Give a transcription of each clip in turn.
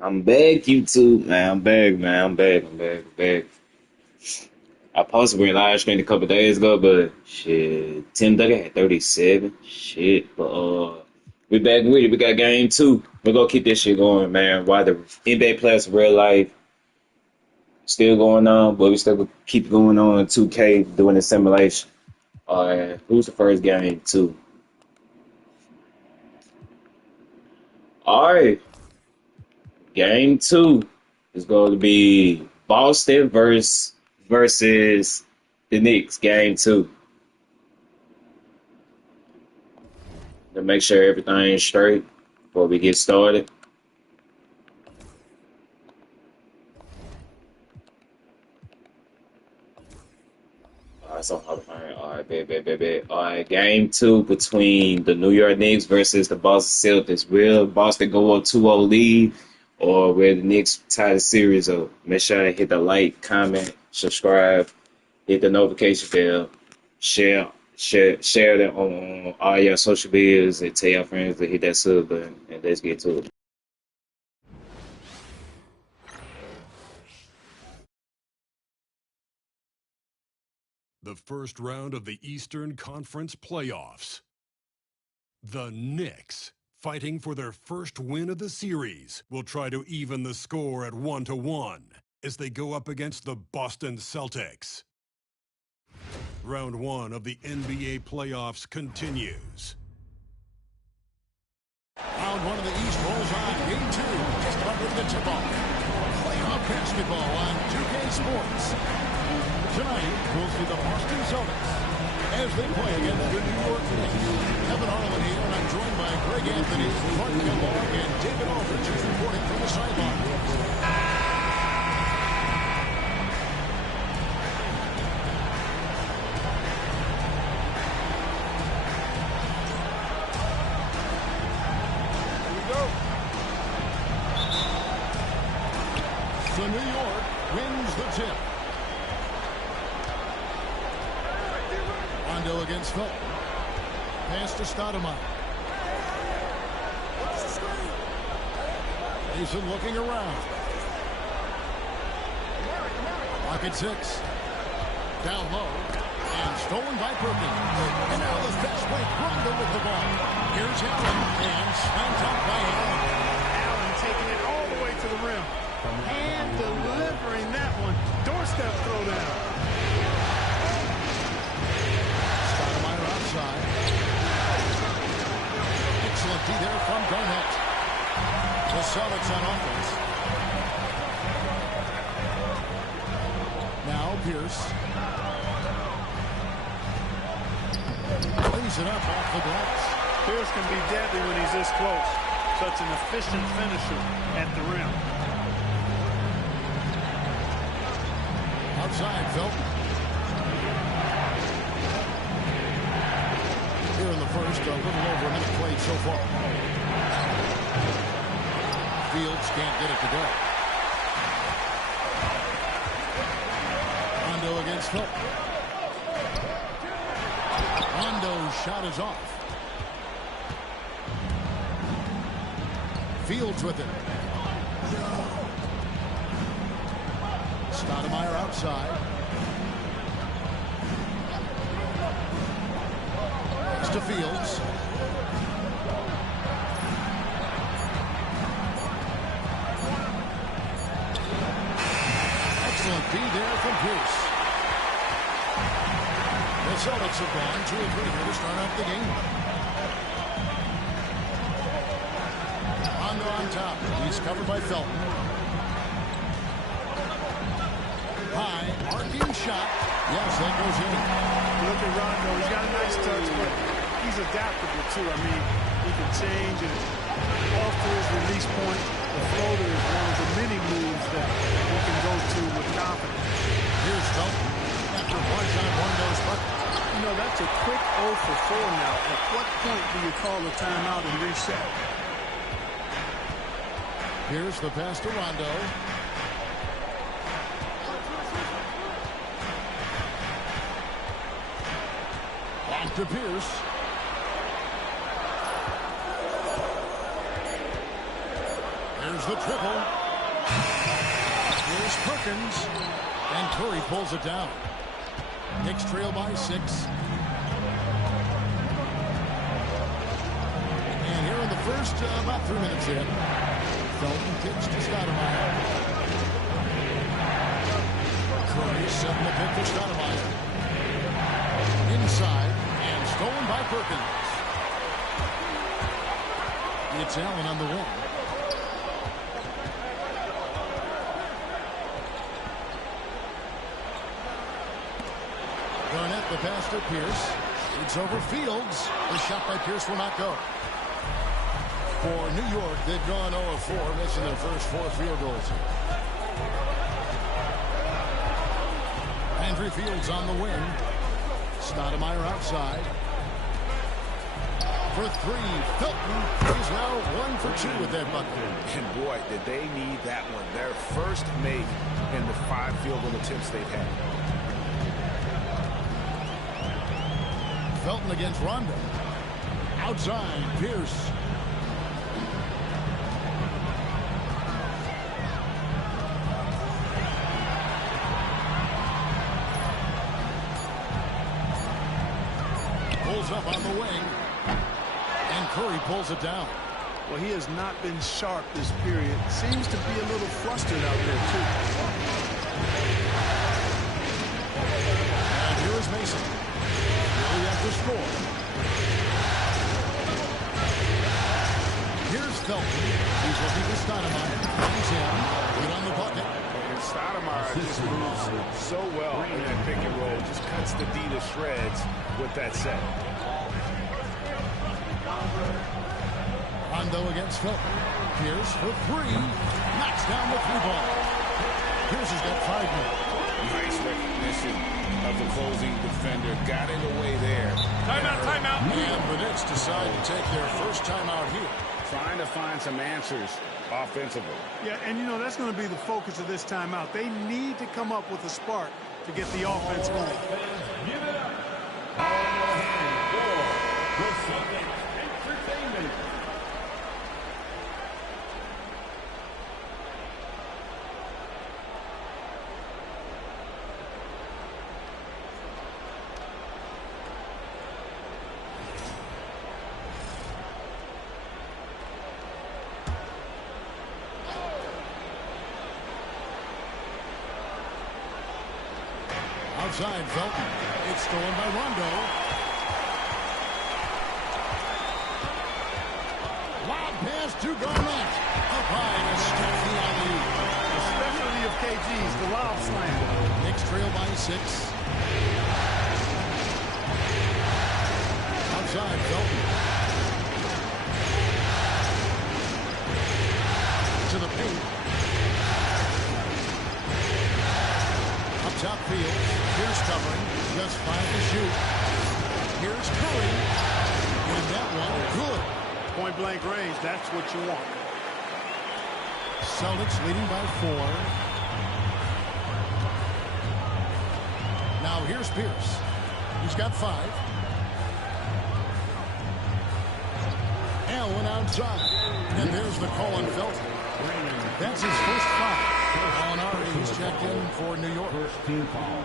I'm back, YouTube, man. I'm back, man. I'm back. I posted a live stream a couple days ago, but shit, Tim Duncan had 37. Shit, but we back with it. We got game two. We're gonna keep this shit going, man. While the NBA players in real life still going on, but we still gonna keep going on in 2K doing the simulation. Who's the first game? Two. All right, game two is going to be Boston versus the Knicks. Game two. To make sure everything's straight before we get started. All right, so all right, bet. All right, game two between the New York Knicks versus the Boston Celtics. Will Boston go up 2-0 lead, or will the Knicks tie the series up? Make sure to hit the like, comment, subscribe, hit the notification bell, share that on all your social medias, and tell your friends to hit that sub button. And let's get to it. The first round of the Eastern Conference playoffs. The Knicks, fighting for their first win of the series, will try to even the score at 1-1 as they go up against the Boston Celtics. Round one of the NBA playoffs continues. Round one of the East rolls on. Game two, just about ready to tip off. Playoff basketball on 2K Sports. Tonight, we'll see the Boston Celtics as they play against the New York Knicks. Kevin Harlan here, and I'm joined by Greg Anthony, Clark Kellogg, and David Aldridge, who's reporting from the sideline. So New York wins the tip. Rondo against Felton. Pass to Stoudemire. Mason looking around. Pocket six. Down low. And stolen by Perkins. And now the fast break. Rondo with the ball. Here's Allen. And slammed up by Allen. Allen taking it all the way to the rim. And delivering that one. Doorstep throwdown. Stoudemire outside. Excellent D there from Garnett. The Celtics on offense. Now Pierce. Lays it up off the glass. Pierce can be deadly when he's this close. Such an efficient finisher at the rim. Outside, Felton. Here in the first, a little over a minute played so far. Fields can't get it to go. Rondo against Felton. Rondo's shot is off. Fields with it. Stoudemire outside. It's to Fields. Excellent D there from Pierce. The Celtics have gone 2 or 3 here to start out the game. Rondo on top. He's covered by Felton. High, arcing shot. Yes, that goes in. Look at Rondo. He's got a nice touch, but he's adaptable too. I mean, he can change and off to his release point. The floater is one of the many moves that he can go to with confidence. Here's Felton after one shot, Rondo's bucket. You know, that's a quick 0 for 4 now. At what point do you call a timeout and reset? Here's the pass to Rondo. Back to Pierce. There's the triple. Here's Perkins. And Curry pulls it down. Knicks trail by 6. And here in the first, about 3 minutes in, Felton kicks to Stoudemire. Curry setting the pick for Stoudemire. Inside, and stolen by Perkins. It's Allen on the wing. Garnett the pass to Pierce. It's over Fields. The shot by Pierce will not go. For New York, they've gone 0-4, missing their first 4 field goals. Andrew Fields on the wing. Stoudemire outside. For 3, Felton. He's now 1 for 2 with that bucket. And boy, did they need that one. Their first make in the 5 field goal attempts they've had. Felton against Rondo. Outside, Pierce. Pulls up on the wing. And Curry pulls it down. Well, he has not been sharp this period. Seems to be a little flustered out there, too. And here is Mason. Really have to score. Here's Felton. He's looking for Stoudemire. He's in. Good on the bucket. And Stoudemire just moves so well in that pick and roll. Just cuts the D to shreds with that set. Rondo against Felton. Pierce for 3. Knocks down the 3-ball. Pierce has got 5 more. Nice recognition of the closing defender. Got it away there. Timeout, timeout. And the Knicks decide to take their first timeout here. Trying to find some answers offensively. Yeah, and you know, that's going to be the focus of this timeout. They need to come up with a spark to get the offense going. Outside Felton. It's stolen by Rondo. Lob pass to Garnett. Up high to stop the alley. The specialty of KG's the lob slam. Knicks trail by 6. Outside Felton. To the paint. Up top Fields. Here's covering. Just 5 to shoot. Here's Curry. And that one good. Point blank range. That's what you want. Celtics leading by 4. Now here's Pierce. He's got 5. Allen outside. And there's the call on Felton. That's his first foul. Gallinari is checked in for New York. First team foul.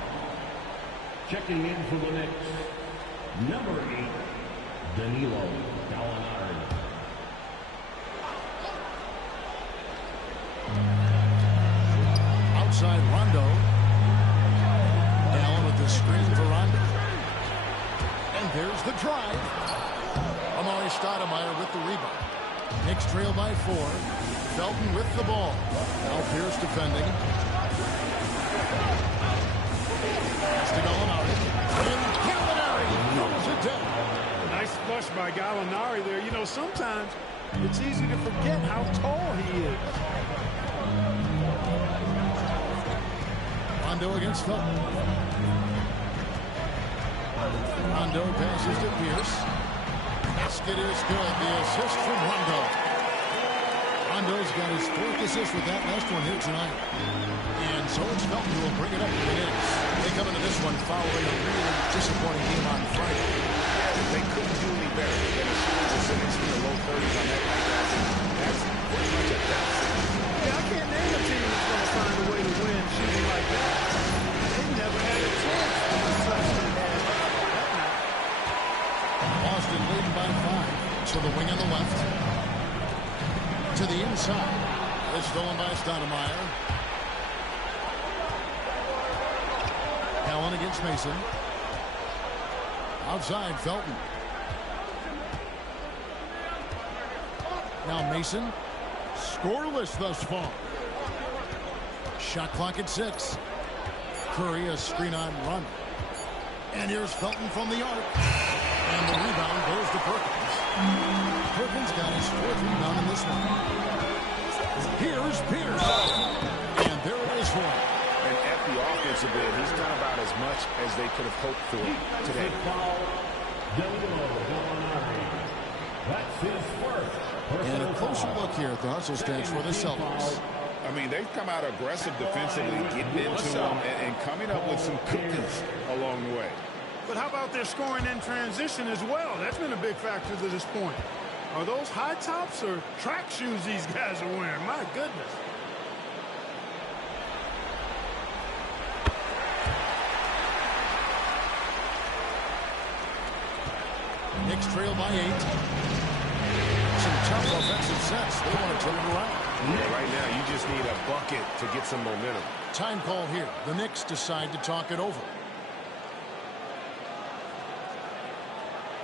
Checking in for the Knicks, number 8, Danilo Gallinari. Outside Rondo. Allen with the screen for Rondo. And there's the drive. Amari Stoudemire with the rebound. Knicks trail by 4. Felton with the ball. Now Pierce defending. Pass to Gallinari. And Gallinari throws it down. Nice flush by Gallinari there. You know, sometimes it's easy to forget how tall he is. Rondo against Felton. Rondo passes to Pierce. Basket is good. The assist from Rondo. Rondo's got his 4th assist with that last one here tonight. And so it's Felton who will bring it up to the Knicks. They come into this one following a really disappointing game on Friday. Yeah, they couldn't do any better than a shooting percentage in the low 30s on that night. That's pretty much a deficit. to the inside. It's stolen by Stoudemire. Allen against Mason. Outside, Felton. Now Mason. Scoreless thus far. Shot clock at 6. Curry, a screen on run. And here's Felton from the arc. And the rebound goes to Perkins. Perkins got his 4th rebound in this one. Here's Pierce. And there it is for him. And at the offensive end, he's done about as much as they could have hoped for today. That's his first. And a closer look here at the hustle stats for the Celtics. I mean, they've come out aggressive defensively, getting into them and coming up with some cookies along the way. But how about their scoring in transition as well? That's been a big factor to this point. Are those high tops or track shoes these guys are wearing? My goodness. Knicks trail by 8. Some tough offensive sets. They want to turn it around. Yeah, right now, you just need a bucket to get some momentum. Time call here. The Knicks decide to talk it over.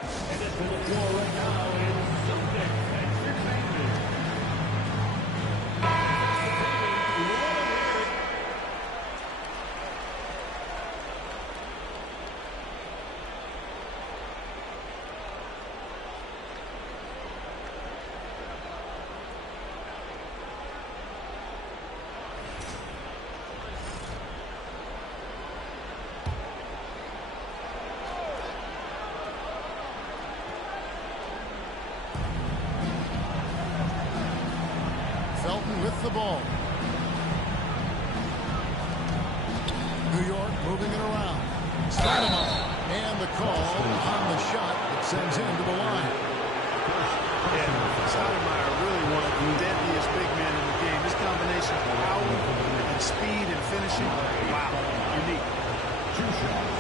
And it's in the floor right now is Celtics Entertainment. Felton with the ball. New York moving it around. Stoudemire. And the call on the shot that sends him to the line. Yeah, Stoudemire really one of the deadliest big men in the game. This combination of power and speed and finishing, wow, unique. 2 shots.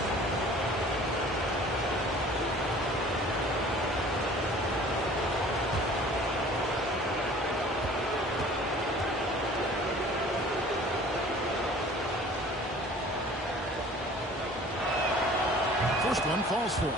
First one falls for him.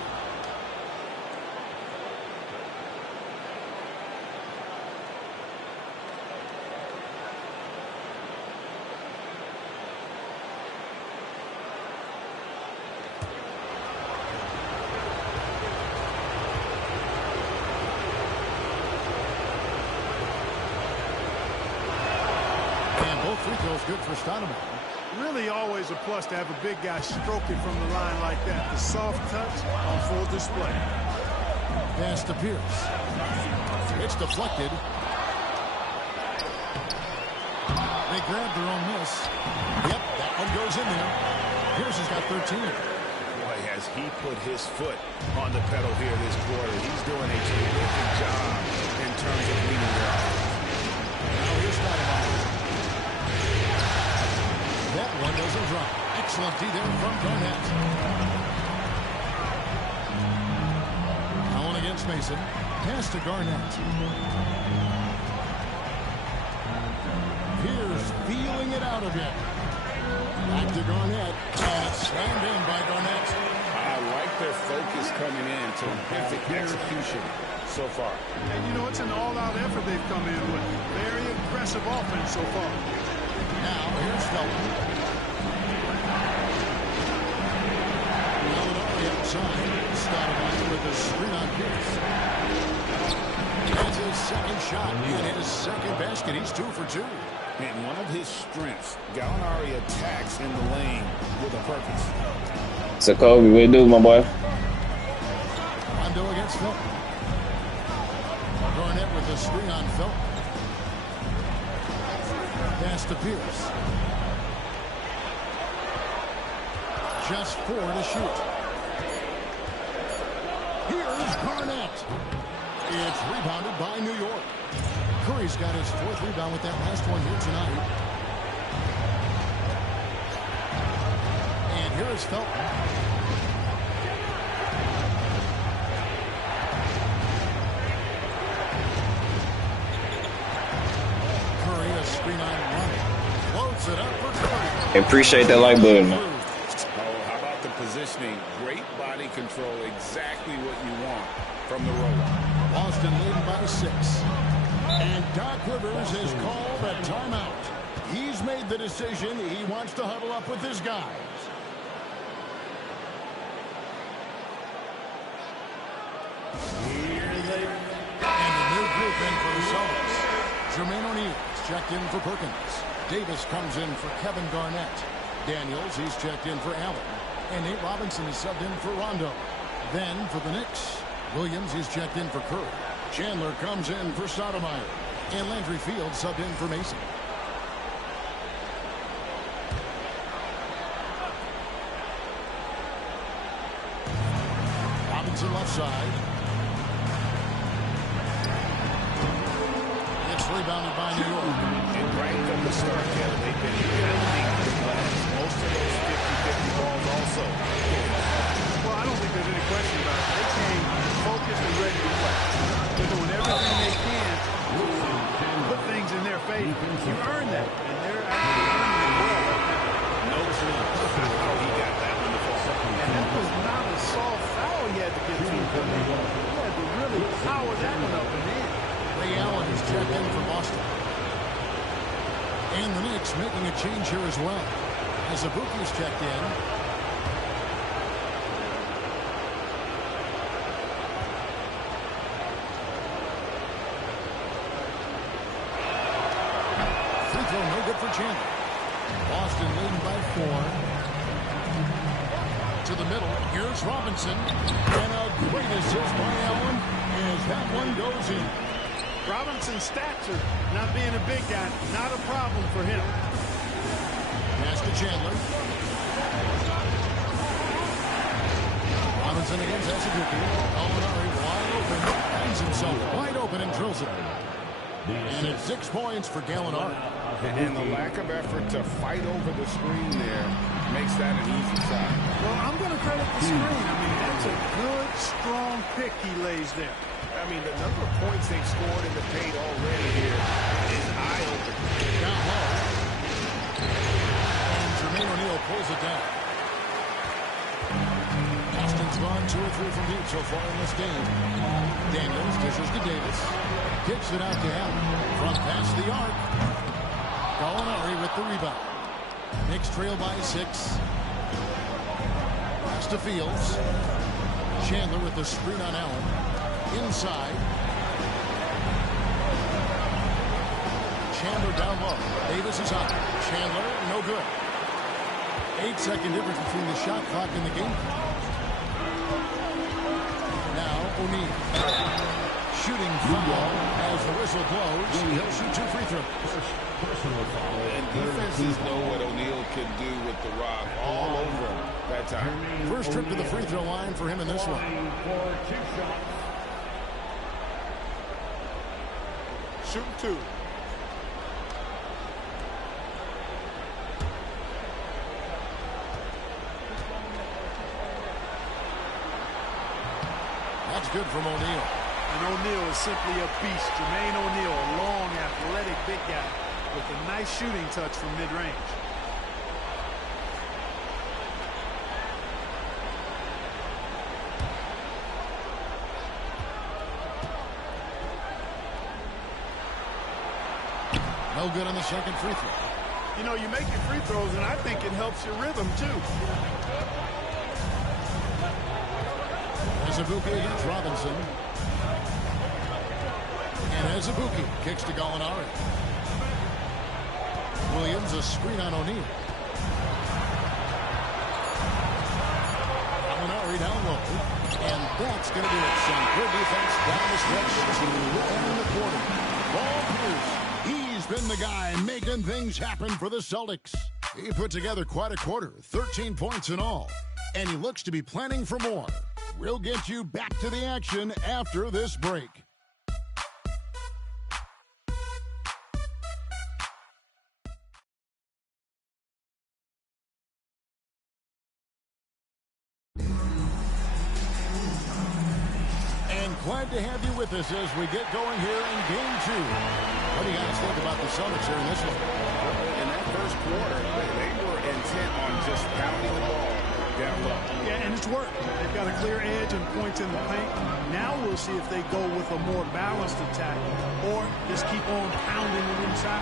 And both free throws good for Stoudemire. Really always a plus to have a big guy stroke it from the line like that. The soft touch on full display. Pass to Pierce. It's deflected. They grab their own miss. Yep, that one goes in there. Pierce has got 13. Boy, has he put his foot on the pedal here this quarter. He's doing a terrific job in terms of leading their offense. Now here's Stoudemire. That one doesn't drop. Excellent D there from Garnett. Allen against Mason. Pass to Garnett. Pierce feeling it out of him. Back to Garnett. And it's slammed in by Garnett. I like their focus coming in. Terrific execution so far. And you know, it's an all-out effort they've come in with. Very aggressive offense so far. Now here's Felton. Gallinari outside. Stoudemire with a screen on Pierce. That's his second shot and his second basket. He's 2 for 2. And one of his strengths, Gallinari attacks in the lane with a purpose. So, Kobe, what you do, my boy? Rondo against Felton. Garnett with the screen on Felton. Pass to Pierce. Just 4 to shoot. Here's Garnett. It's rebounded by New York. Curry's got his 4th rebound with that last one here tonight. And here is Felton. screen on one. Loads it up for Curry. Appreciate that like button, man. Oh, how about the positioning? Great body control. Exactly what you want from the roller. Boston leading by 6. And Doc Rivers has called a timeout. He's made the decision. He wants to huddle up with his guys. And a new group in for the Celtics. Jermaine O'Neal is checked in for Perkins. Davis comes in for Kevin Garnett. Daniels, he's checked in for Allen. And Nate Robinson is subbed in for Rondo. Then for the Knicks, Williams is checked in for Curry. Chandler comes in for Sotomayor. And Landry Fields subbed in for Mason. Robinson left side. It's rebounded by New York. And right from the start, Kevin, they've been building the glass. Most of those 50-50 balls also. Well, I don't think there's any question about it. They came focused and ready to play. They're doing everything they can to put things in their favor. You earn that, and they're actually earning it well right now. No chance how he got that one to fall. And that was not a soft foul he had to get to. He had to really power that one up and in. Ray Allen is checked in for Boston. And the Knicks making a change here as well. As Azubuike's checked in. Free throw no good for Chandler. Boston leading by 4. To the middle. Here's Robinson. And a great assist by Allen as that one goes in. Robinson's stature, not being a big guy, not a problem for him. Pass to Chandler. Robinson against Azubuike. Gallinari wide open. Finds himself wide open and drills it. And it's 6 points for Gallinari. And the lack of effort to fight over the screen there makes that an easy shot. Well, I'm going to credit the screen. I mean, that's a good, strong pick he lays there. I mean, the number of points they've scored in the paint already here is eye-opening. Down low. And Jermaine O'Neal pulls it down. Boston's gone 2 or 3 from deep so far in this game. Daniels dishes to Davis. Kicks it out to Allen. Front pass the arc. Gallinari with the rebound. Knicks trail by 6. Pass to Fields. Chandler with the screen on Allen. Inside. Chandler down low. Davis is out. Chandler, no good. 8-second difference between the shot clock and the game. Now O'Neal. Shooting foul as the whistle blows. He'll shoot 2 free throws. And defenses know what O'Neal can do with the rock all over him that time. First trip to the free throw line for him in this one. Shooting 2. That's good from O'Neal. And O'Neal is simply a beast. Jermaine O'Neal, a long, athletic, big guy with a nice shooting touch from mid-range. No good on the second free throw. You know, you make your free throws, and I think it helps your rhythm, too. Azubuike against Robinson. And Azubuike kicks to Gallinari. Williams, a screen on O'Neal. Gallinari down low. And that's going to do it. Some good defense down the stretch to end the quarter. Paul Pierce, he's been the guy making things happen for the Celtics. He put together quite a quarter, 13 points in all. And he looks to be planning for more. We'll get you back to the action after this break. And glad to have you with us as we get going here in Game 2. What do you guys think about the Celtics here in this one? In that first quarter, they were intent on just pounding the ball down low. Yeah, and it's worked. They've got a clear edge and points in the paint. Now we'll see if they go with a more balanced attack or just keep on pounding it inside.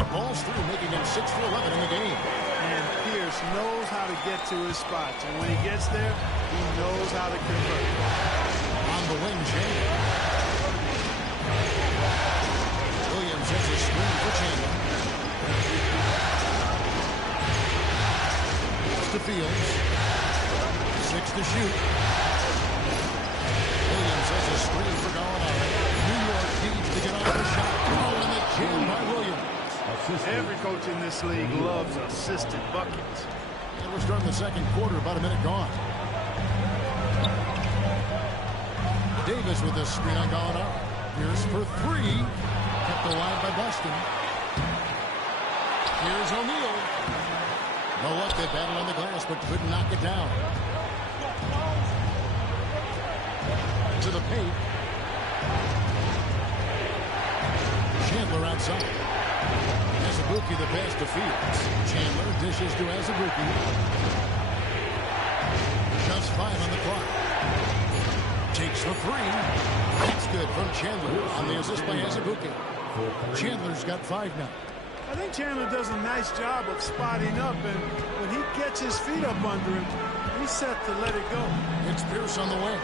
It balls through, making him 6 for 11 in the game. And Pierce knows how to get to his spots. And when he gets there, he knows how to convert. On the wing, Chandler. Williams has a screen for Chandler. To Fields. 6 to shoot. Williams has a screen for Gallinari. New York needs to get off the shot. Oh, and the jam by Williams. Every coach in this league loves assisted buckets. And we're starting the second quarter, about a minute gone. Davis with a screen on Gallinari. Pierce for 3. Kept alive by Boston. Here's O'Neal. No look, they battled on the glass, but couldn't knock it down. To the paint. Chandler outside. Azubuike the pass to Fields. Chandler dishes to Azubuike. Just 5 on the clock. Takes the 3. That's good from Chandler on the assist by Azubuike. Chandler's got 5 now. I think Chandler does a nice job of spotting up, and when he gets his feet up under him, he's set to let it go. It's Pierce on the wing.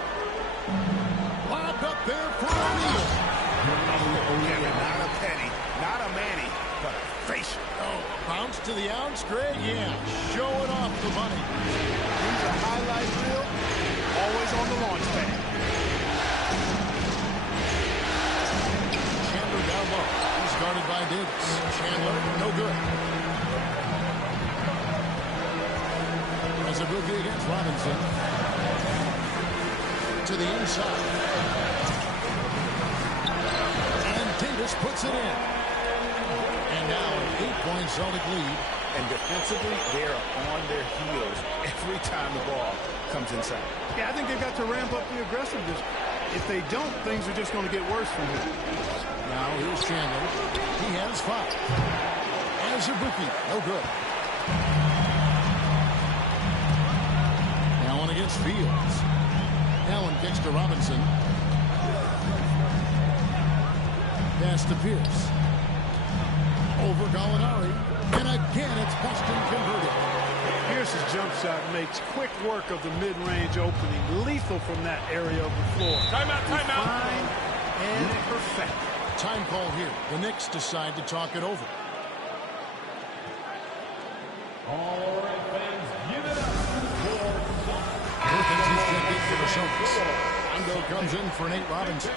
Lobbed up there for O'Neal. Yeah, not a penny, not a Manny, but a facial. Oh, bounce to the ounce, Greg? Yeah, showing off the money. He's a highlight reel, always on the launch pad. Chandler down low. He's guarded by Davis. Chandler, no good. Azubuike against Robinson. To the inside. And Davis puts it in. And now an 8-point Celtic lead. And defensively, they're on their heels every time the ball comes inside. Yeah, I think they've got to ramp up the aggressiveness. If they don't, things are just going to get worse from here. Now here's Chandler. He has 5. Azubuike, no good. Allen against Fields. Allen kicks to Robinson. Pass to Pierce. Over Gallinari. And again, it's Boston converted. Pierce's jump shot makes quick work of the mid-range opening. Lethal from that area of the floor. Timeout, timeout. Fine and perfect. Time call here. The Knicks decide to talk it over. All right, fans, give it up for Perkins is checked in for the Celtics. Rondo comes in for Nate Robinson.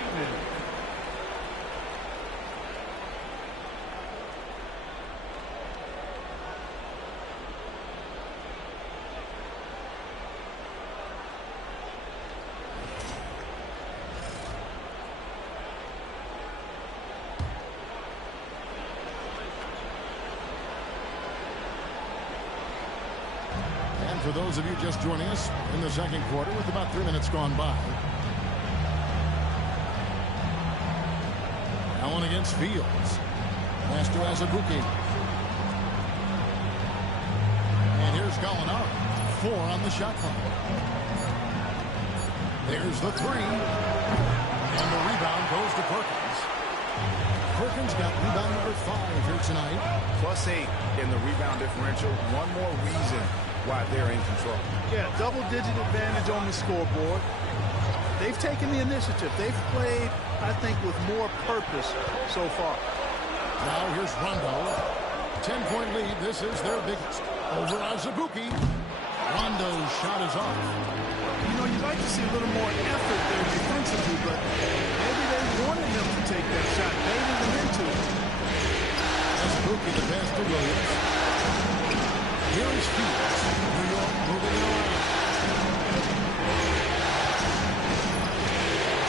For those of you just joining us in the second quarter with about 3 minutes gone by. Allen against Fields. Pass to Azubuike. And here's Gallinari. 4 on the shot clock. There's the 3. And the rebound goes to Perkins. Perkins got rebound number 5 here tonight. +8 in the rebound differential. One more reason why they're in control. Yeah, double-digit advantage on the scoreboard. They've taken the initiative. They've played, I think, with more purpose so far. Now here's Rondo. 10-point lead. This is their biggest. Over Azubuike. Rondo's shot is off. You know, you'd like to see a little more effort there defensively, but maybe they wanted him to take that shot, baiting them into it. Azubuike the pass to Williams. Here is Fields. New York moving it around.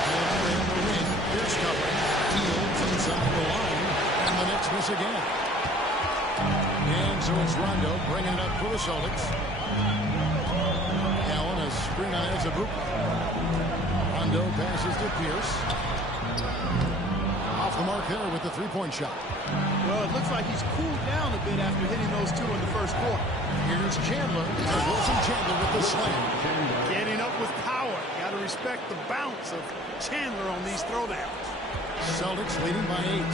Taylor in the wing. Here's covering. Fields inside the line. And the Knicks miss again. And so it's Rondo bringing it up for the Celtics. Allen a screen on Azubuike. Rondo passes to Pierce. Off the mark there with the three-point shot. Well, it looks like he's cooled down a bit after hitting those two in the first quarter. Here's Chandler. Wilson Chandler with the slam. Getting up with power. Got to respect the bounce of Chandler on these throwdowns. Celtics leading by 8.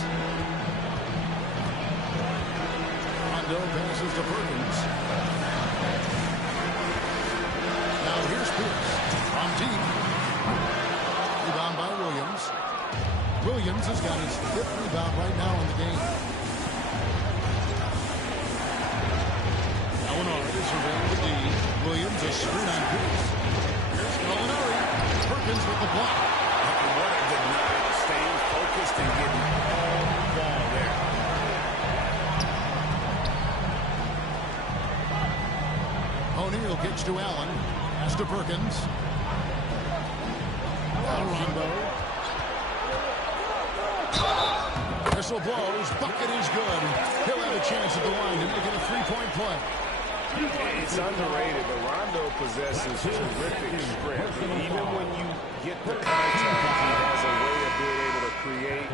Rondo passes to Perkins. Now here's Pierce from deep. Rebound by Williams. Williams has got his 5th rebound right now in the game. Gallinari is around the D. Williams a screen on Pierce. Here's Gallinari. Perkins with the block. What a good night. Staying focused and getting all the ball there. O'Neal kicks to Allen. Pass to Perkins. Rondo. Whistle blows. Bucket is good. He'll have a chance at the line to make it a three-point play. It's underrated, but Rondo possesses terrific strength. Even when you get the contact, he has a way of being able to create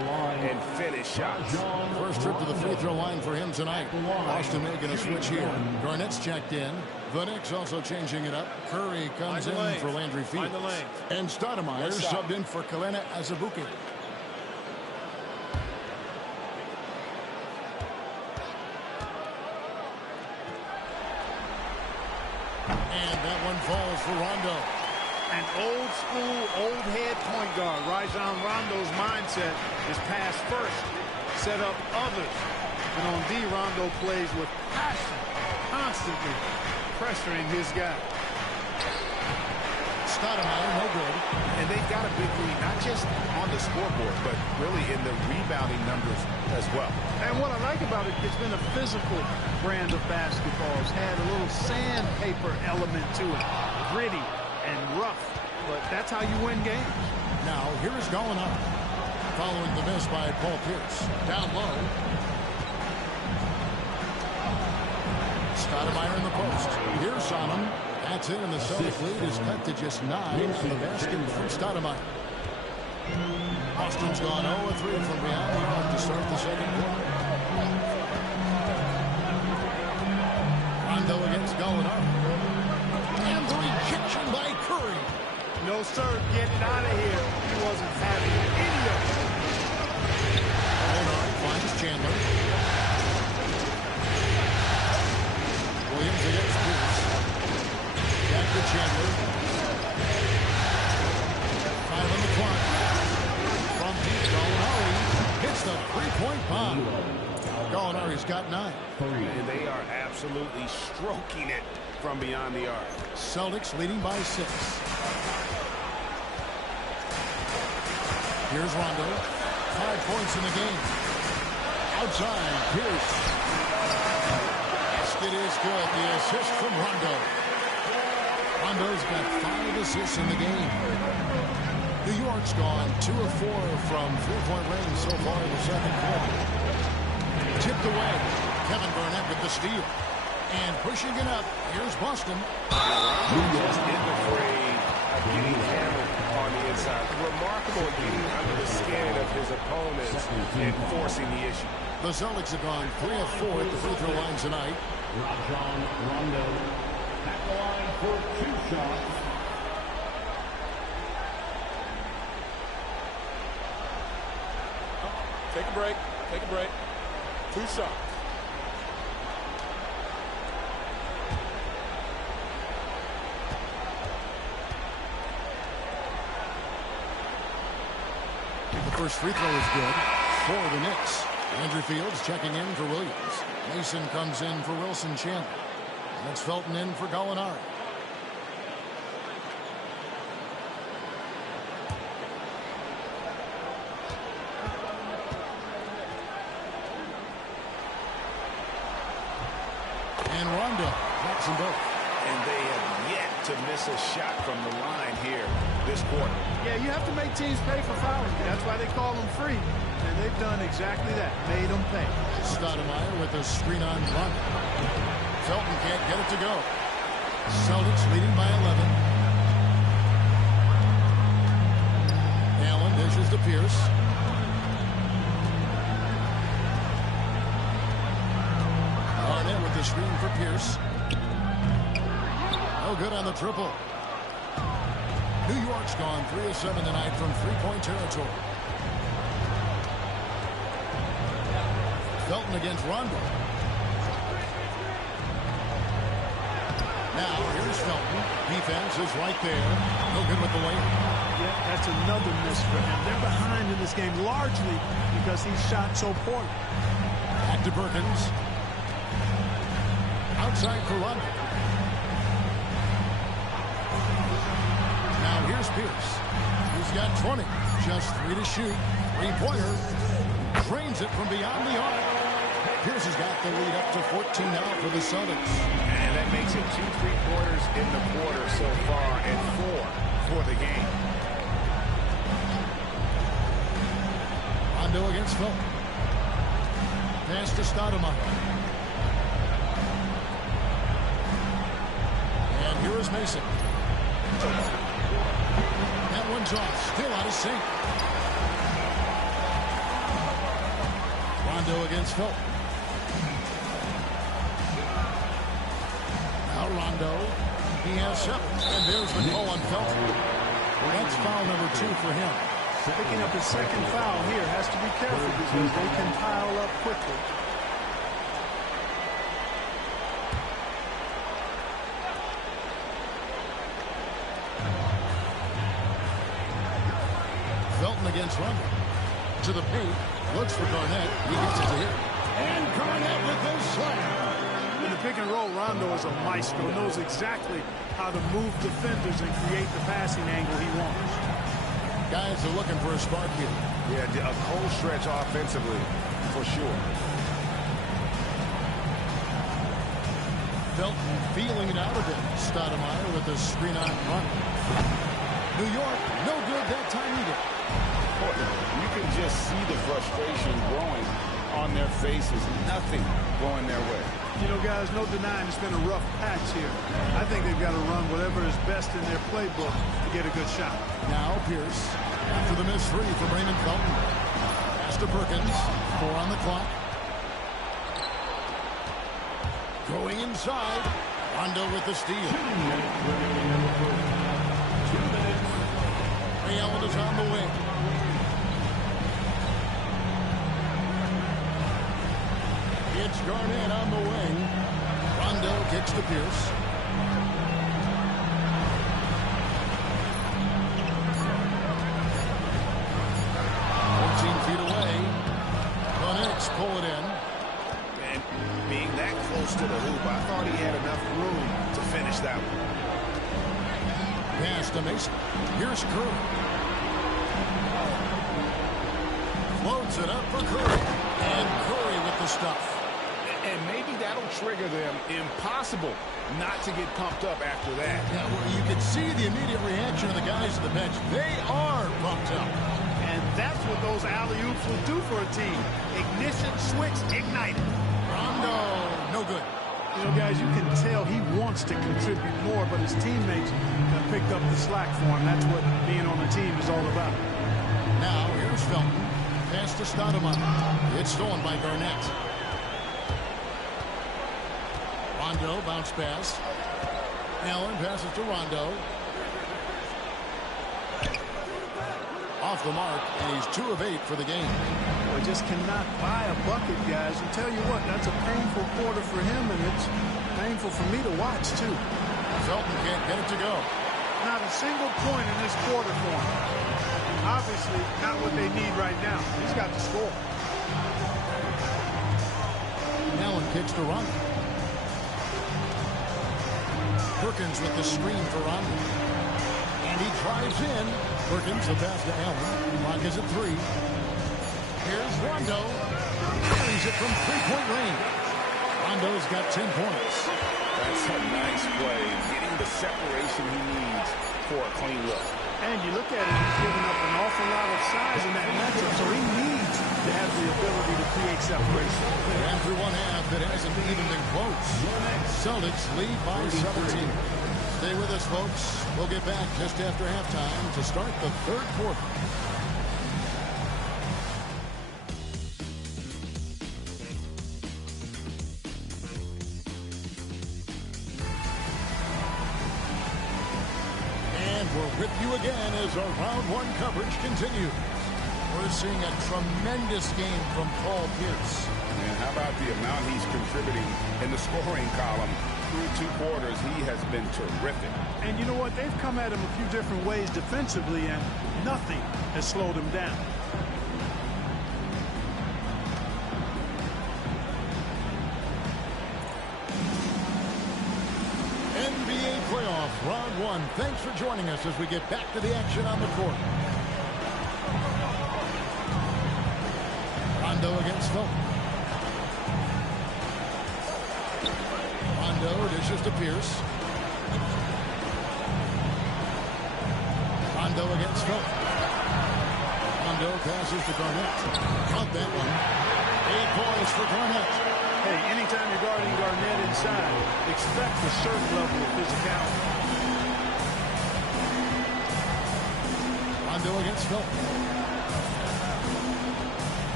and finish shots. First trip to the free throw line for him tonight. Boston making a switch here. Garnett's checked in. The Knicks also changing it up. Curry comes in for Landry Fields. And Stoudemire subbed in for Kalena Azubuike. And that one falls for Rondo. An old school, old head point guard. Rajon Rondo's mindset is pass first, set up others. And on D, Rondo plays with passion, constantly pressuring his guy. Stoudemire, no good. And they've got a big lead, not just on the scoreboard, but really in the rebounding numbers as well. And what I like about it, it's been a physical brand of basketball. It's had a little sandpaper element to it. Gritty and rough, but that's how you win games. Now, here is Gallinari. Following the miss by Paul Pierce. Down low. Stoudemire in the post. Here's Sonam. That's it, and the Celtic lead is cut to just 9 on the basket from Stoudemire. Boston's gone 0-3 from beyond the arc to start the second quarter. Rondo against Gallinari. And the rejection by Curry. No, sir, get it out of here. He wasn't having any of it. Gallinari finds Chandler. Williams against Pierce. Back to Chandler. 5 on the clock. From deep, Gallinari hits the three-point bomb. Gallinari's got 9. And they are absolutely stroking it from beyond the arc. Celtics leading by 6. Here's Rondo. 5 points in the game. Outside, Pierce. Basket is good. The assist from Rondo. Rondo's got 5 assists in the game. New York's gone 2 of 4 from three-point range so far in the second quarter. Tipped away. Kevin Garnett with the steal. And pushing it up, here's Boston. Just isn't afraid of getting hammered on the inside. Remarkable at getting under the skin of his opponents and forcing the issue. The Celtics have gone 3 of 4 at the free throw line tonight. Rajon Rondo at the line for 2 shots. Take a break. Take a break. 2 shots. The first free throw is good for the Knicks. Andrew Fields checking in for Williams. Mason comes in for Wilson Chandler. And it's Felton in for Gallinari. And Rondo knocks them both. And they have yet to miss a shot from the line here this quarter. Yeah, you have to make teams pay for fouling. That's why they call them free. And they've done exactly that. Made them pay. Stoudemire with a screen on Rondo. Felton can't get it to go. Celtics leading by 11. Allen dishes to Pierce. the screen for Pierce. No good on the triple. New York's gone 3 of 7 tonight from three-point territory. Felton against Rondo. Now, here's Felton. Defense is right there. No good with the layup. Yeah, that's another miss for him. They're behind in this game largely because he shot so poorly. Back to Perkins. Outside for Rondo. Now here's Pierce. He's got 20. Just 3 to shoot. Three-pointer. Drains it from beyond the arc. Pierce has got the lead up to 14 now for the Celtics. And that makes it 2 3-pointers in the quarter so far and 4 for the game. Rondo against Felton. Pass to Stoudemire. And here is Mason. That one's off. Still out of sync. Rondo against Felton. Now Rondo. He has 7. And there's the call on Felton. That's foul number 2 for him. Picking up his second foul here has to be careful because they can pile up quickly. Felton against Rondo. To the paint. Looks for Garnett. He gets it to him. And Garnett with the slam. In the pick and roll, Rondo is a maestro. Knows exactly how to move defenders and create the passing angle he wants. Guys are looking for a spark here. Yeah, a cold stretch offensively, for sure. Felton feeling it out a bit. Stoudemire with the screen on run. New York, no good that time either. You can just see the frustration growing on their faces. Nothing going their way. You know, guys, no denying it's been a rough patch here. I think they've got to run whatever is best in their playbook to get a good shot. Now Pierce, after the missed 3 from Raymond Felton. Pass to Perkins, 4 on the clock. Going inside, Rondo with the steal. 2 minutes. Ray Allen is on the wing. It's Garnett on the wing. Rondo kicks to Pierce. Feet away. Garnett's pull it in. And being that close to the hoop, I thought he had enough room to finish that one. Pass to Mason. Here's Curry. Floats it up for Curry. And Curry with the stuff. And maybe that'll trigger them. Impossible not to get pumped up after that. Yeah, well, you can see the immediate reaction of the guys on the bench. They are pumped up. And that's what those alley-oops will do for a team. Ignition, switch, ignite. Rondo, no good. You know, guys, you can tell he wants to contribute more, but his teammates have picked up the slack for him. That's what being on the team is all about. Now, here's Felton. Pass to Stoudemire. It's stolen by Garnett. Rondo, bounce pass. Allen passes to Rondo. Off the mark, and he's 2 of 8 for the game. Well, just cannot buy a bucket, guys. And tell you what, that's a painful quarter for him, and it's painful for me to watch, too. Felton can't get it to go. Not a single point in this quarter for him. Obviously, not what they need right now. He's got to score. Allen kicks to Rondo. Perkins with the screen for Rondo. And he drives in. Perkins, the pass to Allen. Clock is at 3. Here's Rondo. Carries it from three-point range. Rondo's got 10 points. That's a nice play. Getting the separation he needs for a clean look. And you look at it, he's giving up an awful lot of size in that matchup, so he needs to have the ability to create separation. And through one half, it hasn't even been close. Celtics lead by 17. Stay with us, folks. We'll get back just after halftime to start the third quarter. We're with you again as our round one coverage continues. We're seeing a tremendous game from Paul Pierce. And how about the amount he's contributing in the scoring column? Through 2 quarters, he has been terrific. And you know what? They've come at him a few different ways defensively, and nothing has slowed him down. NBA playoffs, round one. Thanks for joining us as we get back to the action on the court. Rondo against Felton. Rondo dishes to Pierce. Rondo against Felton. Rondo passes to Garnett. Count that one. 8 points for Garnett. Hey, anytime you're guarding Garnett inside, expect a certain level of physicality. Rondo against Felton.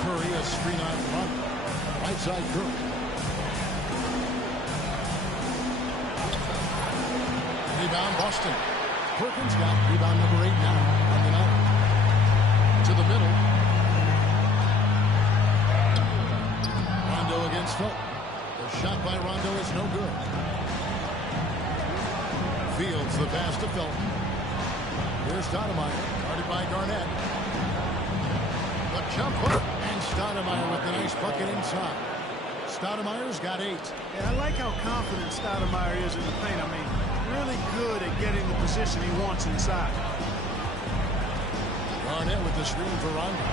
Curry, a screen on Rondo. Right side Curry. Rebound Boston. Perkins got rebound number 8 now on the night. To the middle. Rondo against Felton. The shot by Rondo is no good. Fields the pass to Felton. Here's Stoudemire, guarded by Garnett. The jumper, and Stoudemire with the nice bucket inside. Stoudemire's got 8. Yeah, I like how confident Stoudemire is in the paint. I mean, really good at getting the position he wants inside. Garnett with the screen for Rondo.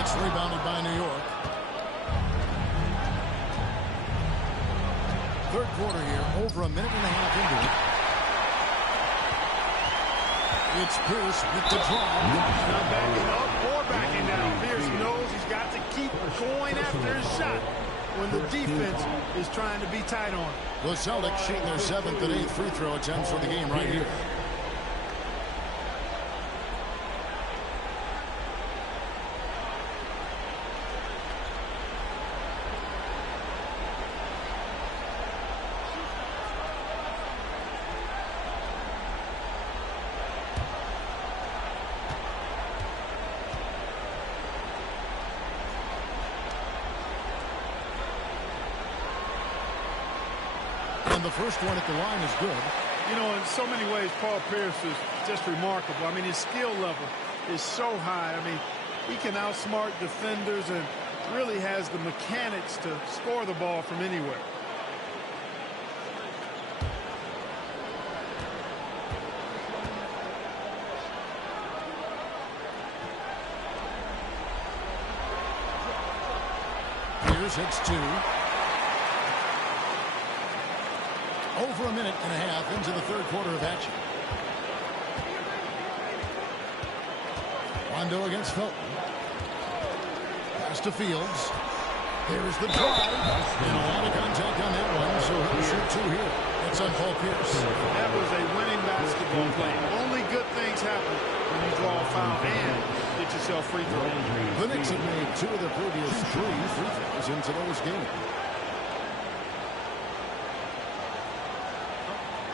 It's rebounded by New York. Third quarter here, over a minute and a half into it. It's Pierce with the drive. He's not backing up or backing down. Pierce knows he's got to keep going after his shot when the defense is trying to be tight on him. The Celtics shooting their 7th and 8th free throw attempts for the game right here. And the first one at the line is good. You know, in so many ways, Paul Pierce is just remarkable. I mean, his skill level is so high. I mean, he can outsmart defenders and really has the mechanics to score the ball from anywhere. Pierce hits 2. Over a minute and a half into the third quarter of action. Rondo against Felton. Pass to Fields. There's the drive. And a lot of contact on that one, so he'll shoot 2 here. It's on Paul Pierce. That was a winning basketball play. Only good things happen when you draw a foul and get yourself free throw. The Knicks have made 2 of their previous 3 free throws in today's game.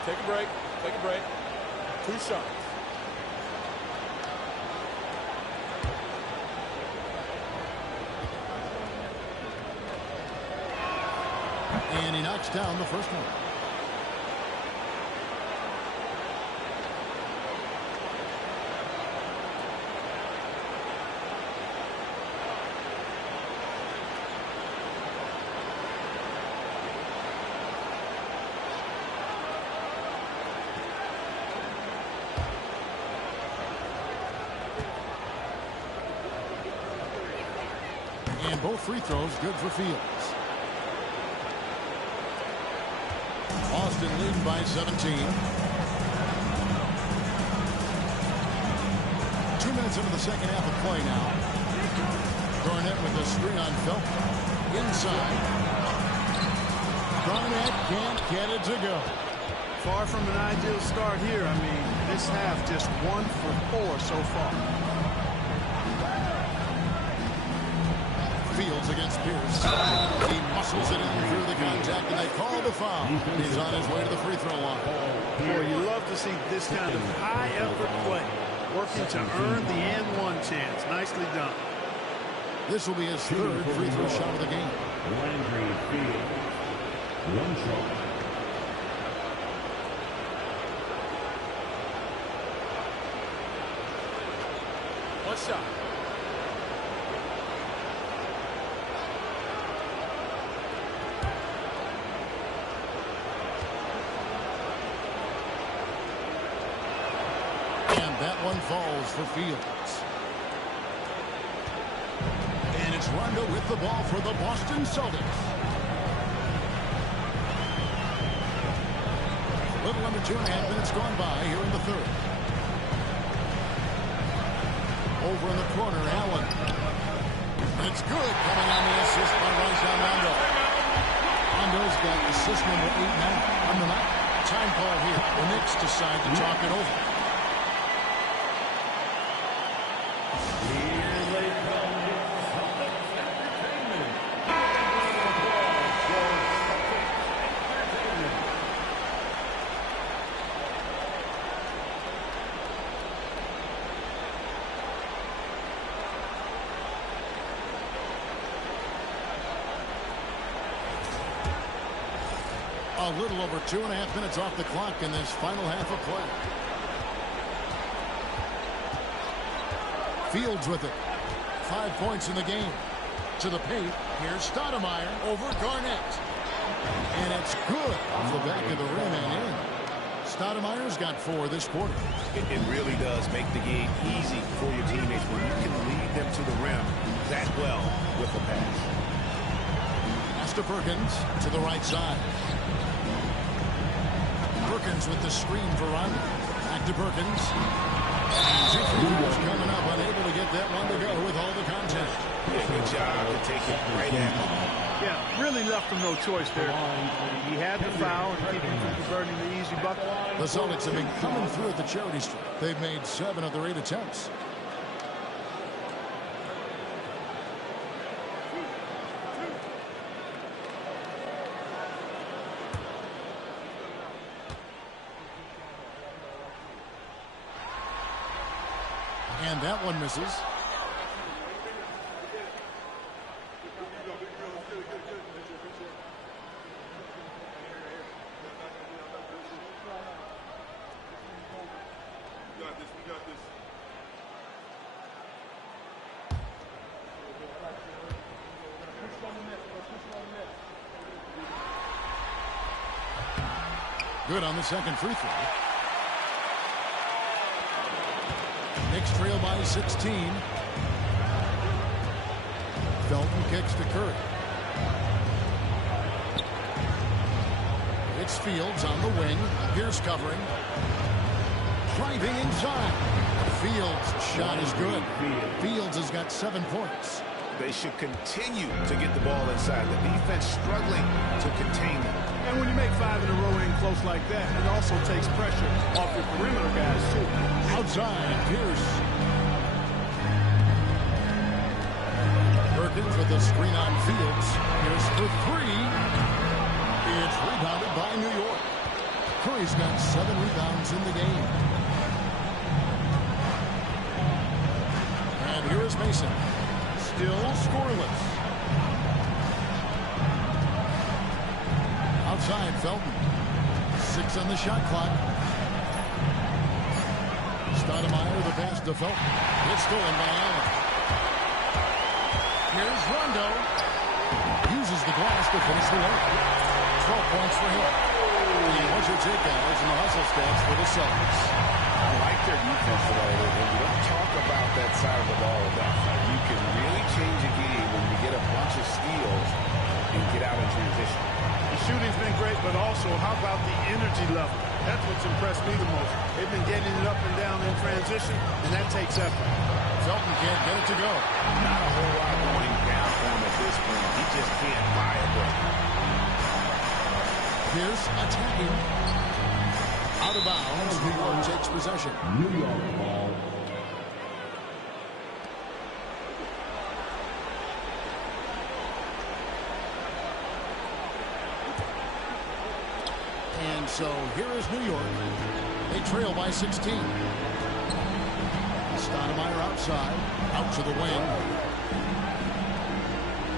Take a break. Take a break. 2 shots. And he knocks down the first one. And both free throws good for Fields. Boston leading by 17. 2 minutes into the second half of play now. Garnett with the screen on Felton. Inside. Garnett can't get it to go. Far from an ideal start here. I mean, this half just 1 for 4 so far. Fields against Pierce. He muscles it in through the contact, and they call the foul. He's on his way to the free throw line. Boy, you love to see this kind of high-effort play, working to earn the and-one chance. Nicely done. This will be his third free throw shot of the game. Landry Fields. One shot. One shot. And that one falls for Fields. And it's Rondo with the ball for the Boston Celtics. A little under 2.5 minutes gone by here in the third. Over in the corner, Allen. It's good, coming on the assist by Rajon Rondo. Rondo's got assist number 8 now on the night. Time call here. The Knicks decide to talk it over. Here they come. Celtics Entertainment. A little over 2.5 minutes off the clock in this final half of play. Fields with it. 5 points in the game. To the paint. Here's Stoudemire over Garnett. And it's good off the back of the rim and in. Stoudemire's got 4 this quarter. It really does make the game easy for your teammates when you can lead them to the rim that well with the pass. Pass to Perkins to the right side. Perkins with the screen for Rondo. Back to Perkins. Jeffrey coming up, unable to get that one to go with all the contact. Yeah, good job to take it right at him. Yeah, really left him no choice there. He had the foul and keep him from converting the easy bucket. The Celtics have been coming through at the charity stripe. They've made 7 of their 8 attempts. And that one misses. Good on the second free throw. Knicks trail by 16. Felton kicks to Curry. It's Fields on the wing. Pierce covering. Driving inside. Fields' shot is good. Fields has got 7 points. They should continue to get the ball inside. The defense struggling to contain them. And when you make 5 in a row in close like that, it also takes pressure off your perimeter guys, too. Outside, Pierce. Perkins with a screen on Fields. Pierce for 3. It's rebounded by New York. Curry's got 7 rebounds in the game. And here is Mason. Still scoreless. Outside, Felton. 6 on the shot clock. Stoudemire the pass to Felton. It's stolen by Allen. Here's Rondo. Uses the glass to finish the work. 12 points for him. And what's your take, guys, in the hustle stats for the Celtics? I like their defense today. We don't talk about that side of the ball enough. You can really change a game when you get a bunch of steals and get out in transition. The shooting's been great, but also, how about the energy level? That's what's impressed me the most. They've been getting it up and down in transition, and that takes effort. Felton can't get it to go. Not a whole lot going down for him at this point. He just can't buy a break. Pierce attacking. Out of bounds. New York takes possession. New York ball. So here is New York. They trail by 16. Stoudemire outside, out to the wing,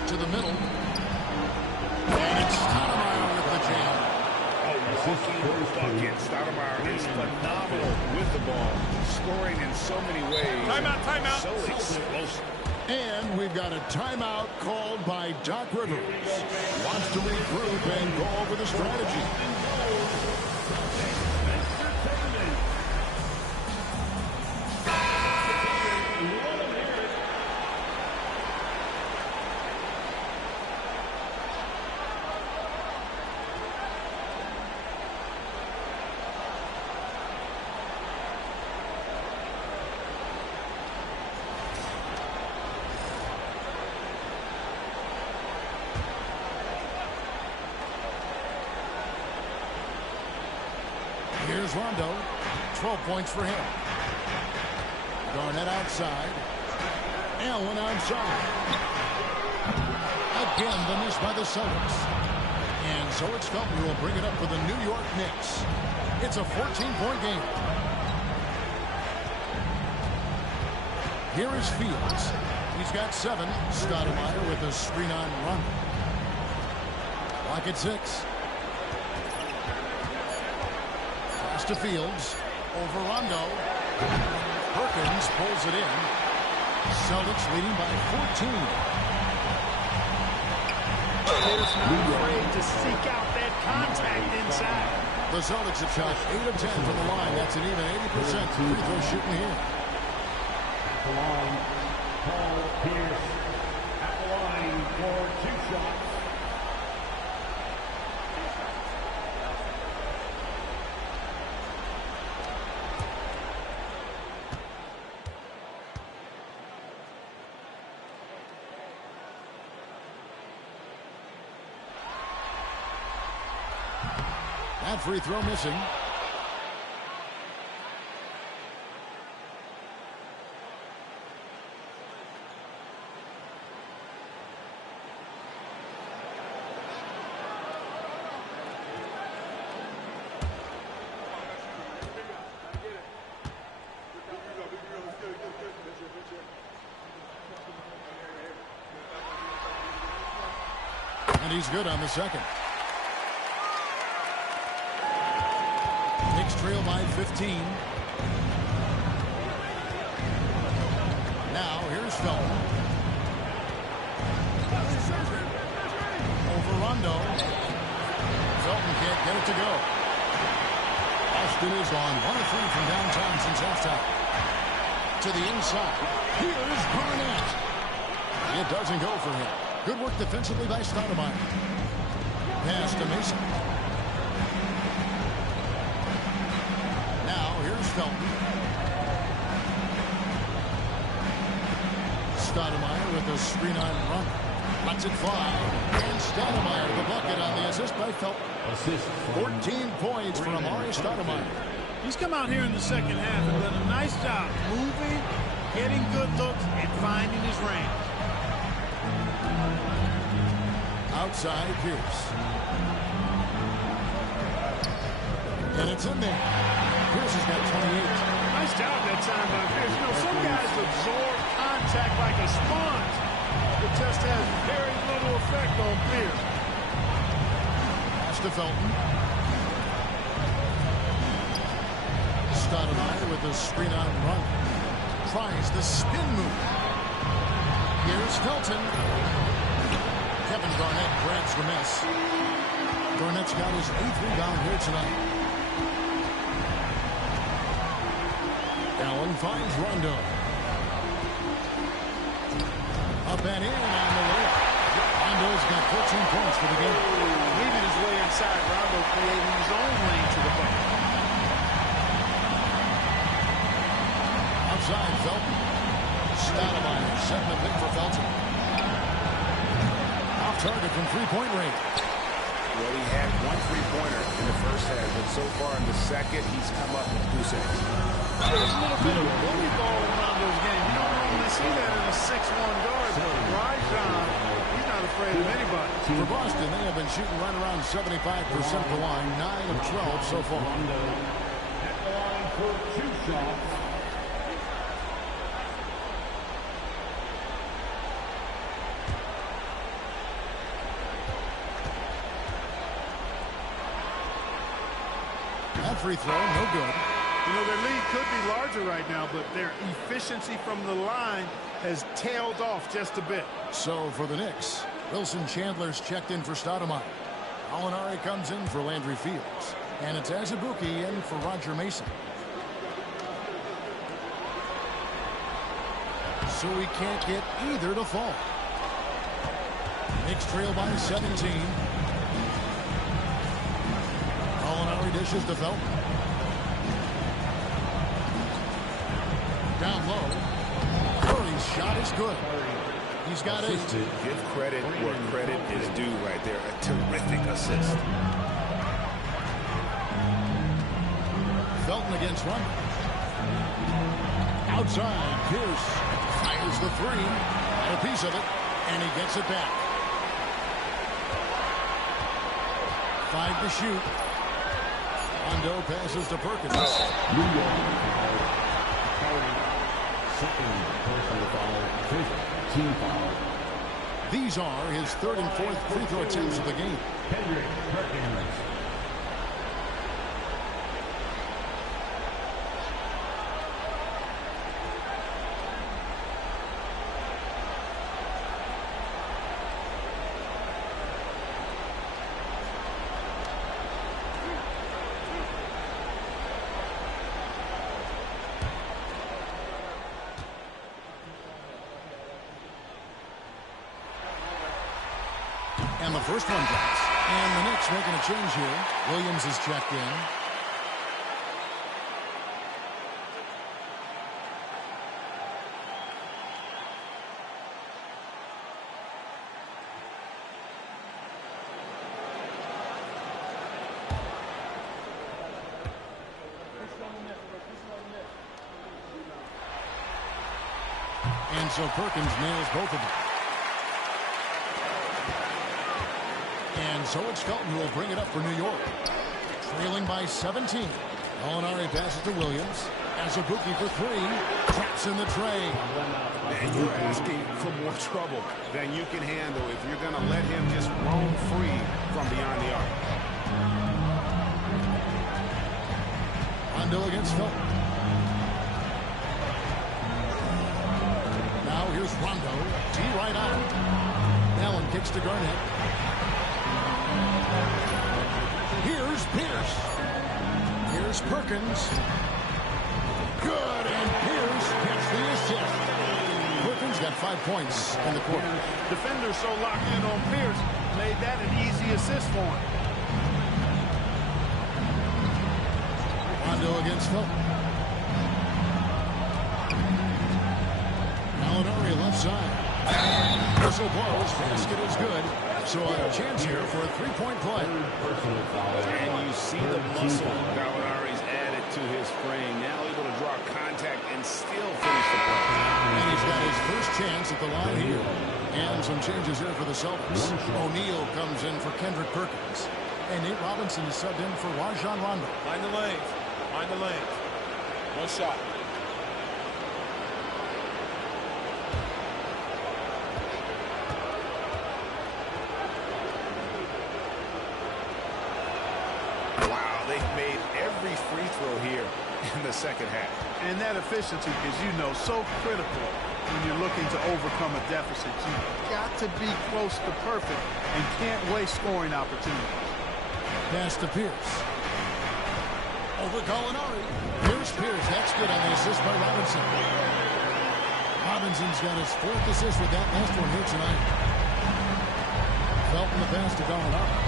to the middle, and it's Stoudemire with the jam. Bucket. Stoudemire is phenomenal with the ball, scoring in so many ways. Timeout. So explosive. And we've got a timeout called by Doc Rivers. Wants to regroup and go over the strategy. Here's Rondo. 12 points for him. Garnett outside. Allen outside. Again, the miss by the Celtics. And so it's Felton who will bring it up for the New York Knicks. It's a 14-point game. Here is Fields. He's got 7. Stoudemire with a screen on run. Clock at 6. To Fields, over Rondo. Perkins pulls it in. Celtics leading by 14. There's not afraid to seek out that contact inside. The Celtics have shot 8 of 10 from the line. That's an even 80% free throw shooting here. The line, Paul Pierce at the line for 2 shots. That free throw missing. And he's good on the second. Knicks trail by 15. Now here's Felton. Over Rondo. Felton can't get it to go. Austin is on 1 of 3 from downtown since halftime. To the inside. Here's Garnett. It doesn't go for him. Good work defensively by Stoudemire. Pass to Mason. Felton. Stoudemire with a screen on run. Lets it fly. And Stoudemire the bucket on the assist by Felton. 14 points for Amar'e Stoudemire. He's come out here in the second half and done a nice job moving, getting good looks, and finding his range. Outside Pierce. And it's in there. Pierce has got 28. Nice job that time by Pierce. You know, some guys absorb contact like a sponge. It just has very little effect on Pierce. Pass to Felton. Stoudemire with the screen on run. Tries the spin move. Here's Felton. Kevin Garnett grabs the miss. Garnett's got his 8th rebound here tonight. Allen finds Rondo. Up and in on the layup. Rondo's got 14 points for the game. Leaving his way inside, Rondo creating his own lane to the bucket. Outside Felton. Stoudemire setting the pick for Felton. Off target from three-point range. Well, he had 1 3-pointer in the first half, but so far in the second, he's come up with 2 cents. There's a little bit of bully ball around those games. You don't normally see that in a 6'1" guard, but Rajon, he's not afraid of anybody. For Boston, they have been shooting right around 75% at the line, 9 of 12 so far. At the line for 2 shots. That free throw, no good. You know, their lead could be larger right now, but their efficiency from the line has tailed off just a bit. So for the Knicks, Wilson Chandler's checked in for Stoudemire. Gallinari comes in for Landry Fields. And it's Azubuike in for Roger Mason. So we can't get either to fall. Knicks trail by 17. Gallinari dishes to Felton. Down low. Curry's shot is good. He's got 8. Give credit where credit is due right there. A terrific assist. Felton against Rondo. Outside, Pierce fires the 3. Got a piece of it, and he gets it back. 5 to shoot. Rondo passes to Perkins. New York. Second personal foul, 5th team foul. These are his 3rd and 4th free throw attempts of the game. Kendrick Perkins. And the first one drops. And the Knicks making a change here. Williams is checked in. And so Perkins nails both of them. And so it's Felton who will bring it up for New York. Trailing by 17. Gallinari passes to Williams. Azubuike for 3. Traps in the tray. And you're asking for more trouble than you can handle if you're going to let him just roam free from beyond the arc. Rondo against Felton. Now here's Rondo. T right out. Allen kicks to Garnett. Here's Pierce. Here's Perkins. Good, and Pierce gets the assist. Perkins got 5 points in the quarter. Defenders so locked in on Pierce made that an easy assist for him. Rondo against Felton. Gallinari left side. Whistle blows. Basket is good. So a chance here for a 3-point play. And you see the muscle Gallinari's added to his frame. Now able to draw contact and still finish the play. And he's got his first chance at the line here. And some changes here for the Celtics. O'Neal comes in for Kendrick Perkins. And Nate Robinson is subbed in for Rajon Rondo. Mind the lanes. Mind the lanes. One shot. Wow, they've made every free throw here in the second half. And that efficiency is, you know, so critical when you're looking to overcome a deficit. You've got to be close to perfect and can't waste scoring opportunities. Pass to Pierce. Over Gallinari. Here's Pierce. That's good on the assist by Robinson. Robinson's got his 4th assist with that last one here tonight. Felton the pass to Gallinari.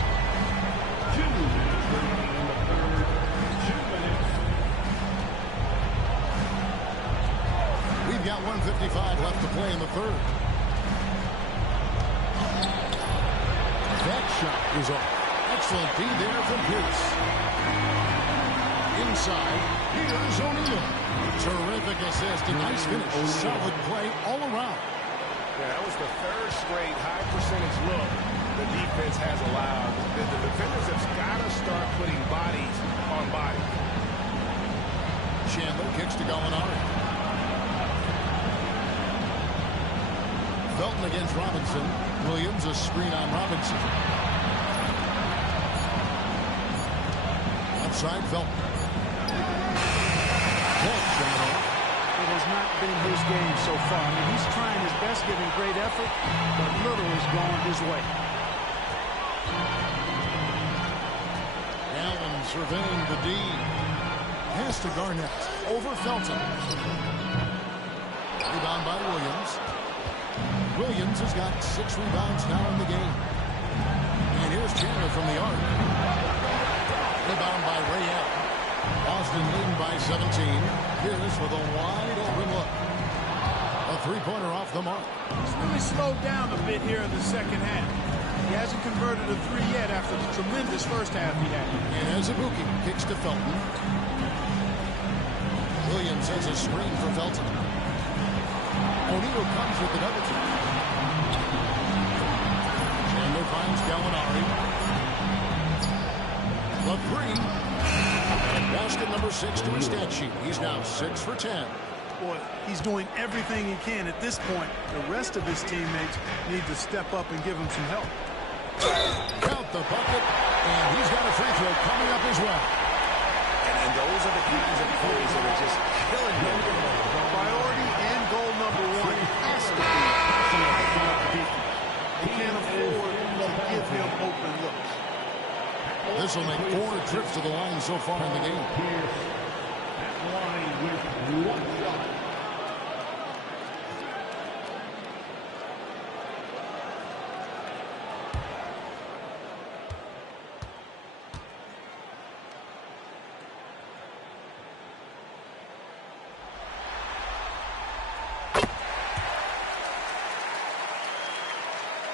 2 minutes remaining in the third. 2 minutes. We've got 1:55 left to play in the third. That shot is off. Excellent D there from Pierce. Inside, here's O'Neal. Terrific assist, a nice finish. Solid play all around. Yeah, that was the third straight high percentage look the defense has allowed. The defenders have got to start putting bodies on bodies. Chandler kicks to Gallinari. Felton against Robinson. Williams, a screen on Robinson. Outside Felton. It has not been his game so far. I mean, he's trying his best, giving great effort, but little is going his way. Allen surveying the D. Pass to Garnett. Over Felton. Rebound by Williams. Williams has got 6 rebounds now in the game. And here's Chandler from the arc. Rebound by Ray Allen. Boston leading by 17. Pierce with a wide open look. A three-pointer off the mark. He's really slowed down a bit here in the second half. He hasn't converted a three yet after the tremendous first half he had. And Azubuike kicks to Felton. Williams has a screen for Felton. O'Neal comes with the double team. Chandler finds Gallinari. The three. Basket number 6 to his stat sheet. He's now 6 for 10. Boy, he's doing everything he can at this point. The rest of his teammates need to step up and give him some help. Count the bucket, and he's got a free throw coming up as well. And those are the kinds of plays that are just killing him. Priority and goal number 1 has to be you can't afford to give him open looks. This will make 4 trips to the line so far in the game.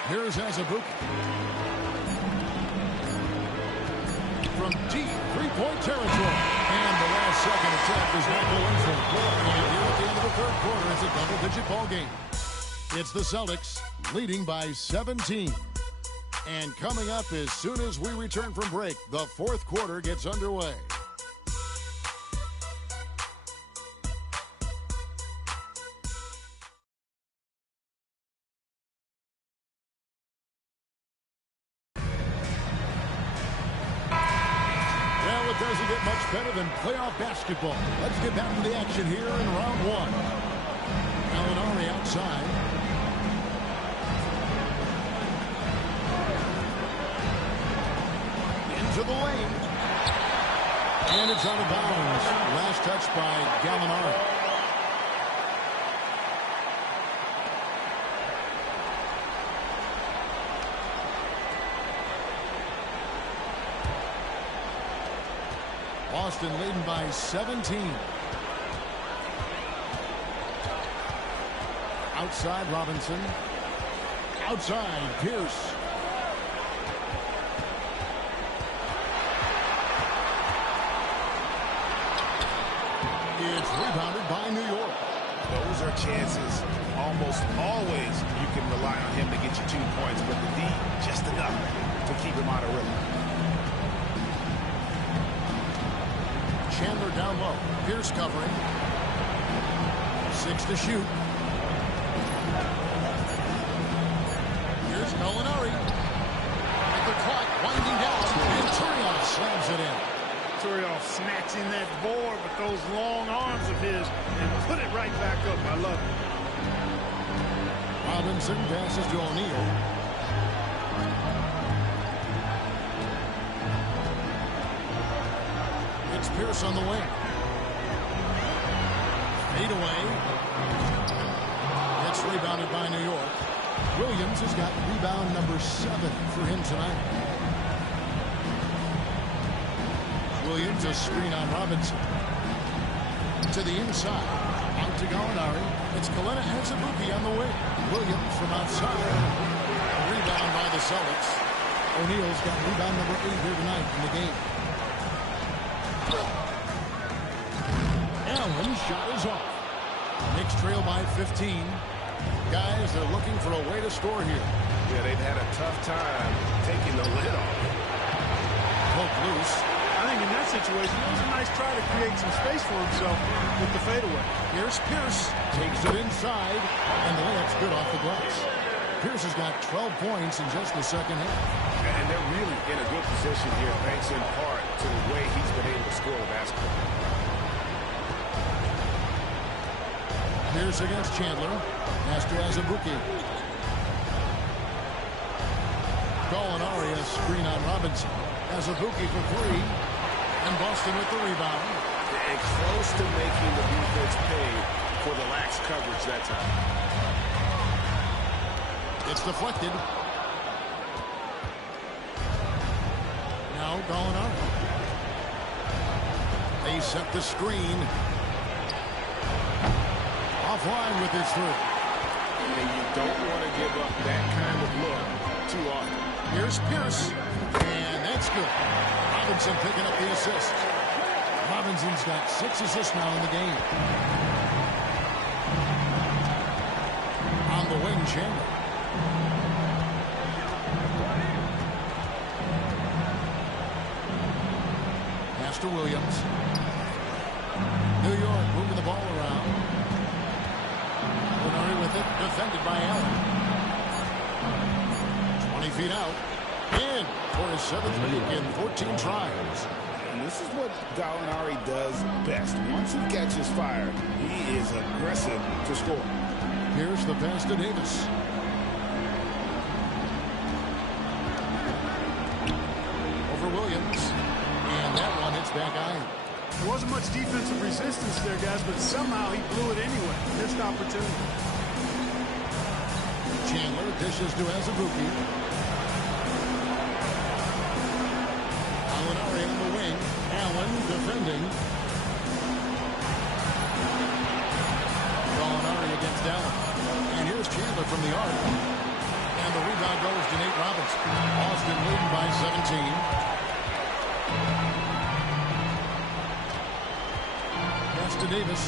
Here's Azubuike. From deep three-point territory. And the last second attempt is not going for. And here at the end of the third quarter, it's a double-digit ball game. It's the Celtics leading by 17. And coming up as soon as we return from break, the fourth quarter gets underway. It doesn't get much better than playoff basketball. Let's get back to the action here in round 1. Gallinari outside. Into the lane. And it's out of bounds. Last touch by Gallinari. Boston leading by 17. Outside Robinson. Outside Pierce. It's rebounded by New York. Those are chances almost always you can rely on him to get you 2 points, but the D just enough to keep him out of rhythm. Chandler down low. Pierce covering. 6 to shoot. Here's Gallinari. At the clock, winding down. And Turioff slams it in. Turioff snatching that board with those long arms of his and put it right back up. I love it. Robinson passes to O'Neal. It's Pierce on the wing. Fade away. It's rebounded by New York. Williams has got rebound number 7 for him tonight. Williams, a screen on Robinson. To the inside. Out to Gallinari. It's Kelenna Azubuike on the wing. Williams from outside. A rebound by the Celtics. O'Neal's got rebound number 8 here tonight in the game. Allen's shot is off. Knicks trail by 15. Guys, they're looking for a way to score here. Yeah, they've had a tough time taking the lid off. Poke loose. I think in that situation, it was a nice try to create some space for himself with the fadeaway. Here's Pierce. Takes it inside, and the layup's good off the glass. Pierce has got 12 points in just the second half. And they're really in a good position here, thanks in part to the way he's been able to score the basketball. Pierce against Chandler. Pass to Azubuike. Gallinari a screen on Robinson. Azubuike for three. And Boston with the rebound. And close to making the defense pay for the lax coverage that time. It's deflected. Now Gallinari. They set the screen. Offline with his three. And you don't want to give up that kind of look too often. Here's Pierce. And that's good. Robinson picking up the assist. Robinson's got 6 assists now in the game. On the wing, Chandler. Pass to Williams. New York moving the ball around. Gallinari with it, defended by Allen. 20 feet out. In for his 7th week in 14 tries. And this is what Gallinari does best. Once he catches fire, he is aggressive to score. Here's the pass to Davis. Over Williams. And that one hits back iron. There wasn't much defensive resistance there, guys, but somehow he blew it anyway. Missed opportunity. Chandler dishes to Azubuike. Gallinari on the wing. Allen defending. Gallinari against Allen. And here's Chandler from the arc. And the rebound goes to Nate Robinson. Boston leading by 17. Pass to Davis.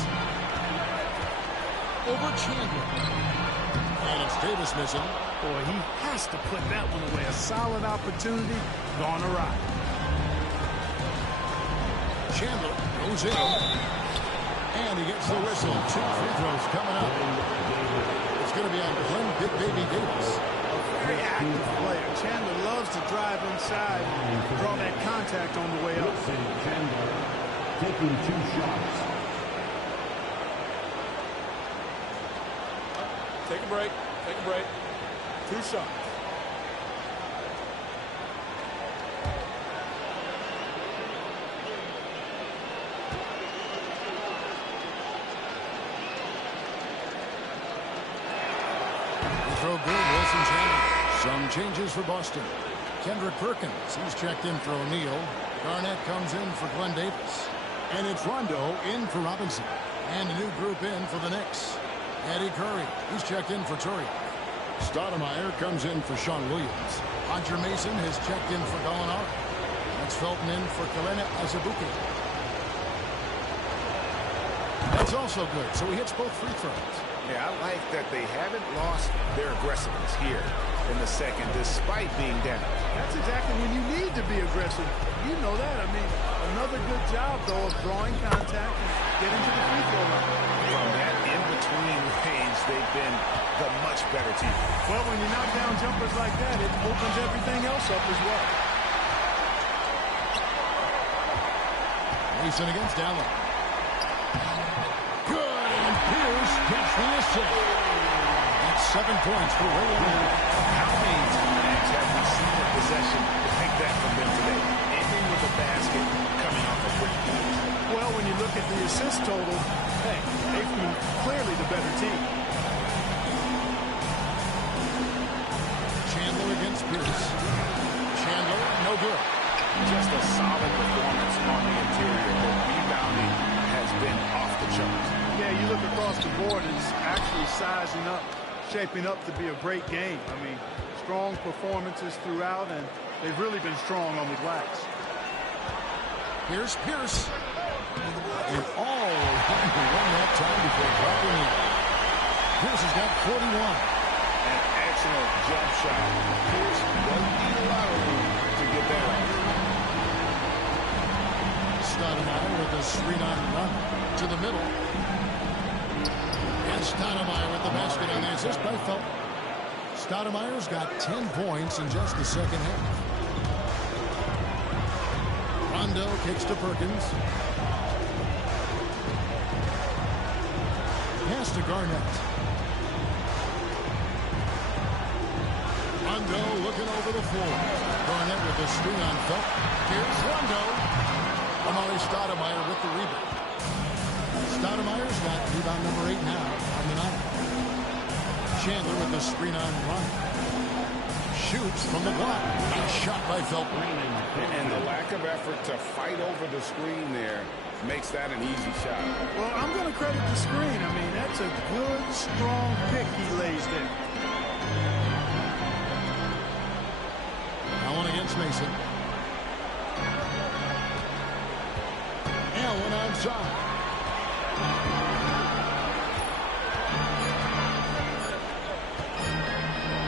Over Chandler. And it's Davis missing. Boy, he has to put that one away. A solid opportunity gone awry. Chandler goes in. And he gets the whistle. 2 free throws coming up. It's going to be on Glenn Big Baby Davis. Very active player. Chandler loves to drive inside and draw that contact on the way up. Chandler taking 2 shots. Take a break. Take a break. 2 shots. Throw good, Wilson Chandler. Some changes for Boston. Kendrick Perkins, he's checked in for O'Neal. Garnett comes in for Glenn Davis. And it's Rondo in for Robinson. And a new group in for the Knicks. Eddie Curry, he's checked in for Turiaf. Stoudemire comes in for Sean Williams. Roger Mason has checked in for Gallinari. That's Felton in for Kalena Azubuike. That's also good, so he hits both free throws. Yeah, I like that they haven't lost their aggressiveness here in the second, despite being down. That's exactly when you need to be aggressive. You know that. I mean, another good job, though, of drawing contact and getting to the free throw line. From that in-between range, they've been the much better team. Well, when you knock down jumpers like that, it opens everything else up as well. Mason against Allen. Good, and Pierce gets the assist. That's 7 points for Ray Allen. How many times have we seen a possession to pick that from them today? Ending with a basket coming off a quick play. Well, when you look at the assist total, hey, they've been clearly the better team. Chandler against Pierce. Chandler, no good. Just a solid performance on the interior. The rebounding has been off the charts. Yeah, you look across the board, it's actually sizing up, shaping up to be a great game. I mean, strong performances throughout, and they've really been strong on the glass. Here's Pierce. And all will have to run that time before dropping in. Pierce has got 41. An excellent jump shot. Pierce doesn't need a lot of room to get that off. Stoudemire with a screen-on run to the middle. And Stoudemire with the basket on the assist by Felton. Stoudemire's got 10 points in just the second half. Rondo kicks to Perkins. Pass to Garnett. Rondo looking over the floor. Garnett with the screen on Felton. Here's Rondo. Amari Stoudemire with the rebound. Stoudemire's got rebound number 8 now on the night. Chandler with the screen on run. Shoots from the block. Nice shot by Felton. And the lack of effort to fight over the screen there makes that an easy shot. Well, I'm going to credit the screen. I mean, that's a good, strong pick he lays there. Allen against Mason. Allen outside.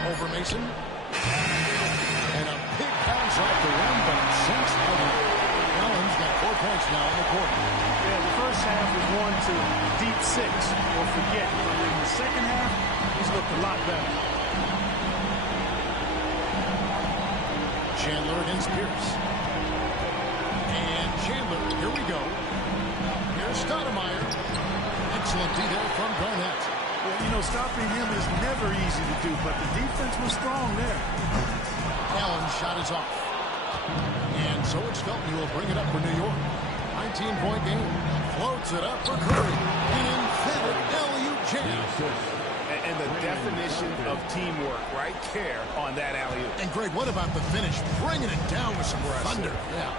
Over Mason. And a big bounce off the rim, but sinks out of it. Allen's got 4 points now in the quarter. Yeah, the first half was 1 to deep 6 or forget. But in the second half, he's looked a lot better. Chandler against Pierce. And Chandler, here we go. Here's Stoudemire. Excellent D there from Garnett. Well, you know, stopping him is never easy to do, but the defense was strong there. Allen's shot is off. And so it's Felton who will bring it up for New York. 19-point game. Floats it up for Curry. An emphatic alley-oop jam. And the definition of teamwork right there on that alley-oop. And Greg, what about the finish? Bringing it down with some thunder. Yeah.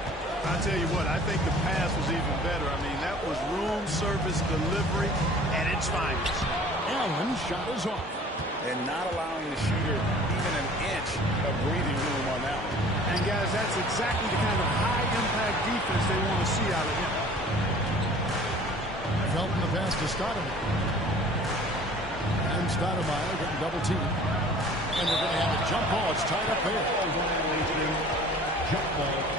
I'll tell you what, I think the pass was even better. I mean, that was room service delivery at its finest. Allen's shot is off. And not allowing the shooter even an inch of breathing room on that one. And guys, that's exactly the kind of high-impact defense they want to see out of him. Felton the pass to Stoudemire. And Stoudemire getting double-teamed. And we're going to have a jump ball. It's tied up there. Jump ball.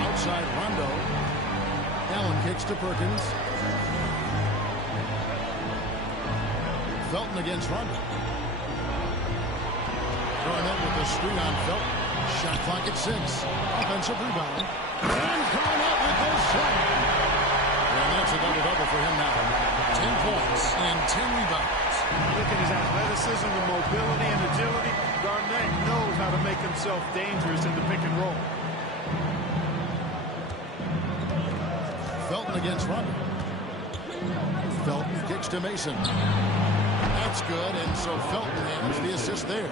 Outside Rondo. Allen kicks to Perkins. Felton against Rondo. Garnett with the screen on Felton. Shot clock at 6. Offensive rebound. And Garnett with the slam. And that's a double-double for him now. 10 points and 10 rebounds. Look at his athleticism, the mobility, and agility. Garnett knows how to make himself dangerous in the pick and roll. Felton against Rondo. Felton kicks to Mason. That's good, and so Felton has the assist there.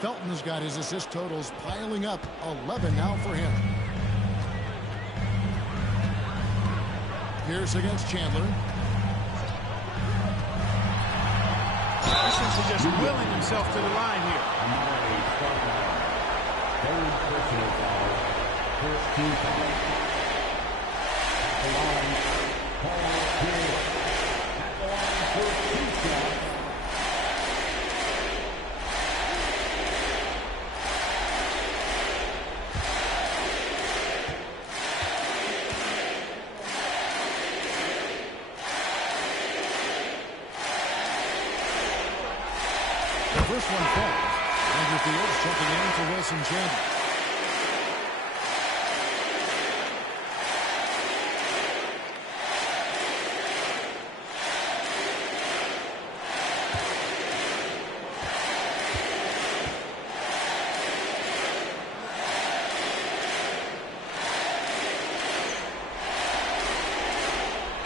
Felton has got his assist totals piling up. 11 now for him. Pierce against Chandler. Essentially just willing himself to the line here. Third personal foul. First team foul. At the line, Paul Pierce. At the line for two shots. First one falls. Andrew Fields checking in for Wilson Chandler.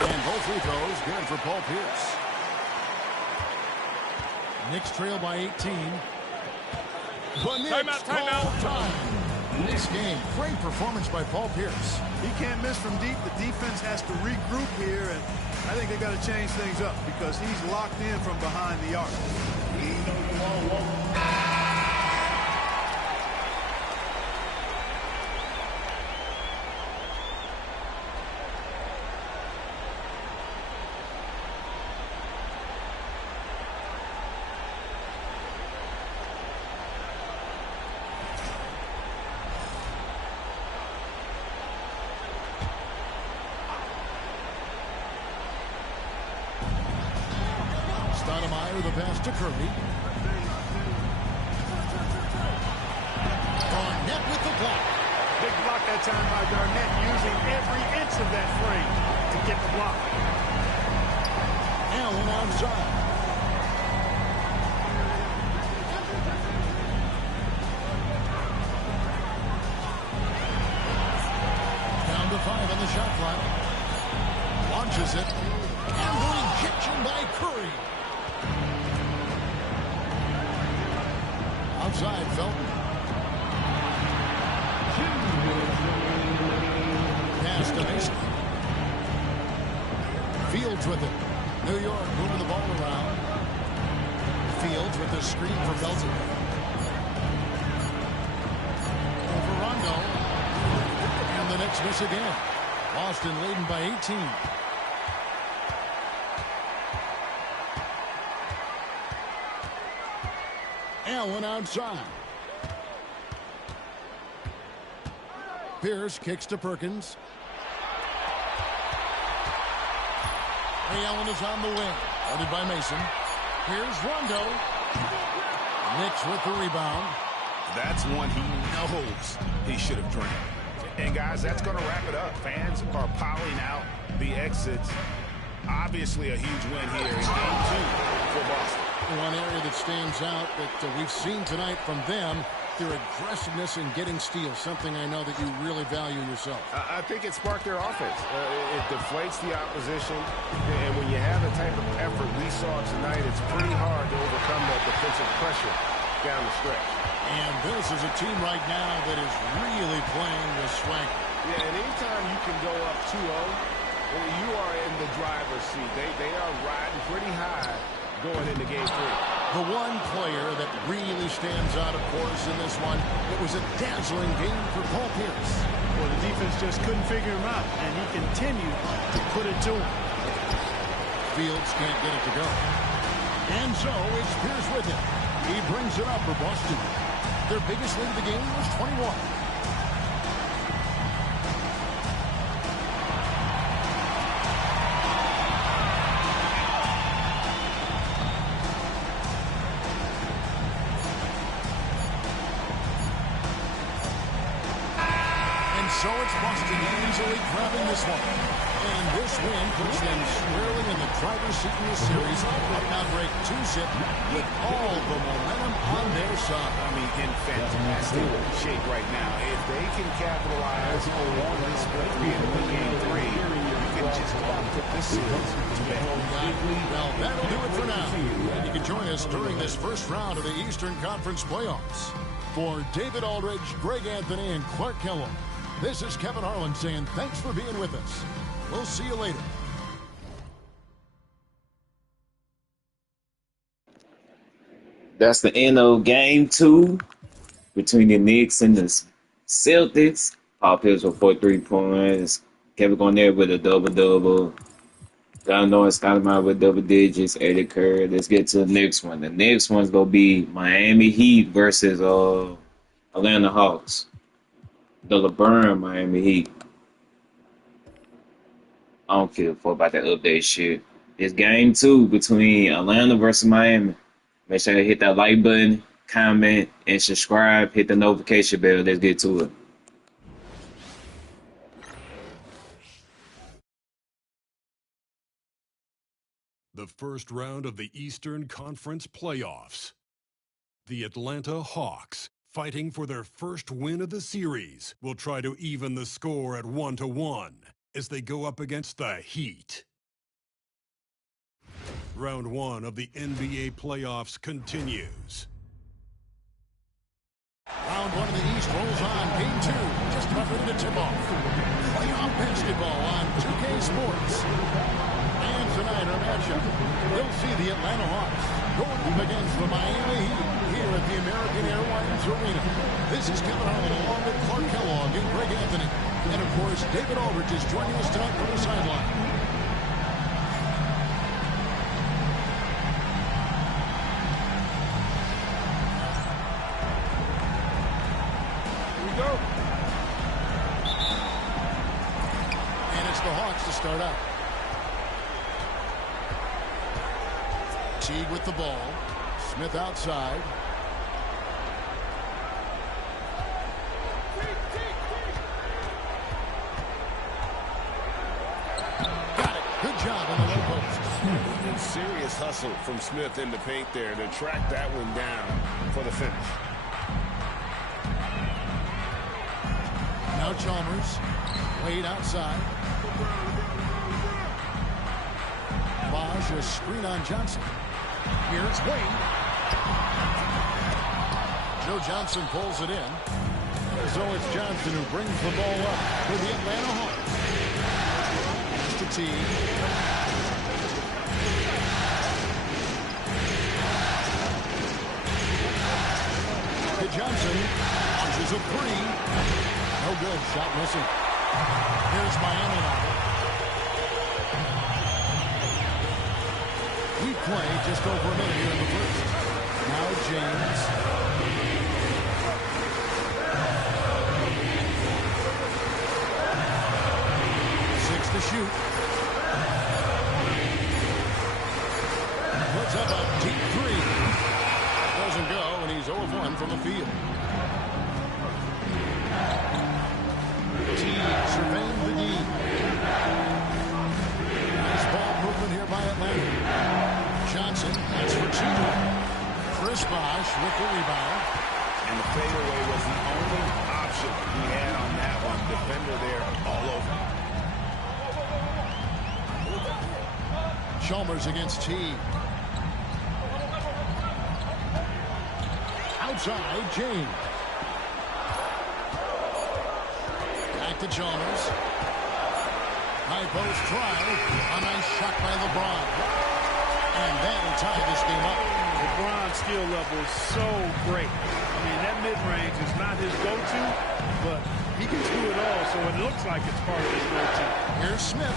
And both free throws good for Paul Pierce. Knicks trail by 18. Timeout. This game, great performance by Paul Pierce. He can't miss from deep. The defense has to regroup here, and I think they got to change things up because he's locked in from behind the arc. the pass to Curry. Garnett with the block. Big block that time by Garnett, using every inch of that frame to get the block. Allen outside. Down to 5 on the shot clock. Launches it. And the rejection by Curry. Outside, Felton. Pass to Mason. Fields with it. New York moving the ball around. Fields with the screen for Felton. Over Rondo. And the Knicks miss again. Boston leading by 18. Allen outside. Pierce kicks to Perkins. Ray Allen is on the wing. Guarded by Mason. Here's Rondo. Knicks with the rebound. That's one he knows he should have drained. And, guys, that's going to wrap it up. Fans are piling out the exits. Obviously a huge win here in Game 2 for Boston. One area that stands out that we've seen tonight from them, their aggressiveness in getting steals, something I know that you really value yourself. I think it sparked their offense. It deflates the opposition, and when you have the type of effort we saw tonight, it's pretty hard to overcome that defensive pressure down the stretch. And this is a team right now that is really playing with swagger. Yeah, and anytime you can go up 2-0, you are in the driver's seat. They are riding pretty high going into Game 3. The one player that really stands out, of course, in this one, it was a dazzling game for Paul Pierce. Well, the defense just couldn't figure him out, and he continued to put it to him. Fields can't get it to go. And so it's Pierce with it. He brings it up for Boston. Their biggest lead of the game was 21. So it's Boston easily grabbing this one. And this win puts them squarely in the driver's seat in this series. Right now break 2-zip with all the momentum on their side. I mean, in fantastic shape right now. If they can capitalize on this victory and win Game 3, you can just about put this series to bed. Well, that'll do it for now. And you can join us during this first round of the Eastern Conference playoffs. For David Aldridge, Greg Anthony, and Clark Kellogg, this is Kevin Harlan saying thanks for being with us. We'll see you later. That's the end of Game 2 between the Knicks and the Celtics. Paul Pierce with 43 points. Kevin Garnett with a double-double. John Norris got him out with double digits. Eddie Kerr. Let's get to the next one. The next one's going to be Miami Heat versus Atlanta Hawks. The LeBron Miami Heat. I don't care about that update shit. It's Game 2 between Atlanta versus Miami. Make sure you hit that like button, comment, and subscribe. Hit the notification bell. Let's get to it. The first round of the Eastern Conference playoffs. The Atlanta Hawks, fighting for their first win of the series, will try to even the score at 1-1 as they go up against the Heat. Round 1 of the NBA playoffs continues. Round 1 of the East rolls on. Game 2 just about ready to tip off. Playoff basketball on 2K Sports. And tonight our matchup, we'll see the Atlanta Hawks going up against the Miami Heat here at the American Airlines Arena. This is Kevin Harlan along with Clark Kellogg and Greg Anthony. And of course, David Aldridge is joining us tonight from the sideline. Here we go. And it's the Hawks to start out. 2 Teague with the ball. Smith outside. Got it. Good job on the low post. Serious hustle from Smith in the paint there to track that one down for the finish. Now Chalmers. Wade outside. Bosch, a screen on Johnson. Here's Wade. Joe Johnson pulls it in. So it's Johnson who brings the ball up for the Atlanta Hawks. To Teague. To Johnson. Launches a three. No good. Shot missing. Here's Miami now. We play just over a minute here in the first. Now James. 6 to shoot. Puts up a deep three. Doesn't go, and he's 0 of 1 from the field. Teague surveying the D. Nice ball movement here by Atlanta. Johnson, that's for 2. Chris Bosh with the rebound. And the fadeaway was the only option he had on that one. Defender there all over. Chalmers against Teague. Outside, James. Back to Chalmers. High post try. A nice shot by LeBron. And that'll tie this game up. LeBron's skill level is so great. I mean, that mid-range is not his go-to, but he can do it all, so it looks like it's part of his go-to. Here's Smith.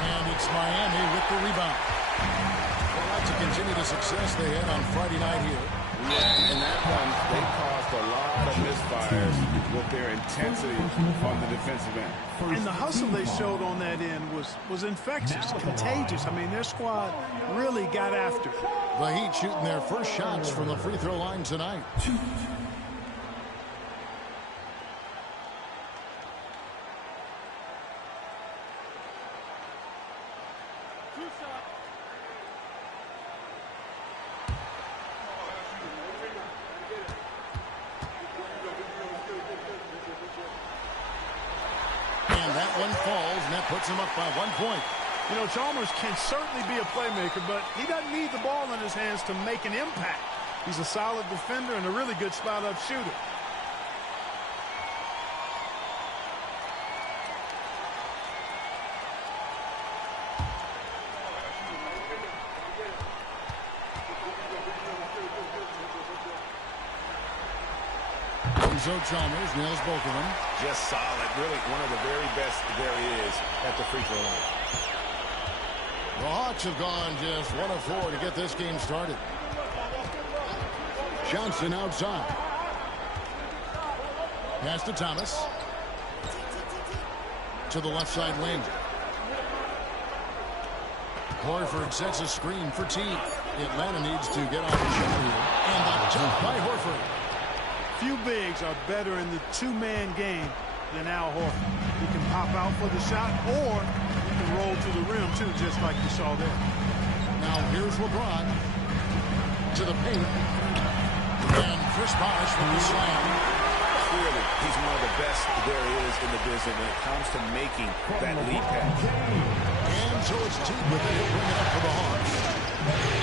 And it's Miami with the rebound. They'll have to continue the success they had on Friday night here. Yeah, in that one, they caused a lot of misfires with their intensity on the defensive end. And the hustle they showed on that end was infectious, contagious. I mean, their squad really got after it. The Heat shooting their first shots from the free throw line tonight. And that one falls, and that puts him up by 1 point. You know, Chalmers can certainly be a playmaker, but he doesn't need the ball in his hands to make an impact. He's a solid defender and a really good spot-up shooter. Enzo Chalmers nails both of them. Just solid. Really one of the very best there is at the free throw line. The Hawks have gone just 1 of 4 to get this game started. Johnson outside. Pass to Thomas. To the left side lane. Horford sets a screen for Teague. Atlanta needs to get off the shot here. And the jump by Horford. Few bigs are better in the two-man game than Al Horford. He can pop out for the shot, or he can roll to the rim, too, just like you saw there. Now here's LeBron. To the paint. And Chris Bosh with the slam. Clearly, he's one of the best there is in the business when it comes to making that lead pass. And so it's Teague with it. He'll bring it up for the Hawks.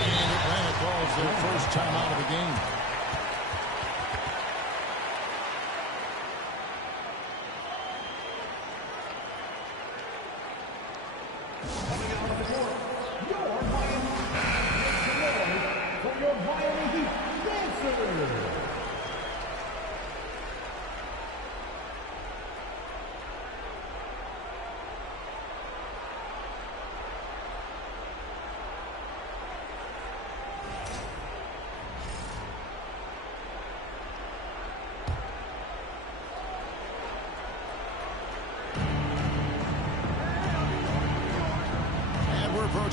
And Atlanta calls their first time out of the game.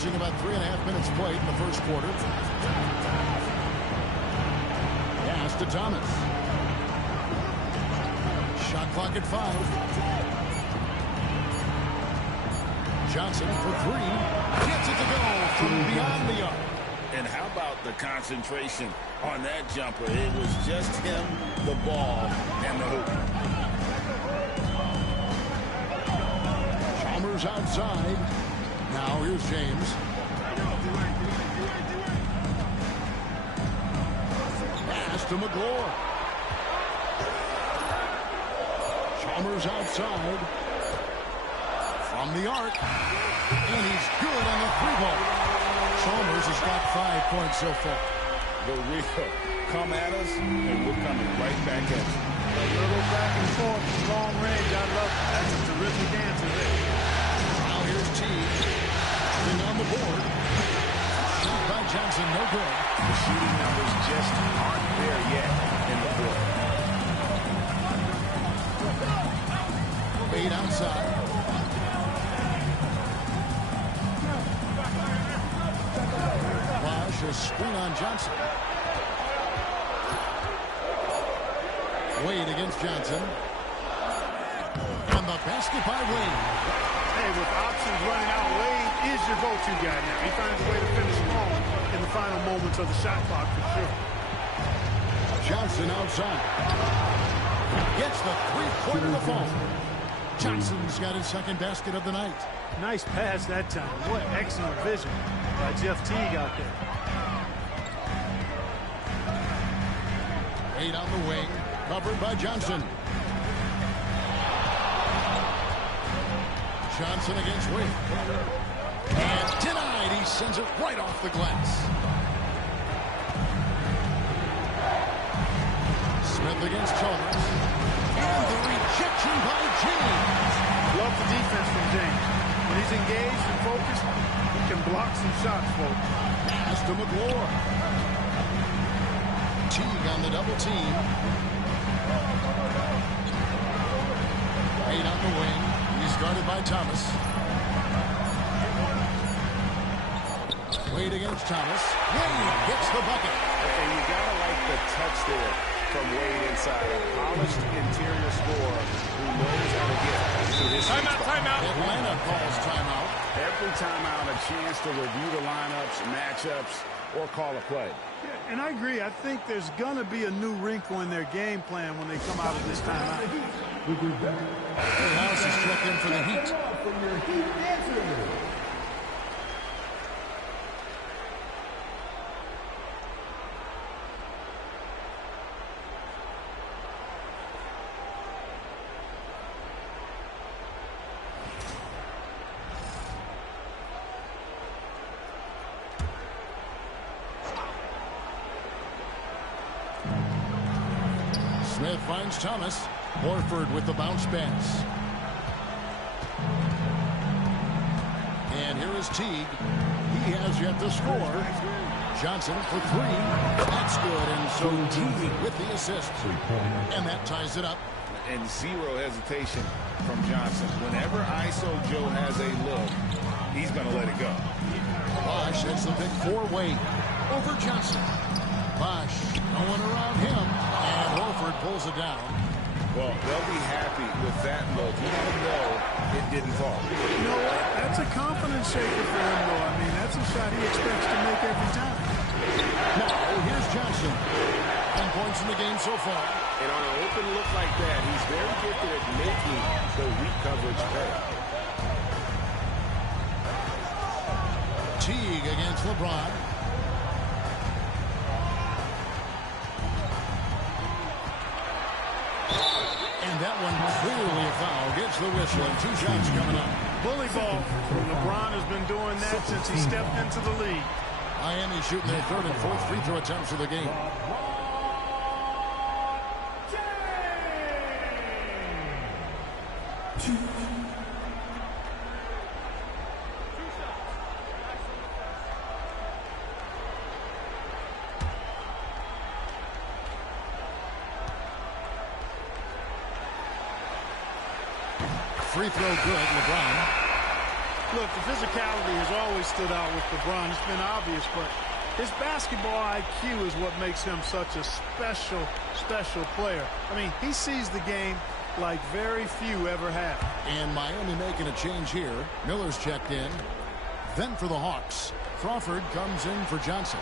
approaching about 3.5 minutes played in the first quarter. Pass to Thomas. Shot clock at 5. Johnson for 3. Gets it to go from beyond the arc. And how about the concentration on that jumper? It was just him, the ball, and the hoop. Chalmers outside. Now here's James. Pass to McGlure. Chalmers outside. From the arc. And he's good on the 3-ball. Chalmers has got 5 points so far. The real come at us, and we're coming right back at you. A little back and forth, long range. I love it. That's a terrific answer there. Now here's Teague. Shooting on the board. Shot by Johnson, no good. The shooting numbers just aren't there yet in the fourth. Wade outside. Bosch a screen on Johnson. Wade against Johnson. And the basket by Wade. Hey, with options running out, Wade is your go-to guy now. He finds a way to finish strong in the final moments of the shot clock for sure. Johnson outside. Gets the three-pointer to fall. Johnson's got his second basket of the night. Nice pass that time. What excellent vision by Jeff Teague out there. Wade on the wing. Covered by Johnson. Johnson against Wade. And denied. He sends it right off the glass. Smith against Chalmers. And the rejection by James. Love the defense from James. When he's engaged and focused, he can block some shots, folks. Pass to McGlure. Teague on the double team. Wade on the wing. He's guarded by Thomas. Wade against Thomas. Wade gets the bucket. And you gotta like the touch there from Wade inside. A polished interior scorer who knows how to get to his spot. Timeout. Atlanta calls timeout. Every timeout, a chance to review the lineups, matchups, or call a play. Yeah, and I agree. I think there's going to be a new wrinkle in their game plan when they come out of this timeout. House is checked in for the Heat. Smith finds Thomas. Horford with the bounce pass. And here is Teague. He has yet to score. Johnson for 3. That's good. And so Teague with the assist. And that ties it up. And zero hesitation from Johnson. Whenever ISO Joe has a look, he's going to let it go. Bosch has the pick 4-way over Johnson. Bosch going around him. And Horford pulls it down. Well, they'll be happy with that look. You don't know it didn't fall. You know what? That's a confidence shaker for him, though. I mean, that's a shot he expects to make every time. Now, here's Johnson. 10 points in the game so far. And on an open look like that, he's very gifted at making the weak coverage pay. Teague against LeBron. And that one clearly a foul. Gets the whistle and 2 shots coming up. Bully ball. LeBron has been doing that since he stepped into the league. Miami shooting their 3rd and 4th free throw attempts of the game. Free throw good, LeBron. Look, the physicality has always stood out with LeBron. It's been obvious, but his basketball IQ is what makes him such a special, special player. I mean, he sees the game like very few ever have. And Miami making a change here. Miller's checked in. Then for the Hawks, Crawford comes in for Johnson.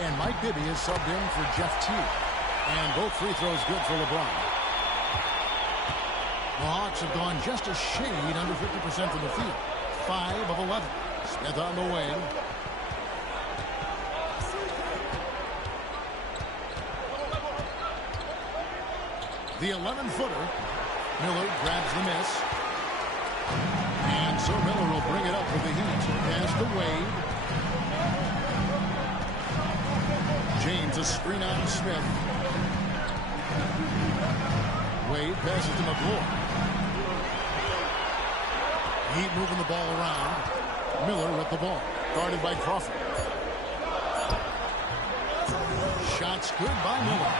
And Mike Bibby is subbed in for Jeff Teague. And both free throws good for LeBron. The Hawks have gone just a shade under 50% from the field. 5 of 11. Smith on the wing. The 11-footer. Miller grabs the miss. And so Miller will bring it up for the Heat. Pass to Wade. James a screen on Smith. Wade passes to McClure. Heat moving the ball around. Miller with the ball. Guarded by Crawford. Shots good by Miller.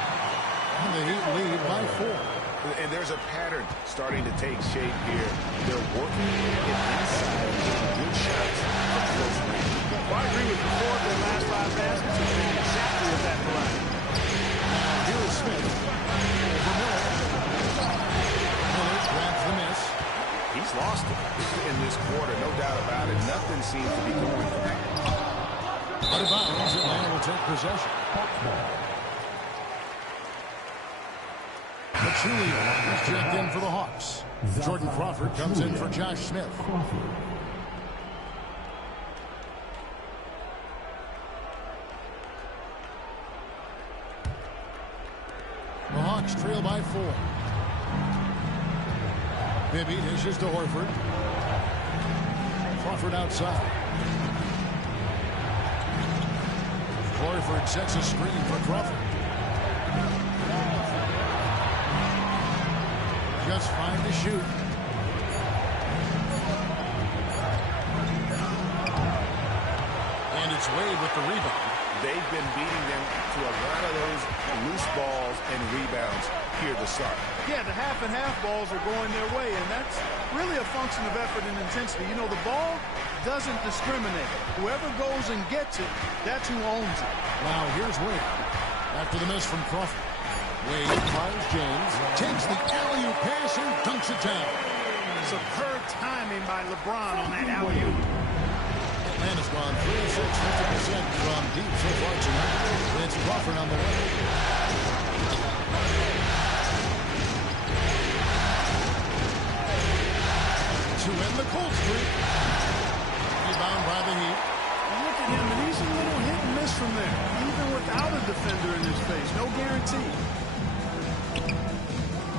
And the Heat lead by 4. And there's a pattern starting to take shape here. They're working to get inside and getting good shots from close range. Well, I agree with you. 4 of their last 5 baskets have been exactly at that variety. Now here is Smith. Over Miller. Miller grabs the miss. He's lost it in this quarter, no doubt about it. Nothing seems to be going for him. Out of bounds, Atlanta will take possession. Pachulia is checked in for the Hawks. Jordan Crawford comes in for Josh Smith. The Hawks trail by 4. Bibby dishes to Horford. Crawford outside. Horford sets a screen for Crawford. Just 5 to shoot. And it's Wade with the rebound. They've been beating them to a lot of those loose balls and rebounds here to start. Yeah, the half and half balls are going their way, and that's really a function of effort and intensity. You know, the ball doesn't discriminate. Whoever goes and gets it, that's who owns it. Now here's Wade. After the miss from Crawford. Wade finds James, takes the alley-oop pass and dunks it down. Superb timing by LeBron on that alley-oop. Atlanta's gone 3 of 6, 50% from deep so far tonight. It's Crawford on the way. To end the cold streak. Rebound by the Heat. Look at him, and he's a little hit and miss from there. Even without a defender in his face, no guarantee.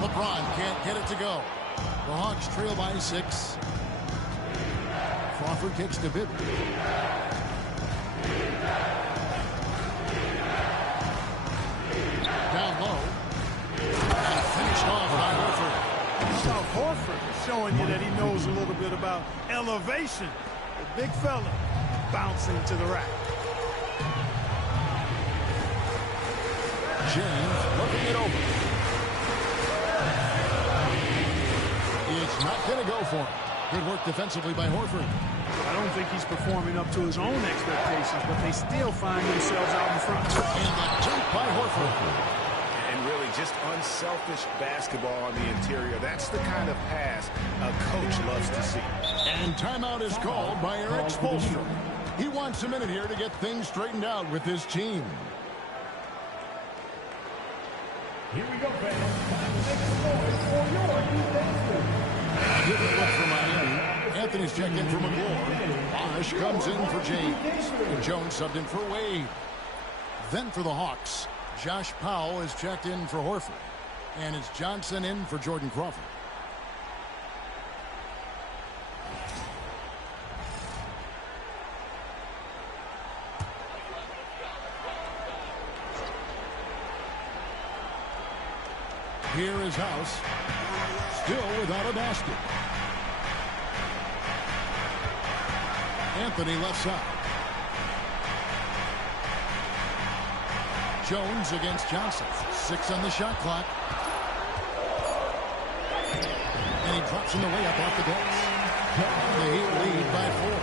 LeBron can't get it to go. The Hawks trail by 6. Crawford kicks to Bibby. Down low. And finished off by Horford. So Horford showing you that he knows a little bit about elevation. The big fella bouncing to the rack. James looking it over. It's not going to go for him. Good work defensively by Horford. I don't think he's performing up to his own expectations, but they still find themselves out in front. And the dunk by Horford. And really just unselfish basketball on the interior. That's the kind of pass a coach loves to see. And timeout is called by Eric Spoelstra. He wants a minute here to get things straightened out with his team. Here we go, fans. For your Good look for Miami. Anthony's checked in for McClure. Bosh comes in for James. And Jones subbed in for Wade. Then for the Hawks, Josh Powell is checked in for Horford. And it's Johnson in for Jordan Crawford. Here is House. Still without a basket. Anthony left side. Jones against Johnson. 6 on the shot clock. And he drops in the way up off the bench. The Heat lead by 4.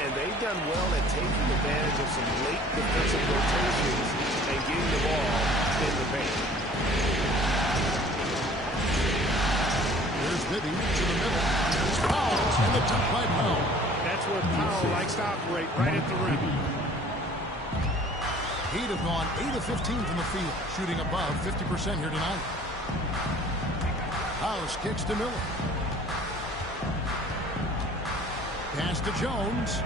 And they've done well at taking advantage of some late defensive rotations and getting the ball in the paint. Here's Bibby to the middle. There's Powell and the dunk by Powell. That's where Powell likes to operate, right at the rim. Heat have gone 8 of 15 from the field, shooting above 50% here tonight. House kicks to Miller. Pass to Jones.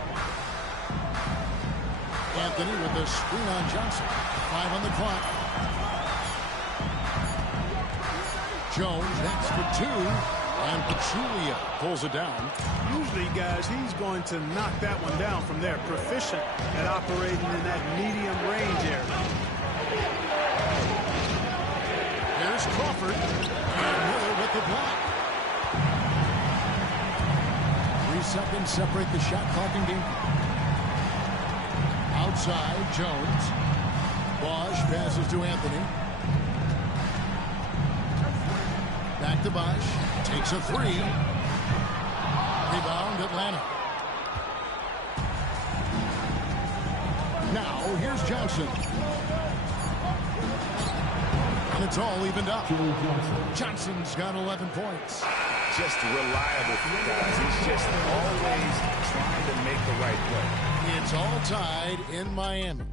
Anthony with the screen on Johnson. 5 on the clock. Jones next for 2. And Pachulia pulls it down. Usually, guys, he's going to knock that one down from there. Proficient at operating in that medium range area. There's Crawford. And Miller with the block. 3 seconds separate the shot clock and game. Outside, Jones. Bosch passes to Anthony. Back to Bosch. Takes a 3. Rebound, Atlanta. Now, here's Johnson. And it's all evened up. Johnson's got 11 points. Just reliable, guys. He's just always trying to make the right play. It's all tied in Miami.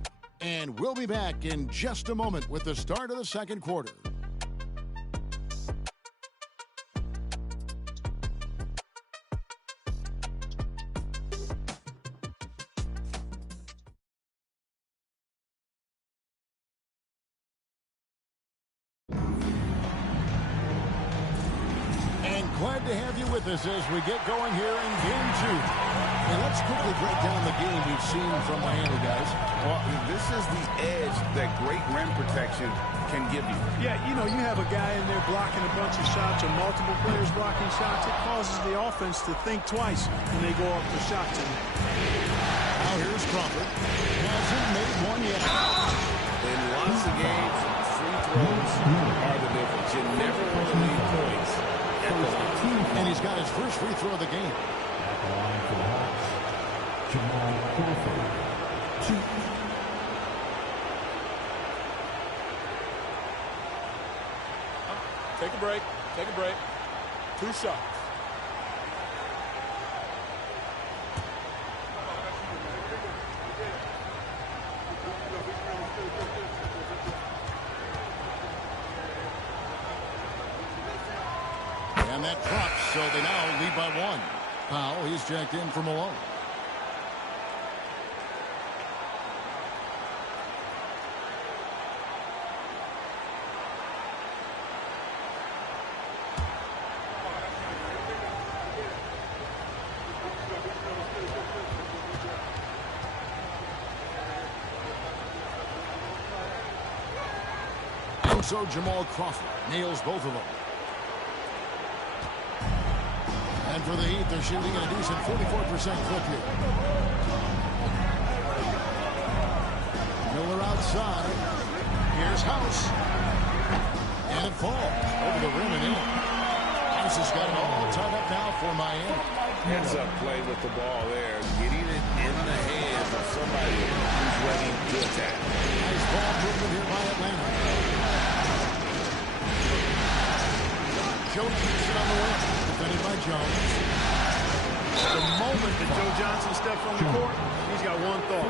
And we'll be back in just a moment with the start of the second quarter. Glad to have you with us as we get going here in Game 2. And let's quickly break down the game we've seen from Miami, guys. Well, this is the edge that great rim protection can give you. Yeah, you know, you have a guy in there blocking a bunch of shots or multiple players blocking shots. It causes the offense to think twice when they go up for shots in there. Now here's Crawford. Hasn't made one yet. In lots of games, free throws are the difference. You never want to leave points. And he's got his first free throw of the game. At the line for the Hawks, Jamal Crawford. 2. Take a break. Take a break. 2 shots. And that drops, so they now lead by 1. Powell, he's jacked in for Malone. And so Jamal Crawford nails both of them. And for the Heat, they're shooting at a decent 44% clip here. Miller outside. Here's House. And it falls over the rim and in. House has got it all tied up now for Miami. Heads up play with the ball there. Getting it in the hands of somebody who's ready to attack. Nice ball movement here by Atlanta. Joe keeps it on the wing. Defended by Jones. The moment that Joe Johnson steps on the court, he's got one thought.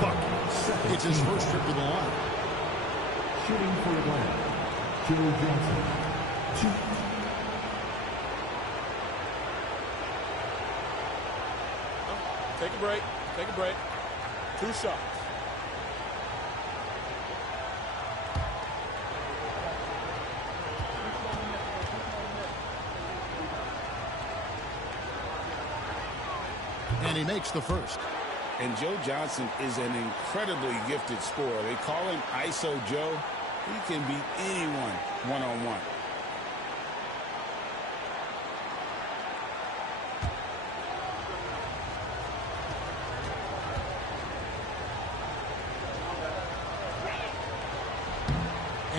Fuck. It's his first trip to the line. Shooting for Atlanta, Joe Johnson. 2. Take a break. Take a break. 2 shots. And he makes the first. And Joe Johnson is an incredibly gifted scorer. They call him ISO Joe. He can beat anyone one-on-one.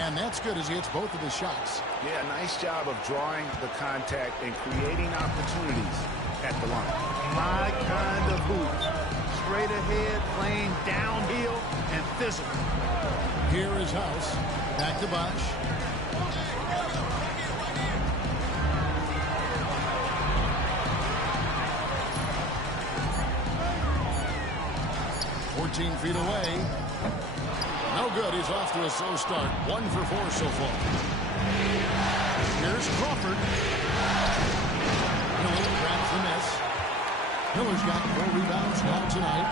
And that's good as he hits both of his shots. Yeah, nice job of drawing the contact and creating opportunities. at the line. My kind of hoops. Straight ahead, playing downhill, and physical. Here is House. Back to Bosch. Feet away. No good. He's off to a slow start. 1 for 4 so far. Here's Crawford. Miller grabs the miss. Miller's got 4 rebounds now tonight.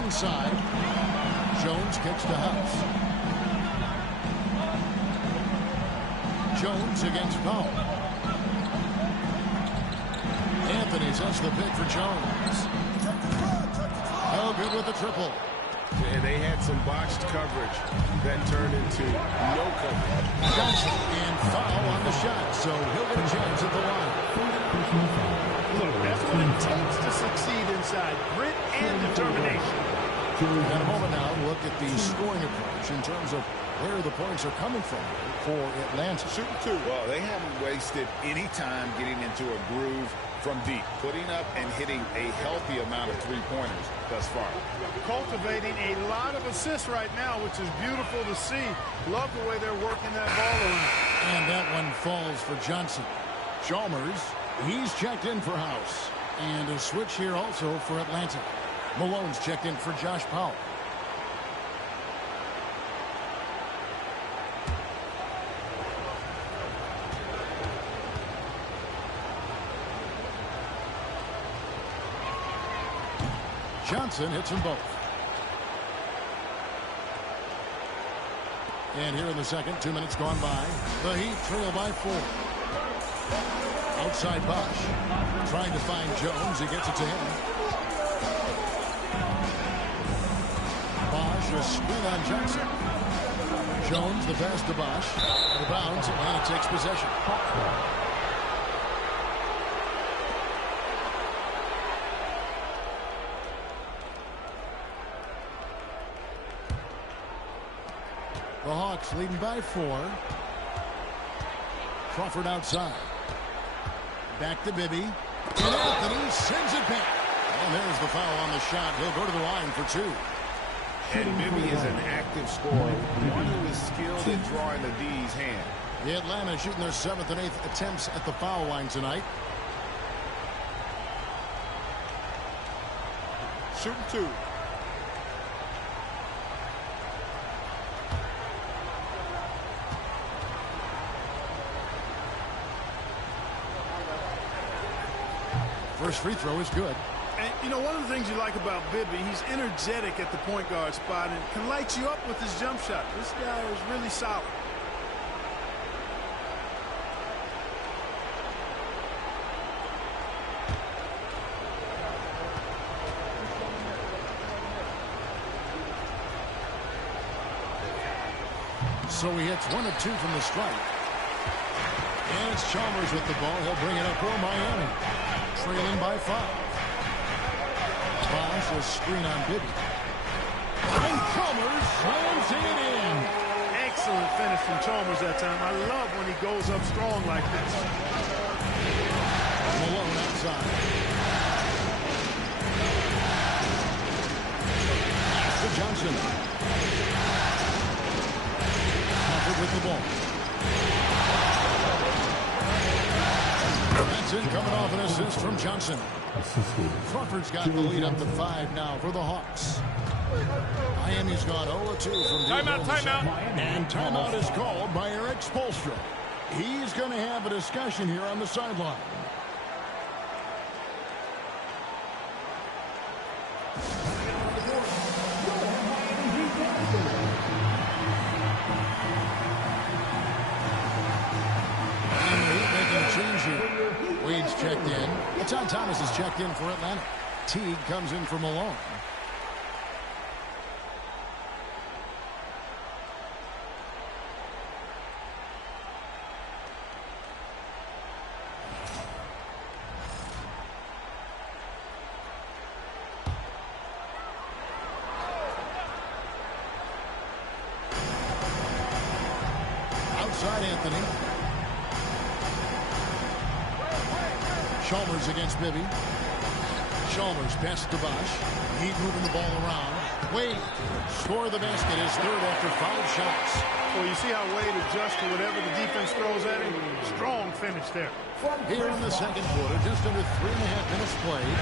Inside. Jones kicks to House. Jones against Powell. Anthony sets the pick for Jones. Oh, good with the triple. Yeah, they had some botched coverage that turned into no coverage. Johnson and foul on the shot, so he'll get a chance at the line. Look, that's what it takes to succeed inside. Grit and determination. In a moment now, look at the scoring approach in terms of where the points are coming from for Atlanta. Shooting 2. Well, they haven't wasted any time getting into a groove from deep, putting up and hitting a healthy amount of three-pointers thus far. Cultivating a lot of assists right now, which is beautiful to see. Love the way they're working that ball around. And that one falls for Johnson. Chalmers, he's checked in for House. And a switch here also for Atlanta. Malone's checked in for Josh Powell. Johnson hits them both. And here in the second, 2 minutes gone by. The Heat trail by 4. Outside Bosch. Trying to find Jones. He gets it to him. Bosch, a screen on Johnson. Jones, the pass to Bosch. Out of bounds. Atlanta takes possession. The Hawks leading by 4. Crawford outside. Back to Bibby. And Anthony sends it back. And there's the foul on the shot. He'll go to the line for 2. And Bibby is an active scorer, one who is skilled at drawing the D's hand. The Atlanta shooting their 7th and 8th attempts at the foul line tonight. Shooting 2. First free throw is good. And, you know, one of the things you like about Bibby, he's energetic at the point guard spot and can light you up with his jump shot. This guy is really solid. So he hits 1 of 2 from the strike. And it's Chalmers with the ball. He'll bring it up for Miami. Trailing by 5. Bosch, a screen on Bibby. And Chalmers slams it in. Excellent finish from Chalmers that time. I love when he goes up strong like this. Malone outside. Pass to Johnson. Crawford with the ball. Benson coming off an assist from Johnson. Crawford's got the lead up to 5 now for the Hawks. Miami's gone 0-2 from deep. Timeout. And timeout is called by Eric Spoelstra. He's going to have a discussion here on the sideline. Wade's checked in. John Thomas is checked in for Atlanta. Teague comes in for Malone. Outside Anthony. Chalmers against Bibby. Chalmers passes to Bosch. Heat moving the ball around. Wade score the basket, his third after 5 shots. Well, you see how Wade adjusts to whatever the defense throws at him? Strong finish there. Here in the second quarter, just under 3.5 minutes played.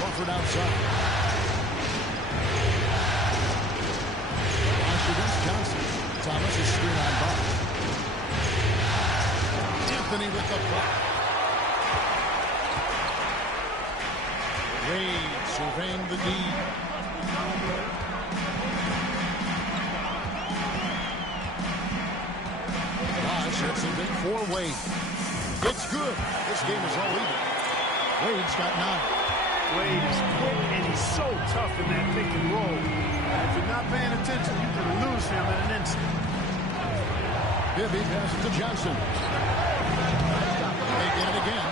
Crawford outside. Bosch against Johnson. Thomas is screen on Bosch. Anthony with the block. Wade surveying the D. Bosch hits a big 4 Wade. It's good. This game is all even. Wade's got 9. Wade is quick and he's so tough in that pick and roll. If you're not paying attention, you can lose him in an instant. Bibby passes to Johnson. They get it again.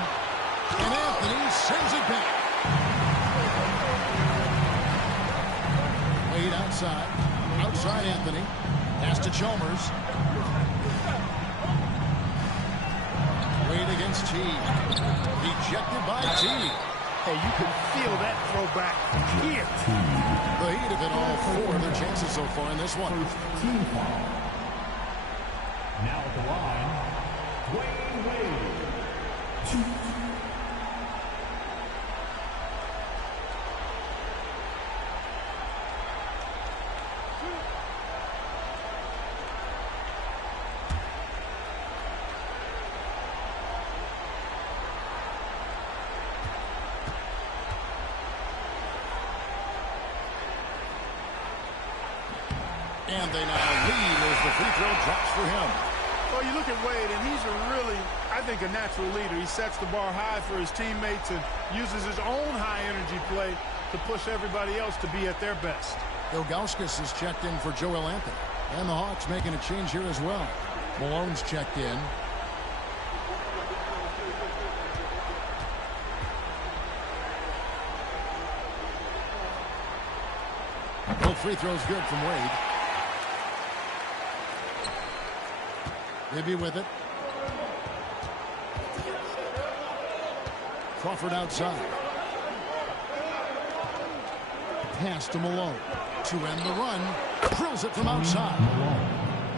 And Anthony sends it back. Wade outside. Outside Anthony. Pass to Chalmers. Wade against T. Rejected by T. Hey, you can feel that throwback here. The Heat have been all 4 of their chances so far in this one. Team foul. Now at the line, Dwayne Wade. 2. And they now lead as the free throw drops for him. Well, you look at Wade, and he's I think, a natural leader. He sets the bar high for his teammates and uses his own high-energy play to push everybody else to be at their best. Ilgauskas is checked in for Joel Anthony. And the Hawks making a change here as well. Malone's checked in. Both free throws good from Wade. Bibby with it. Crawford outside. Pass to Malone. To end the run. Drills it from outside.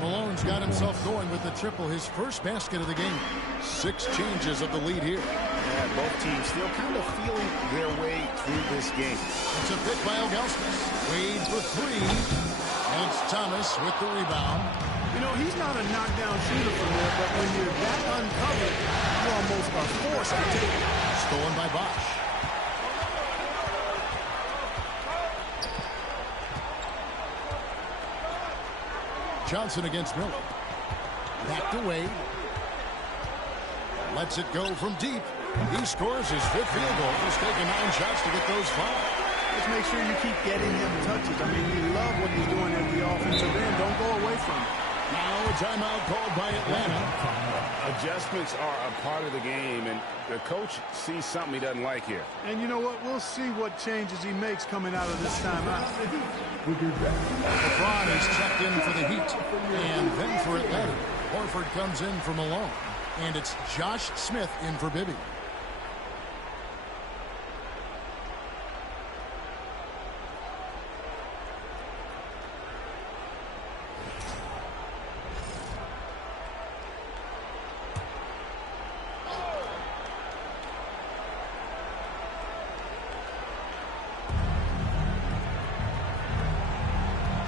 Malone's got himself going with the triple, his first basket of the game. 6 changes of the lead here. Yeah, both teams still kind of feeling their way through this game. It's a pick by Ilgauskas. Wade for 3. And it's Thomas with the rebound. You know, he's not a knockdown shooter from there, but when you're that uncovered, you almost are forced to take it. Stolen by Bosch. Johnson against Miller. Back to Wade. Lets it go from deep. He scores his 5th field goal. He's taking 9 shots to get those 5. Just make sure you keep getting him touches. I mean, you love what he's doing at the offensive end. Don't go away from it. Now a timeout called by Atlanta. Adjustments are a part of the game, and the coach sees something he doesn't like here. And you know what? We'll see what changes he makes coming out of this timeout. LeBron is checked in for the Heat. And then for Atlanta, Horford comes in for Malone. And it's Josh Smith in for Bibby.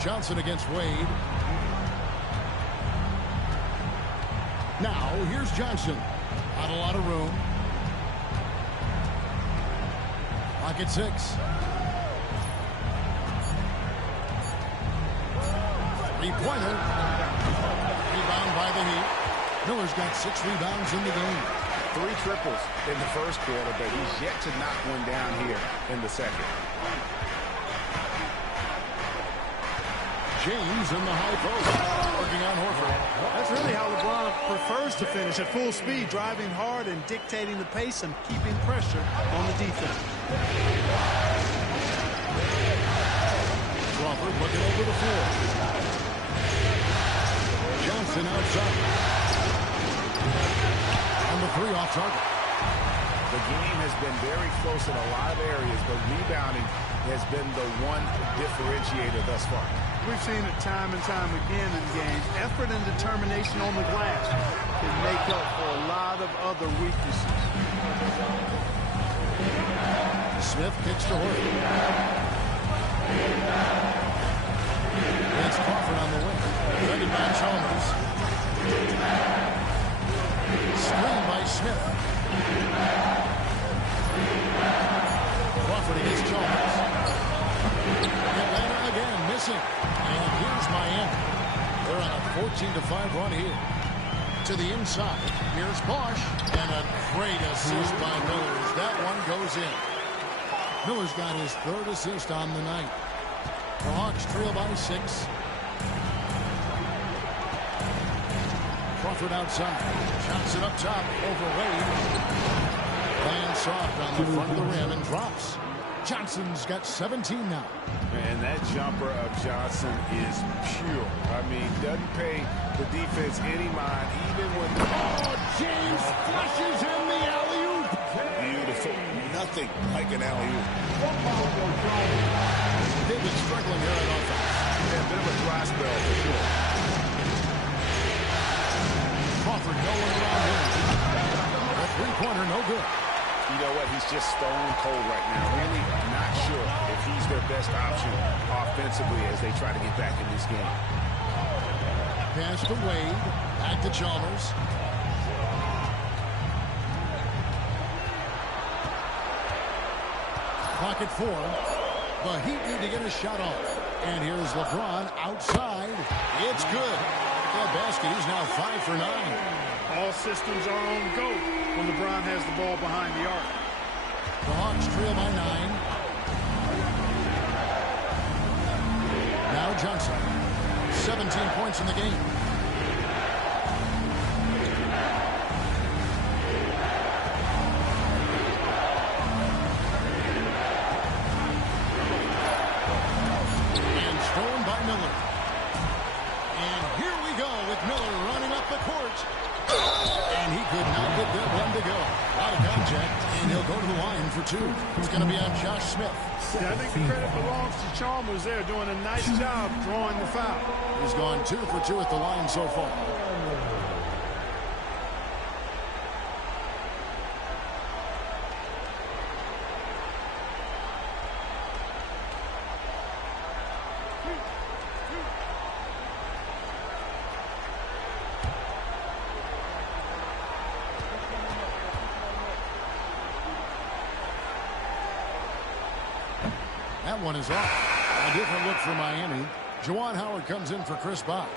Johnson against Wade. Now, here's Johnson. Not a lot of room. Pocket 6. Three-pointer. Rebound by the Heat. Miller's got 6 rebounds in the game. 3 triples in the first quarter, but he's yet to knock one down here in the second. James in the high post, working on Horford. That's really how LeBron prefers to finish, at full speed, driving hard and dictating the pace and keeping pressure on the defense. Crawford looking over the floor. Johnson outside. And the 3 off target. The game has been very close in a lot of areas, but rebounding has been the one differentiator thus far. We've seen it time and time again in games. Effort and determination on the glass can make up for a lot of other weaknesses. Smith kicks to Horford. It's Crawford on the wing. Defended by Chalmers. Screen by Smith. Crawford against Chalmers. Atlanta again missing. And here's Miami. They're on a 14-5 run here. To the inside. Here's Bosch. And a great assist by Miller as that one goes in. Miller's got his third assist on the night. The Hawks trail by 6. Crawford outside. Johnson up top over Wade. Lands soft on the front of the rim and drops. Johnson's got 17 now. And that jumper of Johnson is pure. I mean, doesn't pay the defense any mind, even when... Oh, James flushes in the alley-oop. Beautiful. Nothing like an alley-oop. They've been struggling here on offense. Yeah, a bit of a dry spell for sure. Crawford, no one around him. A three-pointer, no good. You know what? He's just stone cold right now. Really not sure if he's their best option offensively as they try to get back in this game. Pass to Wade. Back to Chalmers. Clock at 4. The Heat need to get a shot off. And here's LeBron outside. It's good. That basket, he's now 5 for 9. All systems are on go when LeBron has the ball behind the arc. The Hawks trail by 9. Now Johnson. 17 points in the game. And stolen by Miller. And here we go with Miller running up the court. And he could not get that one to go. Out of contact, and he'll go to the line for 2. It's going to be on Josh Smith. Yeah, I think the credit belongs to Chalmers there, doing a nice job drawing the foul. He's gone 2 for 2 at the line so far. That one is off. A different look for Miami. Juwan Howard comes in for Chris Bosh.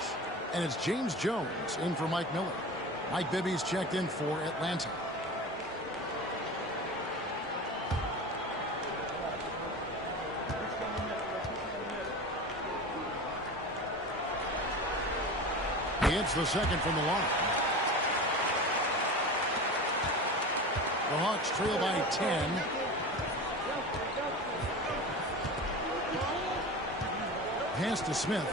And it's James Jones in for Mike Miller. Mike Bibby's checked in for Atlanta. He hits the second from the line. The Hawks trail by 10. Pass to Smith.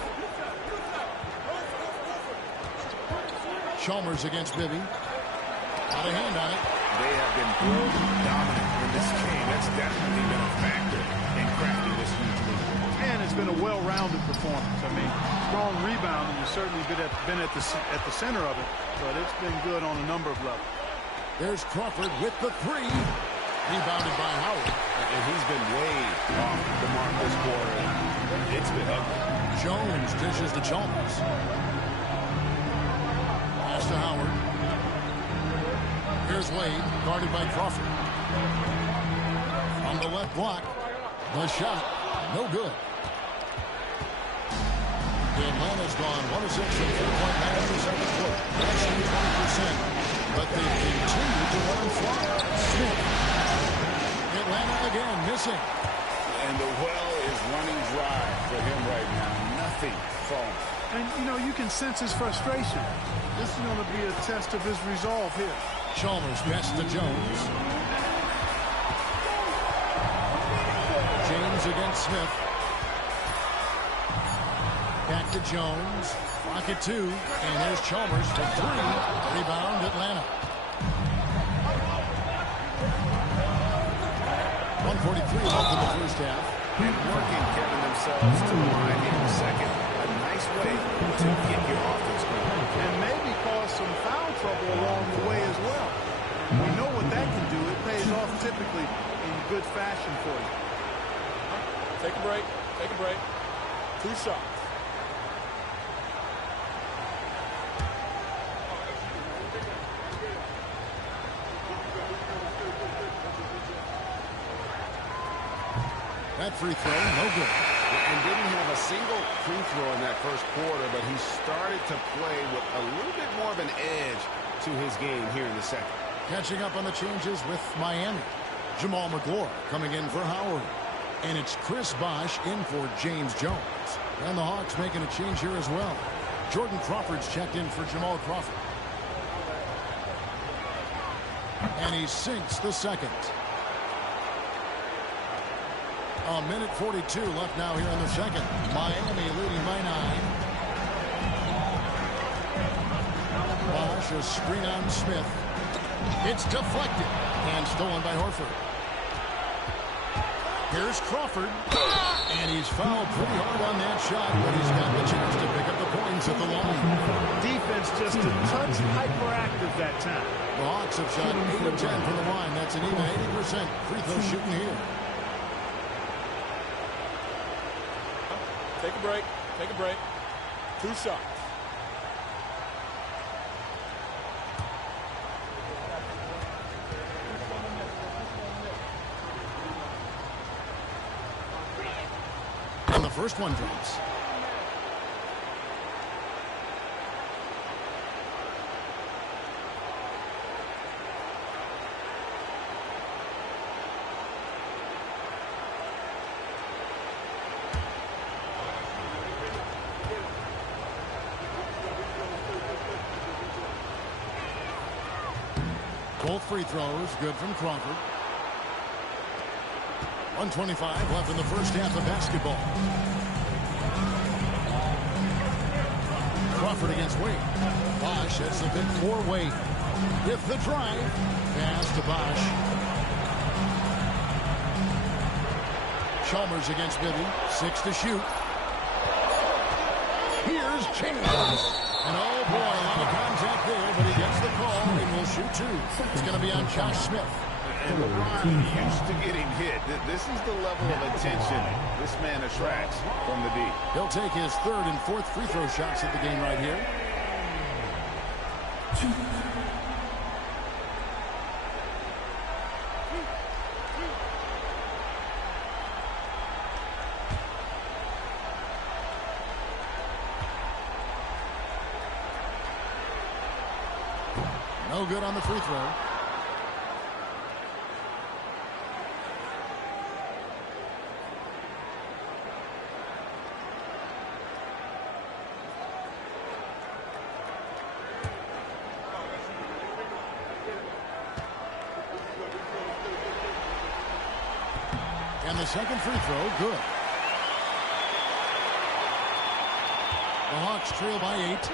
Chalmers against Bibby. Out of hand on it. They have been brilliant, dominant in this game. That's definitely been a factor in crafting this huge lead. And it's been a well-rounded performance. I mean, strong rebounding has certainly been at the center of it, but it's been good on a number of levels. There's Crawford with the 3. Rebounded by Howard. And he's been way off the mark this quarter. It's been ugly. Jones dishes to Chalmers. Pass to Howard. Here's Wade, guarded by Crawford. On the left block. The shot, no good. Atlanta's gone 1 of 6 from 3-point land in the second quarter. That's 20%. But they continue to run fly. Smith. Atlanta again missing. And the well is running dry for him right now. Nothing falling. And, you know, you can sense his frustration. This is going to be a test of his resolve here. Chalmers pass to Jones. James against Smith. Back to Jones. Clock at 2. And here's Chalmers for 3. Rebound Atlanta. 1:43 left in the first half. And working getting themselves to the line here in the second. A nice way to get your offense going. And maybe cause some foul trouble along the way as well. We know what that can do. It pays off typically in good fashion for you. Take a break. Take a break. 2 shots. That free throw, no good. And didn't have a single free throw in that first quarter, but he started to play with a little bit more of an edge to his game here in the second. Catching up on the changes with Miami. Jamal McGlure coming in for Howard. And it's Chris Bosh in for James Jones. And the Hawks making a change here as well. Jordan Crawford's checked in for Jamal Crawford. And he sinks the second. A minute 42 left now here in the second. Miami leading by 9. Bosh, a screen on Smith. It's deflected and stolen by Horford. Here's Crawford. And he's fouled pretty hard on that shot, but he's got the chance to pick up the points at the line. Defense just a touch hyperactive that time. The Hawks have shot 8 of 10 from the line. That's an even 80% free throw shooting here. Take a break. Take a break. 2 shots. And the first one drops. Both free throws good from Crawford. 1:25 left in the first half of basketball. Crawford against Wade. Bosh has the pick for Wade. With the drive. Pass to Bosh. Chalmers against Bibby. 6 to shoot. Here's Chambers. And oh boy, a lot of contact there, but he gets the call and will shoot 2. It's going to be on Josh Smith. And LeBron used to getting hit. This is the level of attention this man attracts from the D. He'll take his 3rd and 4th free throw shots of the game right here. No good on the free throw. And the second free throw, good. The Hawks trail by 8.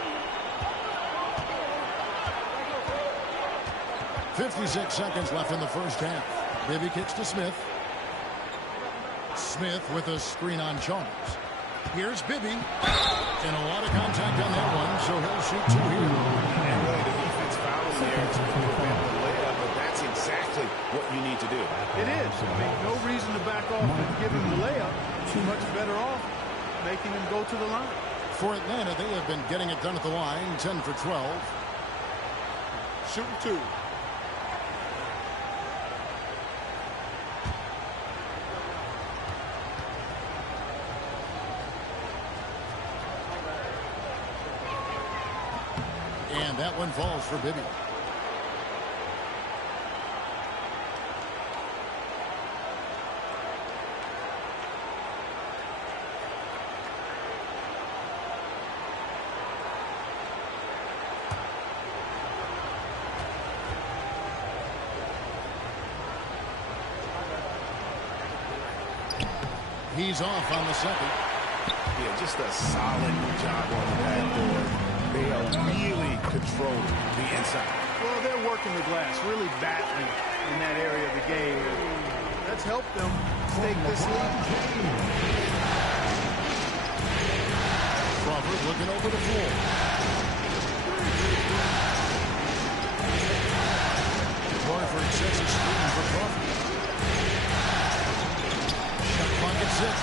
56 seconds left in the first half. Bibby kicks to Smith. Smith with a screen on Chalmers. Here's Bibby. And a lot of contact on that one, so he'll shoot 2 here. And really, the defense fouling there to prevent the layup, but that's exactly what you need to do. It is. I mean, no reason to back off and give him the layup. Too much better off making him go to the line. For Atlanta, they have been getting it done at the line, 10 for 12. Shooting 2. And that one falls for Bibby. He's off on the second. Yeah, just a solid job on the backboard. They are really controlling the inside. Well, they're working the glass, really battling in that area of the game. Let's help them stake this lead. Crawford looking over the floor. Horford sets a screen for Crawford. Shot clock at 6.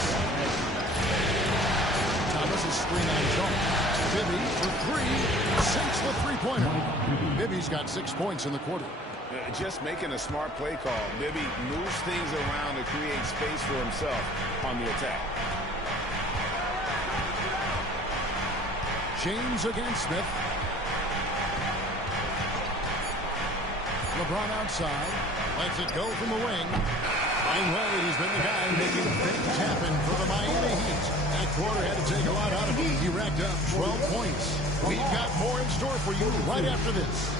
Thomas is screen on Jones. Bibby for 3. Sinks the three-pointer. Bibby's got 6 points in the quarter. Just making a smart play call. Bibby moves things around to create space for himself on the attack. James against Smith. LeBron outside. Lets it go from the wing. Dwayne Wade has been the guy making things happen for the Miami Heat. That quarter had to take a lot out of him. He racked up 12 points. We've got more in store for you right after this.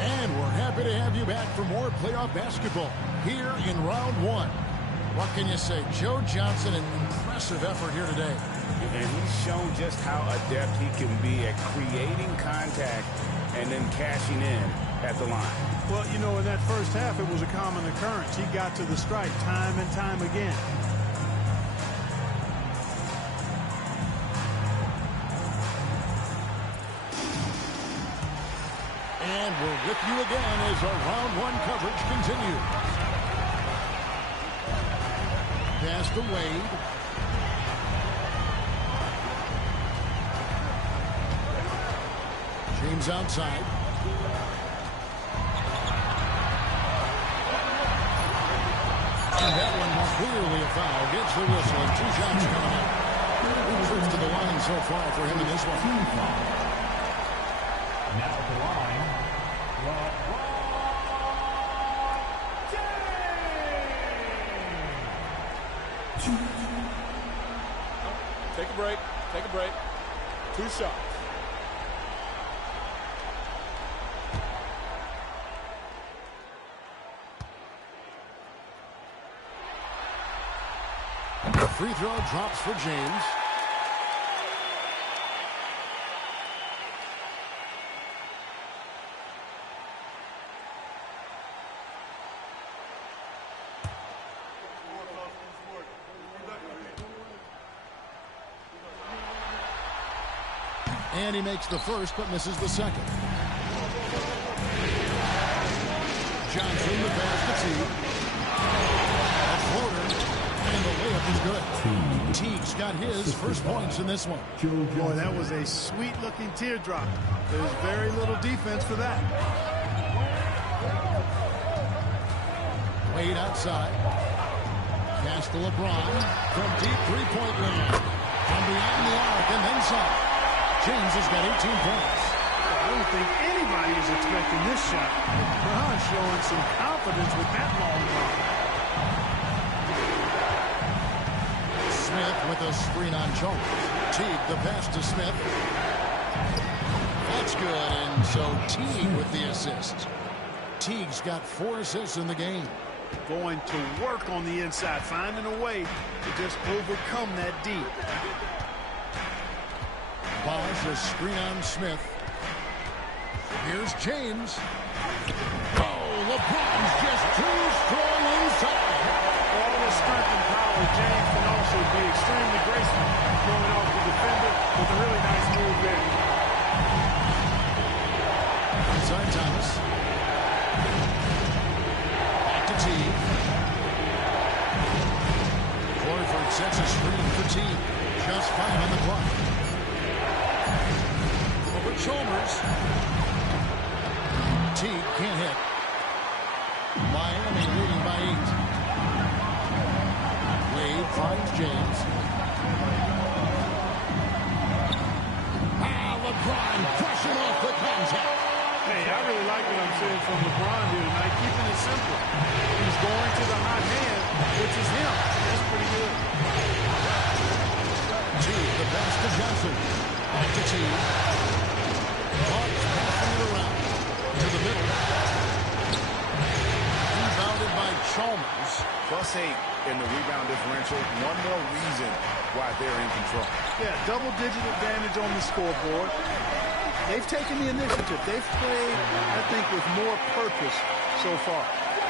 And we're happy to have you back for more playoff basketball here in round 1. What can you say? Joe Johnson, an impressive effort here today. And he's shown just how adept he can be at creating contact and then cashing in at the line. Well, you know, in that first half, it was a common occurrence. He got to the strike time and time again. And we're with you again as our round 1 coverage continues. Pass to Wade. James outside. And that one was clearly a foul. Gets the whistle and 2 shots coming up. 2 trips to the line so far for him in this one. Now at the line, Take a break. Take a break. 2 shots. The free throw drops for James. And he makes the first, but misses the second. Johnson, the pass to Teague. A floater, and the layup is good. Teague's got his first points in this one. Boy, that was a sweet-looking teardrop. There's very little defense for that. Wade outside. Pass to LeBron from deep three-point land. From beyond the arc and then some. James has got 18 points. I don't think anybody is expecting this shot. LeBron showing some confidence with that long run. Smith with a screen on Jones. Teague the pass to Smith. That's good, and so Teague with the assist. Teague's got 4 assists in the game. Going to work on the inside, finding a way to just overcome that deep. Bosch a screen on Smith. Here's James. Oh, LeBron's just too strong inside. For all the strength and power, James can also be extremely graceful, going off the defender with a really nice move there. Inside Thomas. Back to Teague. Horford sets a screen for Teague. Just 5 on the clock. Over Chalmers. Teague can't hit. Miami leading by 8. Wade finds James. LeBron crushing off the contact. Hey, I really like what I'm seeing from LeBron here tonight, keeping it simple. He's going to the hot hand, which is him. That's pretty good. Teague, the pass to Johnson. Back to Teague. Hawks passing it around to the middle. Rebounded by Chalmers. Plus sake, in the rebound differential, one more reason why they're in control. Yeah, double-digit advantage on the scoreboard. They've taken the initiative. They've played, I think, with more purpose so far.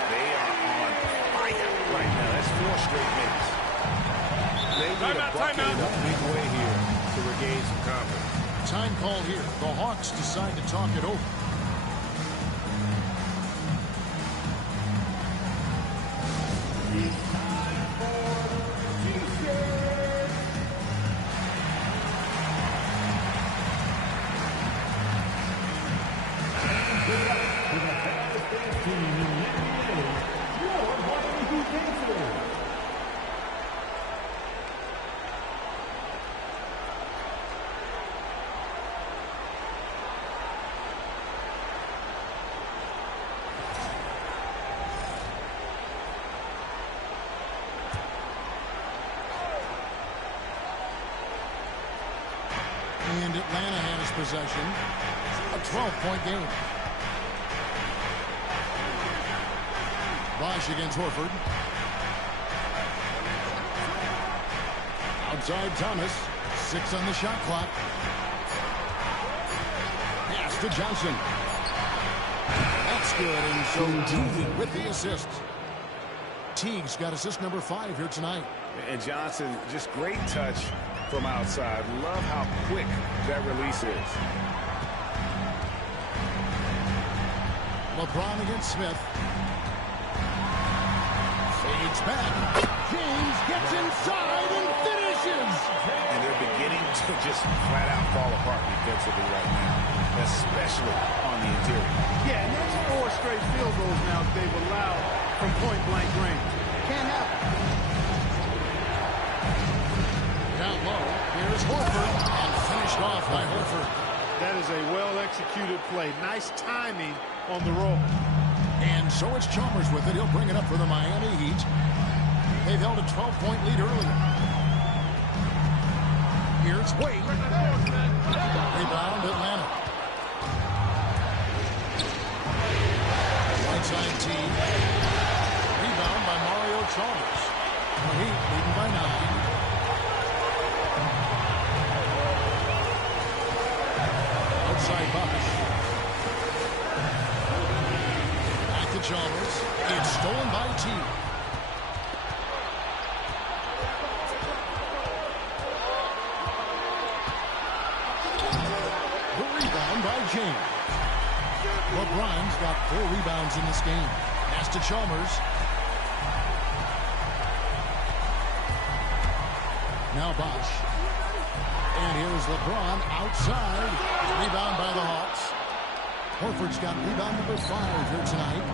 They are on fire right now. That's 4 straight minutes. They need a bucket in a big way here to regain some confidence. Time call here. The Hawks decide to talk it over. And Atlanta has possession. A 12-point game. Bosh against Horford. Outside Thomas. 6 on the shot clock. Pass to Johnson. That's good, and so Teague with the assist. Teague's got assist number 5 here tonight. And Johnson, just great touch from outside. Love how quick that release is. LeBron against Smith. Fades back. James gets inside and finishes. And they're beginning to just flat out fall apart defensively right now, especially on the interior. Yeah, and that's 4 straight field goals now that they've allowed from point-blank range. Can't happen. Down low, here's Horford, and finished off by Horford. That is a well-executed play. Nice timing on the roll. And so it's Chalmers with it. He'll bring it up for the Miami Heat. They've held a 12-point lead earlier. Here's Wade. Rebound, Atlanta. Right side team. Rebound by Mario Chalmers. The Heat leading by 9. Outside Bosh. Back to Chalmers. It's stolen by Teague. The rebound by James. LeBron's got 4 rebounds in this game. Pass to Chalmers. Now Bosh. And here's LeBron outside. Rebound by the Hawks. Horford's got rebound number 5 here tonight.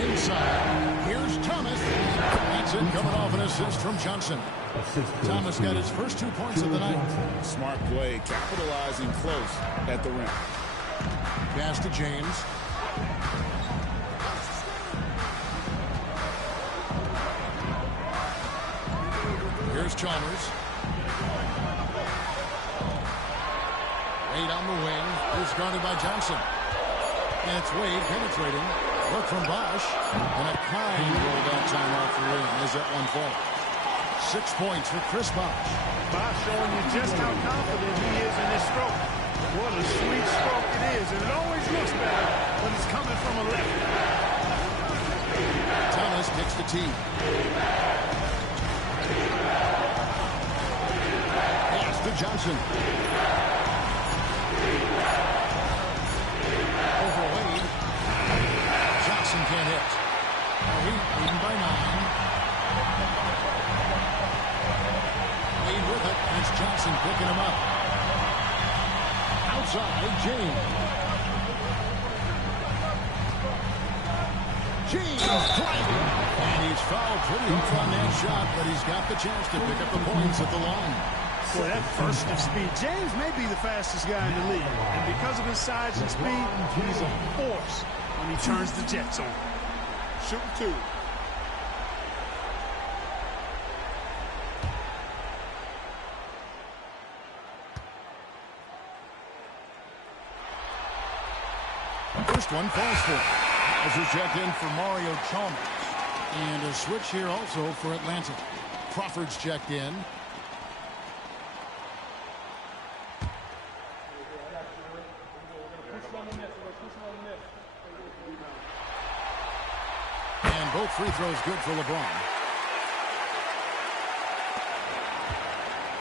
Inside. Here's Thomas. That's it, coming off an assist from Johnson. Thomas got his first 2 points of the night. Smart play, capitalizing close at the rim. Pass to James. Here's Chalmers. Wade on the wing. He's guarded by Johnson. And it's Wade penetrating. Look from Bosh. And a kind roll that time off the rim as that one falls. 6 points for Chris Bosh. Bosh showing you just how confident he is in his stroke. What a sweet stroke it is. And it always looks better when it's coming from a left. Thomas kicks the tee. Pass to Johnson. Over Wade. Johnson can't hit. Heat leading by 9. Wade with it, and it's Johnson picking him up. Outside, James. James driving. And he's fouled pretty hard on that shot, but he's got the chance to pick up the points at the line. Boy, that burst of speed. James may be the fastest guy in the league. And because of his size and speed, he's a force when he turns the Jets on. Shooting 2. First one falls for. As is checked in for Mario Chalmers. And a switch here also for Atlanta. Crawford's checked in. And both free throws good for LeBron.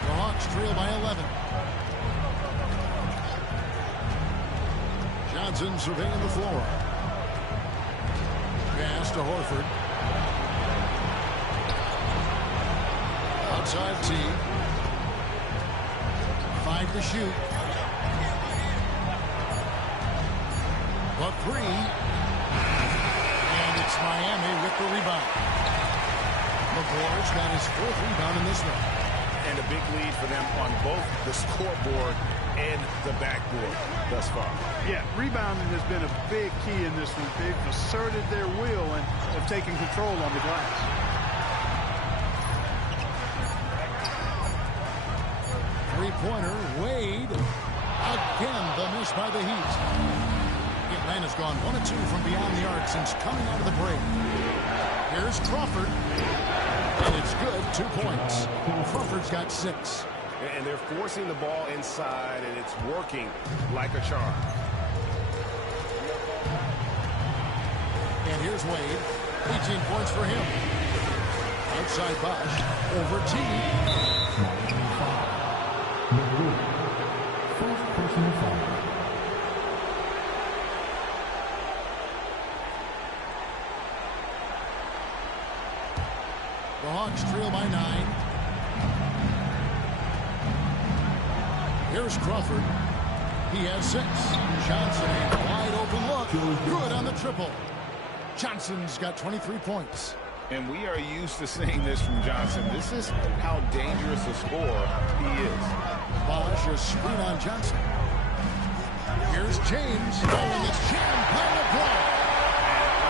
The Hawks trail by 11. Johnson surveying the floor. Pass to Horford. Outside T. 5 to shoot. But 3. And it's Miami with the rebound. McCoy's got his 4th rebound in this one. And a big lead for them on both the scoreboard and the backboard thus far. Yeah, rebounding has been a big key in this one. They've asserted their will and have taken control on the glass. Three-pointer, Wade. Again, the miss by the Heat. Atlanta's gone 1 of 2 from beyond the arc since coming out of the break. Here's Crawford. And it's good, 2 points. Crawford's got 6. And they're forcing the ball inside, and it's working like a charm. And here's Wade. 18 points for him. Outside Bosch. Over T. First personal foul. The Hawks trail by 9. Here's Crawford. He has 6. Johnson, a wide open look. Good on the triple. Johnson's got 23 points. And we are used to seeing this from Johnson. This is how dangerous a scorer he is. Bosch, a screen on Johnson. Here's James. Oh, and it's jammed by LeBron.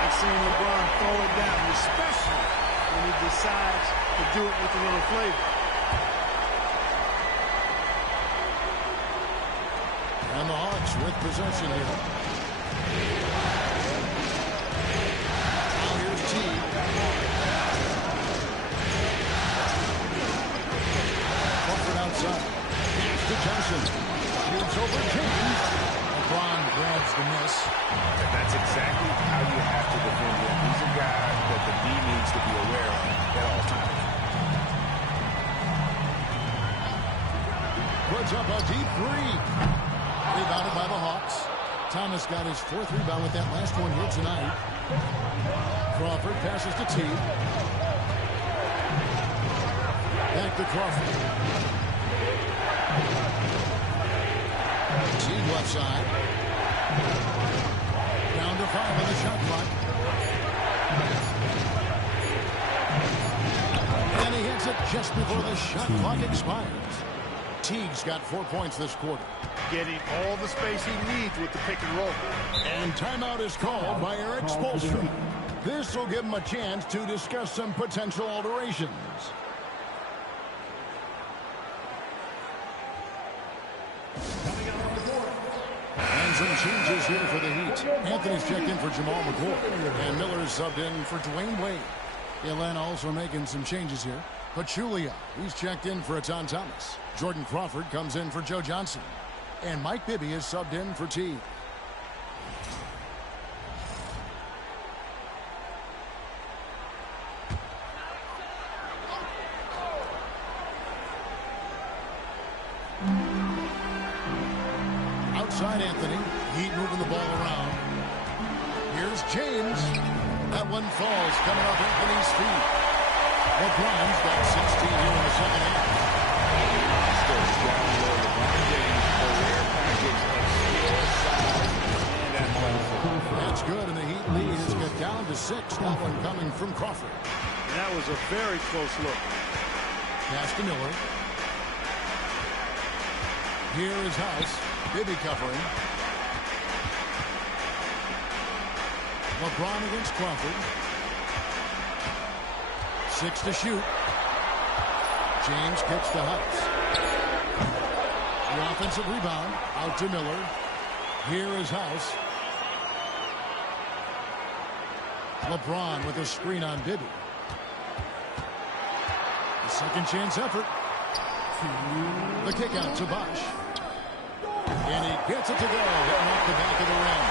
I've seen LeBron throw it down, especially when he decides to do it with a little flavor. And the Hawks with possession here. Now here's T. Crawford outside. Pass to Johnson. Shoots over James. LeBron grabs the miss. That's exactly how you have to defend him. He's a guy that the D needs to be aware of at all times. Puts up a deep 3. Rebounded by the Hawks. Thomas got his 4th rebound with that last one here tonight. Crawford passes to T. Back to Crawford. T left side. Down to 5 on the shot clock. And he hits it just before the shot clock expires. Teague's got 4 points this quarter. Getting all the space he needs with the pick and roll. And timeout is called by Eric Spoelstra. This will give him a chance to discuss some potential alterations. And some changes here for the Heat. Anthony's checked in for Jamal McCoy. And Miller's subbed in for Dwayne Wade. Atlanta also making some changes here. Pachulia, he's checked in for Etan Thomas. Jordan Crawford comes in for Joe Johnson. And Mike Bibby is subbed in for T. Outside Anthony. Heat moving the ball around. Here's James. That one falls coming off Anthony's feet. LeBron's got 16 here in the second half. Still strong low. LeBron James, the rare package of skill, size, and athleticism. That's good, and the Heat lead has got down to 6. That one coming from Crawford. And that was a very close look. Pass to Miller. Here is House. Bibby covering. LeBron against Crawford. 6 to shoot. James kicks to House. The offensive rebound. Out to Miller. Here is House. LeBron with a screen on Bibby. The second chance effort. The kick out to Bosh. And he gets it to go. Hitting off the back of the rim.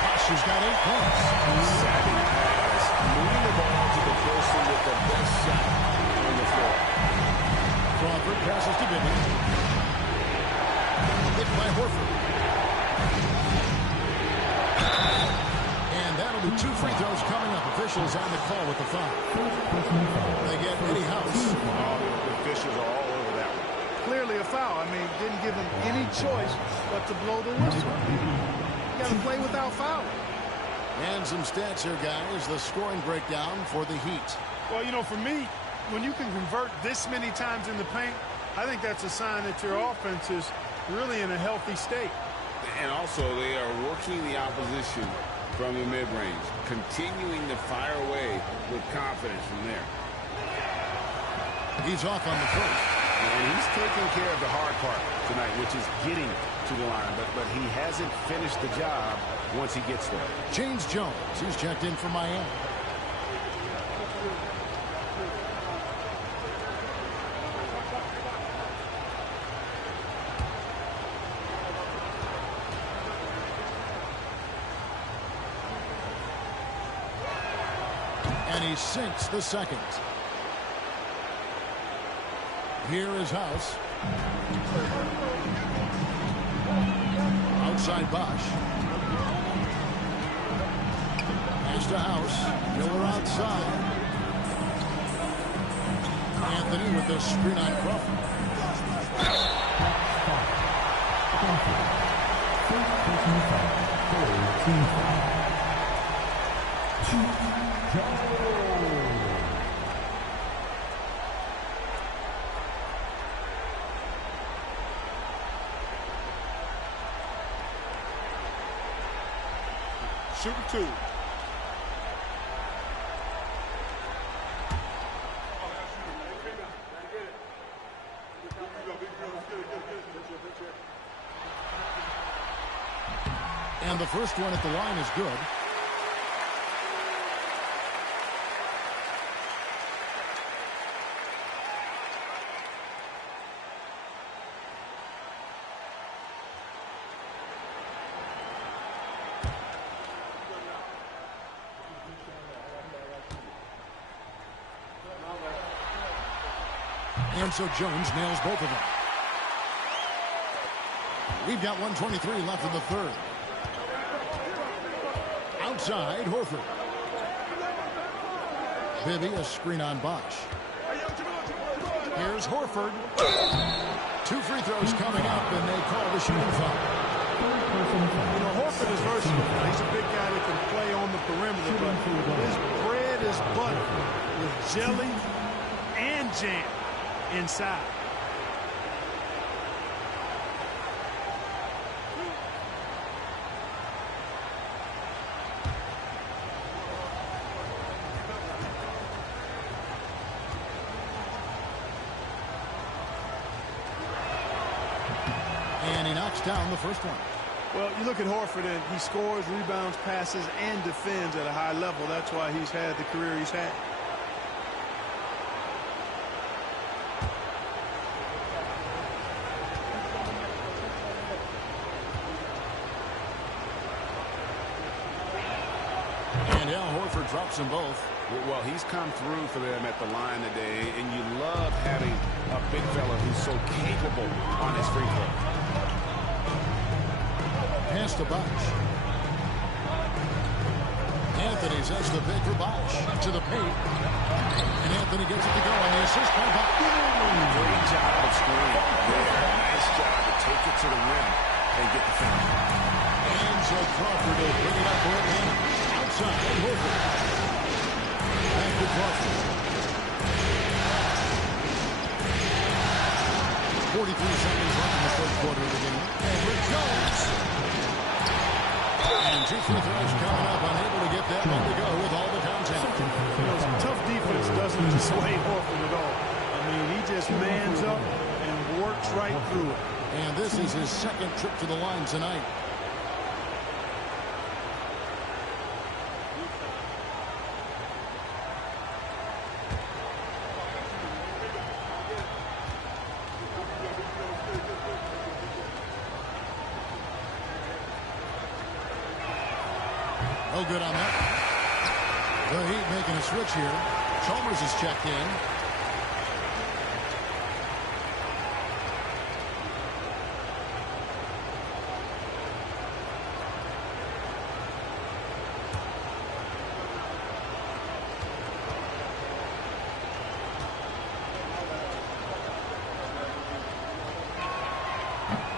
Bosh has got 8 points. Savvy pass, moving the ball to the person with the best shot on the floor. Crawford passes to Bibby. Hit by Horford. And that'll be 2 free throws coming up. Officials on the call with the foul. They get Eddie House. Oh, the officials are all over that one. Clearly a foul. I mean, didn't give him any choice but to blow the whistle. You got to play without fouling. And some stats here, guys. The scoring breakdown for the Heat. Well, you know, for me, when you can convert this many times in the paint, I think that's a sign that your offense is really in a healthy state. And also, they are working the opposition from the mid-range, continuing to fire away with confidence from there. He's off on the first. And he's taking care of the hard part tonight, which is getting to the line. But he hasn't finished the job once he gets there. James Jones, he's checked in for Miami. And he sinks the second. Here is House. Outside Bosh. Pass to House. Miller outside. Anthony with the screen on Crawford. Shooting 2. And the first one at the line is good. And so Jones nails both of them. We've got 1:23 left in the third. Outside, Horford. Bibby, a screen on Bosh. Here's Horford. 2 free throws coming up, and they call the shooting foul. You know, Horford is versatile. He's a big guy that can play on the perimeter, but his bread is butter with jelly and jam inside. And he knocks down the first one. Well, you look at Horford, and he scores, rebounds, passes, and defends at a high level. That's why he's had the career he's had. And Al Horford drops them both. Well, he's come through for them at the line today, and you love having a big fella who's so capable on his free throw. Pass to Bosh. Anthony sets the pick for Bosh to the paint. And Anthony gets it to go on the assist by Bosh. Great job of screening. Nice job to take it to the rim and get the foul. And so Crawford will bring it up for him. Outside, Horford. Back to Crawford. 43 seconds left in the first quarter of the game. And with Jones. And 2 free throws coming up. Unable to get that one to go with all the contact. You know, tough defense doesn't dissuade Horford at all. I mean, he just mans up and works right through it. And this is his second trip to the line tonight. No good on that. The Heat making a switch here. Chalmers is checked in.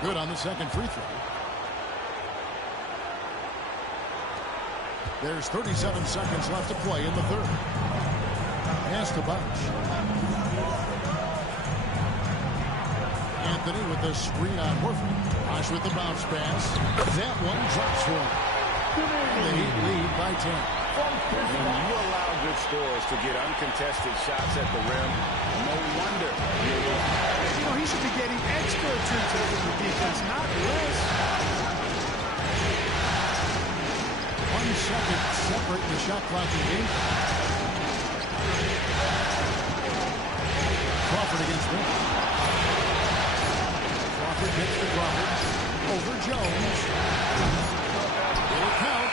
Good on the second free throw. There's 37 seconds left to play in the third. Pass to Bunch. Anthony with the screen on Horford. Bosh with the bounce pass. That one drops for him. The Heat lead by 10. When you allow good scores to get uncontested shots at the rim, no wonder you're winning. You know, he should be getting extra attention from the defense, not less. 1 second separate the shot clock in game. Crawford against Wick. Crawford gets to Crawford. Over Jones. It'll count.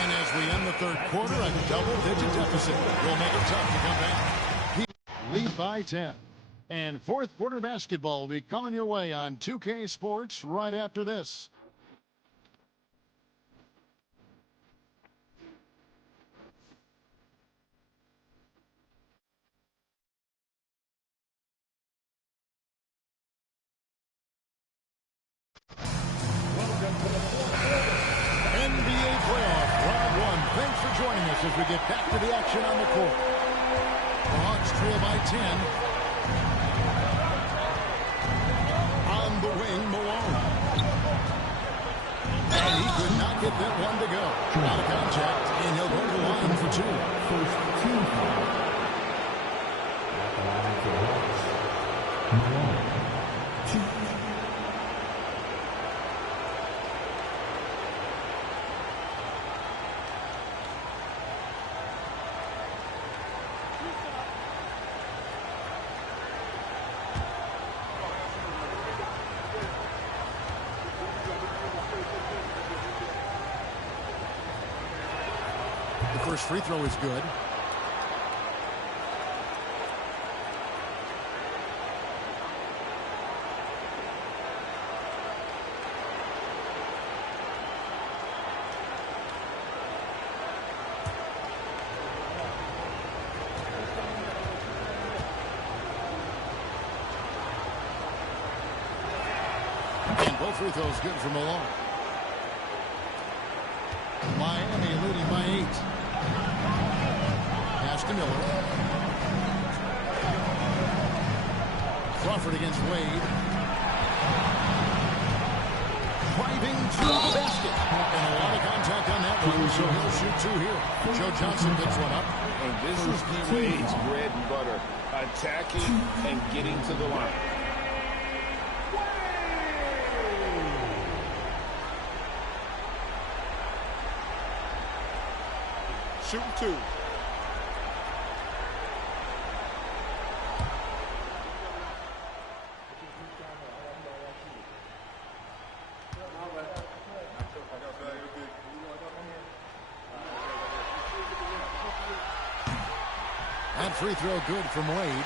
And as we end the third quarter, a double-digit deficit will make it tough to come back. He lead by 10. And fourth quarter basketball will be coming your way on 2K Sports right after this. NBA playoff round 1. Thanks for joining us as we get back to the action on the court. The Hawks trail by 10. On the wing, Malone. And he could not get that one to go. Out of contact, and he'll go to the line for 2. First team foul. At the line for Hawks. Malone. 2. The first free throw is good. And both free throws good for Malone. Miami leading by 8. Pass to Miller. Crawford against Wade. Driving to the basket. And a lot of contact on that one, so he'll shoot 2 here. Joe Johnson picks one up. And this is D-Wade's bread and butter, attacking and getting to the line. Shooting 2. That free throw good from Wade.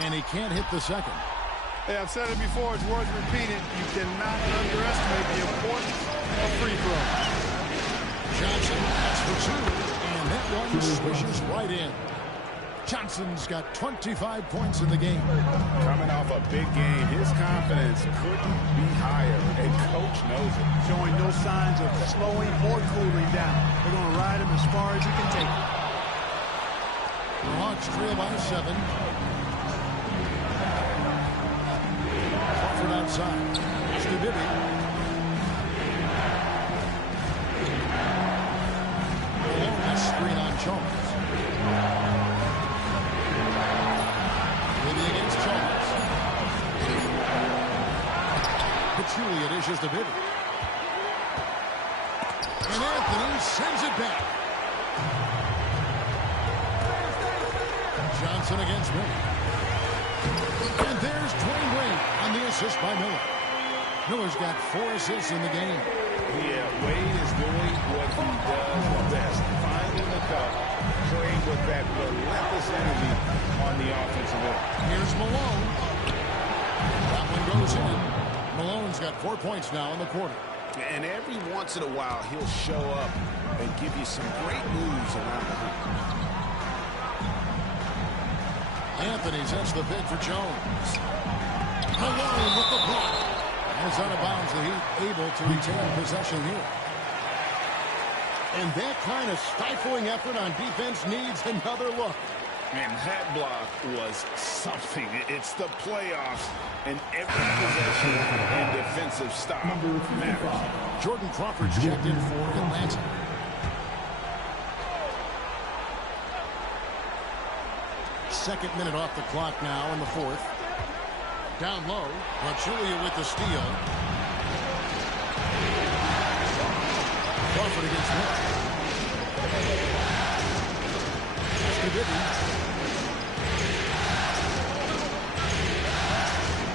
And he can't hit the second. Hey, I've said it before, it's worth repeating. You cannot underestimate the importance of free throws. Johnson has for 2, and that one swishes right in. Johnson's got 25 points in the game. Coming off a big game, his confidence couldn't be higher, and Coach knows it. Showing no signs of slowing or cooling down. They're going to ride him as far as he can take him. The Hawks trail by 7. Crawford outside. Pass to Bibby. Malone has screen on Jones. Pachulia dishes to Bibby. And Anthony sends it back. Johnson against Miller. And there's Dwayne Wade on the assist by Miller. Miller's got 4 assists in the game. Yeah, Wade is doing what he does best. Finding the cup, playing with that relentless energy on the offensive end. Here's Malone. That one goes in. Malone's got 4 points now in the quarter. And every once in a while, he'll show up and give you some great moves around the hoop. Anthony sets the pick for Jones. Malone with the block. And it's out of bounds. The Heat able to retain possession here. And that kind of stifling effort on defense needs another look. And that block was something. It's the playoffs, and every possession and defensive stop matters. Jordan Crawford's checked in for Atlanta. Second minute off the clock now in the fourth. Down low, Pachulia with the steal. Crawford against Miller. That's to Bibby.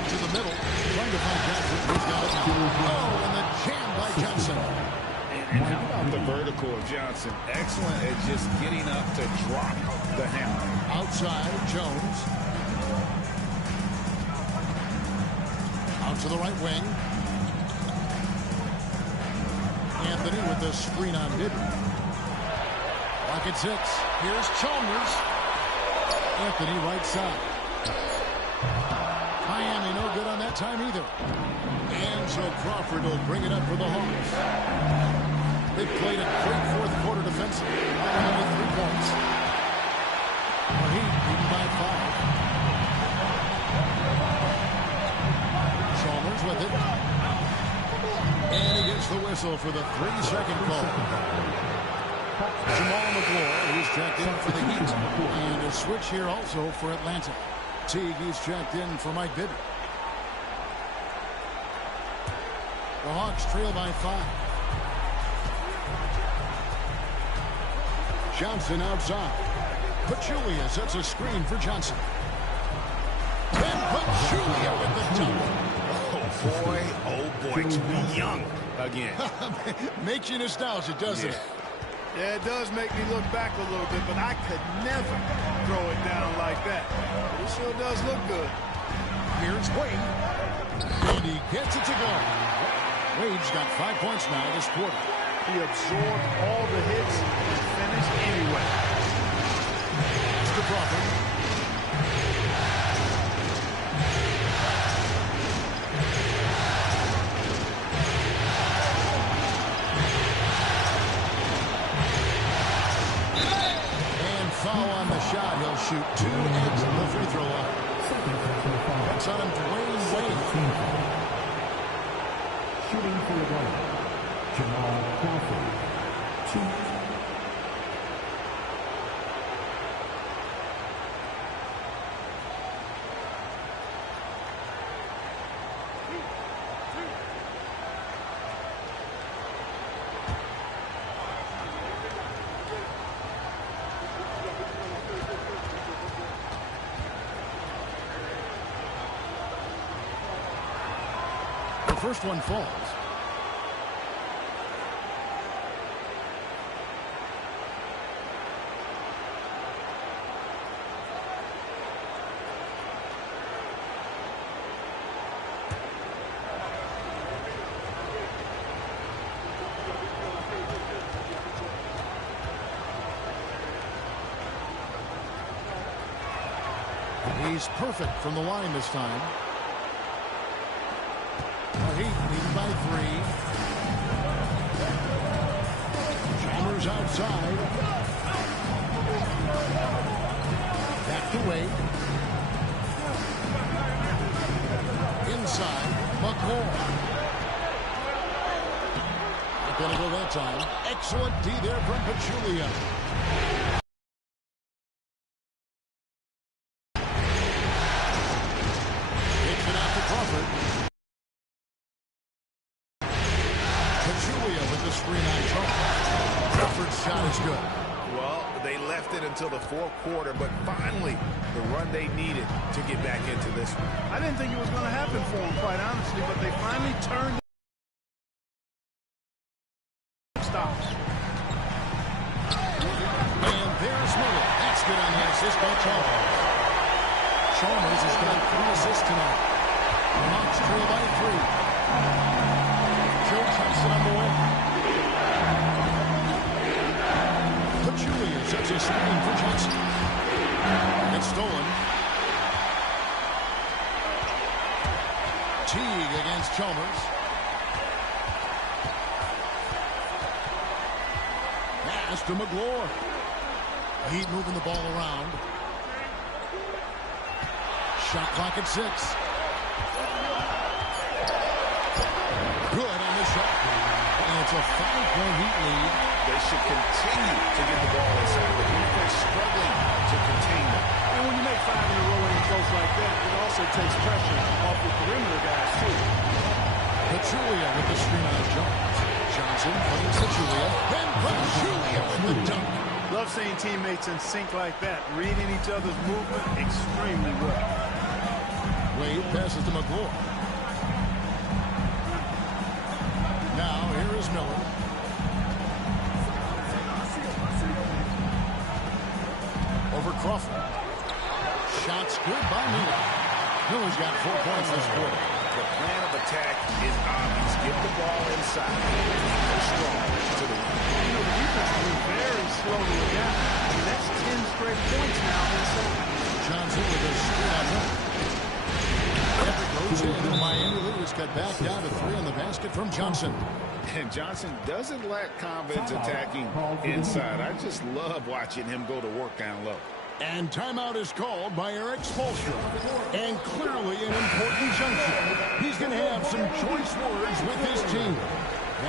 To the middle, trying to find Johnson. He's got it now. Oh, and the jam by Johnson. And how about the vertical of Johnson? Excellent at just getting up to drop the hammer. Outside, Jones. Out to the right wing. Anthony with the screen on Bibby. Rockets hits. Here's Chalmers. Anthony right side. Miami no good on that time either. And so Crawford will bring it up for the Hawks. They've played a great fourth quarter defensively. Only 3 points. The Heat beaten by 5. Chalmers with it. And he gets the whistle for the 3-second call. Jamal McGlure, he's checked in for the Heat. And a switch here also for Atlanta. Teague, he's checked in for Mike Bibby. The Hawks trail by 5. Johnson outside. Pachulia sets a screen for Johnson. And Pachulia with the double. Oh boy, to be young again. Makes you nostalgic, doesn't it? Yeah, it does make me look back a little bit, but I could never throw it down like that. It sure does look good. Here's Wade. And he gets it to go. Wade's got 5 points now this quarter. He absorbed all the hits and finished anyway. It's to Crawford. Foul on the shot. He'll shoot 2 at the free throw line. That's on Dwayne Wade. Shooting for the ball, Jamal Crawford, 2. First one falls. He's perfect from the line this time. Heat leading by 3. Chalmers outside. Back to Wade. Inside, McCoy. Not going to go that time. Excellent D there from Pachulia. until the fourth quarter, but finally the run they needed to get back into this one. I didn't think it was going to happen for them, quite honestly, but they finally turned stops. And there's Miller. That's good on the assist by Chalmers. Chalmers has got 3 assists tonight. The Hawks trail by 3. Joe Thompson on the way. Pachulia sets a screen for Johnson. It's stolen. Teague against Chalmers. Pass to McGlure. Heat moving the ball around. Shot clock at 6. Good on the shot. And it's a 5-point Heat lead. They should continue to get the ball inside. The defense struggling to contain them. And when you make 5 in a row and it goes like that, it also takes pressure off the perimeter guys, too. Pachulia with the screen on Jones. Johnson playing Pachulia. Then Pachulia with the dunk. Love seeing teammates in sync like that, reading each other's movement extremely well. Wade passes to McGlure. Now, here is Miller. Over Crawford. Shots good by Miller. Miller's got 4 points this quarter. The plan of attack is obvious. Get the ball inside. Keep it strong to the rim. You know, the defense has been very slow to adapt. I mean, that's 10 straight points now inside. Johnson with a screen on him. Effort goes in, and Miami Lewis got back down to 3 on the basket from Johnson. And Johnson doesn't lack confidence attacking inside. I just love watching him go to work down low. And timeout is called by Eric Spoelstra. And clearly an important junction. He's going to have some choice words with his team.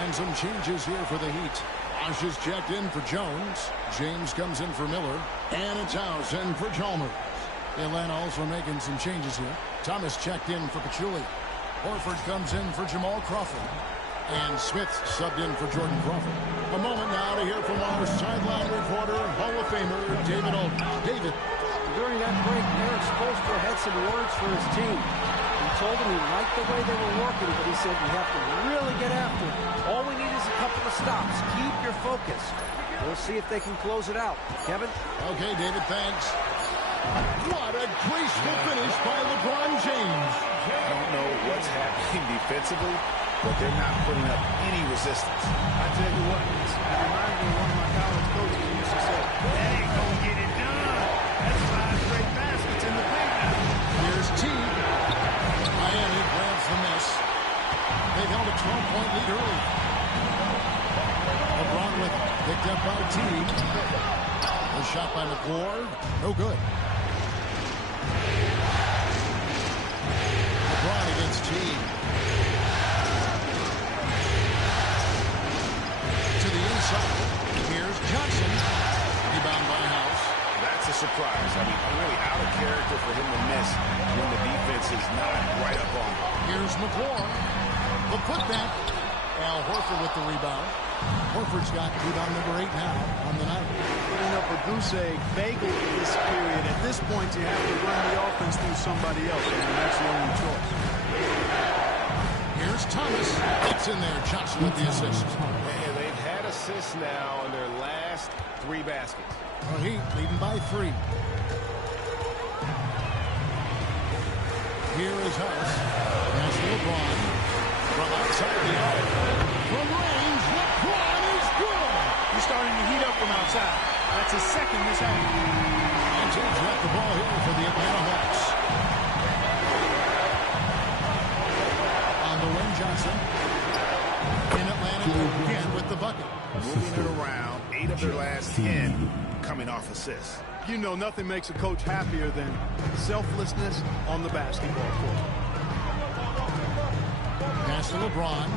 And some changes here for the Heat. Osh is checked in for Jones. James comes in for Miller. And it's House in for Chalmers. Atlanta also making some changes here. Thomas checked in for Pachulia. Horford comes in for Jamal Crawford. And Smith subbed in for Jordan Crawford. A moment now to hear from our sideline reporter, Hall of Famer David Aldridge. David. During that break, Eric Spoelstra had some words for his team. He told them he liked the way they were working, but he said we have to really get after it. All we need is a couple of stops. Keep your focus. We'll see if they can close it out. Kevin? Okay, David, thanks. What a graceful finish by LeBron James. I don't know what's happening defensively, but they're not putting up any resistance. I tell you what, it reminds me of one of my college coaches who used to say, "They ain't gonna get it done." That's 5 straight baskets in the paint now. Here's Teague. Miami grabs the miss. They've held a 12-point lead early. LeBron with it. Picked up by Teague. A shot by McGlure. No good. LeBron against Teague. To the inside. Here's Johnson. Rebound by House. That's a surprise. I mean, really out of character for him to miss when the defense is not right up on him. Here's McGlure. The putback. Al Horford with the rebound. Horford's got rebound number 8 now on the night. Putting up a goose egg bagel this period. At this point, you have to run the offense through somebody else, and that's the only choice. Here's Thomas. It's in there. Johnson with the assist. And they've had assists now in their last 3 baskets. The Heat leading by 3. Here is House. That's LeBron. From outside the arc. From range, LeBron is good. He's starting to heat up from outside. That's his second this half. And James got the ball here for the Atlanta Hawks. On the wing, Johnson. In Atlanta again with the bucket. Moving it around, 8 of their last 10 coming off assists. You know, nothing makes a coach happier than selflessness on the basketball court. Pass to LeBron.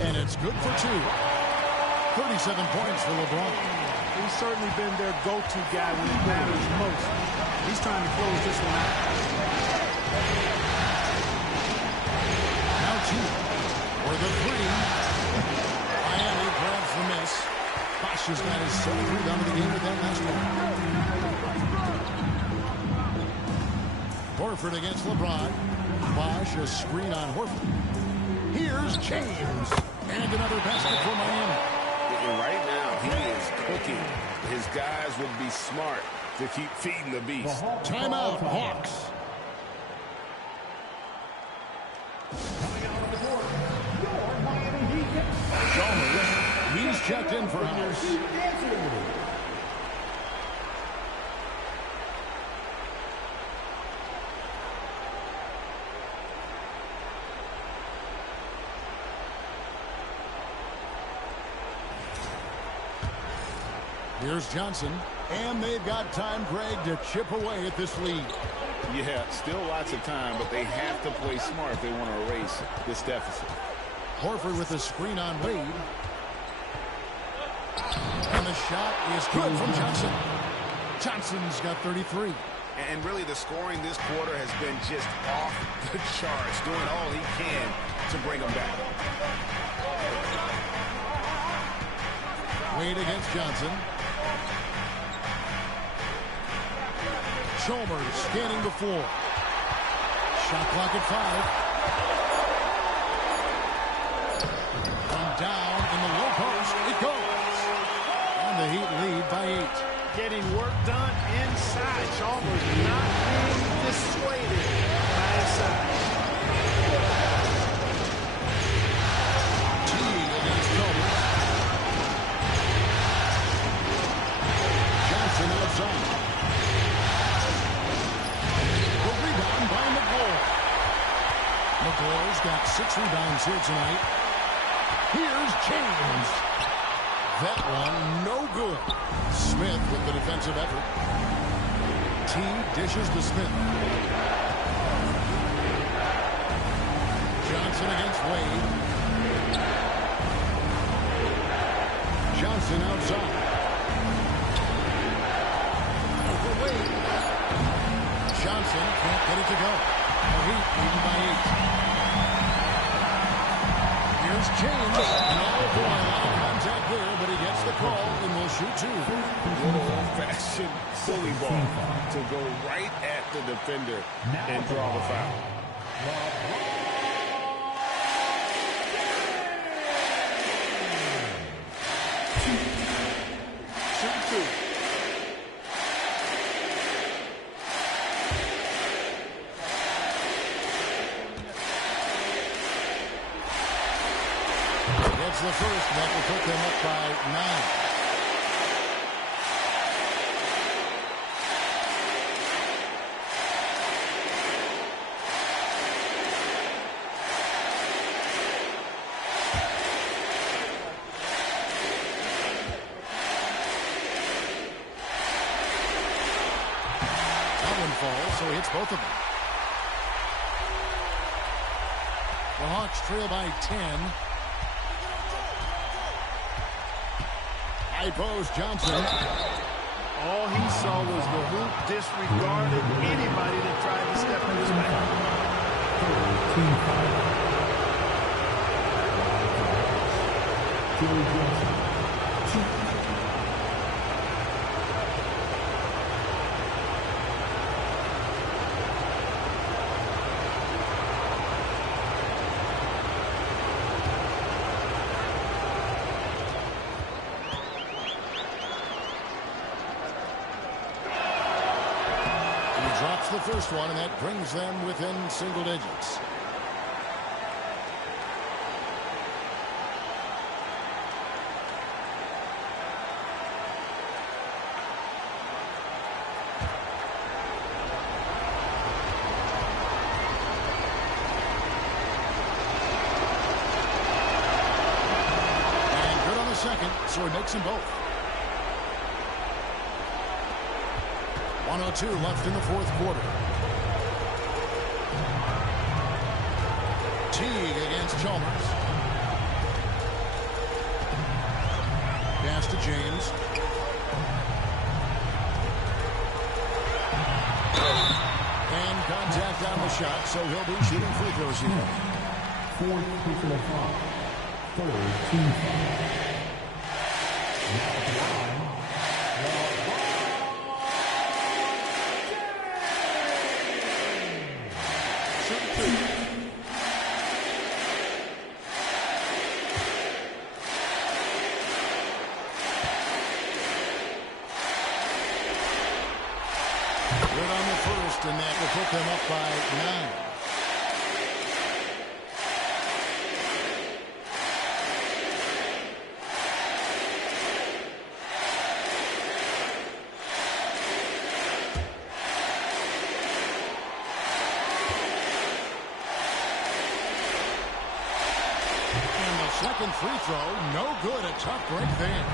And it's good for 2. 37 points for LeBron. He's certainly been their go-to guy when it matters most. He's trying to close this one out. Now 2 for the 3. Miami grabs the miss. 5 Bosh has got his 7th rebound of the game with that last one. Horford against LeBron. Bosh, a screen on Horford. Here's James. And another basket for Miami. And right now, he is cooking. His guys would be smart to keep feeding the beast. Timeout, Hawks. Chalmers, he's checked in for House. Here's Johnson, and they've got time, Greg, to chip away at this lead. Yeah, still lots of time, but they have to play smart if they want to erase this deficit. Horford with the screen on Wade. And the shot is good from Johnson. Johnson's got 33. And really, the scoring this quarter has been just off the charts, doing all he can to bring them back. Wade against Johnson. Chalmers scanning the floor. Shot clock at 5. And down in the low post, it goes. And the Heat lead by 8. Getting work done inside. Chalmers not being dissuaded by his size. Teague against Chalmers. Johnson outside. The rebound by McGlory. McGlory's got 6 rebounds here tonight. Here's James. That one no good. Smith with the defensive effort. Teague dishes to Smith. Johnson against Wade. Johnson outside. Over Wade. Johnson can't get it to go. The Heat leading by 8. Here's James. No line contact there, but he gets the call and will shoot 2. Little old-fashioned silly ball to go right at the defender and draw the foul. Shooting 2. Gets the first. That will put them up by 9. Falls, so he hits both of them. The Hawks trail by 10. High post, Johnson. All he saw was the hoop, disregarded anybody that tried to step in his back. Drops the first one, and that brings them within single digits. And good on the second, so he makes them both. 1:02 left in the fourth quarter. Teague against Chalmers. Pass to James. And contact on the shot, so he'll be shooting free throws here. Fourth personal foul. Third team foul. Good on the first, and that will put them up by 9. And the second free throw, no good. A tough break there.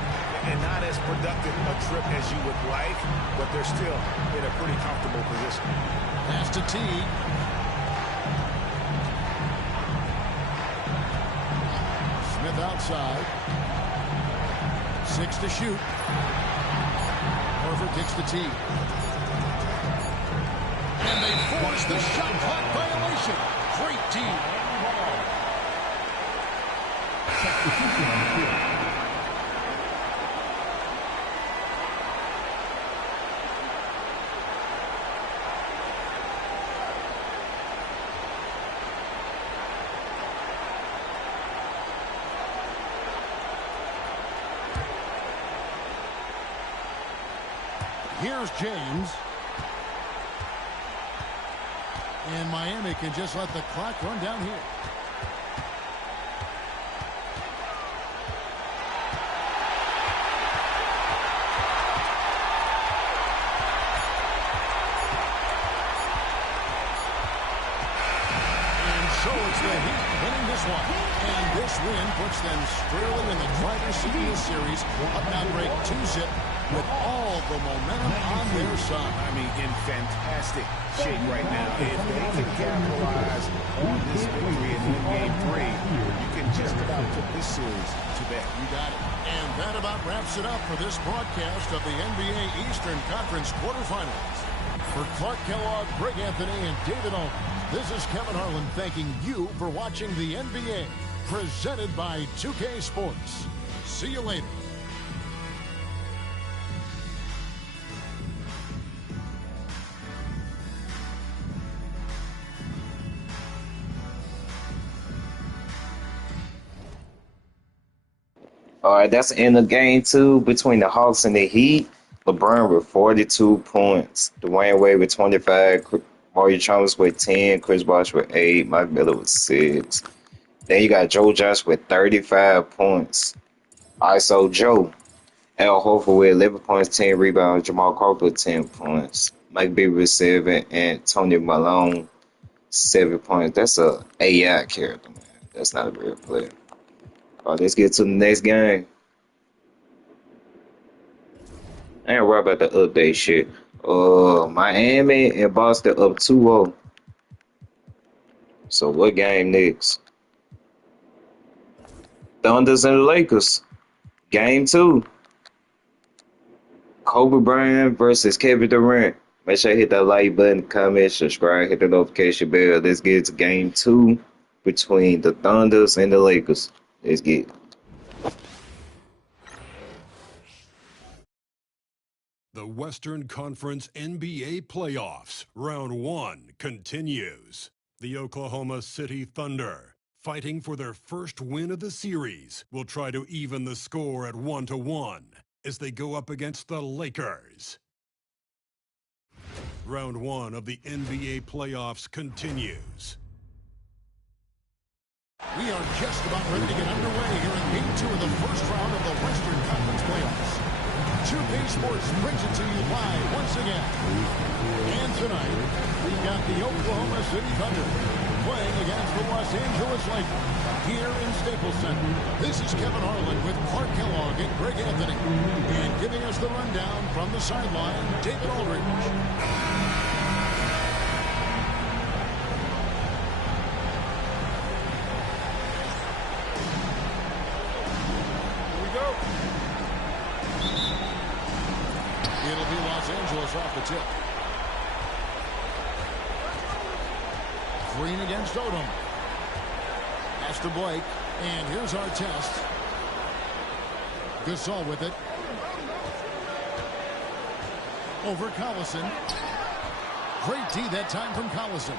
And not as productive a trip as you would like, but they're still in a pretty comfortable position. Pass to Teague. Smith outside. 6 to shoot. Horford kicks to Teague. And they force the shot clock violation. Great team. Here's James. And Miami can just let the clock run down here. And so it's the Heat winning this one. And this win puts them squarely in the driver's seat of the series. Up now break 2-zip. With all the momentum on their side. I mean, in fantastic shape right now. If they can capitalize on this victory and win Game 3, you can just about put this series to bed. You got it. And that about wraps it up for this broadcast of the NBA Eastern Conference quarterfinals. For Clark Kellogg, Greg Anthony, and David Aldridge, this is Kevin Harlan thanking you for watching the NBA, presented by 2K Sports. See you later. All right, that's the end of game 2 between the Hawks and the Heat. LeBron with 42 points. Dwayne Wade with 25. Mario Chalmers with 10. Chris Bosh with 8. Mike Miller with 6. Then you got Joe Johnson with 35 points. ISO Joe. Al Horford with 11 points, 10 rebounds. Jamal Crawford with 10 points. Mike Bibby with 7. And Tony Malone, 7 points. That's a AI character, man. That's not a real player. All right, let's get to the next game. I ain't worried about the update shit. Miami and Boston up 2-0. So what game next? Thunders and the Lakers. Game 2. Kobe Bryant versus Kevin Durant. Make sure you hit that like button, comment, subscribe, hit the notification bell. Let's get to game 2 between the Thunders and the Lakers. Let's get it. The Western Conference NBA Playoffs, Round 1 continues. The Oklahoma City Thunder, fighting for their first win of the series, will try to even the score at 1-1 as they go up against the Lakers. Round 1 of the NBA Playoffs continues. We are just about ready to get underway here in Game 2 of the first round of the Western Conference Playoffs. 2K Sports brings it to you live once again. And tonight, we've got the Oklahoma City Thunder playing against the Los Angeles Lakers here in Staples Center. This is Kevin Harlan with Clark Kellogg and Greg Anthony. And giving us the rundown from the sideline, David Aldridge. It'll be Los Angeles off the tip. Green against Odom. Pass to Blake. And here's our test. Gasol with it. Over Collison. Great D that time from Collison.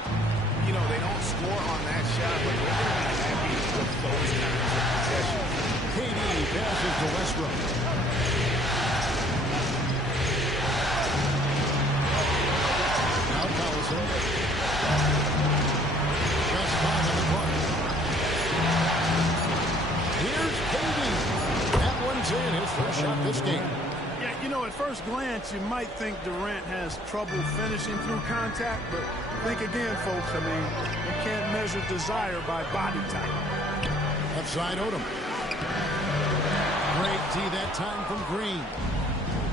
You know, they don't score on that shot, but they're going to be happy with those kinds of possessions. KD passes to Westbrook. Now Collison. Just 5 on the clock. Here's KD. That one's in. His first shot this game. Yeah, you know, at first glance, you might think Durant has trouble finishing through contact, but think again, folks. I mean, you can't measure desire by body type. Left side, Odom. Great D that time from Green.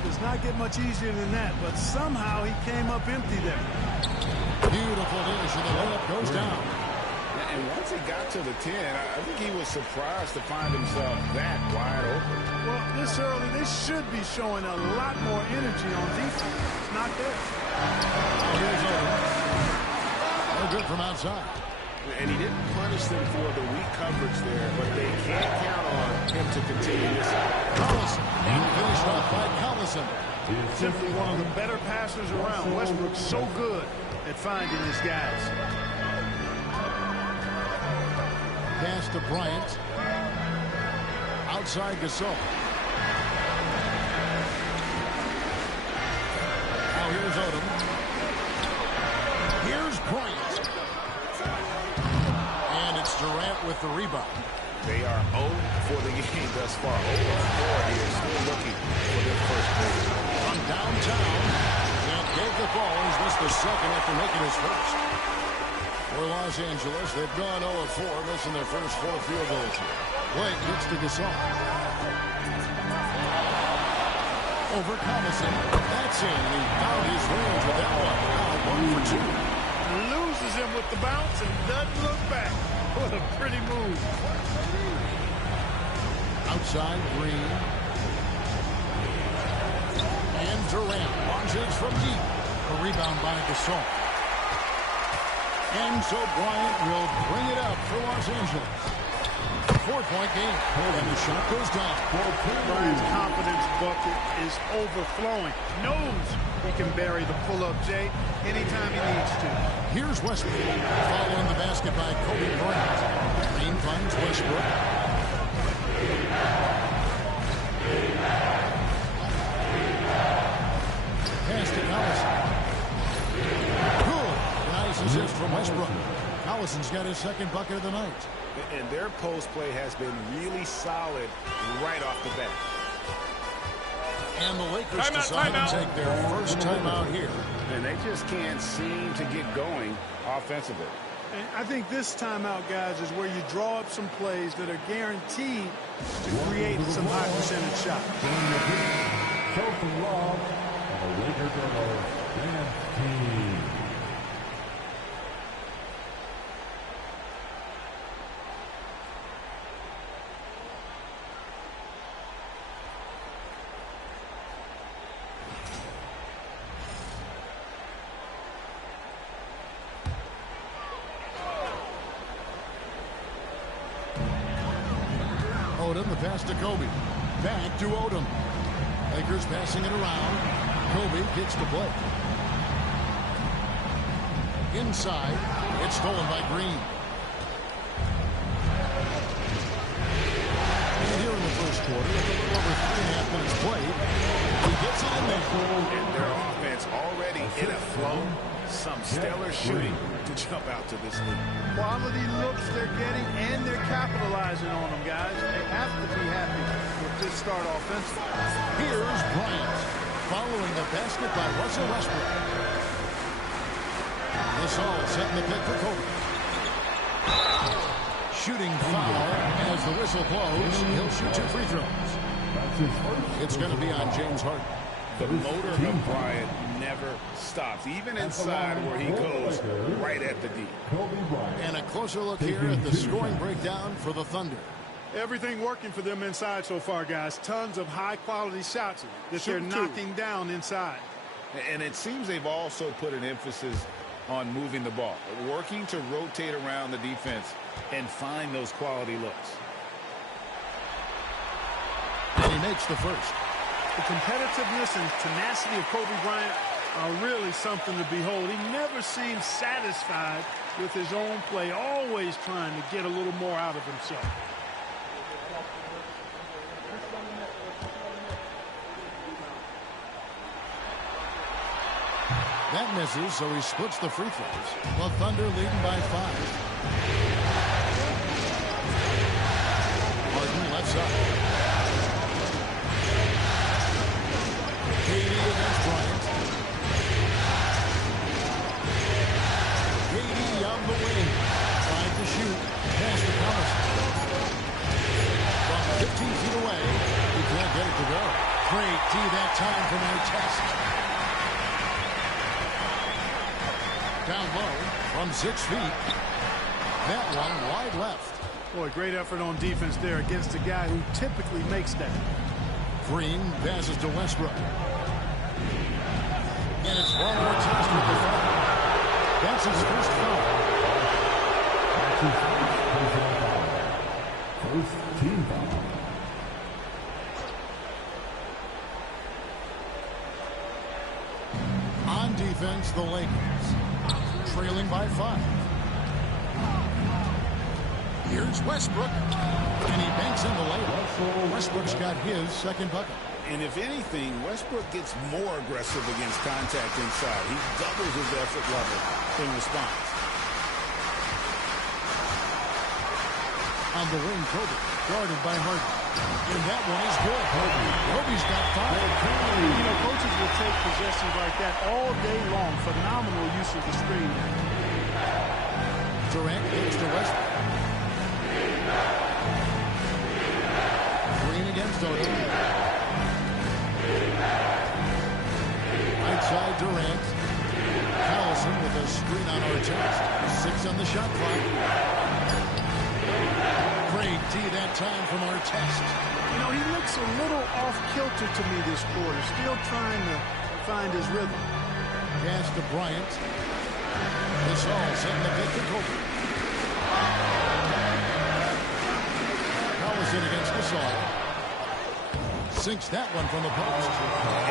Does not get much easier than that, but somehow he came up empty there. Beautiful dish, and the layup goes down. And once he got to the 10, I think he was surprised to find himself that wide open. Well, this early, they should be showing a lot more energy on defense. It's not there. Here's Odom. No good from outside. And he didn't punish them for the weak coverage there, but they can't count on him to continue this. Collison. And finished off by Collison. Simply one of the better passers around. Westbrook's so good at finding his guys. Pass to Bryant. Outside Gasol. Now here's Odom. Here's Bryant. And it's Durant with the rebound. They are 0 for the game thus far. 0 for 4 here, still looking for their first goal. From downtown, and gave the ball. He's missed the second after making his first. For Los Angeles, they've gone 0-4, missing their first 4 field goals here. Blake gets to Gasol. Over Collison. That's in, and he found his range with that one. Now 1 for 2. Loses him with the bounce and doesn't look back. What a pretty move. Outside, Green. And Durant launches from deep. A rebound by Gasol. And so Bryant will bring it up for Los Angeles. 4-point game. And the shot goes down. Bryant's confidence bucket is overflowing. Knows he can bury the pull-up, Jay, anytime he needs to. Here's Westbrook. Following the basket by Kobe Bryant. Green finds Westbrook. Pass to Collison. Good. Nice assist from Westbrook. Collison's got his second bucket of the night. And their post play has been really solid right off the bat. And the Lakers decide to take their first timeout here. And they just can't seem to get going offensively. And I think this timeout, guys, is where you draw up some plays that are guaranteed to create some high percentage shots. Sophie Love, and the Lakers are the dance team. Odom, the pass to Kobe. Back to Odom. Lakers passing it around. Kobe gets the play. Inside. It's stolen by Green. And here in the first quarter, with a little over 3.5 minutes played, he gets it in there. And their offense already in a flow. Some stellar shooting to jump out to this lead. Quality looks they're getting, and they're capitalizing on them, guys. They have to be happy with this start offensively. Here's Bryant, following the basket by Russell Westbrook. Gasol setting the pick for Kobe. Shooting foul as the whistle blows. He'll shoot 2 free throws. It's going to be on James Harden. The motor of Bryant never stops, even inside where he goes right at the D. And a closer look here at the scoring breakdown for the Thunder. Everything working for them inside so far, guys. Tons of high-quality shots that they're knocking down inside. And it seems they've also put an emphasis on moving the ball, working to rotate around the defense and find those quality looks. And he makes the first. The competitiveness and tenacity of Kobe Bryant are really something to behold. He never seems satisfied with his own play, always trying to get a little more out of himself. That misses, so he splits the free throws. The Thunder leading by 5. Harden left side. KD against Bryant. KD on the wing. Trying to shoot. Pass to Collison. From 15 feet away. He can't get it to go. Great D that time from Artest. Down low from 6 feet. That one wide left. Boy, great effort on defense there against a guy who typically makes that. Green passes to Westbrook. And it's one more test with the foul. That's his first foul. First team foul. On defense, the Lakers. Trailing by 5. Here's Westbrook. And he banks in the layup. Westbrook's got his second bucket. And if anything, Westbrook gets more aggressive against contact inside. He doubles his effort level in response. On the wing, Kobe, guarded by Harden. And that one is good. Kobe's got 5. You know, coaches will take possessions like that all day long. Phenomenal use of the screen. Durant gives to Westbrook. Green against Odom. Right side, Durant. Collison with a screen on Artest. 6 on the shot clock. Great D that time from Artest. You know, he looks a little off-kilter to me this quarter. Still trying to find his rhythm. Pass to Bryant. This all setting the pick to Kobe. Collison against Gasol. Sinks that one from the post.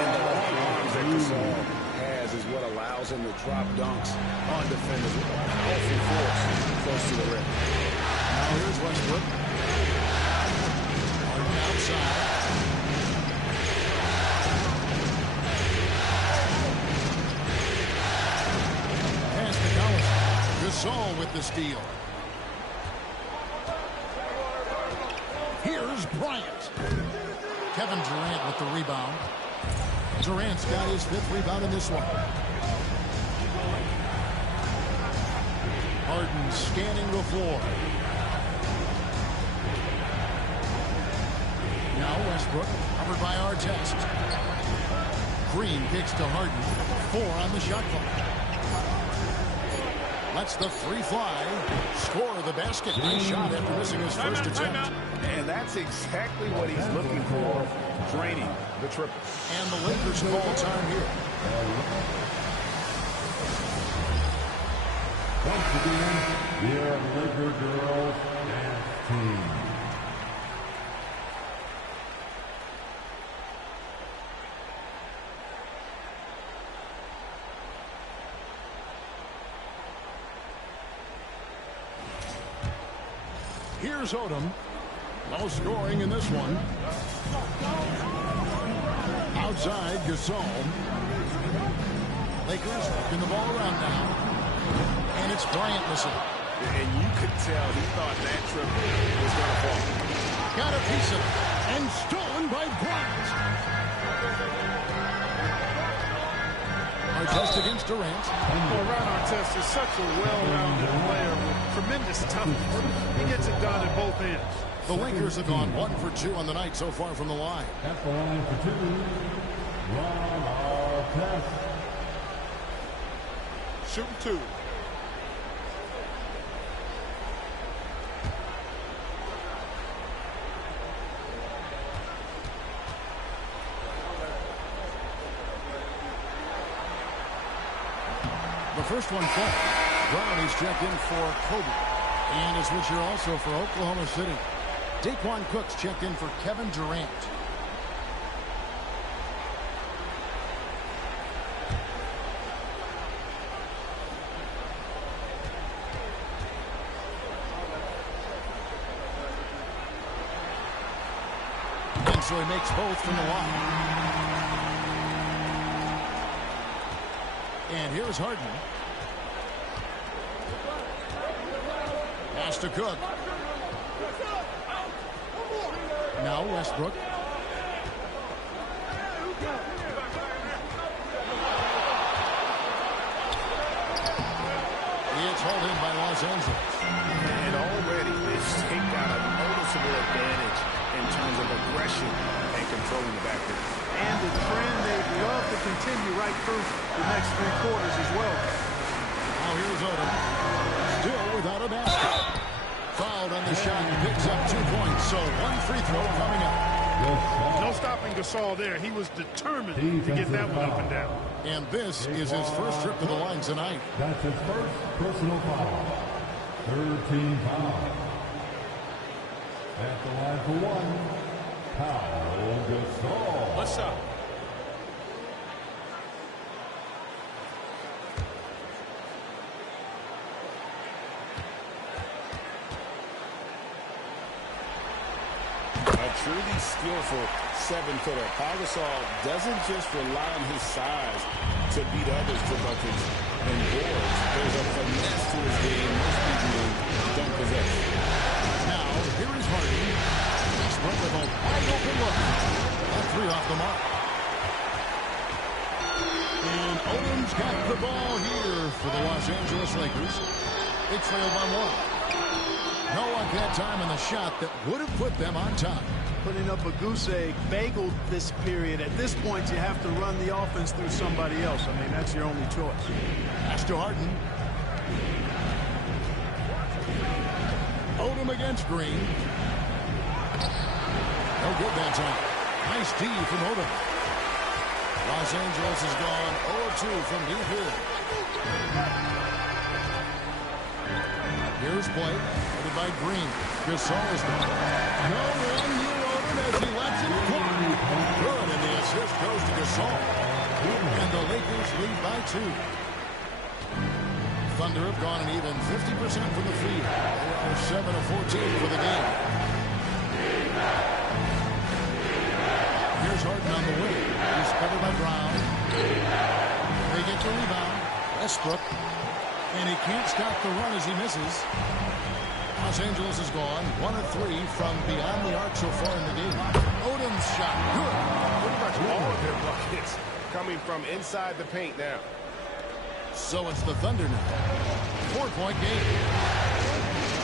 And the long arms that Gasol has is what allows him to drop dunks on defenders with powerful force close to the rim. Now here's Westbrook. Harden outside. Pass to Collison. Gasol with the steal. Here's Bryant. Kevin Durant with the rebound. Durant's got his 5th rebound in this one. Harden scanning the floor. Now Westbrook, covered by Artest. Green kicks to Harden. 4 on the shot clock. Lets the free fly. Score the basket. Nice shot after missing his first attempt. And that's exactly what he's looking for, draining the triple. And the Lakers call time here. Once again, your Laker girls dance team. Here's Odom. No scoring in this one. Outside, Gasol. Lakers working the ball around now. And it's Bryant missing. And you could tell he thought that triple was going to fall. Got a piece of it. And stolen by Bryant. Artest against Durant. Well, Ron Artest is such a well-rounded player with tremendous toughness. He gets it done at both ends. The Lakers have gone 1 for 2 on the night so far from the line. At the line for 2, Ron Artest. Shooting 2. The first one falls. Brown is checked in for Kobe. And a switcher also for Oklahoma City. Daquan Cook's checked in for Kevin Durant. so he makes both from the line. And here's Harden. Pass to Cook. Now Westbrook. It's hauled in by Los Angeles. And already they've got a noticeable advantage in terms of aggression and controlling the backcourt. And the trend they'd love to continue right through the next 3 quarters as well. Now here's Odom. Still without a basket. Fouled on the shot and picks up 2 points. So 1 free throw coming up. No stopping Gasol there. He was determined to get that one up and down. And this is his first trip to the line tonight. That's his first personal foul. 13 fouls. At the line for 1, Pau Gasol. What's up? A truly skillful 7-footer. Pau Gasol doesn't just rely on his size to beat others to buckets and boards. There's a finesse to his game most people don't possess. Now, here is Harden. Westbrook with a wide open look. A 3 off the mark. And Odom's got the ball here for the Los Angeles Lakers. They trail by 1. No one had time in the shot that would have put them on top. Putting up a goose egg, bageled this period. At this point, you have to run the offense through somebody else. I mean, that's your only choice. Pass to Harden. Odom against Green. No good that time. Nice D from Odom. Los Angeles has gone 0-2 from deep here. Here's play, headed by Green. Gasol is gone. No one near Odom as he lets it fly. Good, and the assist goes to Gasol. And the Lakers lead by 2. Thunder have gone an even 50% from the field. They are 7 of 14 for the game. Here's Harden on the wing. He's covered by Brown. They get the rebound. Westbrook. And he can't stop the run as he misses. Los Angeles is gone 1 of 3 from beyond the arc so far in the game. Odom's shot. Good. Pretty much all of their buckets coming from inside the paint now. So it's the Thunder now. 4-point game.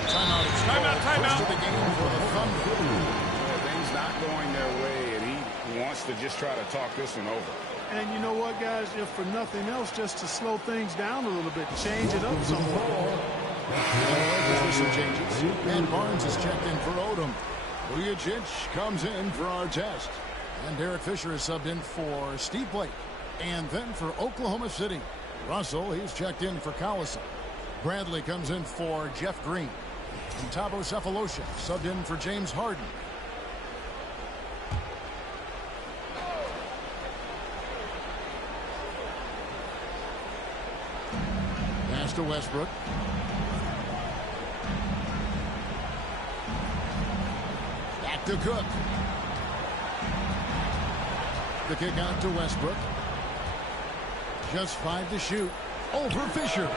Timeout. Timeout. First of the game for the Thunder. Yeah, things not going their way, and he wants to just try to talk this one over. And you know what, guys? If for nothing else, just to slow things down a little bit, change it up somewhat. Position changes. And Barnes is checked in for Odom. Vujacic comes in for our test. And Derek Fisher is subbed in for Steve Blake. And then for Oklahoma City, Russell, he's checked in for Collison. Bradley comes in for Jeff Green. And Thabo Sefolosha subbed in for James Harden. Pass to Westbrook. Back to Cook. The kick out to Westbrook. Just 5 to shoot. Over Fisher.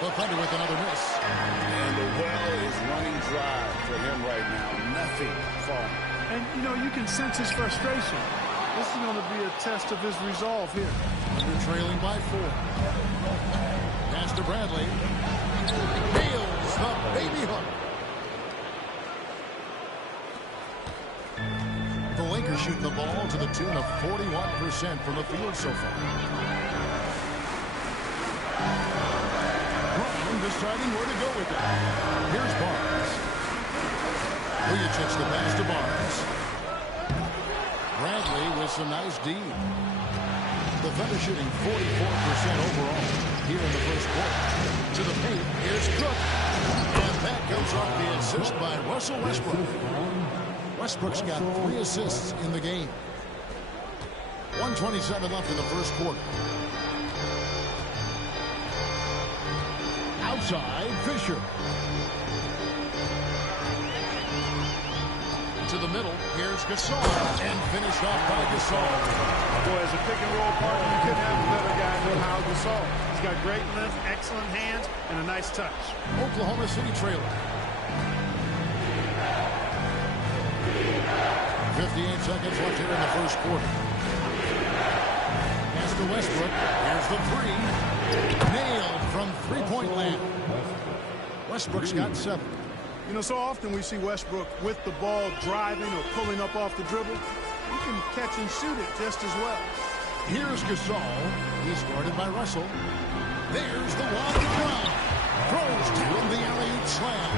The Thunder with another miss. And the well is running dry for him right now. Nothing falling. And, you know, you can sense his frustration. This is going to be a test of his resolve here. Thunder trailing by 4. Pass to Bradley. Nails the baby hook. The Lakers shooting the ball to the tune of 41% from the field so far. Brown deciding where to go with it. Here's Barnes. Vujacic the pass to Barnes. Bradley with some nice D. The Thunder shooting 44% overall here in the first quarter. To the paint, here's Cook. And that comes off the assist by Russell Westbrook. Westbrook's got 3 assists in the game. 1:27 left in the first quarter. Outside, Fisher. to the middle. Here's Gasol. And finished off by Gasol. Boy, as a pick-and-roll partner, you couldn't have a better guy than Pau Gasol. He's got great length, excellent hands, and a nice touch. Oklahoma City trailer. 58 seconds left here in the first quarter. Pass to Westbrook. Here's the three. Nailed from three-point land. Westbrook's got 7. You know, so often we see Westbrook with the ball driving or pulling up off the dribble. He can catch and shoot it just as well. Here's Gasol. He's guarded by Russell. There's the wall to Brown. Throws down the alley-oop slam.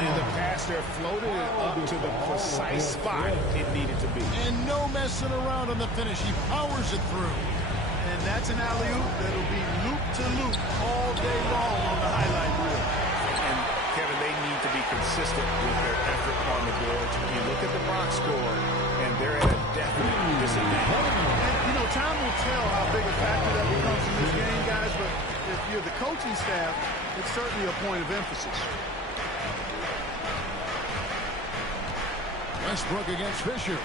And the pass there floated it up to the precise spot it needed to be. And no messing around on the finish. He powers it through. And that's an alley-oop that'll be loop-to-loop all day long on the highlight reel. And, Kevin, they need to be consistent with their effort on the boards. You look at the box score, and they're at a definite disadvantage. And, you know, time will tell how big a factor that becomes in this game, guys, but if you're the coaching staff, it's certainly a point of emphasis. Westbrook against Fisher.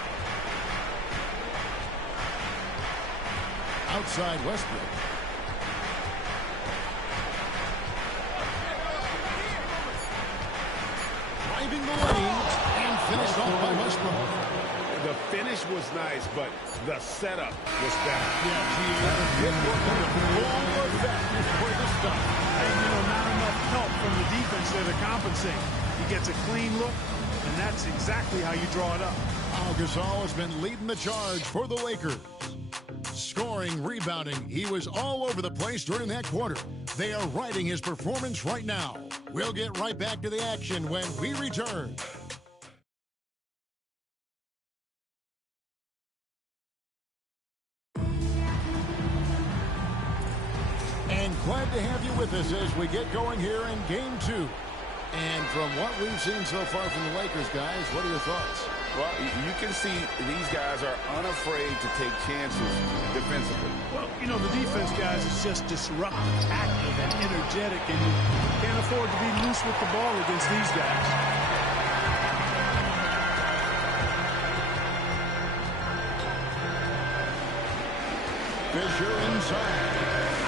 Outside Westbrook. Driving the lane and finished off by Westbrook. The finish was nice, but the setup was better. Yeah, he had a good look at the full effect for the stuff. And, you know, not enough help from the defense there to compensate. He gets a clean look, and that's exactly how you draw it up. Pau Gasol has been leading the charge for the Lakers. Scoring, rebounding, he was all over the place during that quarter. They are riding his performance right now. We'll get right back to the action when we return. And glad to have you with us as we get going here in Game 2. And from what we've seen so far from the Lakers, guys, what are your thoughts? Well, you can see these guys are unafraid to take chances defensively. Well, you know, the defense, guys, is just disruptive, active, and energetic, and you can't afford to be loose with the ball against these guys. Fisher inside.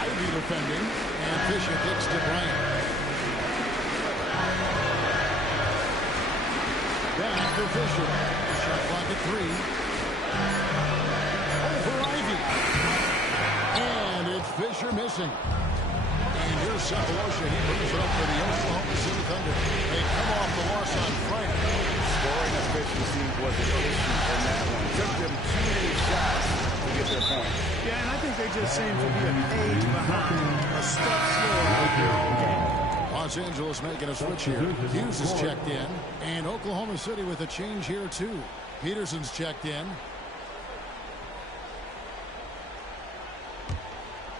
Ivy defending, and Fisher kicks to Bryant. Back to Fisher. Shot clock at 3. Over Ivy. And it's Fisher missing. And here's Cephalosha. He brings it up for the Oklahoma City Thunder. They come off the loss on Friday. Scoring efficiency was an issue in that one. Took them too many shots to get their point. Yeah, and I think they just seem to be a page behind, a step slower out there all game. Los Angeles making a switch here. Hughes is checked in. And Oklahoma City with a change here, too. Peterson's checked in.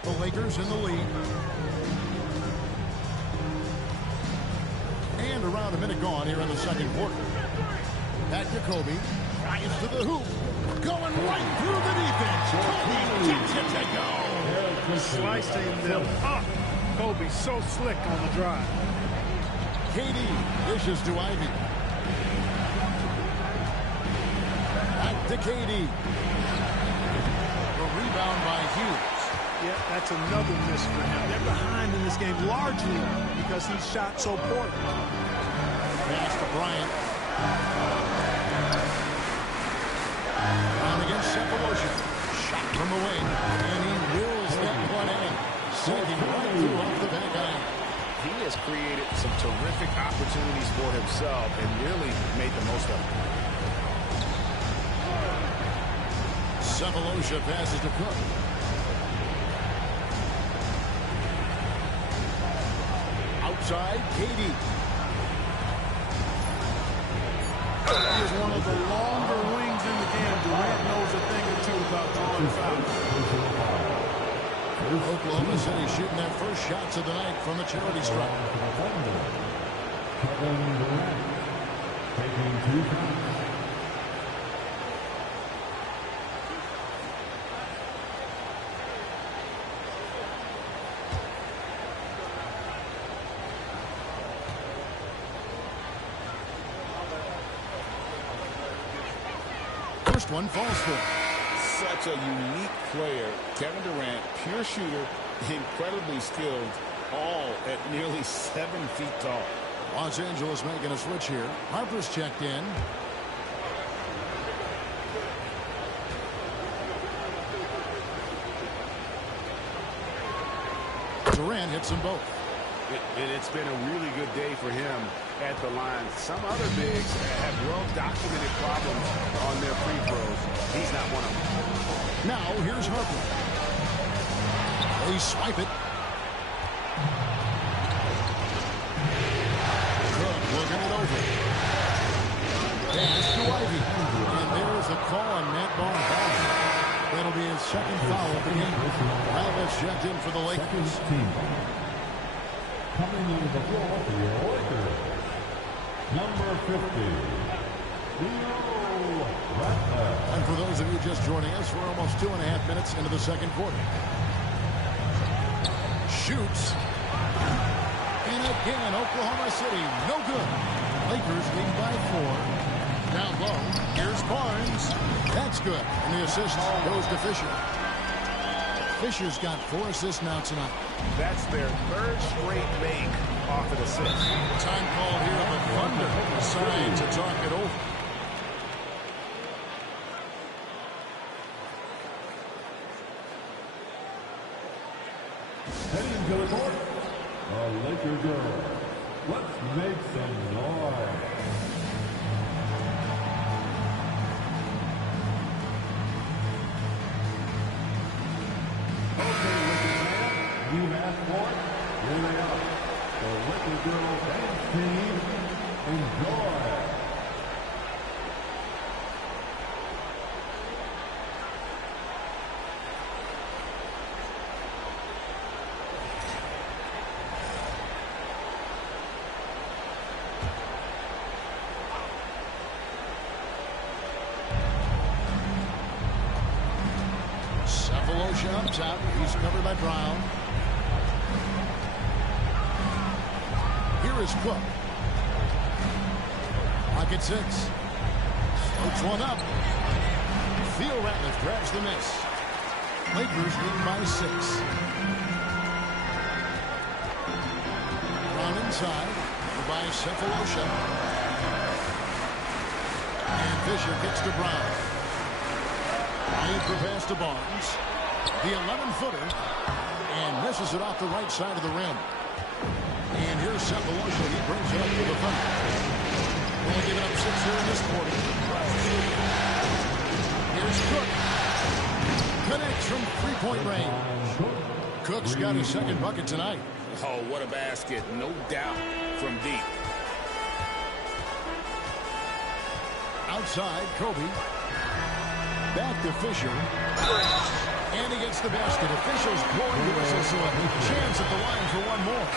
The Lakers in the lead. And around a minute gone here in the second quarter. Back to Kobe. Drives to the hoop. Going right through the defense. Kobe takes it to go. Slicing them up. Kobe so slick on the drive. KD dishes to Ivy. Back to KD. The rebound by Hughes. Yeah, that's another miss for him. They're behind in this game largely because he shot so poorly. Pass to Bryant. On against Cephalosha. Shot from the wing. And he wills that one in. Sinking right through off the back iron. He has created some terrific opportunities for himself and really made the most of it. Cephalosha passes to Cook. Outside, KD. He is one of the longer wings in the game. Durant knows a thing or two about drawing fouls. Oklahoma City shooting their first shots of the night from the charity stripe. Kevin Durant taking 2 fouls. first one falls for him. Such a unique player. Kevin Durant, pure shooter, incredibly skilled, all at nearly 7 feet tall. Los Angeles making a switch here. Harper's checked in. Durant hits them both. It's been a really good day for him at the line. Some other bigs have well-documented problems on their free throws. He's not one of them. Now, here's Harper. They swipe it. Cook looking it over. Pass to Ivey. And there's a call on Matt Barnes. That'll be his second foul of the game. Alves checked in for the Lakers. Coming into the floor for your Lakers, number 50, Leo Rattler. And for those of you just joining us, we're almost 2.5 minutes into the second quarter. Shoots. And again, Oklahoma City, no good. Lakers lead by 4. Down low, here's Barnes. That's good. And the assist goes to Fisher. Fisher's got 4 assists now tonight. That's their 3rd straight make off an assist. Time call here. The Thunder decide to talk it over. Heading to the court, the Laker girls. Let's make some noise. You asked for it, here they are. The Laker girls dance team, enjoy. Cephalosha up top. He's covered by Brown. Here is Cook. Pocket 6. Floats one up. Theo Ratliff grabs the miss. Lakers lead by 6. Brown inside. By Cephalosha. And Fisher gets to Brown. Bryant for pass to Barnes. The 11-footer. And misses it off the right side of the rim. And here's Cephalosha. He brings it up to the Thunder. Only giving up 6 here in this quarter. Here's Cook. Connects from 3-point range. Cook's got his second bucket tonight. Oh, what a basket. No doubt from deep. Outside, Kobe. Back to Fisher. And he gets the basket. Officials blowing the whistle, so a chance at the line for one more.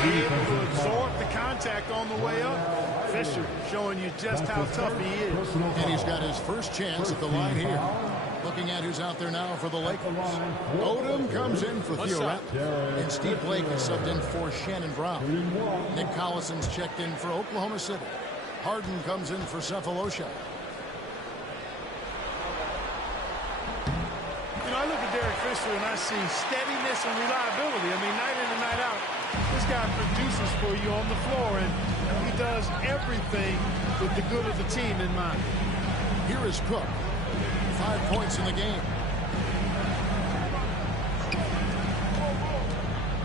Be able to absorb the contact on the way up. Fisher showing you just how tough he is. And he's got his first chance at the line here. Looking at who's out there now for the Lakers. Odom comes in for Theo Ratliff. And Steve Blake is subbed in for Shannon Brown. Nick Collison's checked in for Oklahoma City. Harden comes in for Cephalosha. You know, I look at Derek Fisher and I see steadiness and reliability. I mean, night in and night out, this guy produces for you on the floor, and he does everything with the good of the team in mind. Here is Cook. 5 points in the game.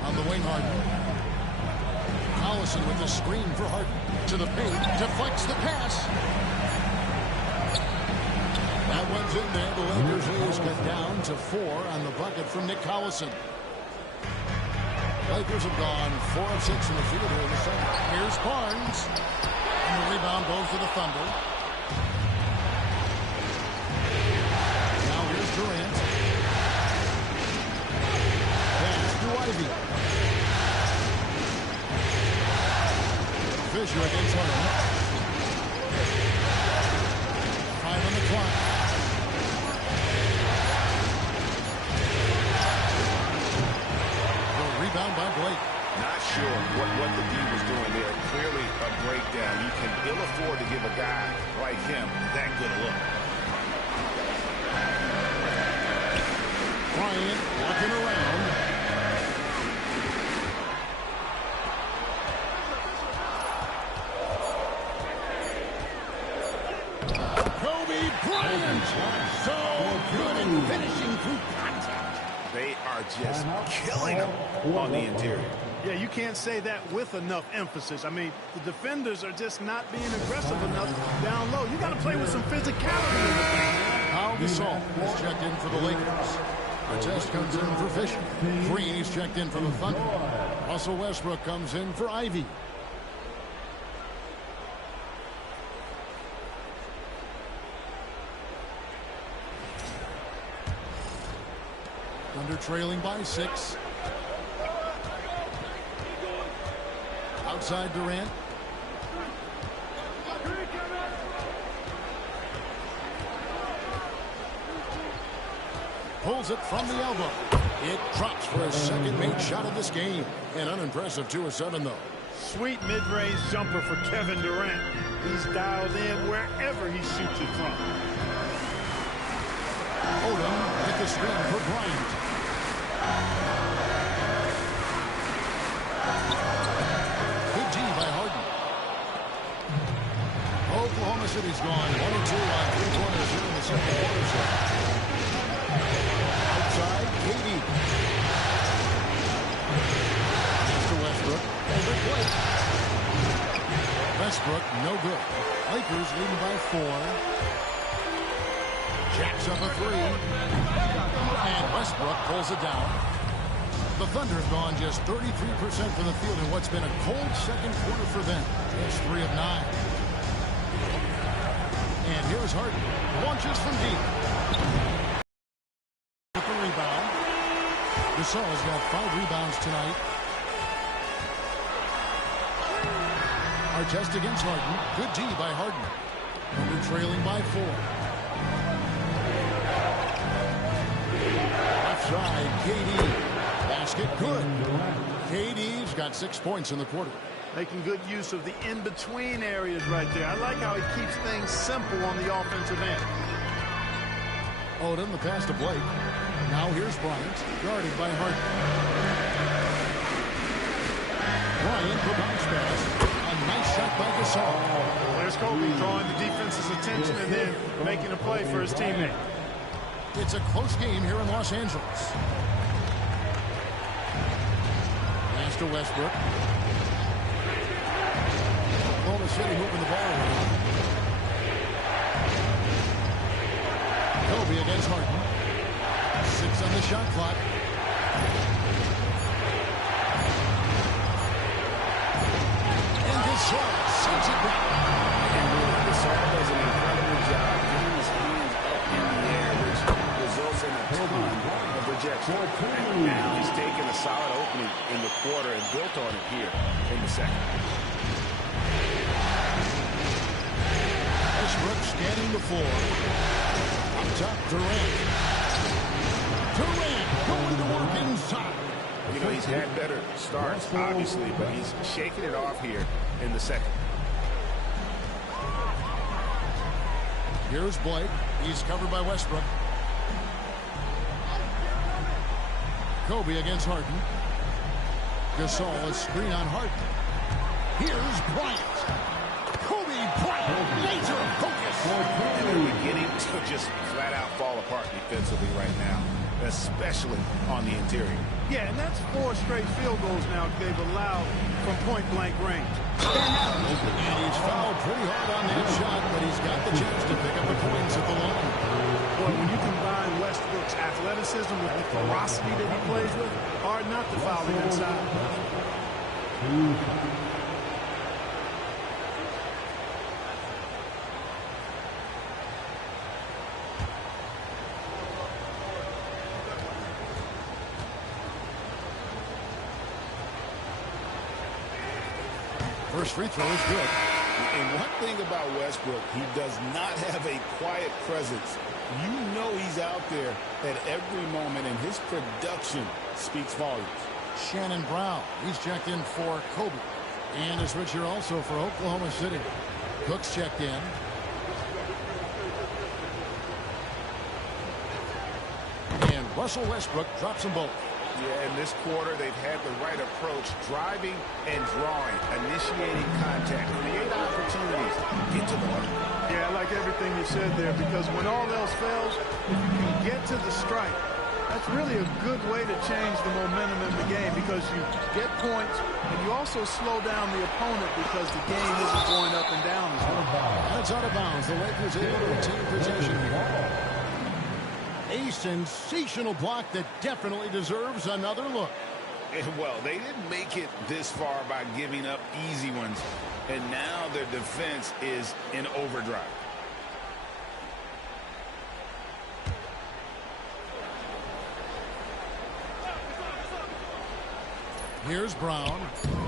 On the wing, Harden. Collison with the screen for Harden. To the paint. Deflects the pass. That one's in there. The Lakers lead cut down to 4 on the bucket from Nick Collison. Lakers have gone 4 of 6 in the field here in the second. Here's Barnes. And the rebound goes to the Thunder. Now here's Durant. Pass to Ivey. Fisher against Harden. 5 on the clock. Rebound by Blake. Not sure what the D was doing there. Clearly a breakdown. You can ill afford to give a guy like him that good a look. Bryant looking around. Kobe Bryant. So good at finishing through contact. They are just killing them on the interior. Yeah, you can't say that with enough emphasis. I mean, the defenders are just not being aggressive enough down low. You got to play with some physicality in the paint. Pau Gasol is checked in for the Lakers. Artest comes in for Fisher. Green is checked in for the Thunder. Russell Westbrook comes in for Ivy. Thunder trailing by 6. Outside Durant. Pulls it from the elbow. It drops for his second made shot of this game. An unimpressive 2 of 7, though. Sweet mid-range jumper for Kevin Durant. He's dialed in wherever he shoots it from. Odom hit the screen for Bryant. Good D by Harden. Oklahoma City's gone 1-2 on 3 corners here in the second quarter. Outside, KD. Mr. Westbrook. Over Blake. Westbrook, no good. Lakers leading by 4. Jacks up a 3. And Westbrook pulls it down. The Thunder have gone just 33% from the field in what's been a cold second quarter for them. Just 3 of 9. And here's Harden. Launches from deep. With the rebound. Gasol's got 5 rebounds tonight. Artest against Harden. Good D by Harden. Thunder trailing by 4. Left side, KD. Basket good. KD's got 6 points in the quarter. Making good use of the in-between areas right there. I like how he keeps things simple on the offensive end. Odom, the pass to Blake. Now here's Bryant, guarded by Harden. Bryant, the bounce pass. A nice shot by Gasol. There's Kobe drawing the defense's attention and then making a play for his teammate. It's a close game here in Los Angeles. Pass to Westbrook. Oklahoma City moving the ball around. Kobe against Harden. 6 on the shot clock. And Gasol sends it back. And Gasol does an incredible job getting his hands up in the air, which results in a ton of rejection. And now he's taken a solid opening in the quarter and built on it here in the second. Westbrook scanning the floor. Up top, Durant. Durant going to work inside. You know, he's had better starts, obviously, but he's shaking it off here in the second. Here's Blake. He's covered by Westbrook. Kobe against Harden. Gasol, a screen on Harden. Here's Bryant. Kobe Bryant, laser focus. And they're beginning to just flat out fall apart defensively right now, especially on the interior. Yeah, and that's 4 straight field goals now they've allowed from point-blank range. And he's fouled pretty hard on that shot, but he's got the chance to pick up the points at the line. Boy, when you combine Westbrook's athleticism with the ferocity that he plays with, hard not to foul him inside. First free throw is good. And one thing about Westbrook, he does not have a quiet presence. You know he's out there at every moment, and his production speaks volumes. Shannon Brown, he's checked in for Kobe. And a switch here also for Oklahoma City. Cook's checked in. And Russell Westbrook drops them both. Yeah, in this quarter, they've had the right approach, driving and drawing, initiating contact, create opportunities, get to the line. Yeah, I like everything you said there, because when all else fails, if you can get to the strike, that's really a good way to change the momentum in the game, because you get points and you also slow down the opponent because the game isn't going up and down as well. That's out of bounds. The Lakers able to retain possession. A sensational block that definitely deserves another look. And, well, they didn't make it this far by giving up easy ones, and now their defense is in overdrive. Here's Brown.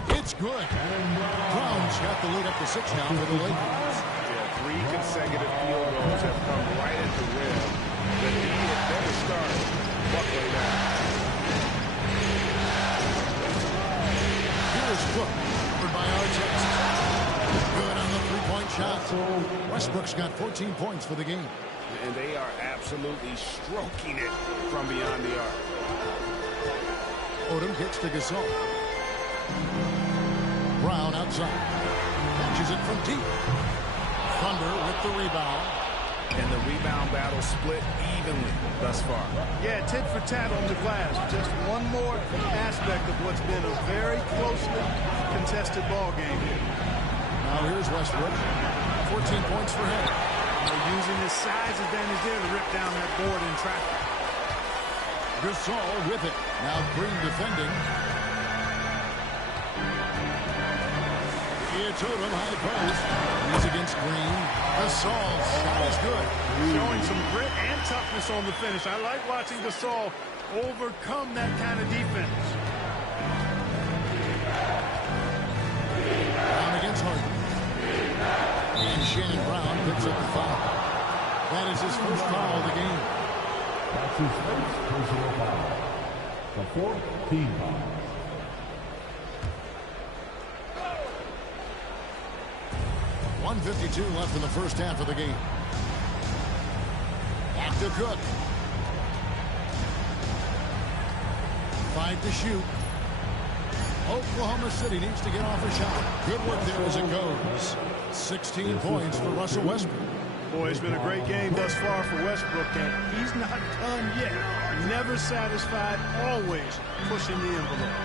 It's good. Brown's got the lead up to 6 now for the Lakers. Yeah, 3 consecutive field goals have come right at the rim. The D had better start buckling down. Here's Cook, covered by Artest. Good on the three-point shot. Westbrook's got 14 points for the game. And they are absolutely stroking it from beyond the arc. Odom gets to Gasol. Brown outside. Catches it from deep. Thunder with the rebound. And the rebound battle split evenly thus far. Yeah, tit for tat on the glass. Just one more aspect of what's been a very closely contested ball game here. Now here's Westbrook. 14 points for him. They're using his size advantage there to rip down that board in traffic. Gasol with it. Now Green defending. It's Odom high post. He's against Green. Gasol's shot is good. Showing some grit and toughness on the finish. I like watching Gasol overcome that kind of defense. Brown against Harden. And Shannon Brown picks up the foul. That is his first foul of the game. That's his first personal foul. The 4th team foul. .152 left in the first half of the game. Back to Cook. 5 to shoot. Oklahoma City needs to get off a shot. Good work there as it goes. 16 points for Russell Westbrook. Boy, it's been a great game thus far for Westbrook, and he's not done yet. Never satisfied, always pushing the envelope.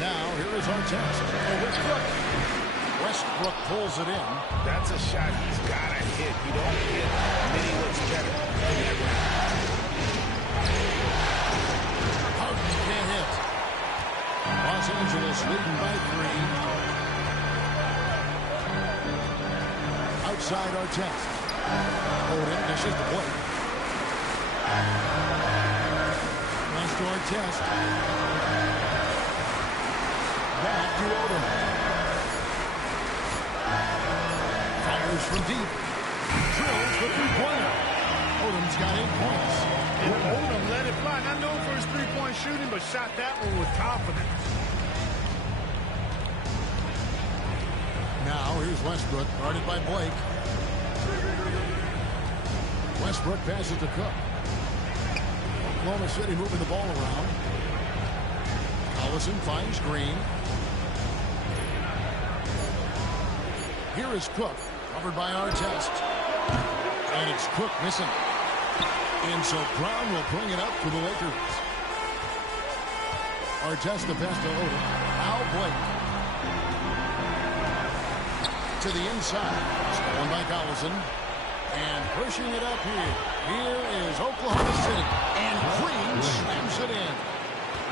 Now, here is our test. Westbrook pulls it in. That's a shot he's got to hit. You don't hit many looks better than that round. Harden can't hit. Los Angeles leading by 3. Outside our test. Odom dishes the plate. Nice to our test. Back to Odom. Fires from deep. Drills the three-pointer. Odom's got 8 points. And Odom let it fly. Not known for his three-point shooting, but shot that one with confidence. Now, here's Westbrook, guarded by Blake. Westbrook passes to Cook. Oklahoma City moving the ball around. Collison finds Green. Here is Cook, covered by Artest. And it's Cook missing. And so Brown will bring it up for the Lakers. Artest the pass to Odom. Now Blake. To the inside. Stolen by Collison. And pushing it up here. Here is Oklahoma City. And Green slams it in.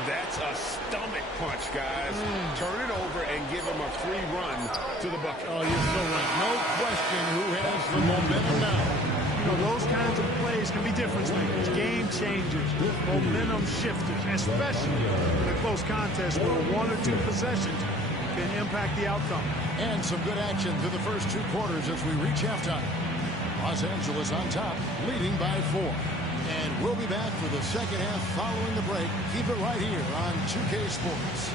That's a stomach punch, guys. Turn it over and give him a free run to the bucket. Oh, you're so right. No question who has the momentum now. You know, those kinds of plays can be difference makers, game changers, momentum shifters, especially in a close contest where 1 or 2 possessions can impact the outcome. And some good action through the first 2 quarters as we reach halftime. Los Angeles on top, leading by 4. And we'll be back for the second half following the break. Keep it right here on 2K Sports.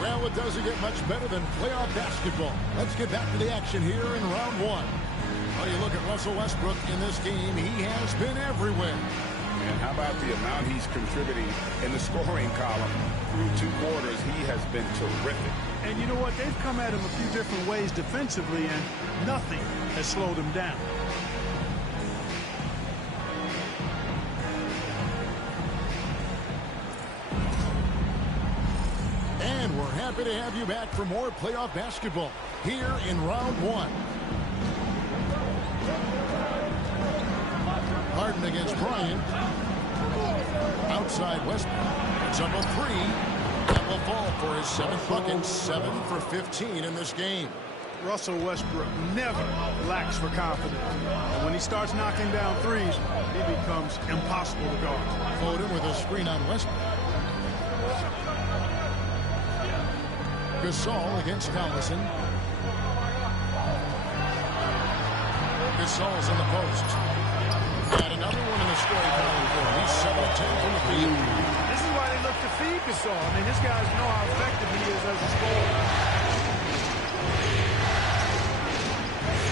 Well, it doesn't get much better than playoff basketball. Let's get back to the action here in round one. Well, you look at Russell Westbrook in this game, he has been everywhere. And how about the amount he's contributing in the scoring column through 2 quarters? He has been terrific. And you know what? They've come at him a few different ways defensively, and nothing has slowed him down. And we're happy to have you back for more playoff basketball here in round one. Harden against Bryant. Outside Westbrook. It's up a 3. That will fall for his 7th bucket. 7 for 15 in this game. Russell Westbrook never lacks for confidence. And when he starts knocking down threes, he becomes impossible to guard. Foden with a screen on Westbrook. Gasol against Collison. Gasol's in the post. And another one in the scoring column for him. He's 7 of 10 from the field. This is why they look to feed Gasol. I mean, this guys know how effective he is as a scorer.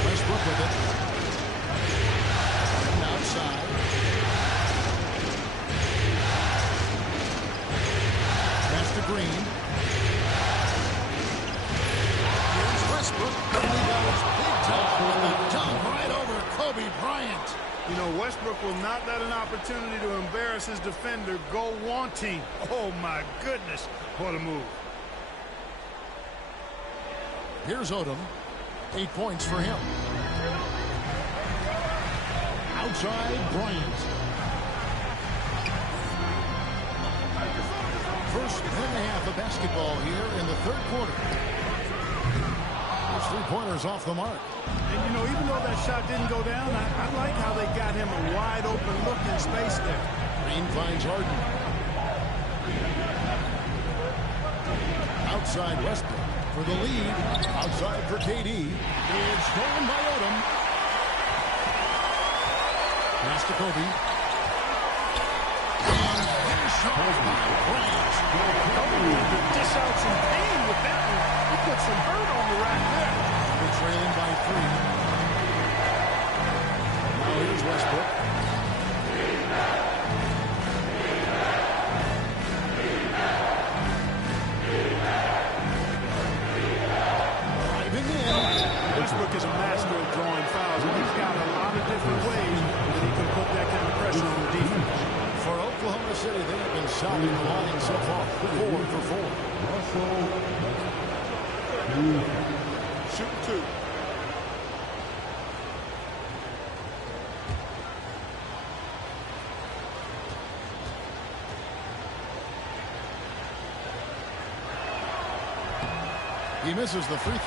Westbrook with it. And outside. Pass to Green. Here's Westbrook. And he goes big time with a dunk right over Kobe Bryant. You know, Westbrook will not let an opportunity to embarrass his defender go wanting. Oh, my goodness. What a move. Here's Odom. 8 points for him. Outside Bryant. First minute and a half of basketball here in the 3rd quarter. Those 3-pointers off the mark. And, you know, even though that shot didn't go down, I like how they got him a wide-open look in space there. Green finds Harden. Outside Westbrook for the lead. Outside for KD. It's stolen by Odom. Pass to Kobe. And finish off by Bryant. Kobe had to dish out some pain with that one. He put some hurt on the rack there. They're trailing by 3. Now here's Westbrook. Driving in. Westbrook is a master of drawing fouls, and he's got a lot of different ways that he can put that kind of pressure on the defense. For Oklahoma City, they have been shouting the line so far. 4 for 4. Shoot 2. He misses the free throw.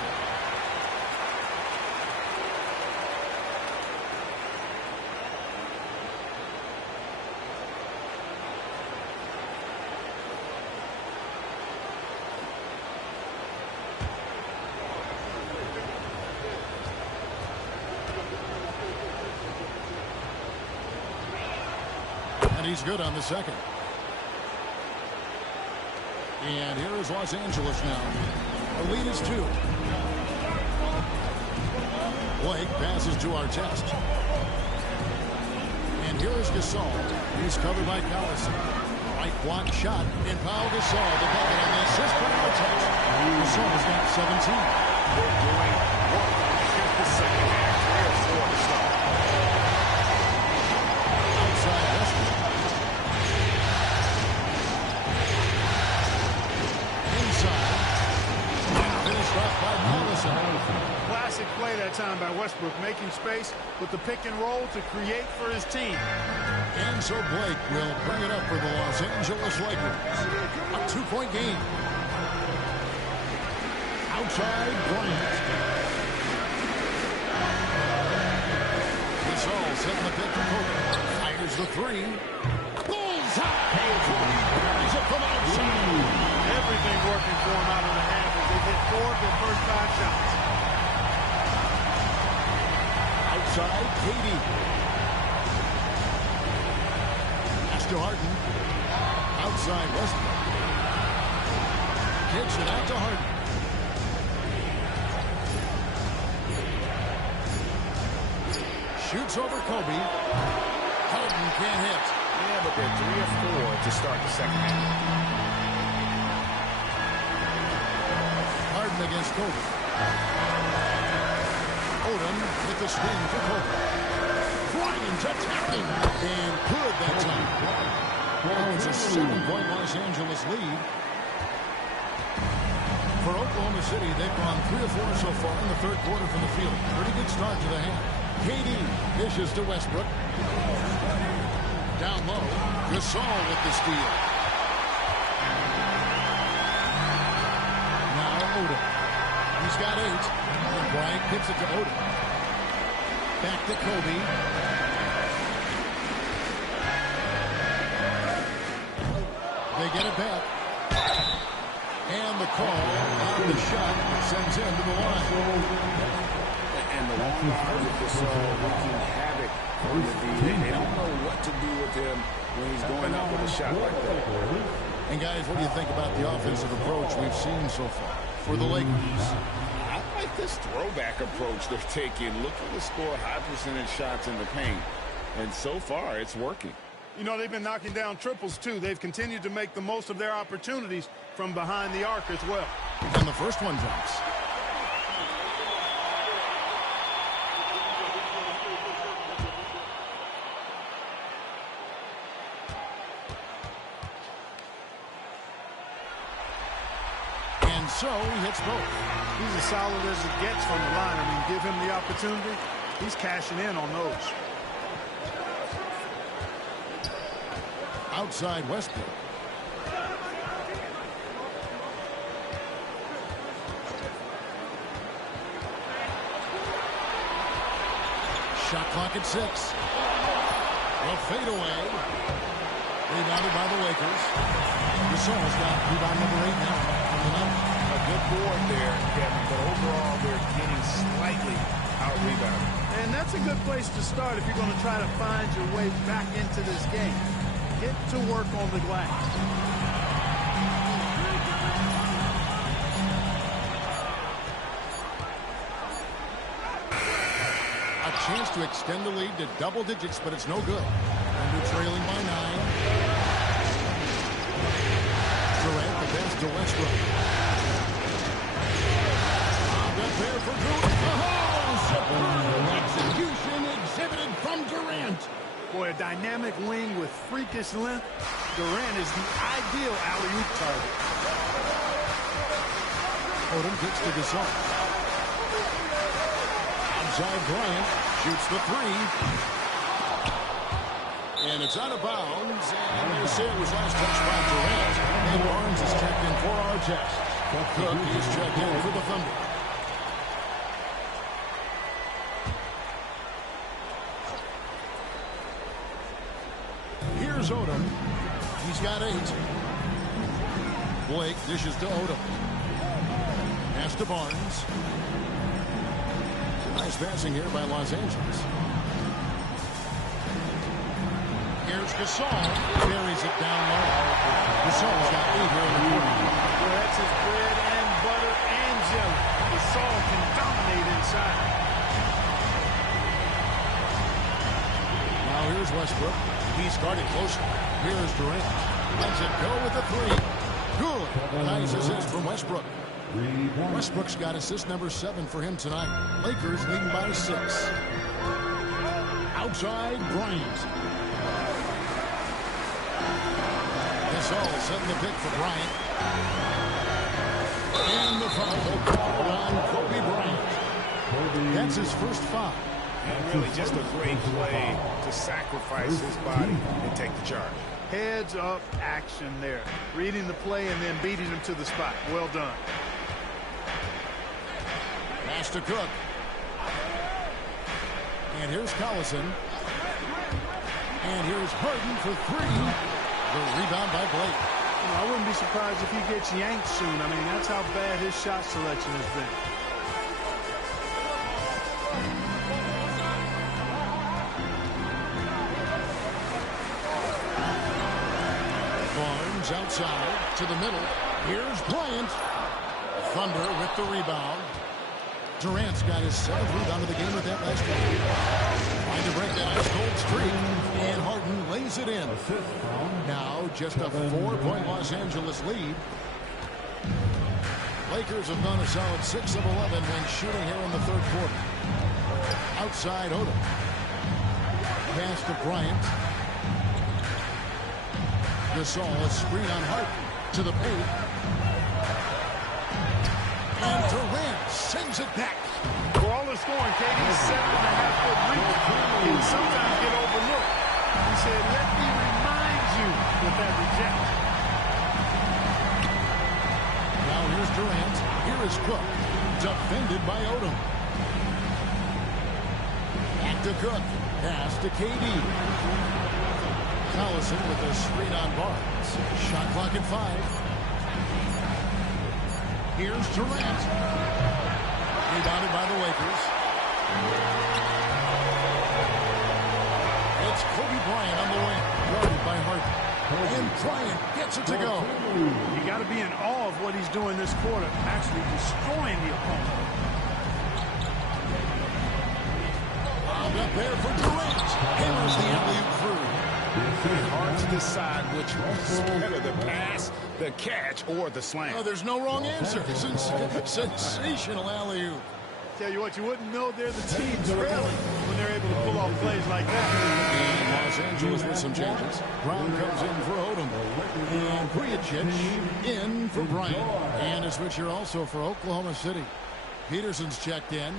And he's good on the second. And here is Los Angeles now. The lead is 2. Blake passes to Artest. And here is Gasol. He's covered by Collison. Right block shot. And Pau Gasol, the bucket on the assist by Artest. Gasol has got 17. They're doing work. Here's the second half. 3 or 4 to start. Outside Westbrook. Inside. Finished off by Collison. Classic play that time by Westbrook, making space with the pick and roll to create for his team. And so Blake will bring it up for the Los Angeles Lakers. A 2-point game. Outside Bryant. Gasol setting the pick to Kobe. Fires the 3. Bullseye! Kobe buries it from outside. Everything working for him out of the half as they hit 4 of their first 5 shots. Outside KD. Pass to Harden. Outside Westbrook. Takes it out to Harden. Shoots over Kobe. Harden can't hit. Yeah, but they're 3 of 4 to start the second half. Harden against Kobe. Odom with the swing for Kobe. Bryant attacking. And good that time. It's a 7-point Los Angeles lead. For Oklahoma City, they've gone 3 of 4 so far in the third quarter from the field. Pretty good start to the half. KD dishes to Westbrook. Down low, Gasol with the steal. Now Odom. He's got 8. And Bryant kicks it to Odom. Back to Kobe. They get it back. And the call on the shot sends him to the line. And the Warriors with Gasol wreaking havoc on the D. They don't know what to do with him when he's going up with a shot like that. And guys, what do you think about the offensive approach we've seen so far for the Lakers? I like this throwback approach they're taking. Looking to score high percentage shots in the paint. And so far, it's working. You know, they've been knocking down triples, too. They've continued to make the most of their opportunities from behind the arc as well. And the first one drops. And so he hits both. He's as solid as it gets from the line. I mean, give him the opportunity. He's cashing in on those. Outside Westbrook. Shot clock at 6. A fadeaway. Rebounded by the Lakers. Gasol's got rebound number 8 now from the night. A good board there, Kevin, but overall they're getting slightly out-rebounded. And that's a good place to start if you're going to try to find your way back into this game. Get to work on the glass. A chance to extend the lead to double digits, but it's no good. And they're trailing by 9. Durant, the pass to Westbrook. Up there for Durant. Oh, superb execution exhibited from Durant. Boy, a dynamic wing with freakish length. Durant is the ideal alley-oop target. Odom gets to Gasol. Outside Bryant shoots the 3. And it's out of bounds. And they say it was last touched by Durant. And Barnes is checked in for our test. Cook is checked in for the Thunder. Here's Odom. He's got 8. Blake dishes to Odom. Pass to Barnes. Nice passing here by Los Angeles. Here's Gasol. Carries it down low. Gasol's got 8 here in the quarter. Well, that's his bread and butter and jelly. Gasol can dominate inside. Now here's Westbrook. He's guarded closely. Here's Durant. Lets it go with the 3. Good. Nice assist from Westbrook. Westbrook's got assist number 7 for him tonight. Lakers leading by 6. Outside Bryant. Gasol setting the pick for Bryant. And the foul called on Kobe Bryant. That's his first foul. And really just a great play to sacrifice his body and take the charge. Heads up action there. Reading the play and then beating him to the spot. Well done. Pass to Cook. And here's Collison. And here's Harden for 3. The rebound by Blake. You know, I wouldn't be surprised if he gets yanked soon. I mean, that's how bad his shot selection has been. Barnes outside to the middle. Here's Bryant. Thunder with the rebound. Durant's got his 7th rebound of the game with that last one. Trying to break that ice cold streak. And Harden lays it in. Now just a 4-point Los Angeles lead. Lakers have gone a solid 6 of 11 when shooting here in the 3rd quarter. Outside Odom. Pass to Bryant. Gasol, a screen on Harden to the paint. And Durant sends it back. For all the scoring, KD's 7.5-foot reach can sometimes get overlooked. He said, let me remind you with that rejection. Now here's Durant. Here is Cook. Defended by Odom. Back to Cook. Pass to KD. Collison with a screen on Barnes. Shot clock at 5. Here's Durant. Rebounded by the Lakers. It's Kobe Bryant on the wing. Guarded by Harden. And Bryant gets it to go. You got to be in awe of what he's doing this quarter, actually destroying the opponent. Wound up there for Durant. Hammers the alley-oop through. Hard to decide which was better, the pass, the catch, or the slam. Oh, there's no wrong answer. Sensational alley-oop. Tell you what, you wouldn't know they're the team trailing when they're able to pull off plays like that. And Los Angeles with some changes. Brown comes in for Odom. And Vujacic in for Bryant. And a switch here also for Oklahoma City. Peterson's checked in.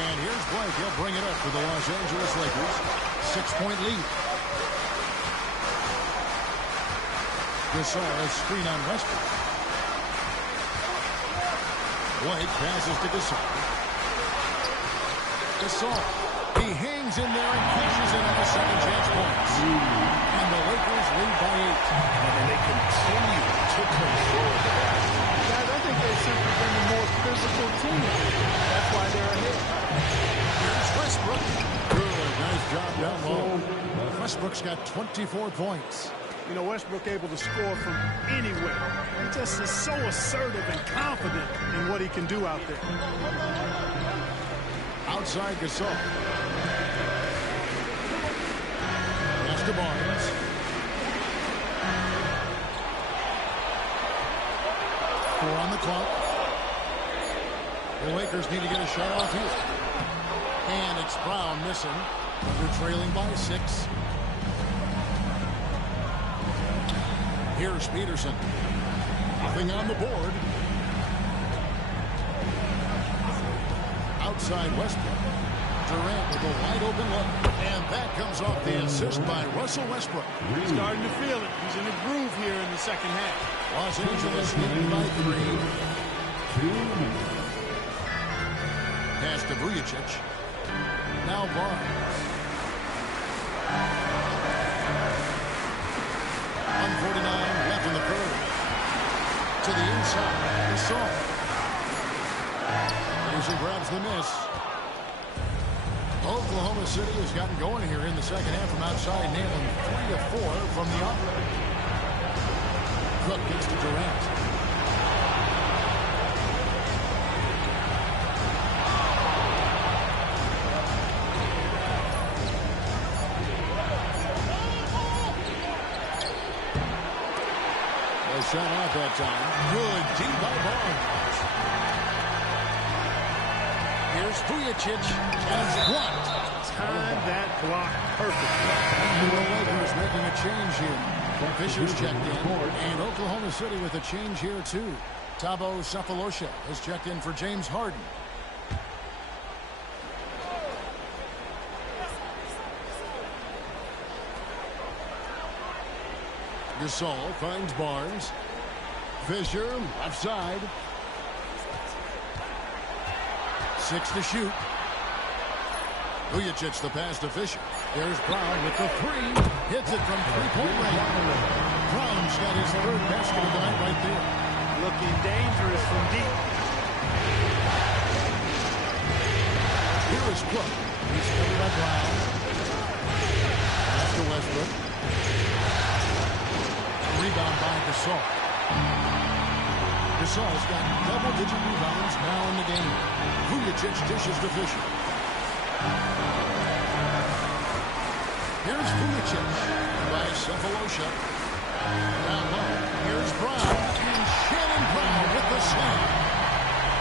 And here's Blake. He'll bring it up for the Los Angeles Lakers. 6-point lead. Gasol, a screen on Westbrook. Blake passes to Gasol. Gasol. He hangs in there and cashes in on the second chance points. And the Lakers lead by 8. And they continue to control the basket. Guys, I think they've simply been the more physical team. That's why they're ahead. Here's Westbrook. Good, nice job down low. Westbrook's got 24 points. You know, Westbrook able to score from anywhere. He just is so assertive and confident in what he can do out there. Outside Gasol. Pass to Barnes. Four on the clock. The Lakers need to get a shot off here. And it's Brown missing. They're trailing by 6. Here's Peterson. Nothing on the board. Outside Westbrook. Durant with a wide open look. And that comes off the assist by Russell Westbrook. He's starting to feel it. He's in a groove here in the second half. Los Angeles leading by 3. Pass to Vujacic. Now Barnes. 149 left in the third. To the inside. Gasol. Anderson grabs the miss. Oklahoma City has gotten going here in the second half from outside, nailing 3 of 4 from the arc. Cook gets to Durant. Shot out that time. Good deep by Barnes. Here's Vujacic as blocked. Time that block perfectly. And the Lakers making a change here. Fisher's checked in. And Oklahoma City with a change here too. Thabo Sefolosha has checked in for James Harden. Gasol finds Barnes. Fisher, left side. 6 to shoot. Vujacic the pass to Fisher. There's Brown with the 3. Hits it from 3-point range. Brown's got his 3rd basket of the night right there. Looking dangerous from deep. Here is Cook. He's covered by Brown. Pass to Westbrook. Rebound by Gasol. Gasol's got double-digit rebounds now in the game. Vujacic dishes to Fisher. Here's Vujacic by Cephalosha. Down low. Here's Brown. And Shannon Brown with the slam.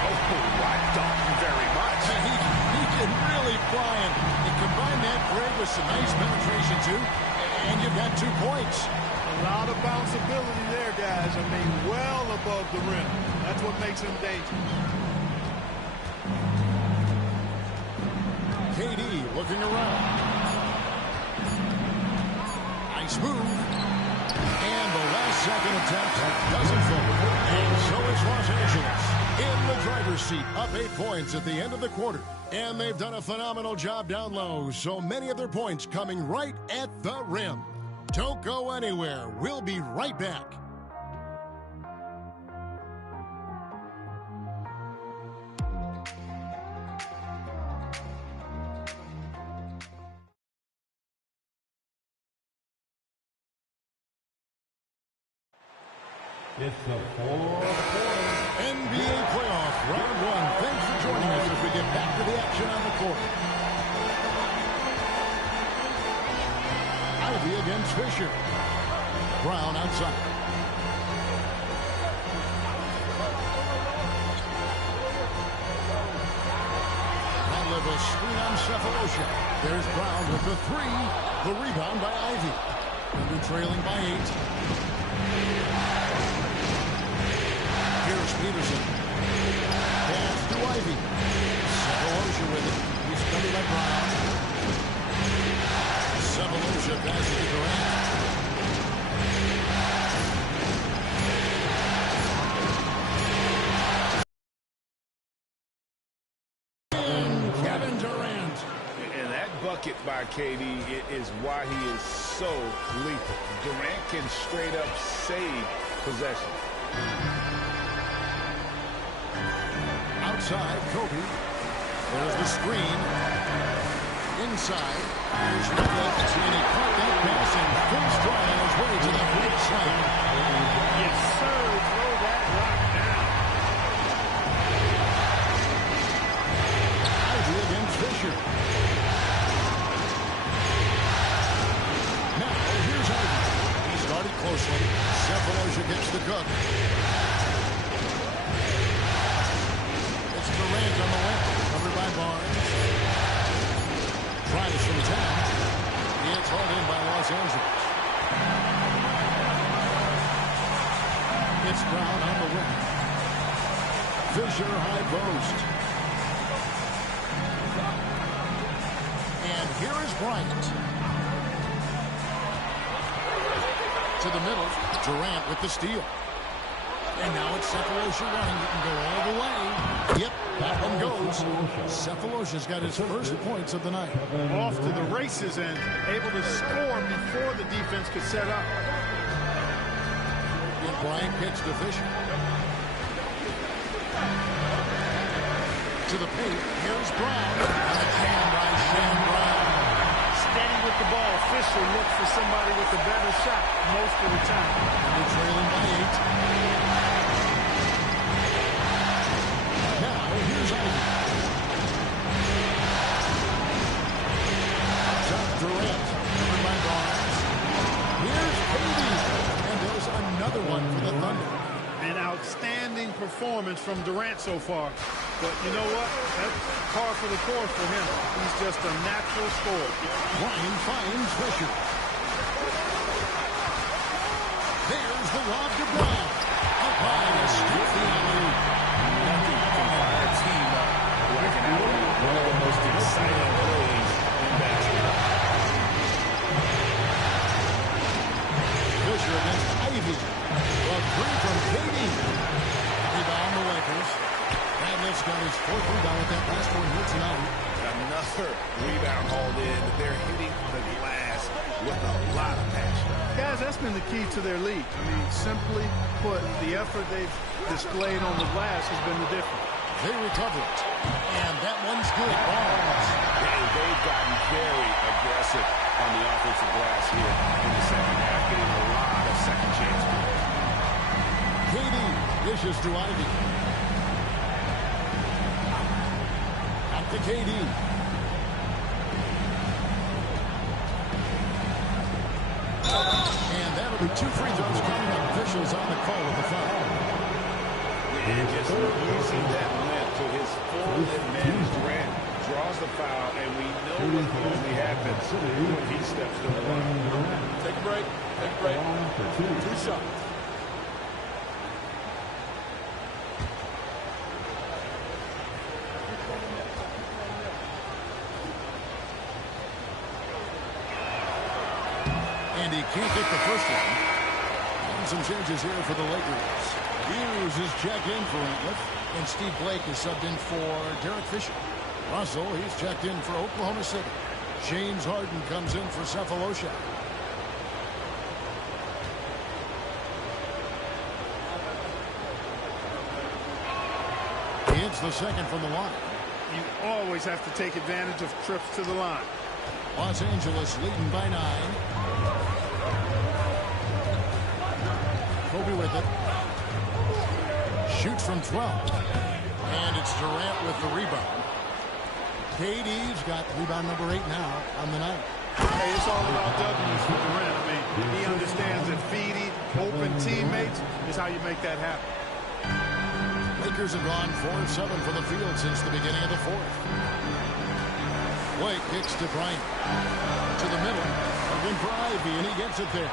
Oh, I don't very much. He can really fly, and combine that grade with some nice penetration, too, and you've got 2 points. A lot of bounceability there, guys. I mean, well above the rim. That's what makes him dangerous. KD looking around. Nice move. And the last-second attempt doesn't fall. And so it's Los Angeles in the driver's seat, up 8 points at the end of the quarter. And they've done a phenomenal job down low, so many of their points coming right at the rim. Don't go anywhere. We'll be right back. It's the fourth quarter. NBA playoff round 1. Thanks for joining us as we get back to the action on the court. Ivy against Fisher. Brown outside. Radley will screen on Cephalosha. There's Brown with the 3. The rebound by Ivy. Thunder trailing by 8. Here's Peterson. Pass to Ivy. Cephalosha with it. He's covered by Brown. Cephalosha passes to Durant. And Kevin Durant. And that bucket by KD is why he is so lethal. Durant can straight up save possession. Outside, Kobe. There's the screen. Inside. Here's Radley. And he caught that pass and full stride on his way to the great slam. Yes, sir. Throw that rock down. Ivy against Fisher. Now, here's Ivy. He started closely. Cephalosha gets the cook. It's Durant on the left. Covered by Barnes. Tries from 10. It's hauled in by Los Angeles. It's Brown on the wing. Fisher high post. And here is Bryant. To the middle. Durant with the steal. And now it's Cephalosha running. He can go all the way. Yep, that one goes. Cephalosha's got his first points of the night. Off to the races and able to score before the defense could set up. And Bryant kicks to Fisher. To the paint. Here's Brown. And a jam by Shannon Brown. Steady with the ball. Fisher looks for somebody with a better shot most of the time. And they're trailing by 8. Here's Ivy. Top Durant. Covered by Barnes. Here's KD. And there's another one for the Thunder. An outstanding performance from Durant so far. But you know what? That's par for the course for him. He's just a natural scorer. Ryan finds Fisher. There's the lob to Brown. Up high to skip the alley. Nothing can fire a team up like an alley. One of the most exciting plays in basketball. Fisher against Ivy. A 3 from KD. Rebound the Lakers. Radley's got his 4th rebound with that last one here tonight. Another rebound hauled in. They're hitting the glass with a lot of passion. Guys, that's been the key to their lead. I mean, simply put, the effort they've displayed on the glass has been the difference. They recover it. And that one's good. Barnes. And they've gotten very aggressive on the offensive glass here in the second half, getting a lot of second chance points. KD dishes to Ivy. Up to KD. And that'll be 2 free throws coming up. Officials on the call of the foul. And just using that length to his full advantage. Durant draws the foul, and we know what usually happens when he steps to the line. Take a break. Take a break. 2 shots. And he can't get the first one. And some changes here for the Lakers. Hughes is checked in for Ratliff. And Steve Blake is subbed in for Derek Fisher. Russell, he's checked in for Oklahoma City. James Harden comes in for Cephalosha. He hits the second from the line. You always have to take advantage of trips to the line. Los Angeles leading by 9. Kobe with it. Shoots from 12. And it's Durant with the rebound. KD's got rebound number 8 now on the night. Hey, it's all about W's for Durant. I mean, he understands that feeding open teammates is how you make that happen. Lakers have gone 4-7 from the field since the beginning of the fourth. Blake kicks to Bryant. To the middle. Looking for Ivy, and he gets it there.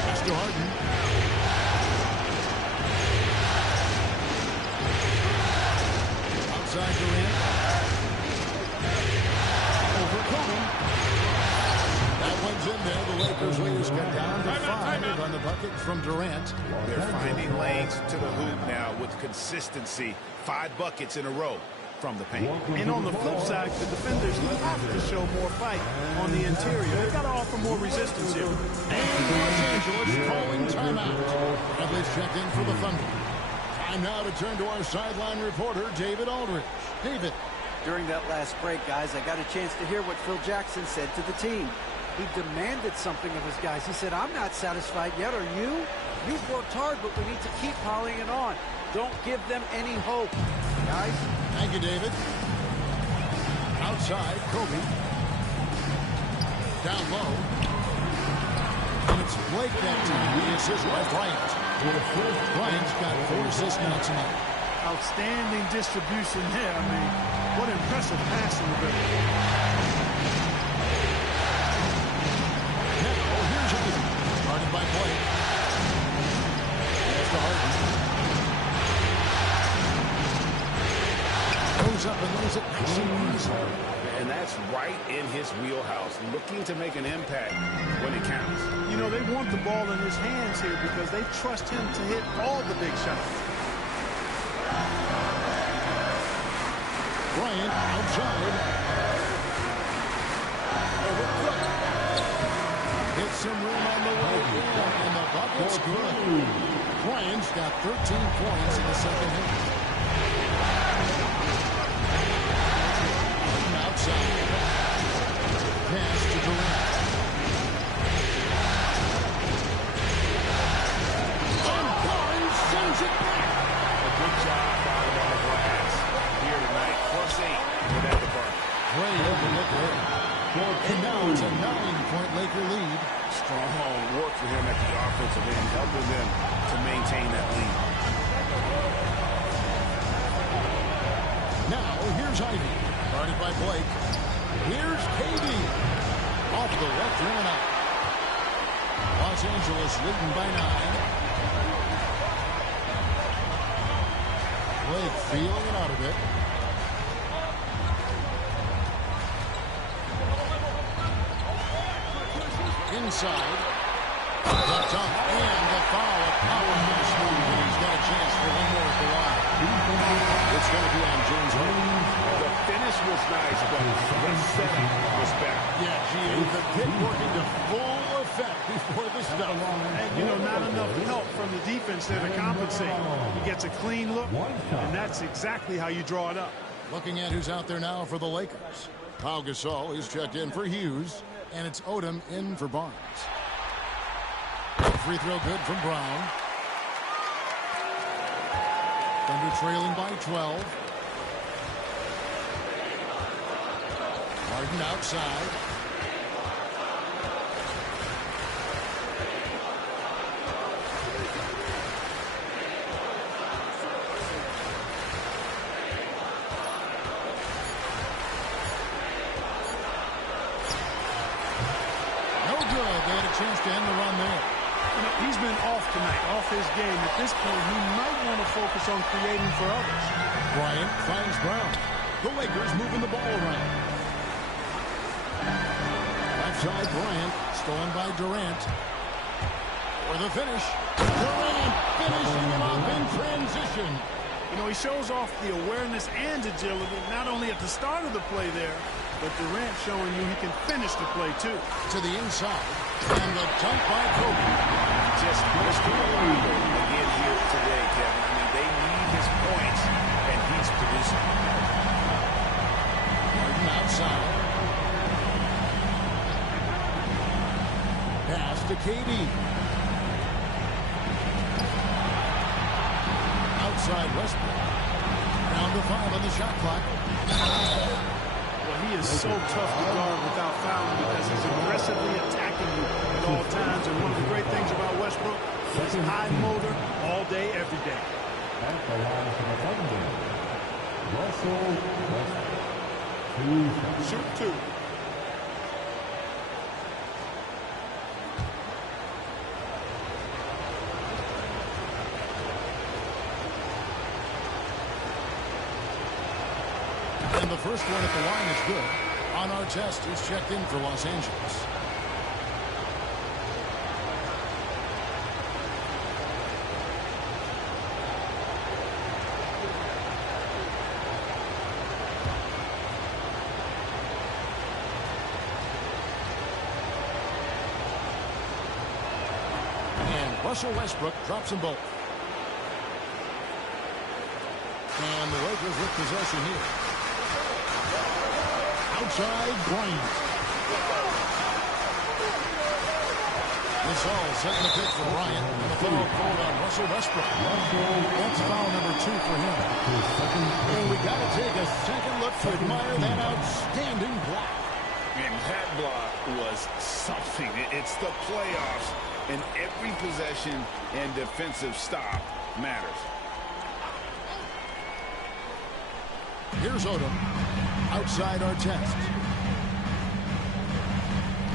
Pass to Harden. Outside Durant. Over Kobe. That one's in there. The Lakers leaders got down to 5 on the bucket from Durant. They're finding lanes to the hoop now with consistency. 5 buckets in a row from the paint. And on the flip side, the defenders have to show more fight on the interior. They've got to offer more resistance here. And Los Angeles calling timeout. Bradley's checked in for the Thunder. Time now to turn to our sideline reporter, David Aldridge. David. During that last break, guys, I got a chance to hear what Phil Jackson said to the team. He demanded something of his guys. He said, I'm not satisfied yet. Are you? You've worked hard, but we need to keep piling it on. Don't give them any hope. Guys? Thank you, David. Outside, Kobe. Down low. And it's Blake that time. The assist by Bryant. Bryant's got 4 assists now tonight. Outstanding distribution there. I mean, what impressive passing ability. Now, here's Ivy. Guarded by Blake. There's the Harden. Goes up and lays it nice and easy. And that's right in his wheelhouse, looking to make an impact when it counts. You know, they want the ball in his hands here because they trust him to hit all the big shots. Bryant outside. Over Cook. Hits some room on the way in, and the bucket's good. Bryant's got 13 points in the second half. Outside. Pass to Durant. And Barnes sends it back. A good job by him on the glass here tonight. +8 for that department. Gray over look ahead. And now it's a 9-point Laker lead. Strong work for him at the offensive end, helping them to maintain that lead. Now, here's Ivy. Guarded by Blake. Here's KD. Off the left rim and out. Los Angeles leading by 9. Blake feeling it out a bit. Inside. The dunk and the foul. A powerhouse move. And he's got a chance for one more at the line. It's going to be on James Harden. The finish was nice, but the setup was bad. Yeah, G.A. The pick working to full effect before the stuff. And, you know, not enough help from the defense there to compensate. He gets a clean look, and that's exactly how you draw it up. Looking at who's out there now for the Lakers. Pau Gasol is checked in for Hughes, and it's Odom in for Barnes. Free throw good from Brown. Thunder trailing by 12. Harden outside. Chance to end the run there. He's been off tonight, off his game. At this point, he might want to focus on creating for others. Bryant finds Brown. The Lakers moving the ball around. Left side, Bryant, stolen by Durant. For the finish. Durant finishing it off in transition. You know, he shows off the awareness and agility, not only at the start of the play there, but Durant showing you he can finish the play, too. To the inside. And the dunk by Kobe. Just missed the again here today, Kevin. I mean, they need his points, and he's producing. Harden outside. Pass to KD. Outside Westbrook. Down to 5 on the shot clock. He is so tough to guard without fouling because he's aggressively attacking you at all times. And one of the great things about Westbrook is high motor all day, every day. At the line for the second game, Russell Westbrook. Shoot two. And the first one at the line is good. On our test, he's checked in for Los Angeles. And Russell Westbrook drops them both. And the Lakers with possession here. Outside Bryant. Gasol setting the pitch for Bryant. And the foul called on Russell Westbrook. That's foul number 2 for him. And we got to take a second look to admire that outstanding block. And that block was something. It's the playoffs, and every possession and defensive stop matters. Here's Odom. Outside our test.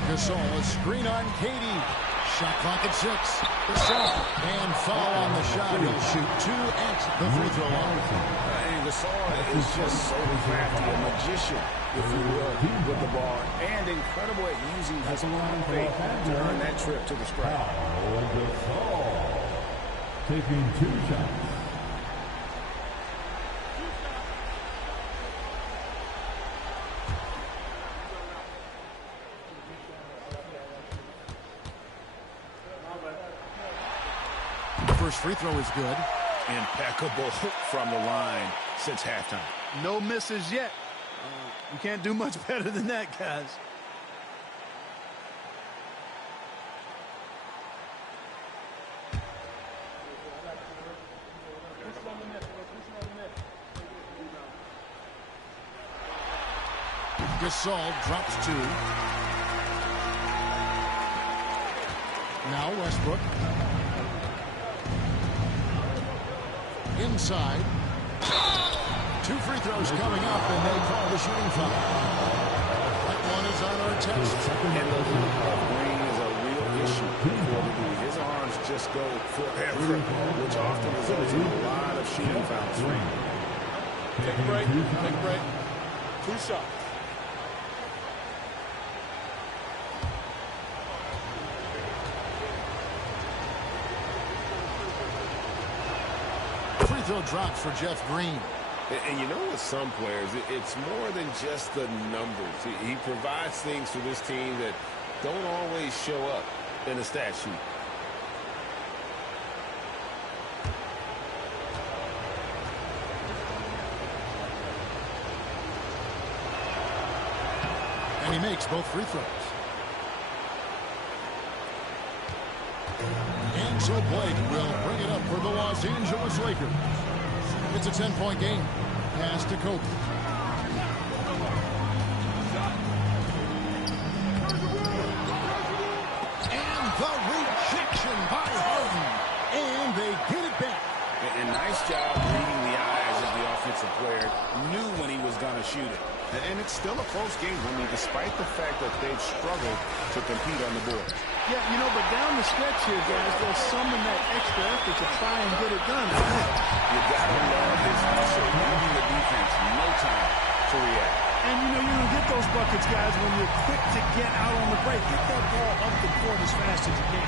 Gasol, a screen on KD. Shot clock at 6. Gasol. And foul on the shot. He'll shoot 2 at the free throw line. And Gasol is just so crafty, a magician, if you will, with the ball, and incredible at using his own faith to earn that trip to the stripe. Gasol taking 2 shots. First free throw is good. Impeccable from the line since halftime. No misses yet. You can't do much better than that, guys. Gasol drops 2. Now Westbrook. Inside. 2 free throws coming up, and they call the shooting foul. That one is on our test. And the loop of Green is a real issue for the league. His arms just go forever, which often results in a lot of shooting fouls. Take a break. Take a break. 2 shots. Free throw drops for Jeff Green. And you know, with some players, it's more than just the numbers. He provides things for this team that don't always show up. in the stat sheet. And he makes both free throws. And so Blake will bring it up for the Los Angeles Lakers. It's a 10-point game. Pass to Kobe. And the rejection by Harden. And they get it back. And nice job reading the eyes of the offensive player. Knew when he was going to shoot it. And it's still a close game, despite the fact that they've struggled to compete on the board. Yeah, but down the stretch here, guys, they'll summon that extra effort to try and get it done. You got to love his hustle, giving the defense no time to react. And, you're going to get those buckets, guys, when you're quick to get out on the break. Get that ball up the court as fast as you can.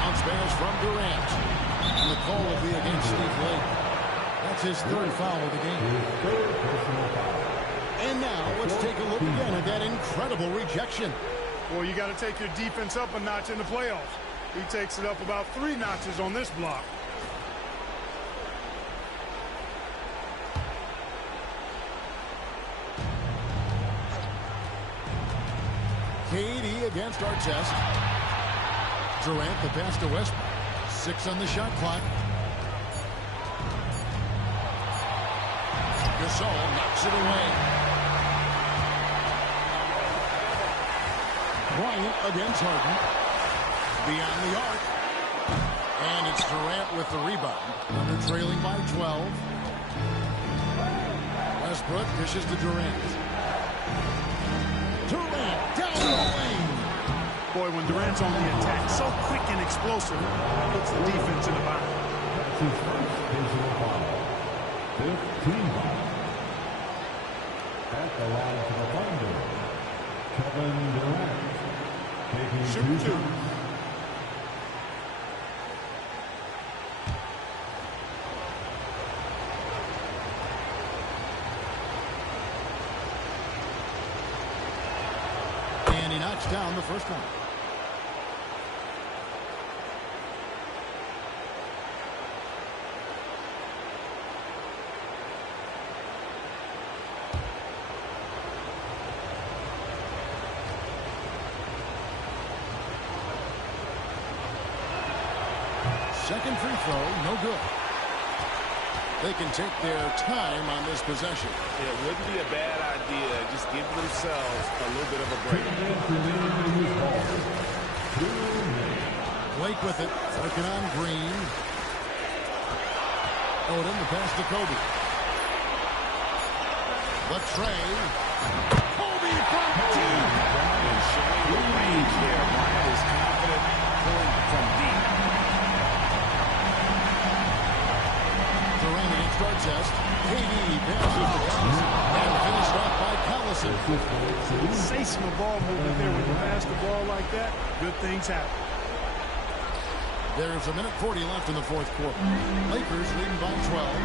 Bounce pass from Durant. And the call will be against Steve Blake. That's his third foul of the game. And now let's take a look again at that incredible rejection. Well, you got to take your defense up a notch in the playoffs. He takes it up about 3 notches on this block. KD against Artest. Durant the pass to Westbrook. 6 on the shot clock. Gasol knocks it away. Bryant against Harden. Beyond the arc. And it's Durant with the rebound. Thunder trailing by 12. Westbrook dishes to Durant. Durant down the lane. Boy, when Durant's on the attack, so quick and explosive, puts the defense in the bound. That's his first personal foul. 15 foul. At the line for the Thunder, Kevin Durant. Taking 2 shots. And he knocks down the first one. Second free throw, no good. They can take their time on this possession. It wouldn't be a bad idea. Just give themselves a little bit of a break. Blake with it, working on Green. Odom the pass to Kobe. The tray. Kobe from deep. And showing the range there. Bryant is confident pulling from deep. Durant against Artest. KD passes to Collison. And finished off by Collison. Sensational ball movement there. When you pass the ball like that, good things happen. There's 1:40 left in the fourth quarter. Lakers leading by 12.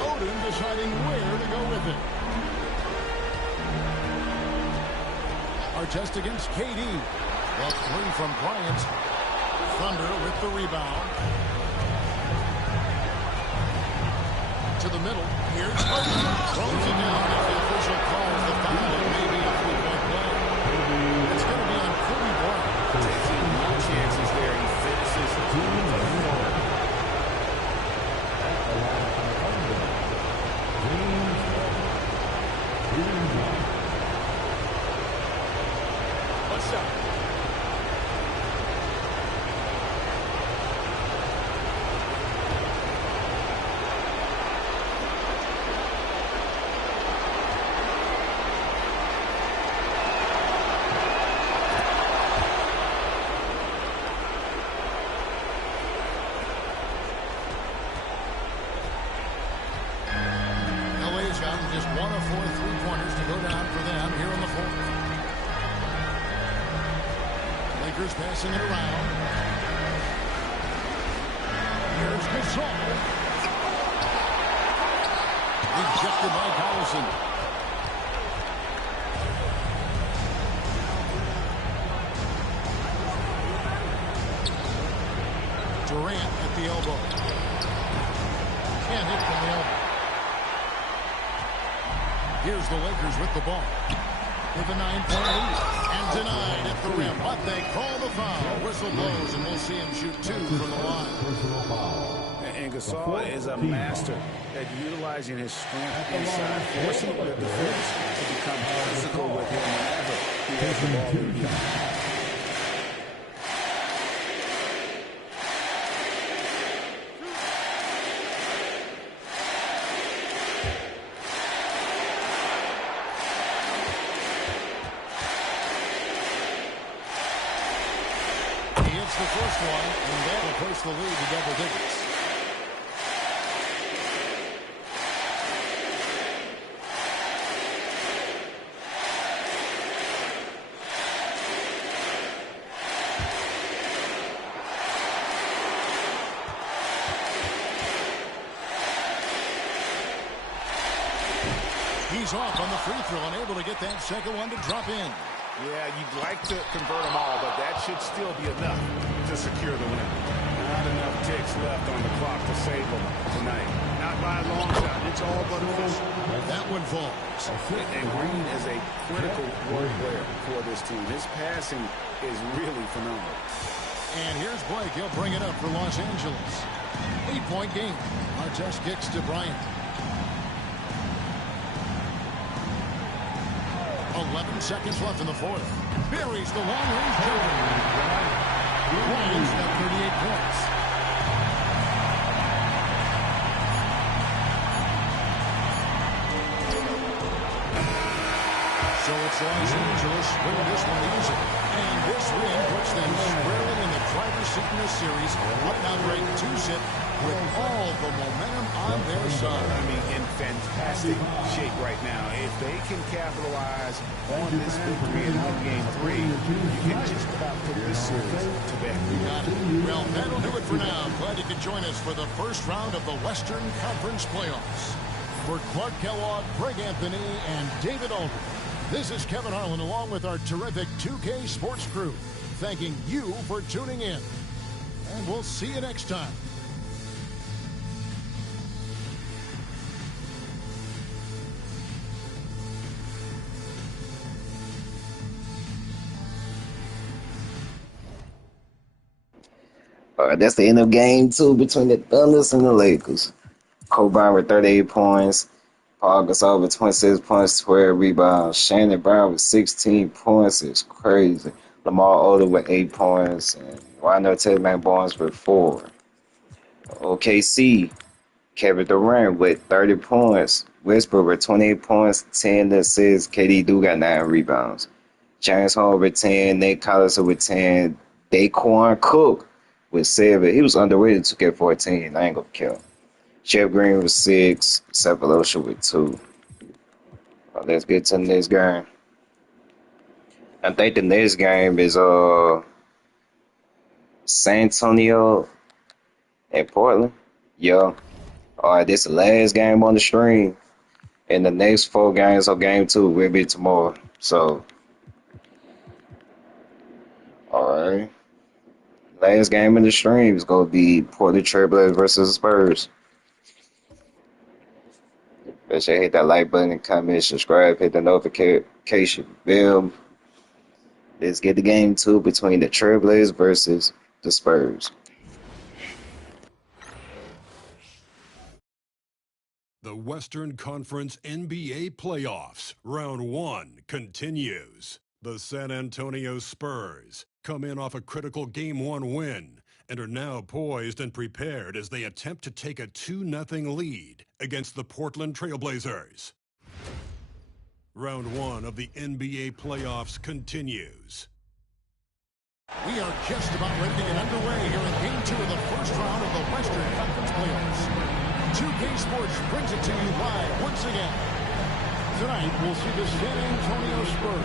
Odom deciding where to go with it. Artest against KD. The 3 from Bryant. Thunder with the rebound. To the middle. Here's Odom. Throws it down. If the official calls the foul, it may be a 3-point play. It's going to be on Kobe Bryant. Taking no chances there. He finishes the 2-4. At the line for the Thunder, James Harden. One shot. LA's gotten just 1 of 4 3-pointers to go down for them here in the fourth. Lakers passing it around. Here's Gasol. Rejected by Collison. Durant at the elbow. Can't hit from the elbow. Here's the Lakers with the ball. With a 9-point lead. And denied at the rim. But they call the foul. Whistle blows, and we'll see him shoot 2 from the line. And Gasol is a master at utilizing his strength inside, forcing the defense to become physical with him whenever he has the ball in the game. The first one, and that will push the lead to double digits. He's off on the free throw and able to get that second one to drop in. Yeah, you'd like to convert them all, but that should still be enough to secure the win. Not enough ticks left on the clock to save them tonight. Not by a long shot. It's all but official. That one falls. And Green is a critical role player for this team. His passing is really phenomenal. And here's Blake. He'll bring it up for Los Angeles. 8-point game. Artest kicks to Bryant. 11 seconds left in the fourth. Buries the long-range jumper. Bryant's got 38 points. So it's Los Angeles winning this one easy. And this win puts them squarely in the driver's seat in this series. Up now ranked 2-zip with all the momentum on their side. I mean, in fantastic shape right now. If they can capitalize on this victory and win game 3, you can just about put this series to bed. Got it. Well, that'll do it for now. Glad you could join us for the first round of the Western Conference playoffs. For Clark Kellogg, Greg Anthony, and David Aldridge, this is Kevin Harlan along with our terrific 2K Sports crew, thanking you for tuning in. And we'll see you next time. All right, that's the end of game 2 between the Thunders and the Lakers. Kobe Bryant with 38 points. Paul Gasol with 26 points, 12 rebounds. Shannon Brown with 16 points. It's crazy. Lamar Odom with 8 points. And Wino Tedman Barnes with 4. OKC, Kevin Durant with 30 points. Westbrook with 28 points, 10 assists. KD do got 9 rebounds. James Harden with 10. Nate Collison with 10. Daquan Cook with 7. He was underrated to get 14. I ain't gonna kill him. Jeff Green with 6. Cephalosha with 2. Let's get to the next game. I think the next game is San Antonio and Portland. Yeah. All right, this is the last game on the stream. And the next 4 games on game 2 will be tomorrow. So, all right. Last game in the stream is going to be Portland Trailblazers versus Spurs. Make sure you hit that like button, comment, subscribe, hit the notification bell. Let's get the game 2 between the Trailblazers versus the Spurs. The Western Conference NBA Playoffs, Round 1 continues. The San Antonio Spurs come in off a critical Game 1 win and are now poised and prepared as they attempt to take a 2-0 lead against the Portland Trailblazers. Round 1 of the NBA playoffs continues. We are just about ready to get underway here in Game 2 of the first round of the Western Conference playoffs. 2K Sports brings it to you live once again. Tonight, we'll see the San Antonio Spurs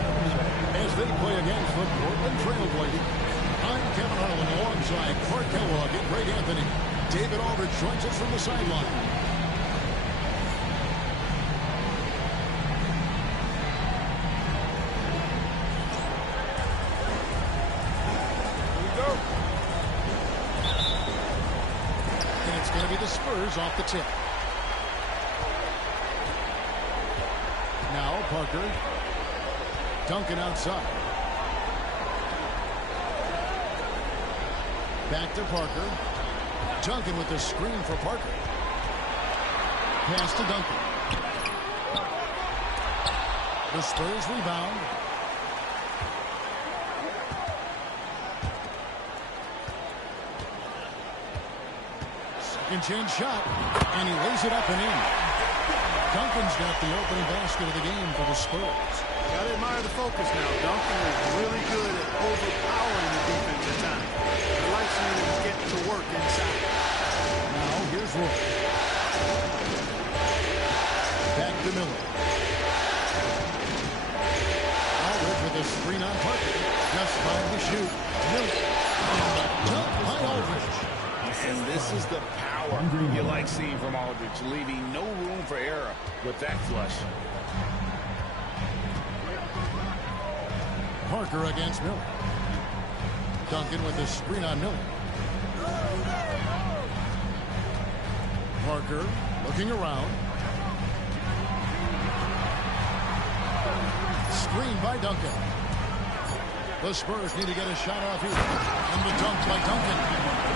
as they play against the Portland Trailblazers. I'm Kevin Harlan alongside Clark Kellogg and Greg Anthony. David Aldridge joins us from the sideline. Spurs off the tip. Now Parker. Duncan outside. Back to Parker. Duncan with the screen for Parker. Pass to Duncan. The Spurs rebound. Second chance shot. And he lays it up and in. Duncan's got the opening basket of the game for the Spurs. Gotta admire the focus now. Duncan is really good at overpowering the defense at times. I like seeing him get to work inside. Now here's Roy. Back to Miller. Aldridge with a screen on Parker. Just trying to shoot. Miller. And a dunk by Aldridge. And this is the power you like seeing from Aldridge, leaving no room for error with that flush. Parker against Miller. Duncan with a screen on Miller. Parker looking around. Screen by Duncan. The Spurs need to get a shot off here. And the dunk by Duncan.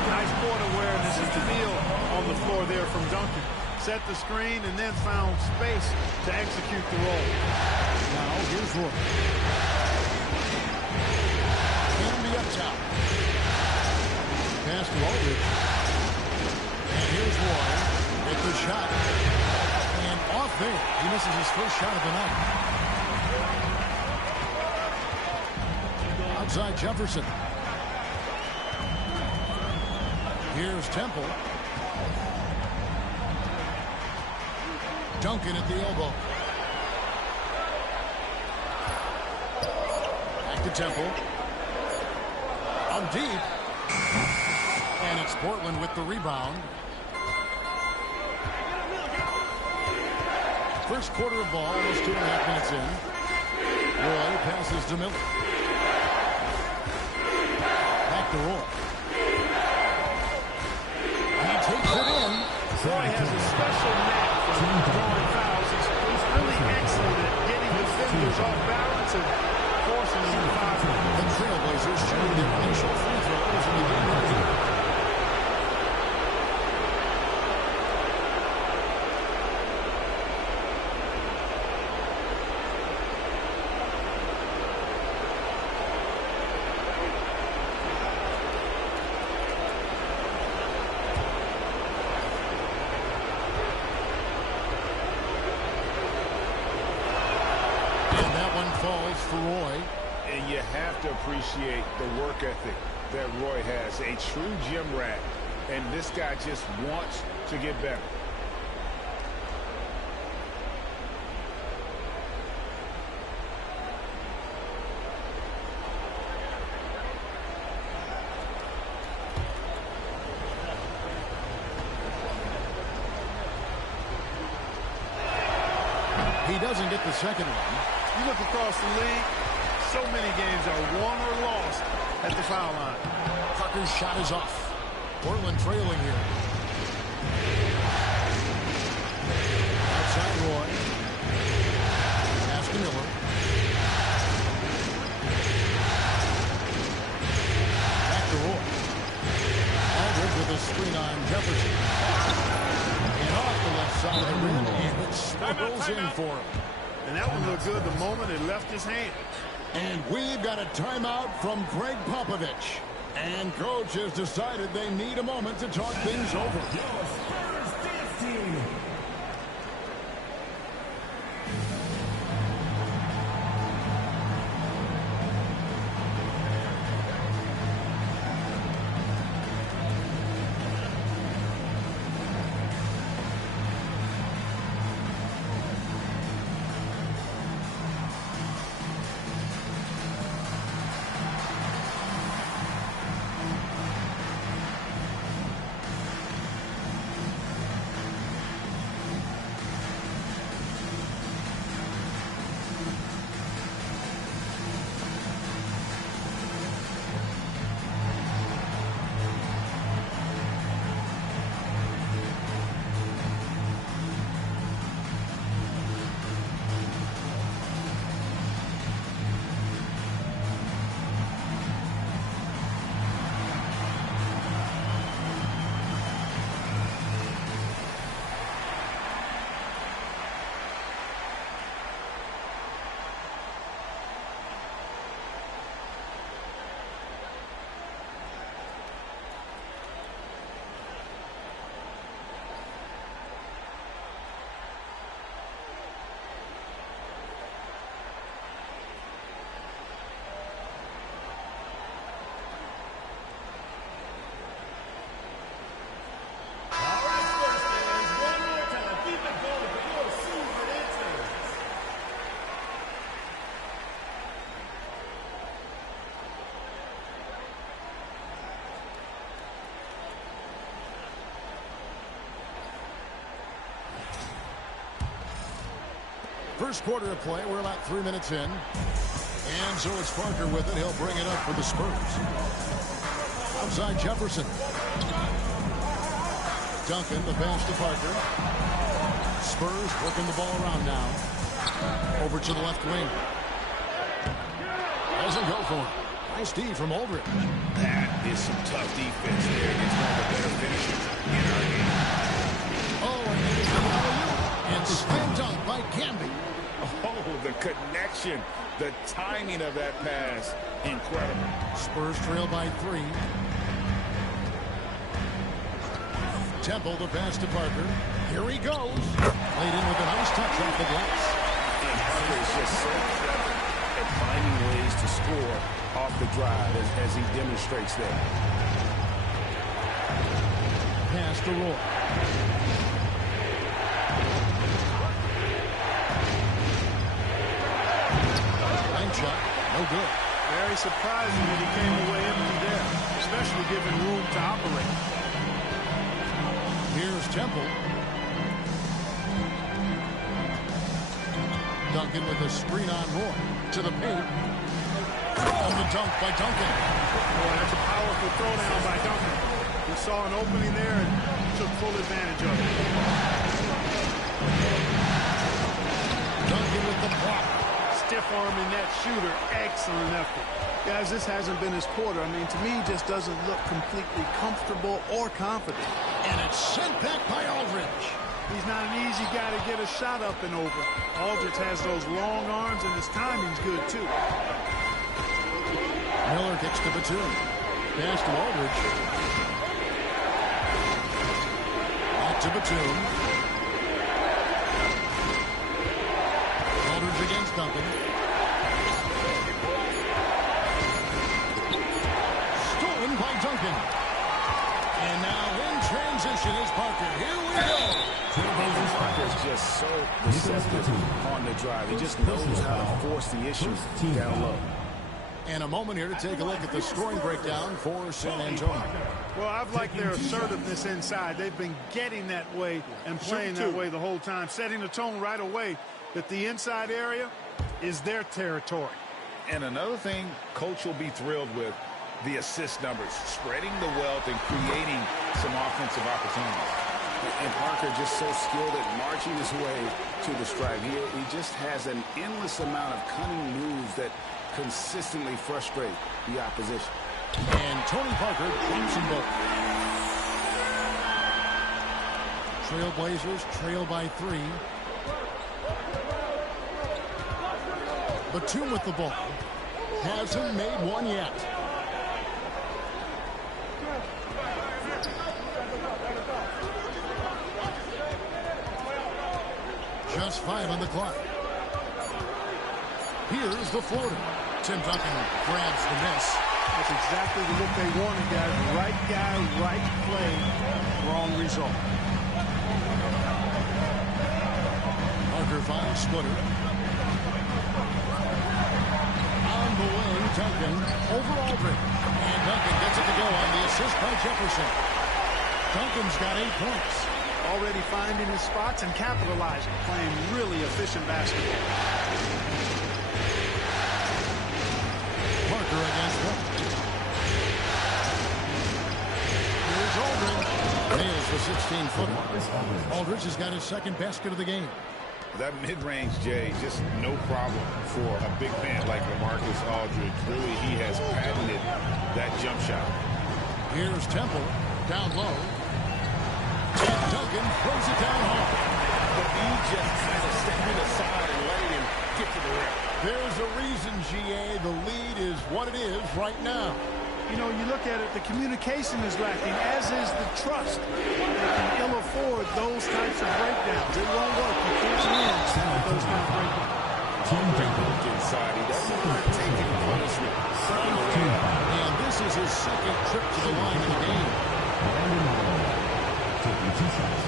Nice court awareness and feel on the floor there from Duncan. Set the screen and then found space to execute the roll. Now here's Roy. Canby up top. Pass to Aldridge. And here's Roy with the shot. And off there. He misses his first shot of the night. Outside Jefferson. Here's Temple. Duncan at the elbow. Back to Temple. On deep. And it's Portland with the rebound. First quarter of ball, almost 2.5 minutes in. Roy passes to Miller. Back to Roy. He takes it in. Roy has a special knack for drawing fouls. He's really excellent at getting defenders off balance and forcing them to foul. The Trailblazers shooting their initial free throws in the game. Falls for Roy. And you have to appreciate the work ethic that Roy has. A true gym rat. And this guy just wants to get better. He doesn't get the second one. You look across the league, so many games are won or lost at the foul line. Parker's shot is off. Portland trailing here. Outside Roy. Pass to Miller. Back to Roy. Aldridge with a screen on Jefferson. And off the left side of the rim, and it spirals in for him. And that one looked good the moment it left his hand. And we've got a timeout from Greg Popovich. And coach has decided they need a moment to talk things over. First quarter of play. We're about 3 minutes in. And so it's Parker with it. He'll bring it up for the Spurs. Outside Jefferson. Duncan, the pass to Parker. Spurs working the ball around now. Over to the left wing. Doesn't go for it. Nice D from Aldridge. That is some tough defense there against one of the better finishers in our game. Oh, and there's the alley-oop. And slam dunk by Camby. Oh, the connection, the timing of that pass, incredible. Spurs trail by 3. Temple, the pass to Parker. Here he goes. Laid in with a nice touch off the glass. And Parker is just so clever at finding ways to score off the drive as he demonstrates there. Pass to Roy. Line shot. No good. Very surprising that he came away empty there, especially given room to operate. Here's Temple. Duncan with a screen on Roy. To the paint. On the dunk by Duncan. Boy, that's a powerful throwdown by Duncan. He saw an opening there and took full advantage of it. Duncan with the block. Stiff arming that shooter. Excellent effort. Guys, this hasn't been his quarter. I mean, to me, he just doesn't look completely comfortable or confident. And it's sent back by Aldridge. He's not an easy guy to get a shot up and over. Aldridge has those long arms, and his timing's good, too. Miller kicks to Batum. Pass to Aldridge. Back to Batum. Aldridge against Duncan. Stolen by Duncan. And now in transition is Parker. Here we go. Parker is just so receptive on the drive. He just knows how to force the issue down low. And a moment here to take a look at the scoring breakdown for San Antonio. Well, I've liked their assertiveness inside. They've been getting that way and playing that way the whole time, setting the tone right away that the inside area is their territory. And another thing Coach will be thrilled with, the assist numbers, spreading the wealth and creating some offensive opportunities. And Parker just so skilled at marching his way to the stripe. He just has an endless amount of cunning moves that consistently frustrate the opposition. And Tony Parker drops them both. Trailblazers trail by 3. Batum with the ball. Hasn't made one yet. Just 5 on the clock. Here's the floater. Tim Duncan grabs the miss. That's exactly the look they wanted, guys. Right guy, right play, wrong result. Parker finds Splitter. On the wing, Duncan over Aldridge. And Duncan gets it to go on the assist by Jefferson. Duncan's got 8 points. Already finding his spots and capitalizing, playing really efficient basketball. Parker against one. Here's Aldridge. Nails the 16-footer. Aldridge has got his second basket of the game. That mid-range, Jay, just no problem for a big man like LaMarcus Aldridge. Really, he has patented that jump shot. Here's Temple, down low. And Duncan throws it down hard. But he just has to stand aside and let him get to the rim. There's a reason, GA, the lead is what it is right now. You know, you look at it, the communication is lacking, as is the trust. They can ill afford those types of breakdowns. It won't work. You can't win with those kind of breakdowns. Look inside. He doesn't want to take any punishment. And this is his second trip to the line in the game. Taking 2 shots.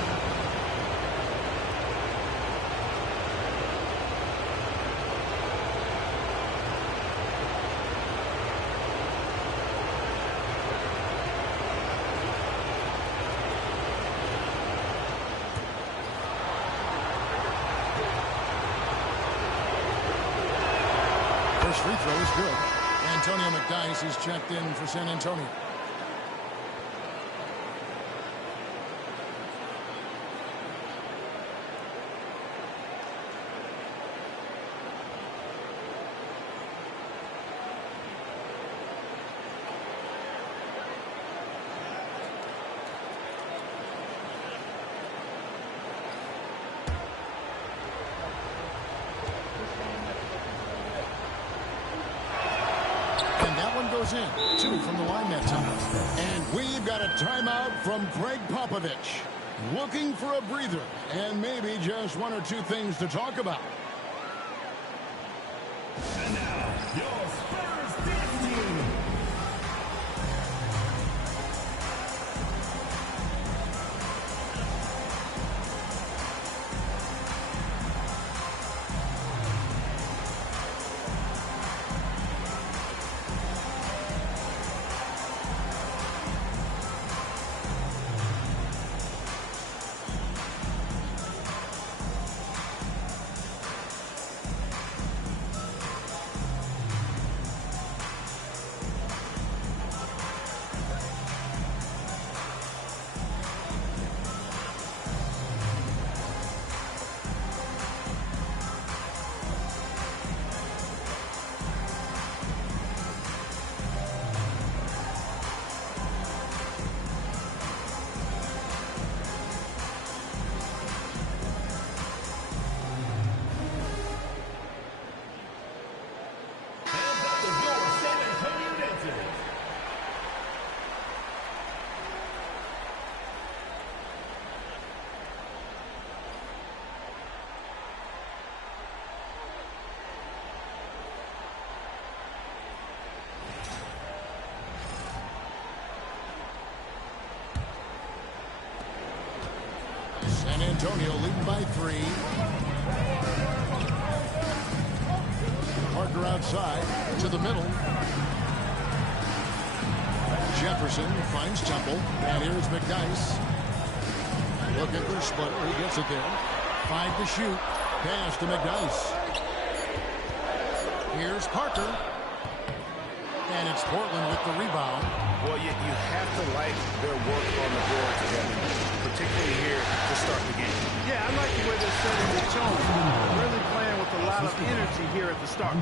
First free throw is good. Antonio McDyess is checked in for San Antonio. Goes in. 2 from the line that time. And we've got a timeout from Greg Popovich. Looking for a breather and maybe just 1 or 2 things to talk about. And now, your Spurs dance team. San Antonio leading by 3. Parker outside to the middle. Jefferson finds Temple. And here's McDyess. Look at their splitter. He gets it there. 5 to shoot. Pass to McDyess. Here's Parker. And it's Portland with the rebound. Well, you have to like their work on the board together, particularly here to start the game. Yeah, I like the way they're setting the tone. Really playing with a lot of energy here at the start.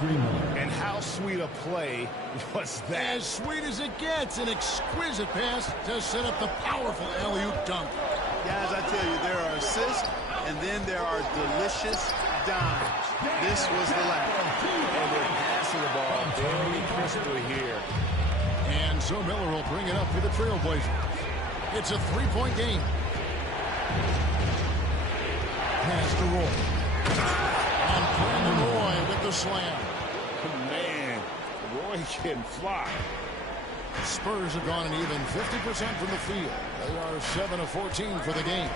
And how sweet a play was that? As sweet as it gets. An exquisite pass to set up the powerful alley-oop dunk. Guys, I tell you, there are assists, and then there are delicious dimes. This was the last. And they're passing the ball very crisply here. And so Miller will bring it up for the Trailblazers. It's a 3-point game. Pass to Roy. And Brandon Roy with the slam. Man, Roy can fly. Spurs have gone an even 50% from the field. They are 7 of 14 for the game.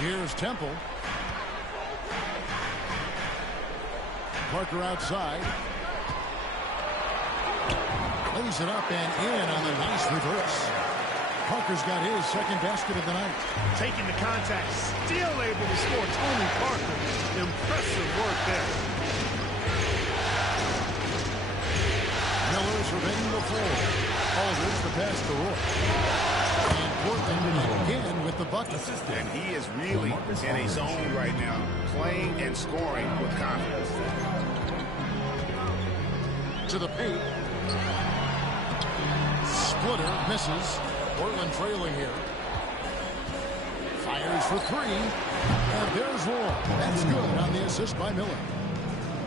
Here's Temple. Parker outside. Lays it up and in on the nice reverse. Parker's got his second basket of the night. Taking the contact, still able to score. Tony Parker, impressive work there. Miller surveying the floor. Aldridge the pass to Roy. And Portland again with the bucket. And he is really in a zone right now, playing and scoring with confidence. To the paint. Splitter misses. Portland trailing here. Fires for 3. And there's Roy. That's good on the assist by Miller.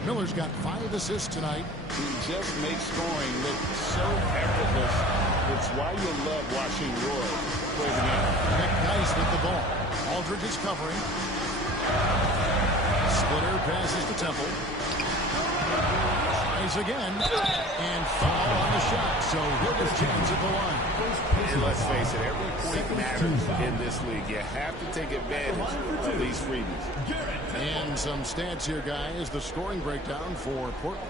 Miller's got 5 assists tonight. He just makes scoring look so effortless. It's why you love watching Roy play the game. McDyess with the ball. Aldridge is covering. Splitter passes to Temple. Tries again. And foul on the shot. So he'll get a chance at the line. And let's face it, every point matters in this league. You have to take advantage of these freebies. And some stats here, guys. The scoring breakdown for Portland.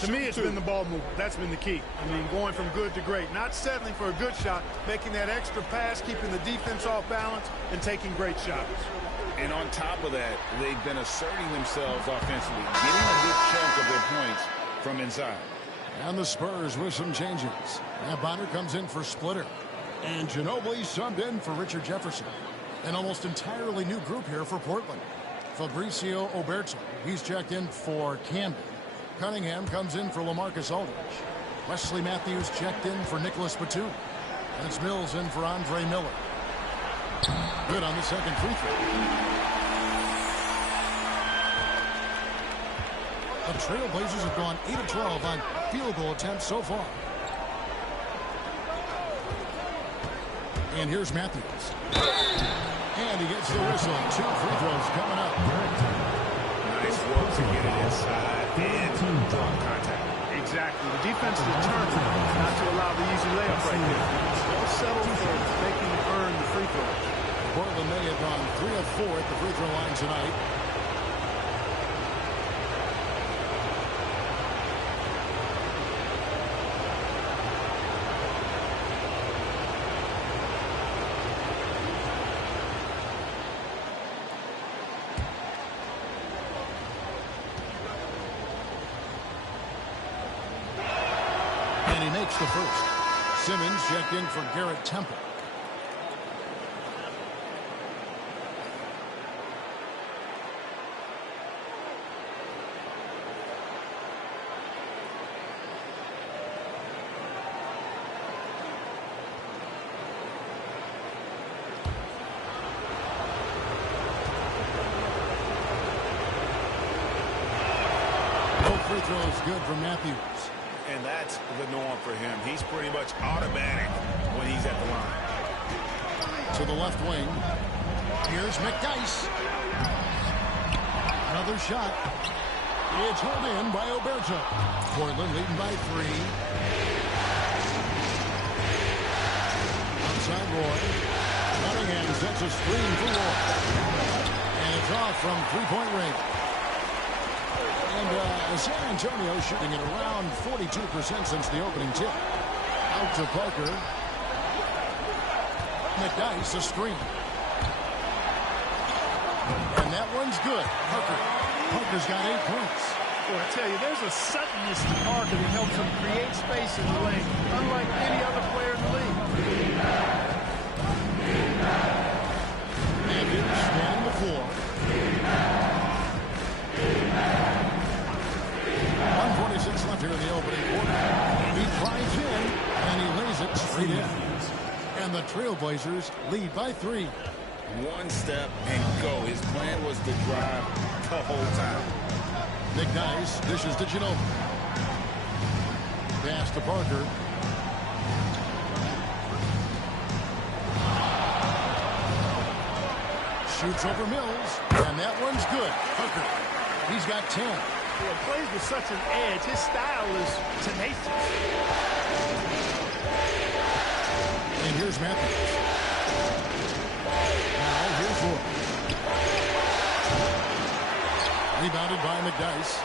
To me, it's been the ball movement. That's been the key. I mean, going from good to great. Not settling for a good shot, making that extra pass, keeping the defense off balance, and taking great shots. And on top of that, they've been asserting themselves offensively, getting a good chunk of their points from inside. And the Spurs with some changes. Matt Bonner comes in for Splitter. And Ginobili subbed in for Richard Jefferson. An almost entirely new group here for Portland. Fabricio Oberto, he's checked in for Camden. Cunningham comes in for LaMarcus Aldridge. Wesley Matthews checked in for Nicholas Batum. And it's Mills in for Andre Miller. Good on the second free throw. The Trailblazers have gone 8 of 12 on field goal attempts so far. And here's Matthews. And he gets the whistle. 2 free throws coming up. Nice work to get it inside and draw contact. Exactly. The defense is determined not to allow the easy layup right there. They'll settle for making them earn the free throws. Portland may have gone 3 of 4 at the free throw line tonight. And he makes the first. Simmons checked in for Garrett Temple. Free throws good from Matthews. And that's the norm for him. He's pretty much automatic when he's at the line. To the left wing. Here's McDyess. Another shot. It's held in by Oberto. Portland leading by 3. Outside Roy. Cunningham sets a screen for Roy. And it's off from three-point range. And San Antonio shooting at around 42% since the opening tip. Out to Parker. McDyess a screen. And that one's good. Parker's got 8 points. Boy, I tell you, there's a suddenness to Parker that helps him create space in the lane, unlike any other player in the league. Matthews scanning the floor. 1:46 left here in the opening quarter. He drives in, and he lays it straight in. And the Trailblazers lead by 3. One step and go. His plan was to drive the whole time. McDyess dishes to Ginobili. Pass to Parker. Shoots over Mills, and that one's good. Parker, he's got 10. He plays with such an edge. His style is tenacious. And here's Matthews. Now here's Roy. Rebounded by McDyess.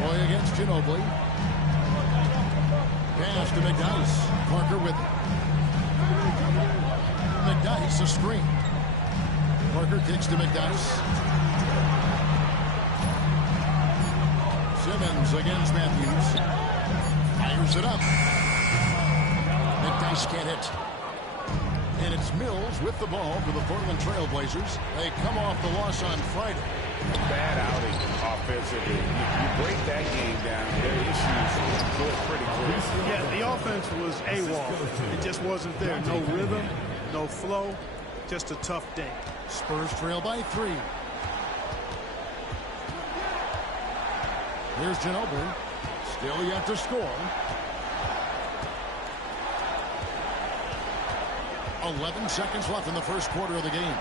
Roy against Ginobili. Pass to McDyess. Parker with it. McDyess a screen. Parker kicks to McDyess. Simmons against Matthews. Fires it up. McDyess can't hit. And it's Mills with the ball for the Portland Trailblazers. They come off the loss on Friday. Bad outing offensively. You break that game down, their issues look pretty clear. Yeah, the offense was AWOL. It just wasn't there. No rhythm, no flow, just a tough day. Spurs trail by 3. Here's Ginobili. Still yet to score. 11 seconds left in the first quarter of the game.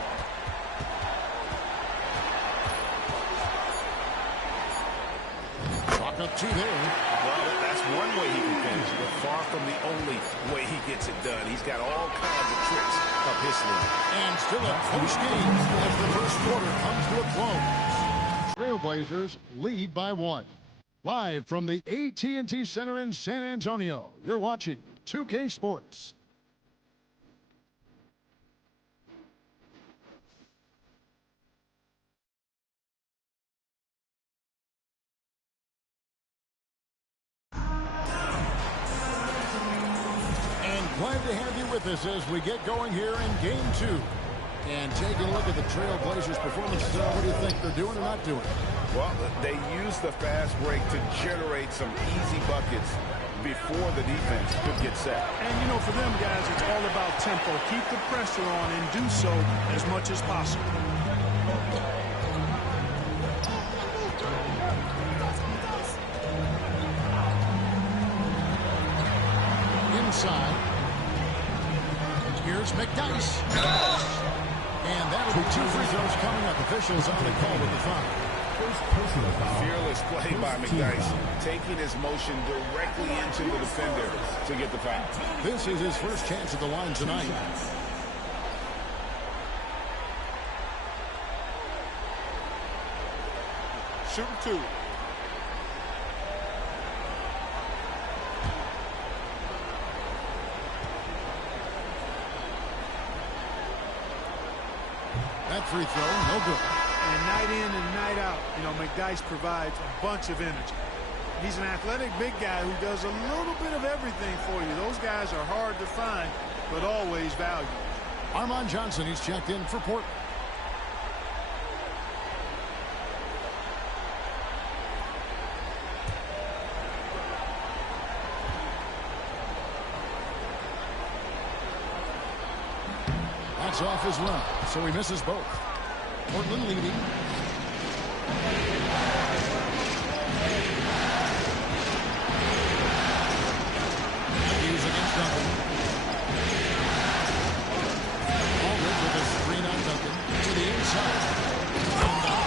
Chalk up 2 there. Well, that's one way he can finish, but far from the only way he gets it done. He's got all kinds of tricks up his sleeve. And still a close game as the first quarter comes to a close. Trailblazers lead by 1. Live from the AT&T Center in San Antonio, you're watching 2K Sports. Glad to have you with us as we get going here in Game 2. And taking a look at the Trailblazers' performance, what do you think they're doing or not doing? Well, they used the fast break to generate some easy buckets before the defense could get set. And, you know, for them guys, it's all about tempo. Keep the pressure on and do so as much as possible. Inside. Here's McDyess. And that'll be 2 free throws coming up. Officials on the call with the foul. Fearless play by McDyess, taking his motion directly into the defender to get the foul. This is his first chance at the line tonight. Shooting 2. That free throw, no good. And night in and night out, you know, McDyess provides a bunch of energy. He's an athletic big guy who does a little bit of everything for you. Those guys are hard to find, but always valued. Armon Johnson, he's checked in for Portland. That's off his run, so he misses both. Portland leading. Matthews against Duncan. Aldridge with a screen on Duncan to the inside.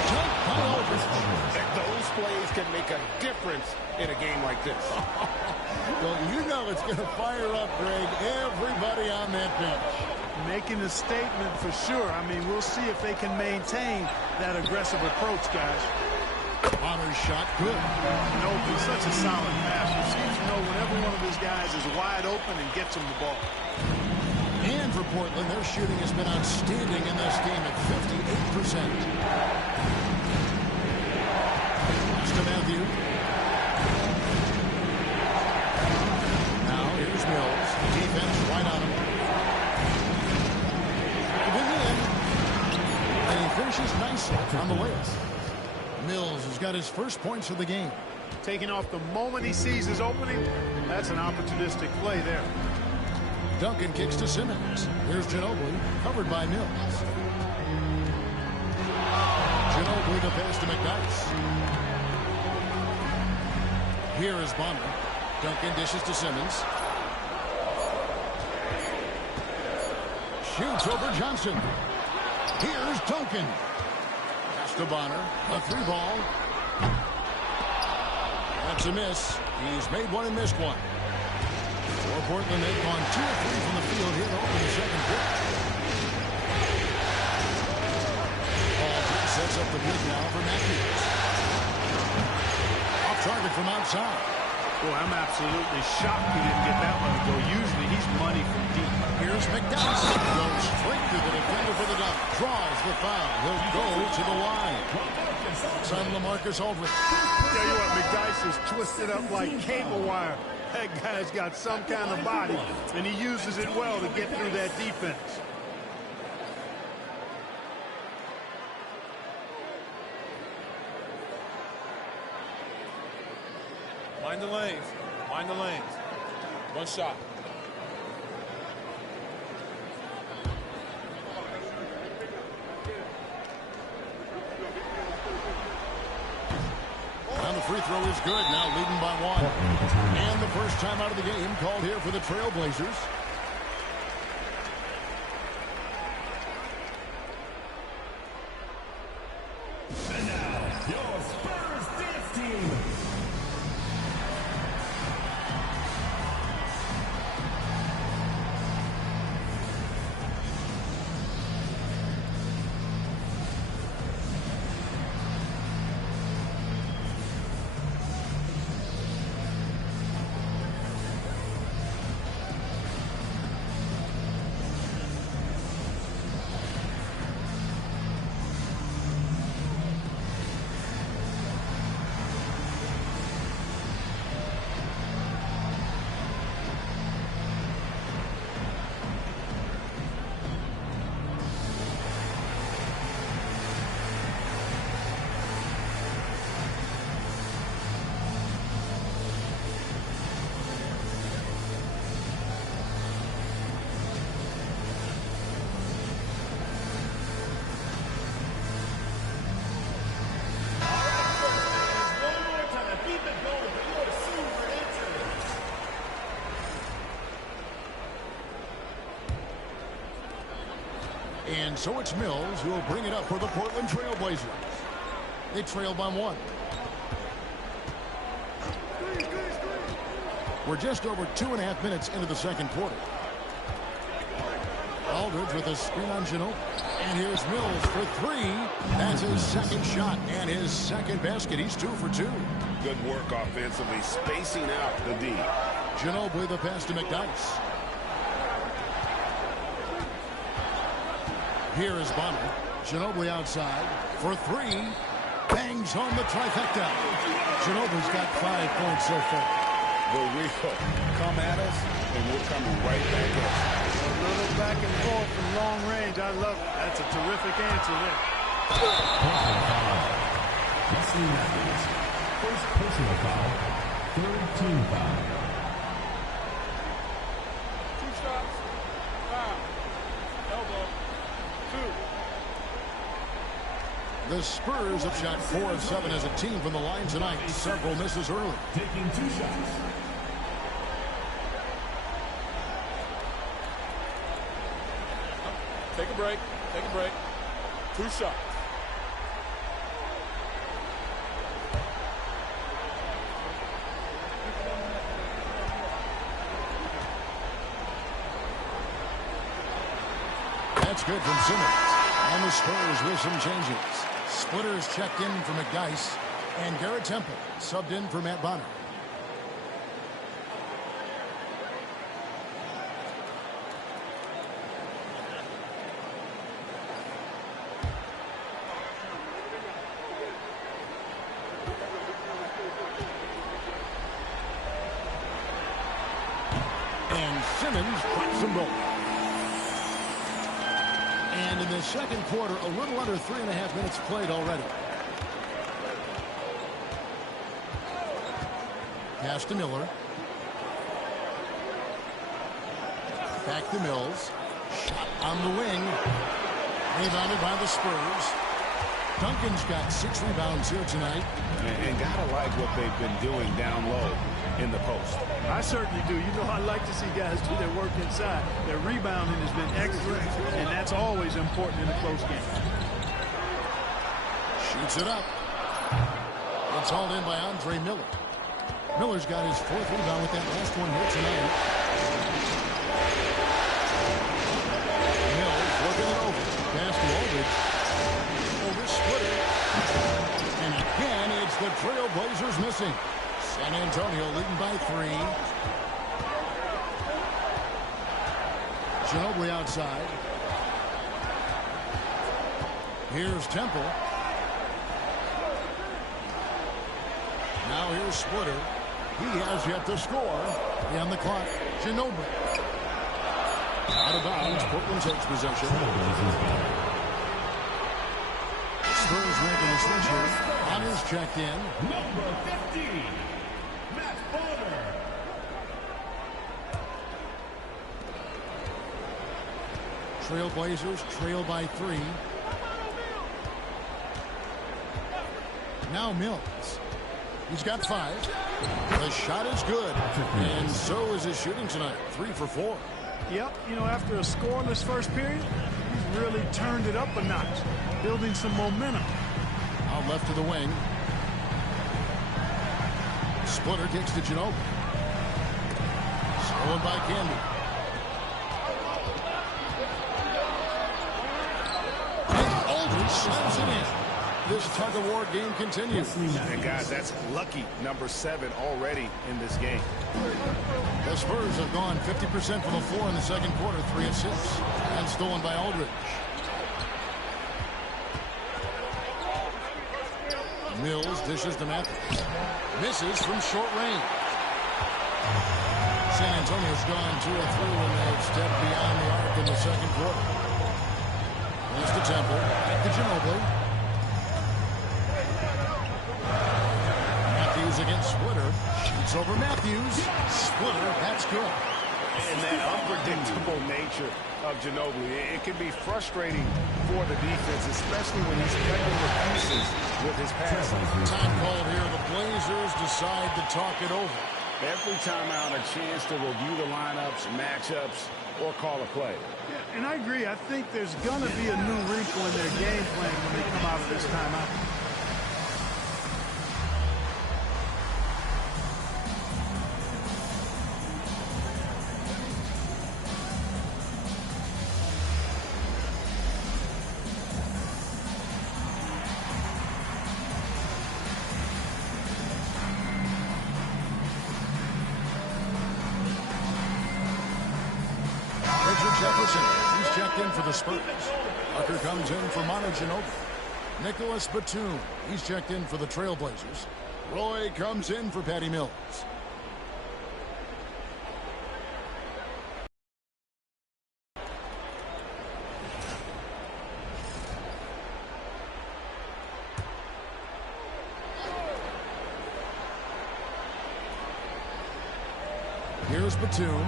Jump by Aldridge. Those plays can make a difference in a game like this. Well, you know it's going to fire up, Greg, everybody on that bench. Making a statement for sure. I mean, we'll see if they can maintain that aggressive approach, guys. Bonner's shot, good. Noble, such a solid passer. Seems to know whenever one of his guys is wide open and gets him the ball. And for Portland, their shooting has been outstanding in this game at 58%. To Matthew. Now here's Mills. Defense right on him. And he finishes nicely on the layup. Mills has got his first points of the game. Taking off the moment he sees his opening, that's an opportunistic play there. Duncan kicks to Simmons. Here's Ginobili, covered by Mills. Ginobili the pass to McDyess. Here is Bonner. Duncan dishes to Simmons. Shoots over Johnson. Here's Duncan. Pass to Bonner. A 3-ball. That's a miss. He's made one and missed one. For Portland, they've gone 2 of 3 from the field here to open the second quarter. Aldridge sets up the pick now for Matthews. Off target from outside. Boy, I'm absolutely shocked he didn't get that one to go. Usually he's money from deep. Here's McDyess. Goes straight to the defender for the dunk. Draws the foul. He'll go to the line. Son LaMarcus Aldridge. Tell you what, McDyess is twisted up like cable wire. That guy's got some kind of body, and he uses it well to get through that defense. Mind the lanes. Mind the lanes. One shot. And the free throw is good. Now leading by 1. And the first time out of the game called here for the Trailblazers. And now, your Spurs dance team. And so it's Mills who will bring it up for the Portland Trail Blazers. They trail by 1. We're just over 2.5 minutes into the second quarter. Aldridge with a screen on Ginobili. And here's Mills for 3. That's his second shot and his second basket. He's 2 for 2. Good work offensively, spacing out the D. Ginobili the pass to McDyess. Here is Bonner. Ginobili outside for 3. Bangs home the trifecta. Ginobili's got 5 points so far. The real come at us, and we're coming right back at you. A little back and forth from long range. I love it. That's a terrific answer there. Personal foul. Wesley Matthews. First personal foul. Third team foul. 2 shots. Foul. Elbow. 2. The Spurs have shot 4 of 7 as a team from the line tonight. Several misses early. Taking 2 shots. Take a break. Take a break. 2 shots. That's good from Simmons. And the Spurs with some changes. Splitters checked in for McDyess. And Garrett Temple subbed in for Matt Bonner. And Simmons puts them both. And in the second quarter, a little under 3.5 minutes played already. Pass to Miller. Back to Mills. Shot on the wing. Rebounded by the Spurs. Duncan's got 6 rebounds here tonight. And gotta like what they've been doing down low in the post. I certainly do. You know, I like to see guys do their work inside. Their rebounding has been excellent, and that's always important in a close game. Shoots it up. It's hauled in by Andre Miller. Miller's got his 4th rebound with that last one here tonight. Mills working it over. Pass to Aldridge. Over Splitter. And again, it's the Trail Blazers missing. San Antonio leading by 3. Ginobili outside. Here's Temple. Now here's Splitter. He has yet to score. On the clock, Ginobili. Out of bounds, Portland takes possession. Spurs making a switch here. Bonner's checked in. Number 50. Matt Bonner. Trail Blazers trail by 3. Now Mills. He's got 5. The shot is good. And so is his shooting tonight. 3 for 4. Yep, you know, after a scoreless first period, he's really turned it up a notch, building some momentum. Out left to the wing. Splitter kicks to Ginobili. Stolen by Candy. And Aldridge slams it in. This tug-of-war game continues. And guys, that's lucky number 7 already in this game. The Spurs have gone 50% from the floor in the second quarter, 3 of 6. And stolen by Aldridge. Mills dishes to Matthews. Misses from short range. San Antonio's gone 2 of 3 when they've stepped beyond the arc in the second quarter. Pass to Temple. Back to Ginobili. Matthews against Splitter. Shoots over Matthews. Splitter, that's good. And that unpredictable nature of Ginobili, it can be frustrating for the defense, especially when he's cutting the pieces with his passing. Time called here. The Blazers decide to talk it over. Every time out, a chance to review the lineups, matchups, or call a play. Yeah, and I agree. I think there's going to be a new wrinkle in their game plan when they come out of this timeout. Jefferson, he's checked in for the Spurs. Parker comes in for Manu Ginobili. Nicholas Batum, he's checked in for the Trailblazers. Roy comes in for Patty Mills. Here's Batum,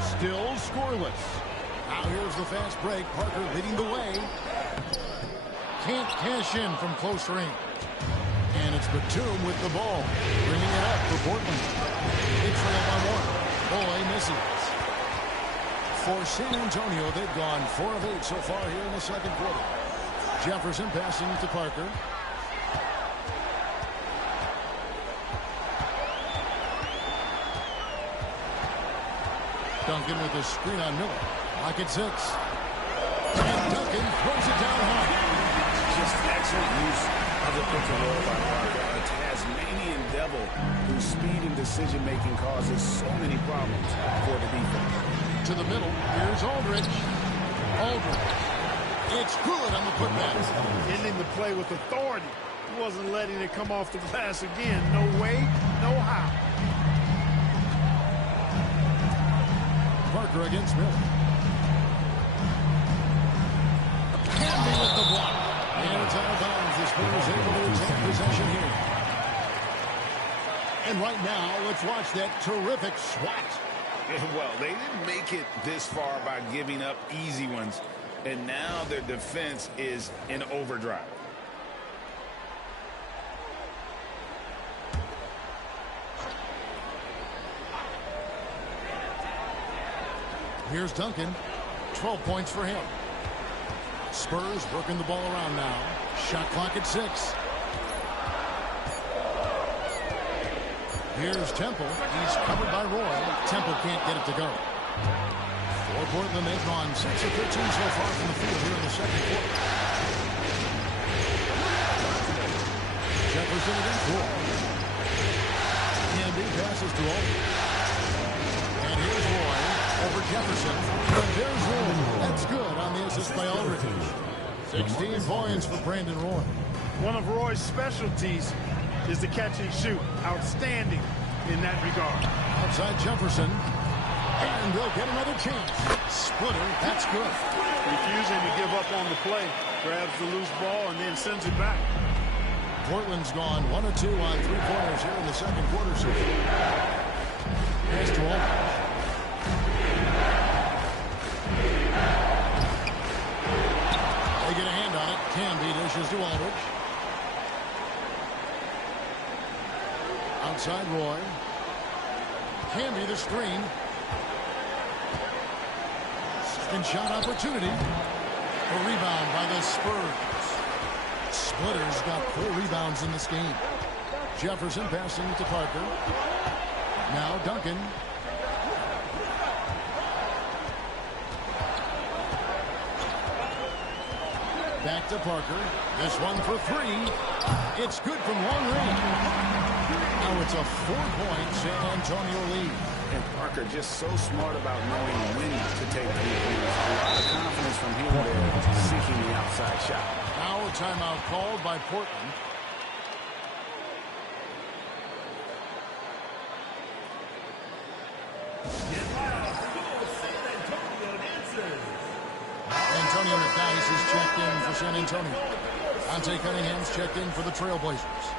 still scoreless. Now here's the fast break. Parker leading the way. Can't cash in from close range. And it's Batum with the ball. Bringing it up for Portland. They trail by one. Boy misses. For San Antonio, they've gone 4 of 8 so far here in the second quarter. Jefferson passing to Parker. Duncan with a screen on Miller. Lock at 6. And Duncan throws it down high. Just excellent use of the pick and roll by Parker. A Tasmanian devil whose speed and decision-making causes so many problems for the defense. To the middle. Here's Aldridge. Aldridge. It's good on the putback. Ending the play with authority. He wasn't letting it come off the glass again. No way, no how. Parker against Miller. Canby with the block. And it's out of bounds. The Spurs able to take possession here. And right now, let's watch that terrific swat. Well, they didn't make it this far by giving up easy ones. And now their defense is in overdrive. Here's Duncan. 12 points for him. Spurs working the ball around now. Shot clock at 6. Here's Temple. He's covered by Roy. Temple can't get it to go. For Portland, they've gone 6 of 13 so far from the field here in the second quarter. Jefferson against Roy. Canby passes to Aldridge. And here's Roy over Jefferson. And there's Roy. That's good on the assist by Aldridge. 16 points for Brandon Roy. One of Roy's specialties is the catch and shoot. Outstanding in that regard. Outside Jefferson. And they'll get another chance. Splitter, that's good. Refusing to give up on the play. Grabs the loose ball and then sends it back. Portland's gone 1 of 2 on 3-pointers here in the second quarter. So pass to Aldridge. They get a hand on it. Canby dishes to Aldridge. Outside Roy. Canby the screen. Second shot opportunity. A rebound by the Spurs. Splitter's got 4 rebounds in this game. Jefferson passing to Parker. Now Duncan. Back to Parker. This one for 3. It's good from long range. Now it's a 4-point San Antonio lead. And Parker just so smart about knowing when to take 3 pointers. A lot of confidence from him there, seeking the outside shot. Now a timeout called by Portland. Antonio McNice is checked in for San Antonio. Ante Cunningham's checked in for the Trailblazers.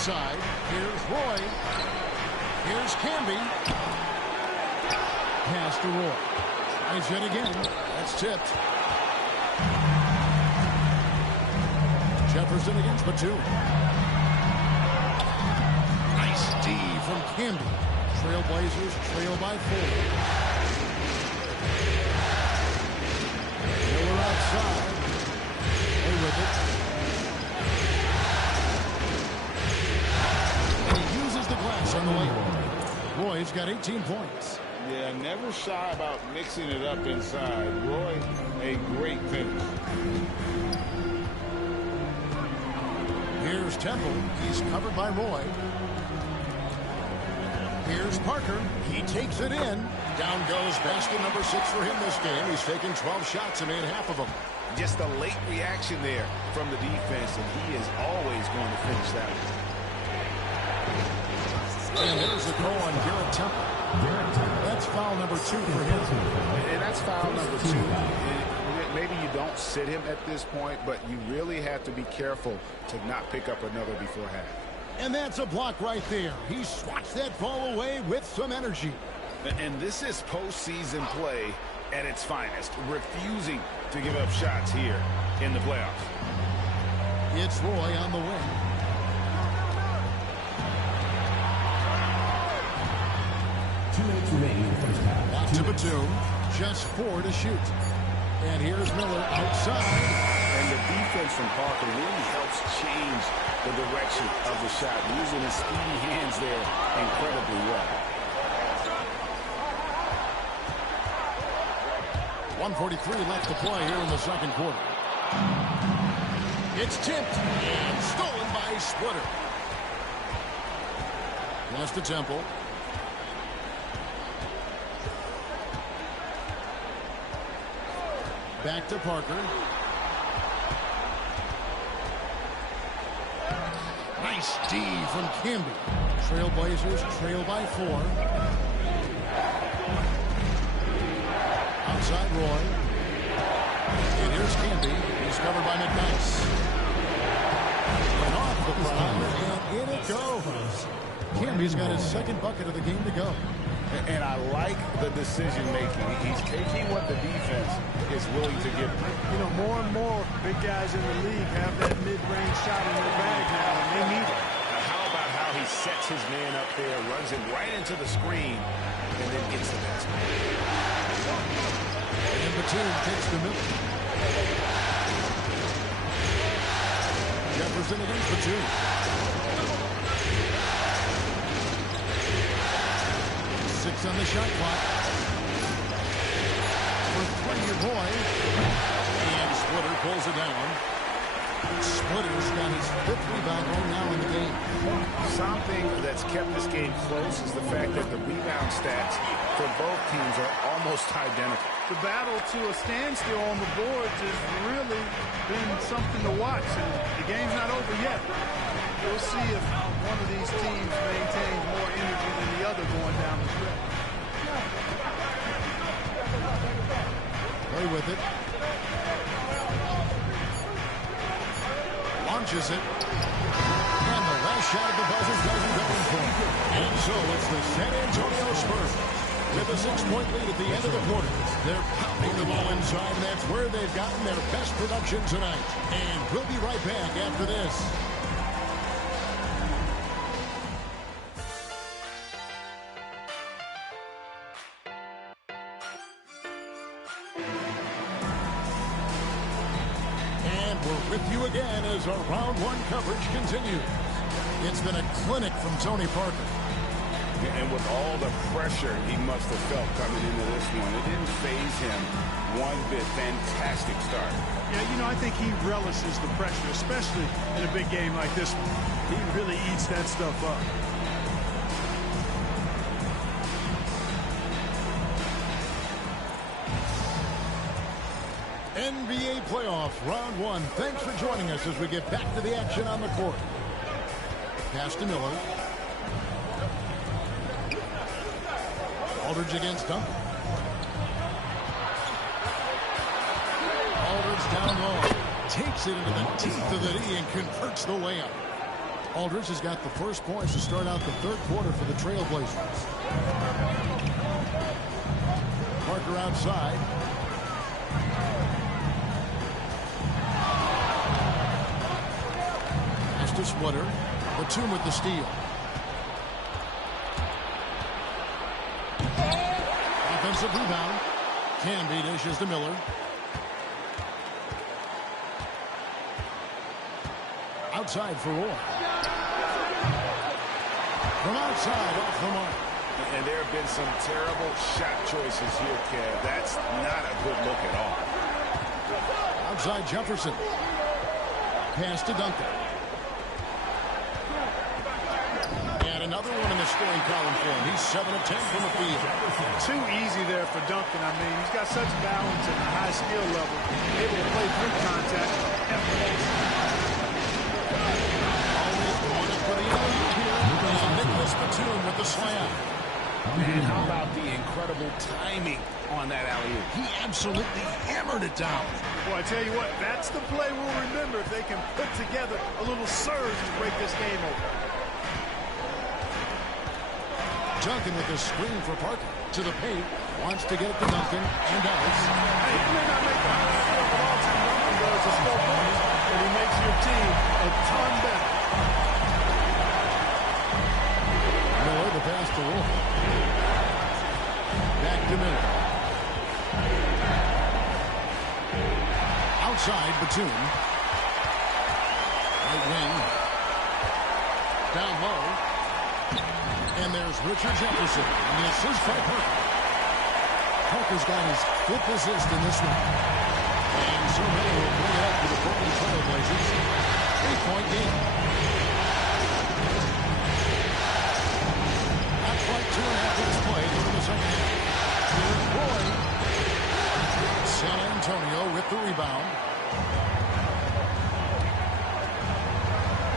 inside. Here's Roy. Here's Camby. Pass to Roy. Tries yet again. That's tipped. Jefferson against Batum. Nice D from Camby. Trailblazers trail by 4. Miller outside. Play with it. And he uses the glass on the way. Roy's got 18 points. Yeah, never shy about mixing it up inside. Roy, a great finish. Here's Temple. He's covered by Roy. Here's Parker. He takes it in. Down goes basket number 6 for him this game. He's taken 12 shots and made half of them. Just a late reaction there from the defense, and he is always going to finish that one. And there's a call on Garrett Temple. That's foul number 2 for him. And that's foul number 2. And maybe you don't sit him at this point, but you really have to be careful to not pick up another before half. And that's a block right there. He swats that ball away with some energy. And this is postseason play at its finest, refusing to give up shots here in the playoffs. It's Roy on the wing. Back to Batum. Just 4 to shoot. And here's Miller outside. And the defense from Parker really helps change the direction of the shot, using his speedy hands there incredibly well. 1:43 left to play here in the second quarter. It's tipped and stolen by Splitter. Pass to Temple. Back to Parker. Nice D from Camby. Trailblazers trail by 4. Outside Roy. And here's Camby. He's covered by McNice. And off the front, and in it goes. Camby's got his second bucket of the game to go. And I like the decision-making. He's taking what the defense is willing to give him. You know, more and more big guys in the league have that mid-range shot in their bag now, and they need it. How about how he sets his man up there, runs him right into the screen, and then gets the basket. And Batum takes the middle. Jefferson against Batum. On the shot clock. For 3, Roy. And Splitter pulls it down. Splitter's got his 5th rebound right now in the game. Something that's kept this game close is the fact that the rebound stats for both teams are almost identical. The battle to a standstill on the boards has really been something to watch, and the game's not over yet. We'll see if one of these teams maintains more energy than the other going down the stretch. Play with it. Launches it. And the last shot of the buzzer doesn't go in for him. And so it's the San Antonio Spurs with a 6-point lead at the end of the quarter. They're pounding the ball inside, and that's where they've gotten their best production tonight. And we'll be right back after this. With you again as our round 1 coverage continues. It's been a clinic from Tony Parker. And with all the pressure he must have felt coming into this one, it didn't faze him one bit. Fantastic start. Yeah, you know, I think he relishes the pressure, especially in a big game like this one. He really eats that stuff up. NBA playoff round 1. Thanks for joining us as we get back to the action on the court. Pass to Miller. Aldridge against Duncan. Aldridge down low. Takes it into the teeth of the D and converts the layup. Aldridge has got the first points to start out the third quarter for the Trailblazers. Parker outside. Pass to Splitter. Batum with the steal. Offensive rebound. Canby dishes to Miller. Outside for Roy. From outside, off the mark. And there have been some terrible shot choices here, Kev. That's not a good look at all. Outside Jefferson. Pass to Duncan. And another one in the scoring column for him. He's 7 of 10 from the field. Too easy there for Duncan. I mean, he's got such balance and a high skill level. Able to play through contact. Always going up for the alley-oop here. And Nicholas Batum with the slam. And how about the incredible timing on that alley-oop? He absolutely hammered it down. Boy, I tell you what, that's the play we'll remember if they can put together a little surge to break this game open. Duncan with a screen for Parker. To the paint. Wants to get it to Duncan. And does. Hey, he may not make the highest score of all time. Duncan does to score points, but he makes your team a ton better. Miller, the pass to Roy. Back to Miller. Outside, Batum. Right wing. Down low. And there's Richard Jefferson. And the assist by Parker. Parker's got his 5th assist in this one. And so many will bring it up to the Portland Trail Blazers. 8-point game. Not quite 2.5 minutes played in the second half. Here's Roy. San Antonio with the rebound.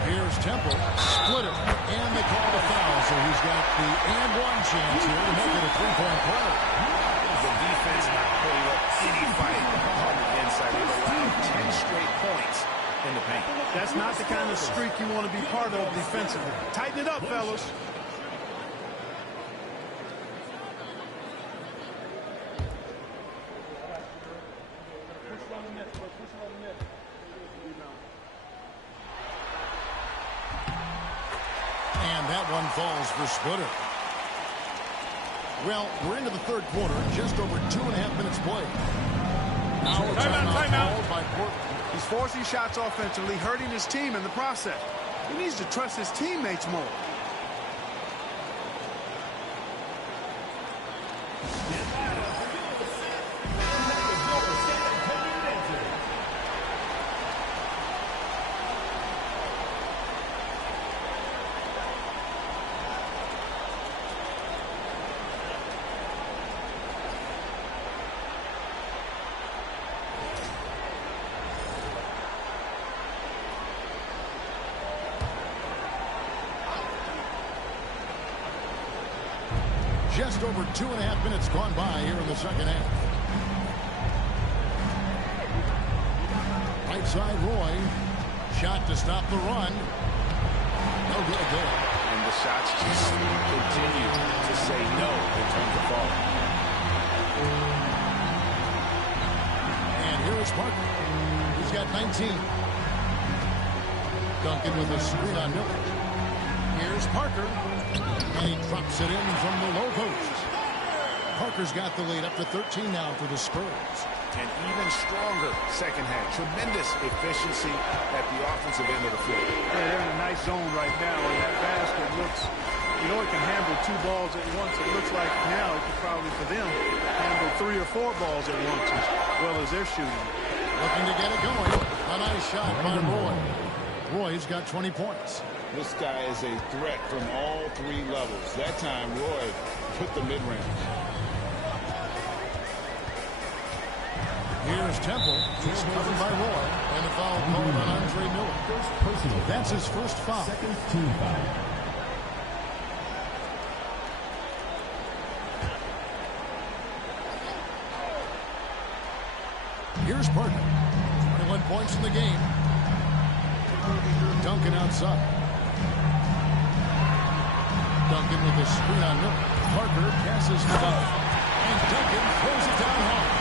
Here's Temple. Splitter. And they call the foul. So he's got the and one chance here to make it a 3-point play. The defense not putting up any fight on the inside. They've allowed 10 straight points in the paint. That's not the kind of streak you want to be part of defensively. Tighten it up, fellas. And that one falls for Splitter. Well, we're into the third quarter, just over 2.5 minutes played. Now a timeout called by Portland. He's forcing shots offensively, hurting his team in the process. He needs to trust his teammates more. Just over 2.5 minutes gone by here in the second half. Right side, Roy. Shot to stop the run. No good there. And the shots just continue to say no in terms of falling. And here is Parker. He's got 19. Duncan with a screen on Miller. Here's Parker. And he drops it in from the low post. Parker's got the lead up to 13 now for the Spurs. An even stronger second half. Tremendous efficiency at the offensive end of the floor. Yeah, they're in a nice zone right now, and that basket looks, you know, it can handle 2 balls at once. It looks like now it could probably, for them, handle 3 or 4 balls at once as well as they're shooting. Looking to get it going. A nice shot by Roy. Roy's got 20 points. This guy is a threat from all 3 levels. That time, Roy put the mid-range. Here's Temple. He's covered by Roy. And a foul called on Andre Miller. That's his first foul. Second team foul. Here's Parker. 21 points in the game. Duncan outside. Duncan with a screen on Miller. Parker passes to Duncan. And Duncan throws it down hard.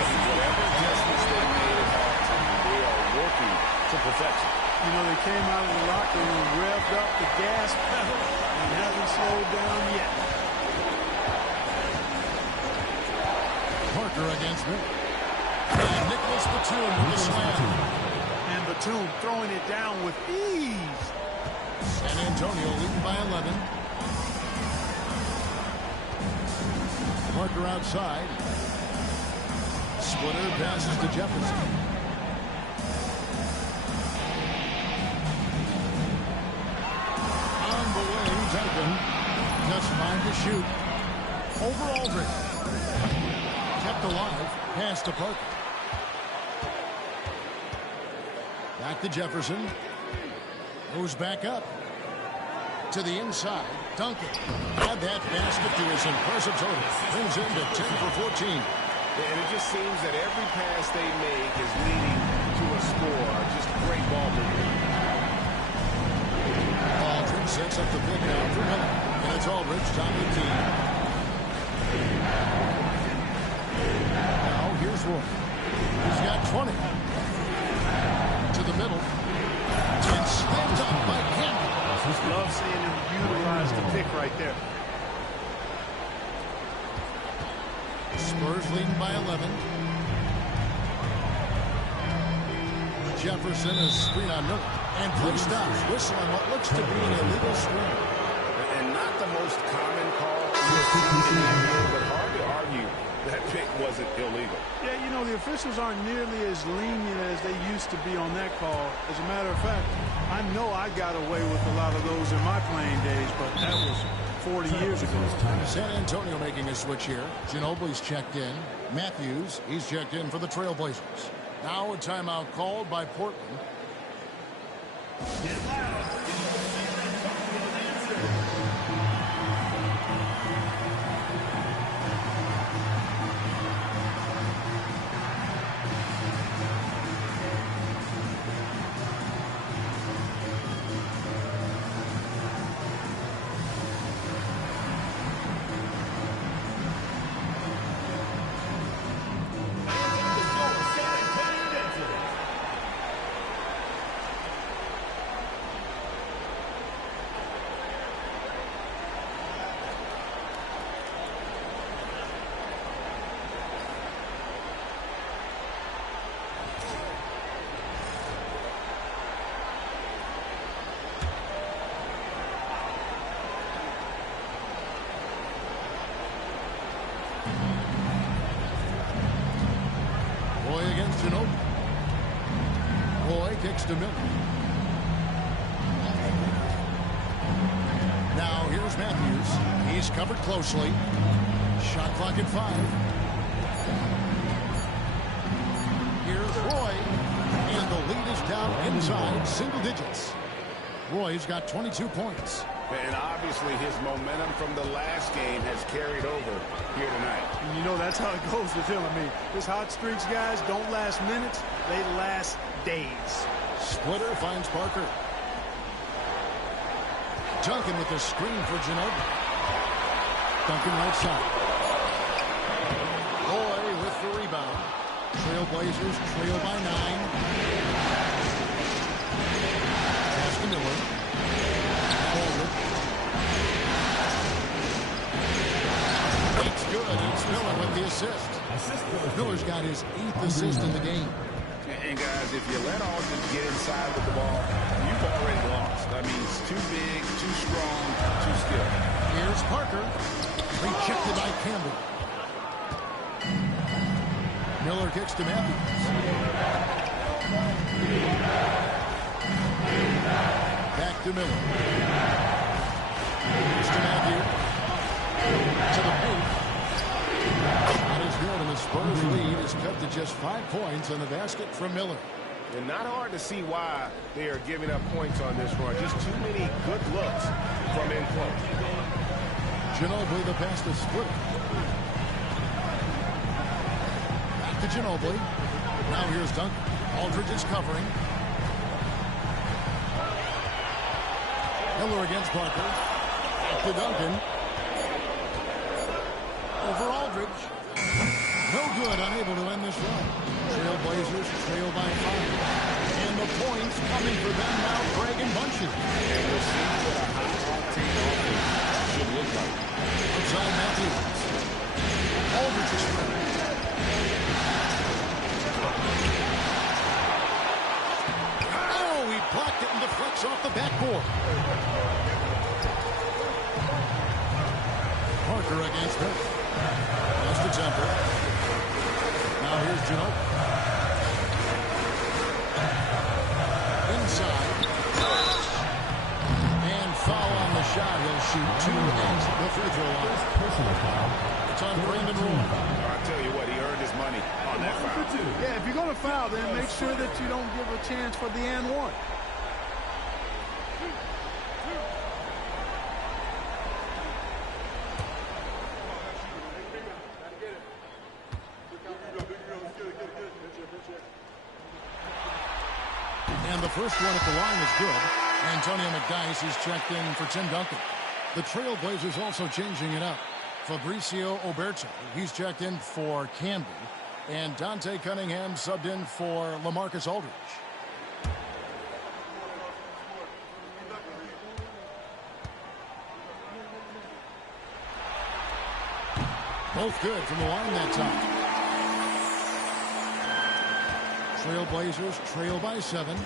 Whatever adjustments they made at halftime, they are working to perfection. You know, they came out of the locker room, revved up the gas pedal, and haven't slowed down yet. Parker against Miller. And Nicholas Batum with the slam. And Batum throwing it down with ease. San Antonio leading by 11. Parker outside. Splitter passes to Jefferson. On the way, Duncan. Just 5 to shoot. Over Aldridge. Kept alive. Pass to Parker. Back to Jefferson. Goes back up. To the inside. Duncan. Add that basket to his impressive total. Brings him to 10 for 14. And it just seems that every pass they make is leading to a score. Just great ball movement. Aldridge sets up the pick now for Miller. And it's Aldridge, top of the team. Now here's Roy. He's got 20. To the middle. And slammed up by Campbell. Love seeing him utilize the pick right there. Spurs leading by 11. Jefferson is screen on Miller. And play stops. Whistle on what looks to be an illegal screen. And not the most common call, but hard to argue that pick wasn't illegal. Yeah, you know, the officials aren't nearly as lenient as they used to be on that call. As a matter of fact, I know I got away with a lot of those in my playing days, but that was 40 years ago. San Antonio making a switch here. Ginobili's checked in. Matthews, he's checked in for the Trailblazers. Now a timeout called by Portland. Roy against Ginobili. Roy kicks to Miller. Now here's Matthews. He's covered closely. Shot clock at 5. Here's Roy. And the lead is down inside single digits. Roy's got 22 points. And obviously his momentum from the last game has carried over here tonight. And you know, that's how it goes with him. I mean, his hot streaks, guys, don't last minutes. They last days. Splitter finds Parker. Duncan with the screen for Ginobili. Duncan right side. Roy with the rebound. Trailblazers trail by 9. Pass to Miller. Forward. It's good. It's Miller with the assist. Miller's got his 8th assist in the game. And guys, if you let Aldridge get inside with the ball, you've already lost. I mean, he's too big, too strong, too skilled. Here's Parker. Rejected by Campbell. Miller kicks to Matthews. Back to Miller. Kicks to Matthews. To the paint. Shot is good, and the Spurs lead is cut to just 5 points on the basket from Miller. And not hard to see why they are giving up points on this run. Just too many good looks from in close. Ginobili, the pass to Splitter. Back to Ginobili. Now here's Duncan. Aldridge is covering. Miller against Parker. Back to Duncan. Over Aldridge. No good, unable to end this run. Trailblazers trail by 5. And the points coming for them now, Greg and bunches. And we'll see what a high-octane offense should look like. Outside Matthews. Aldridge is free. Oh, he blocked it and deflects off the backboard. Parker against him. Last attempt. Now here's Ginobili. Inside. And foul on the shot. He'll shoot 2 at the free throw line. Personal foul. It's on Brandon Roy. I'll tell you what, he earned his money on that foul. Yeah, if you're going to foul, then make sure that you don't give a chance for the and one. And the first one at the line is good. Antonio McDyess is checked in for Tim Duncan. The Trailblazers also changing it up. Fabricio Oberto, he's checked in for Camby. And Dante Cunningham subbed in for LaMarcus Aldridge. Both good from the line that time. Trailblazers trail by 7.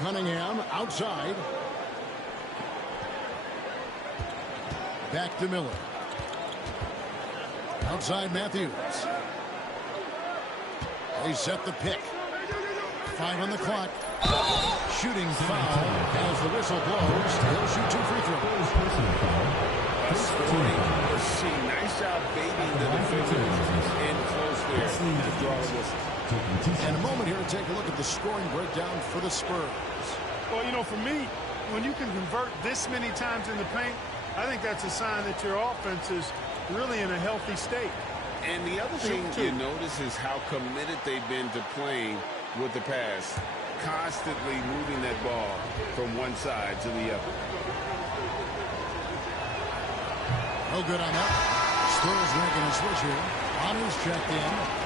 Cunningham outside. Back to Miller. Outside Matthews. They set the pick. 5 on the clock. Shooting foul as the whistle blows. He'll shoot 2 free throws. Personal foul. Scoring machine. Nice job baiting the defenders in close there to draw a whistle. And a moment here to take a look at the scoring breakdown for the Spurs. Well, you know, for me, when you can convert this many times in the paint, I think that's a sign that your offense is really in a healthy state. And the other thing you notice is how committed they've been to playing with the pass, constantly moving that ball from one side to the other. No good on that. Spurs making a switch here. Bonner's checked in.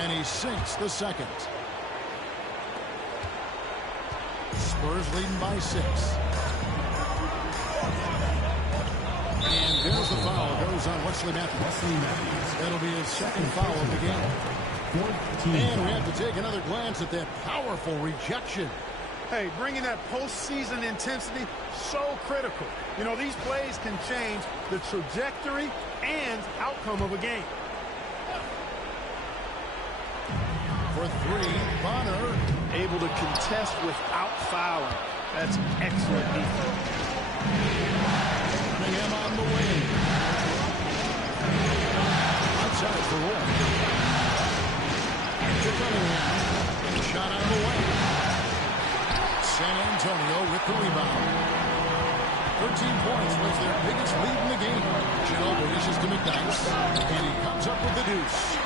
And he sinks the second. Spurs leading by 6. And there's the foul. Goes on Wesley Matthews. That'll be his second foul of the game. And we have to take another glance at that powerful rejection. Hey, bringing that postseason intensity, so critical. You know, these plays can change the trajectory and outcome of a game. For 3, Bonner. Able to contest without fouling. That's excellent defense. Cunningham on the wing. Outside for Roy. Back to Cunningham. Shot out of the way. San Antonio with the rebound. 13 points was their biggest lead in the game. Ginobili dishes to McDyess. And he comes up with the deuce.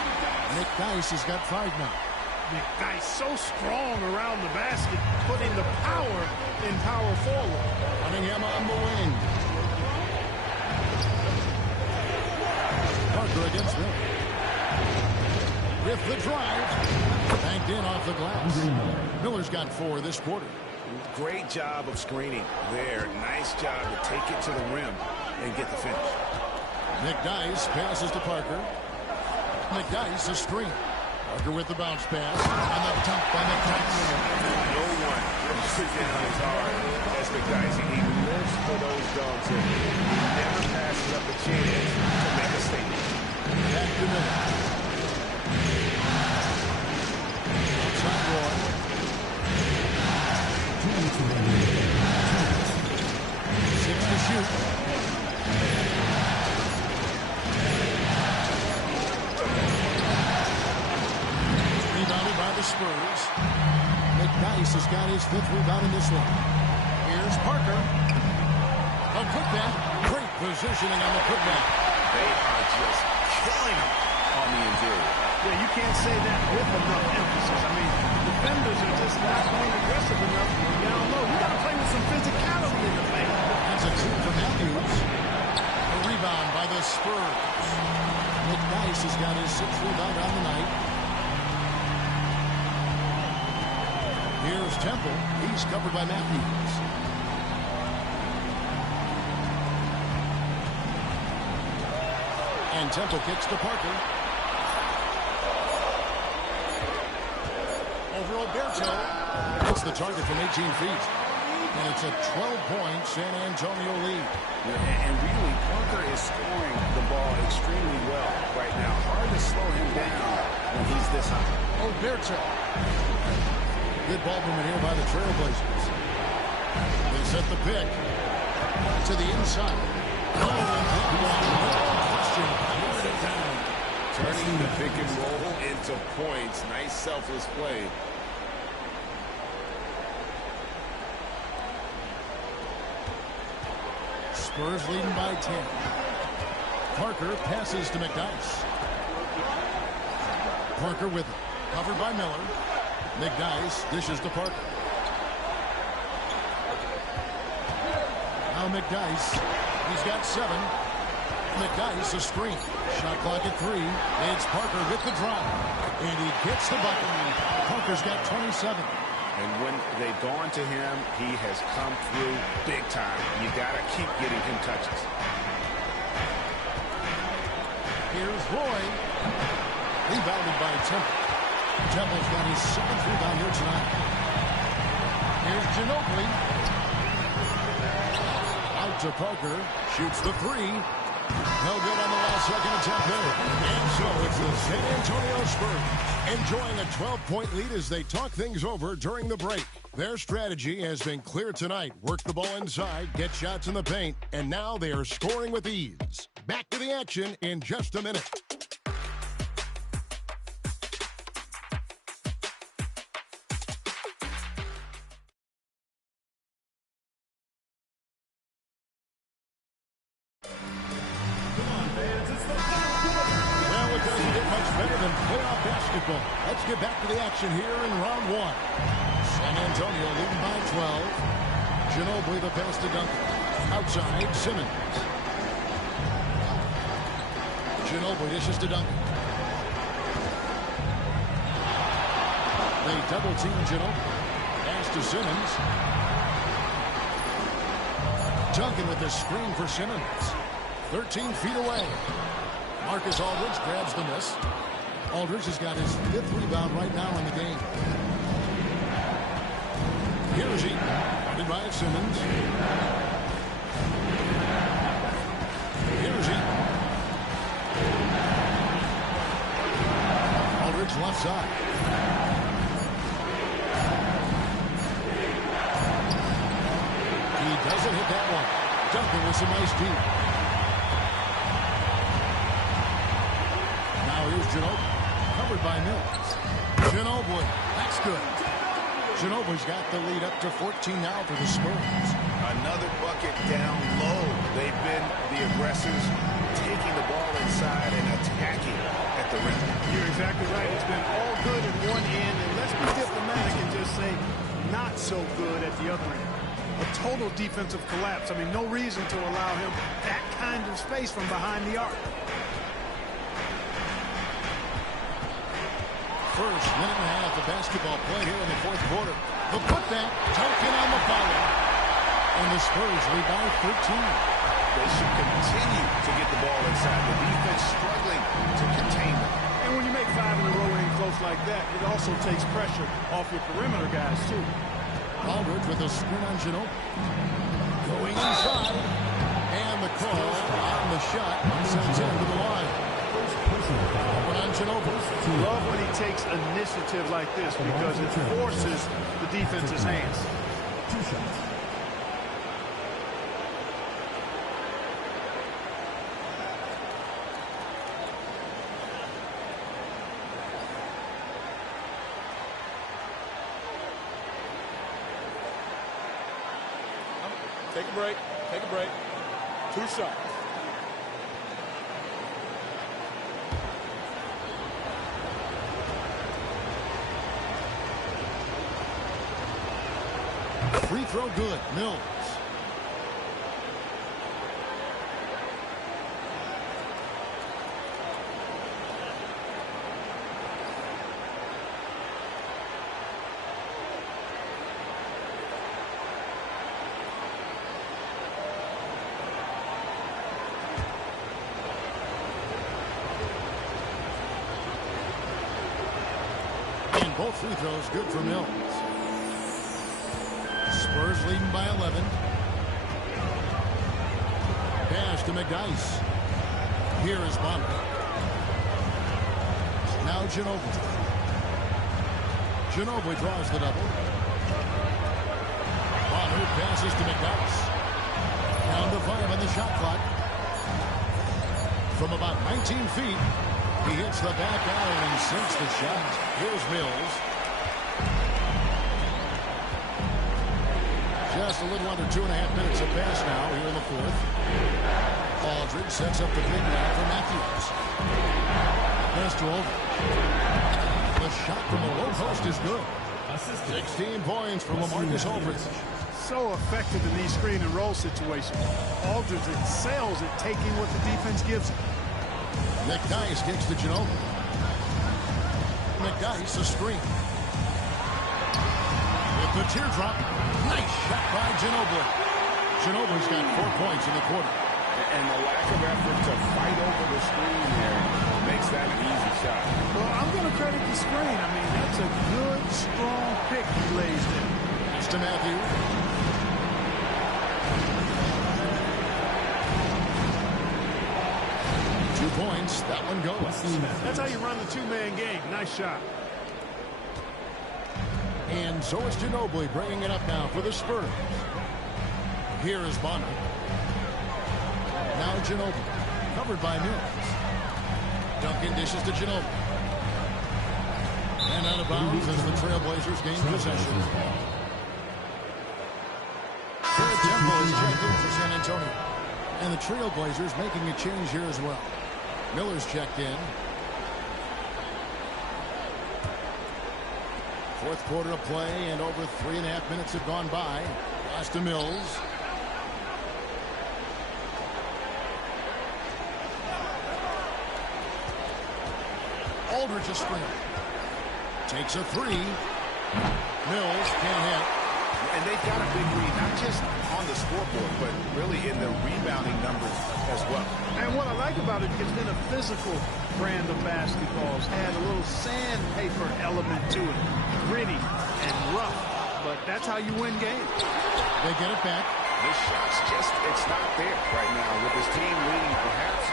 McDyess has got 5 now. McDyess so strong around the basket, putting the power in power forward. Cunningham on the wing. Parker against Miller. With the drive. Banked in off the glass. Miller's got 4 this quarter. Great job of screening there. Nice job to take it to the rim and get the finish. McDyess passes to Parker. McDyess a screen. Parker with the bounce pass. And the dump by McDyess. No one throws it down as hard as McDyess. He lives for those dunks and never passes up a chance to make a statement. Back to Miller. Outside Roy. 6 to shoot. Rebounded by the Spurs. McDyess has got his 5th rebound in this one. Here's Parker. A putback. Great positioning on the putback. They are just killing him on the interior. Yeah, you can't say that with enough emphasis. I mean, defenders are just not being aggressive enough down low. You got to play with some physicality in the paint. That's a two for Matthews. A rebound by the Spurs. McNice has got his 6th rebound on the night. Here's Temple. He's covered by Matthews. And Temple kicks to Parker. Over Alberto. Hits the target from 18 feet. And it's a 12-point San Antonio lead. And really, Parker is scoring the ball extremely well right now. Hard to slow him down when he's this high. Alberto. Good ball movement here by the Trailblazers. They set the pick to the inside. Oh, and that one, no question, pounded it down. Turning the pick and roll into points. Nice selfless play. Spurs leading by 10. Parker passes to McNice. Parker with it. Covered by Miller. McNice dishes to Parker. Now McNice. He's got 7. McNice a screen. Shot clock at 3. It's Parker with the drop. And he gets the bucket. Parker's got 27. And when they've gone to him, he has come through big time. You got to keep getting him touches. Here's Roy. Rebounded by Temple. Temple's got his 7th rebound here tonight. Here's Ginobili. Out to Parker. Shoots the 3. No good on the last second attempt there. And so it's the San Antonio Spurs enjoying a 12-point lead as they talk things over during the break. Their strategy has been clear tonight. Work the ball inside, get shots in the paint, and now they are scoring with ease. Back to the action in just a minute. Let's get back to the action here in round 1. San Antonio leading by 12. Ginobili the pass to Duncan. Outside, Simmons. Ginobili dishes to Duncan. They double team Ginobili. Pass to Simmons. Duncan with the screen for Simmons. 13 feet away. Marcus Aldridge grabs the miss. Aldridge has got his 5th rebound right now in the game. Here's he. Guarded by Simmons. Here's he. Aldridge left side. He doesn't hit that one. Duncan with some nice deep. Now here's Ginobili. Covered by Mills. Ginobili. That's good. Ginobili's got the lead up to 14 now for the Spurs. Another bucket down low. They've been the aggressors, taking the ball inside and attacking at the rim. You're exactly right. It's been all good at one end, and let's be diplomatic and just say not so good at the other end. A total defensive collapse. I mean, no reason to allow him that kind of space from behind the arc. First minute and a half of basketball played here in the 4th quarter. The putback, Duncan on the follow. And the Spurs lead by 13. They should continue to get the ball inside. The defense struggling to contain them. And when you make 5 in a row and close like that, it also takes pressure off your perimeter guys, too. Aldridge with a screen on Ginobili. Going inside. And the call on the shot sends him to the line. Love when he takes initiative like this because it forces the defense's hands. 2 shots. Take a break. Take a break. 2 shots. Free throw good. Mills. And both free throws good for Mills. Spurs leading by 11. Pass to McDyess. Here is Bonner. Now Ginobili. Ginobili draws the double. Bonner passes to McDyess. Down to 5 on the shot clock. From about 19 feet, he hits the back iron and sinks the shot. Here's Mills. Just a little under 2.5 minutes have passed now here in the fourth. Aldridge sets up the big man for Matthews. Pass to Aldridge. The shot from the low post is good. 16 points for LaMarcus Aldridge. So effective in these screen and roll situations. Aldridge excels at taking what the defense gives him. McDyess kicks to Ginobili. McDyess a screen. With the teardrop. Nice shot by Ginobili. Ginobili's got 4 points in the quarter. And the lack of effort to fight over the screen here makes that an easy shot. Well, I'm going to credit the screen. I mean, that's a good, strong pick he lays there. Pass to Matthews. 2 points. That one goes. That's how you run the two-man game. Nice shot. And so is Ginobili bringing it up now for the Spurs. Here is Bonner. Now Ginobili. Covered by Mills. Duncan dishes to Ginobili. And out of bounds as the Trailblazers gain possession. Garrett Temple is checked in for San Antonio. And the Trailblazers making a change here as well. Miller's checked in. Fourth quarter of play, and over 3.5 minutes have gone by. Pass to Mills. Aldridge a screen. Takes a three. Mills can't hit. And they've got a big lead, not just on the scoreboard, but really in the rebounding numbers as well. And what I like about it, it's been a physical brand of basketball. It's had a little sandpaper element to it. Gritty and rough. But that's how you win games. They get it back. This shot's just, it's not there right now. With this team leading, perhaps,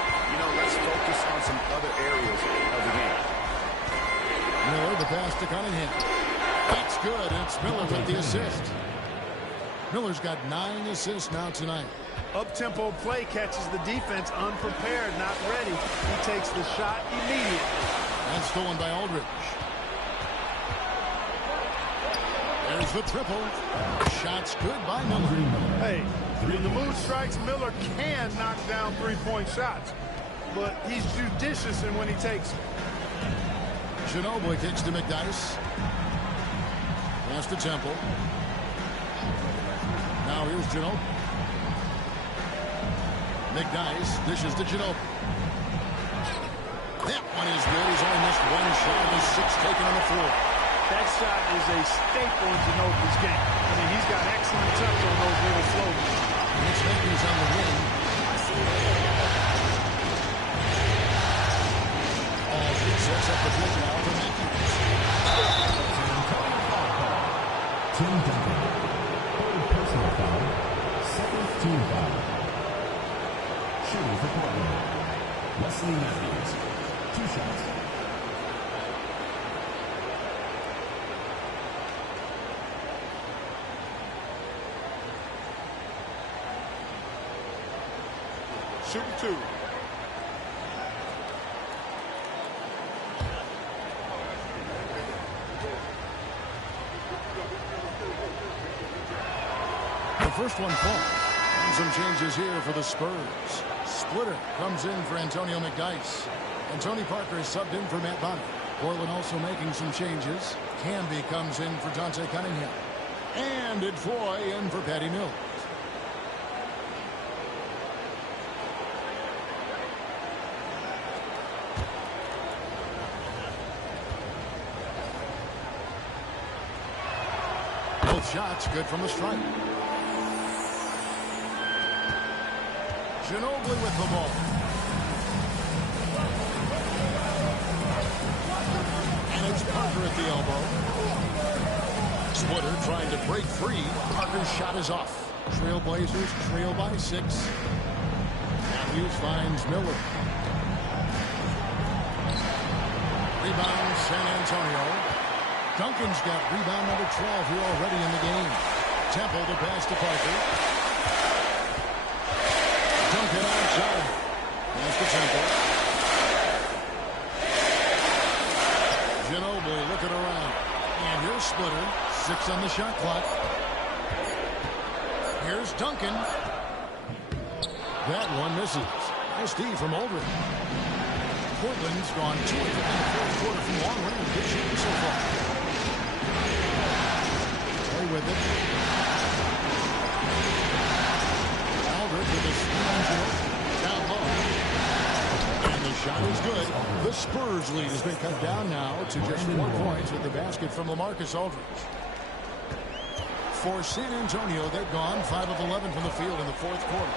let's focus on some other areas of the game. Miller, the pass to Cunningham. That's good. It's Miller with the assist. Miller's got 9 assists now tonight. Up-tempo play catches the defense unprepared, not ready. He takes the shot immediately. And stolen by Aldridge. There's the triple. Shot's good by Miller. Hey, when the mood strikes, Miller can knock down three-point shots. But he's judicious in when he takes them. Ginobili kicks to McDyess. Pass to Temple. Now here's Ginobili. McDyess dishes to Ginobili. That one is good. He's only missed one shot of his 6 taken on the floor. That shot is a staple in Ginobili's game. I mean, he's got excellent touch on those little floaters. Mitch Matthews on the wing. Aldridge sets up the pick now for Matthews. Tim Duncan. Third personal foul. Second team foul. Shooting for Portland. Wesley Matthews. 2 shots. Shooting 2. The first one falls. And some changes here for the Spurs. Splitter comes in for Antonio McDyess. And Tony Parker is subbed in for Matt Bonner. Portland also making some changes. Camby comes in for Dante Cunningham. And Ed Foy in for Patty Mills. Both shots good from the stripe. Ginobili with the ball. And it's Parker at the elbow. Splitter trying to break free. Parker's shot is off. Trailblazers trail by 6. Matthews finds Miller. Rebound San Antonio. Duncan's got rebound number 12 here already in the game. Temple to pass to Parker. Duncan outside. Pass to Temple. Ginobili looking around. And here's Splitter. 6 on the shot clock. Here's Duncan. That one misses. Nice D from Aldridge. Portland's gone 2 in the fourth quarter from long range. Good shooting so far. Play with it. Aldridge with a screen down low. And the shot is good. The Spurs lead has been cut down now to just 1 point with the basket from LaMarcus Aldridge. For San Antonio, they've gone 5 of 11 from the field in the fourth quarter.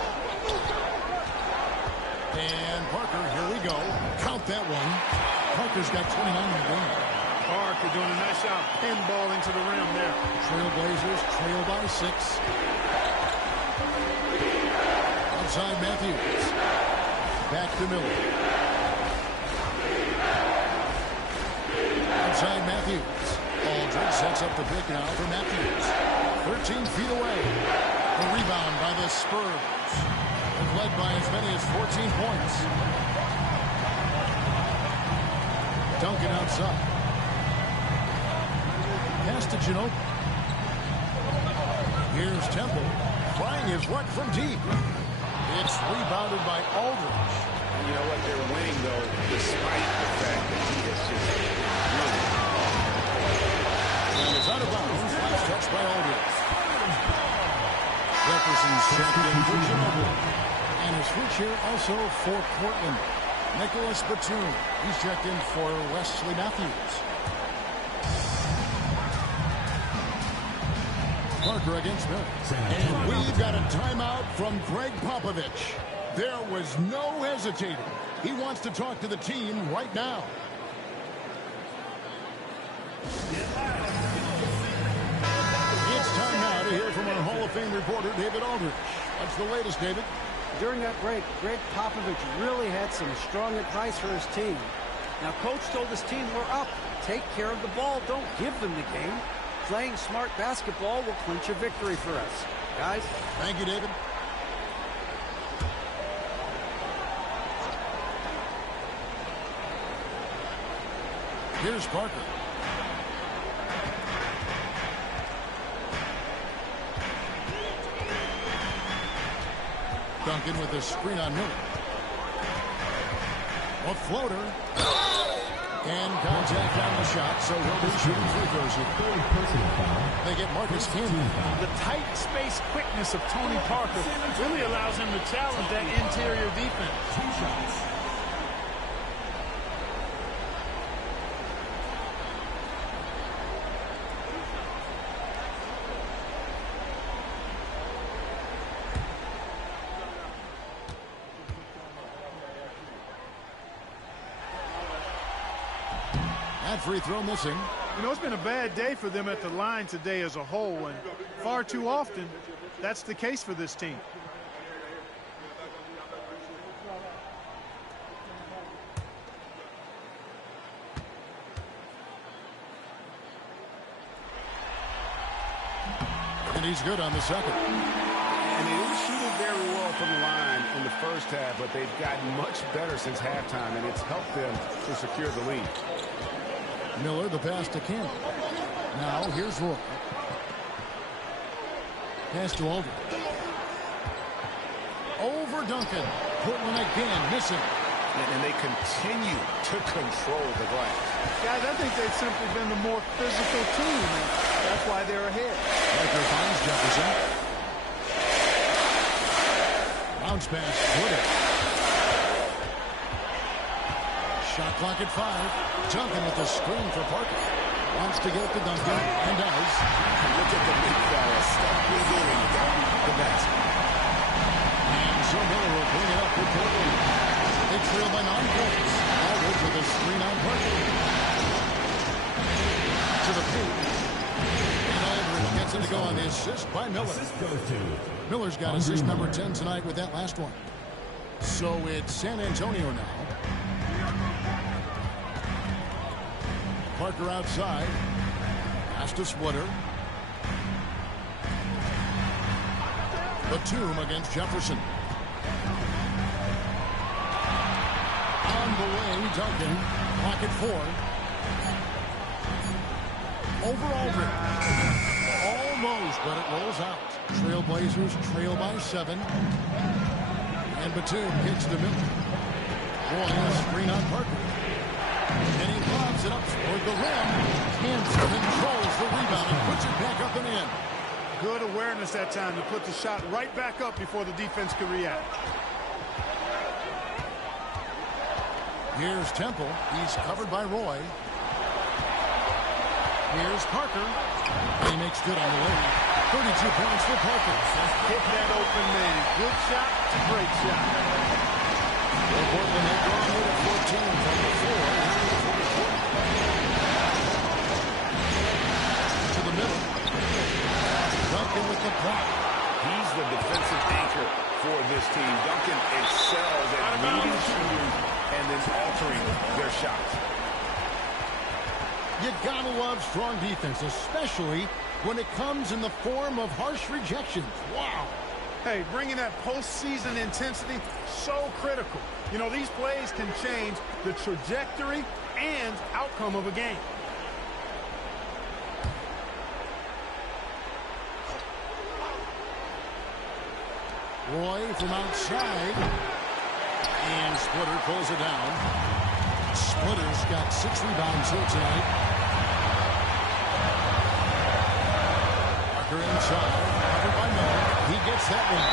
And Parker, here we go. Count that one. Parker's got 29 in the game. Parker doing a nice job pinballing to the rim there. Trailblazers trail by 6. Outside Matthews. Back to Miller. Outside Matthews. Aldridge sets up the pick now for Matthews. 13 feet away. The rebound by the Spurs. They've led by as many as 14 points. Duncan outside. Pass to Ginobili. Here's Temple. Trying his luck from deep. It's rebounded by Aldridge. You know what? They're winning, though, despite the fact that he has just running. And it's out of bounds. Last touch by Aldridge. Jefferson's checked in for Ginobili. And a switch here also for Portland. Nicholas Batum. He's checked in for Wesley Matthews. Parker against Miller. And we've got a timeout from Greg Popovich. There was no hesitating. He wants to talk to the team right now. It's time now to hear from our Hall of Fame reporter, David Aldridge. What's the latest, David? During that break, Greg Popovich really had some strong advice for his team. Now, Coach told his team, we're up. Take care of the ball. Don't give them the game. Playing smart basketball will clinch a victory for us. Guys? Thank you, David. Here's Parker. Duncan with a screen on Miller. A floater. And contact on the shot, so he'll be shooting free throws here. They get Marcus Camby. The tight space quickness of Tony Parker really allows him to challenge that interior defense. That free throw missing. You know, it's been a bad day for them at the line today as a whole, and far too often, that's the case for this team. And he's good on the second. And they didn't shoot it very well from the line in the first half, but they've gotten much better since halftime, and it's helped them to secure the lead. Miller, the pass to Camby. Now, here's Roy. Pass to Aldridge. over Duncan. Portland again missing. And they continue to control the glass. Guys, I think they've simply been the more physical team, and that's why they're ahead. Riker finds Jefferson. Bounce pass, Woodard. Shot clock at 5. Duncan with the screen for Parker. Wants to get it to Duncan, and does. Look at the big fella. Stop wiggling the basket. And so Miller will bring it up for Portland. They trail by 9 points. Aldridge with a screen on Parker. To the paint. And Aldridge gets it to go on the assist by Miller. Miller's got assist number 10 tonight with that last one. So it's San Antonio now. Parker outside. Pass to Switter. Batum against Jefferson. On the way, Duncan. Pocket 4. Over Aldridge. Almost, but it rolls out. Trailblazers trail by 7. And Batum kicks to Miller. Boy, a screen on Parker. And he lobs it up toward the rim. Kansas controls the rebound and puts it back up and in. Good awareness that time to put the shot right back up before the defense could react. Here's Temple. He's covered by Roy. Here's Parker. And he makes good on the way. 32 points for Parker. Hit that open man. Good shot to great shot. Well, Portland had gone in at 14 from the floor. To the middle. Duncan with the block. He's the defensive anchor for this team. Duncan excels at reading shooters and then altering their shots. You gotta love strong defense, especially when it comes in the form of harsh rejections. Wow. Hey, bringing that postseason intensity, so critical. You know, these plays can change the trajectory and outcome of a game. Roy from outside. And Splitter pulls it down. Splitter's got 6 rebounds here tonight. Parker inside. Covered by Miller. He gets that one.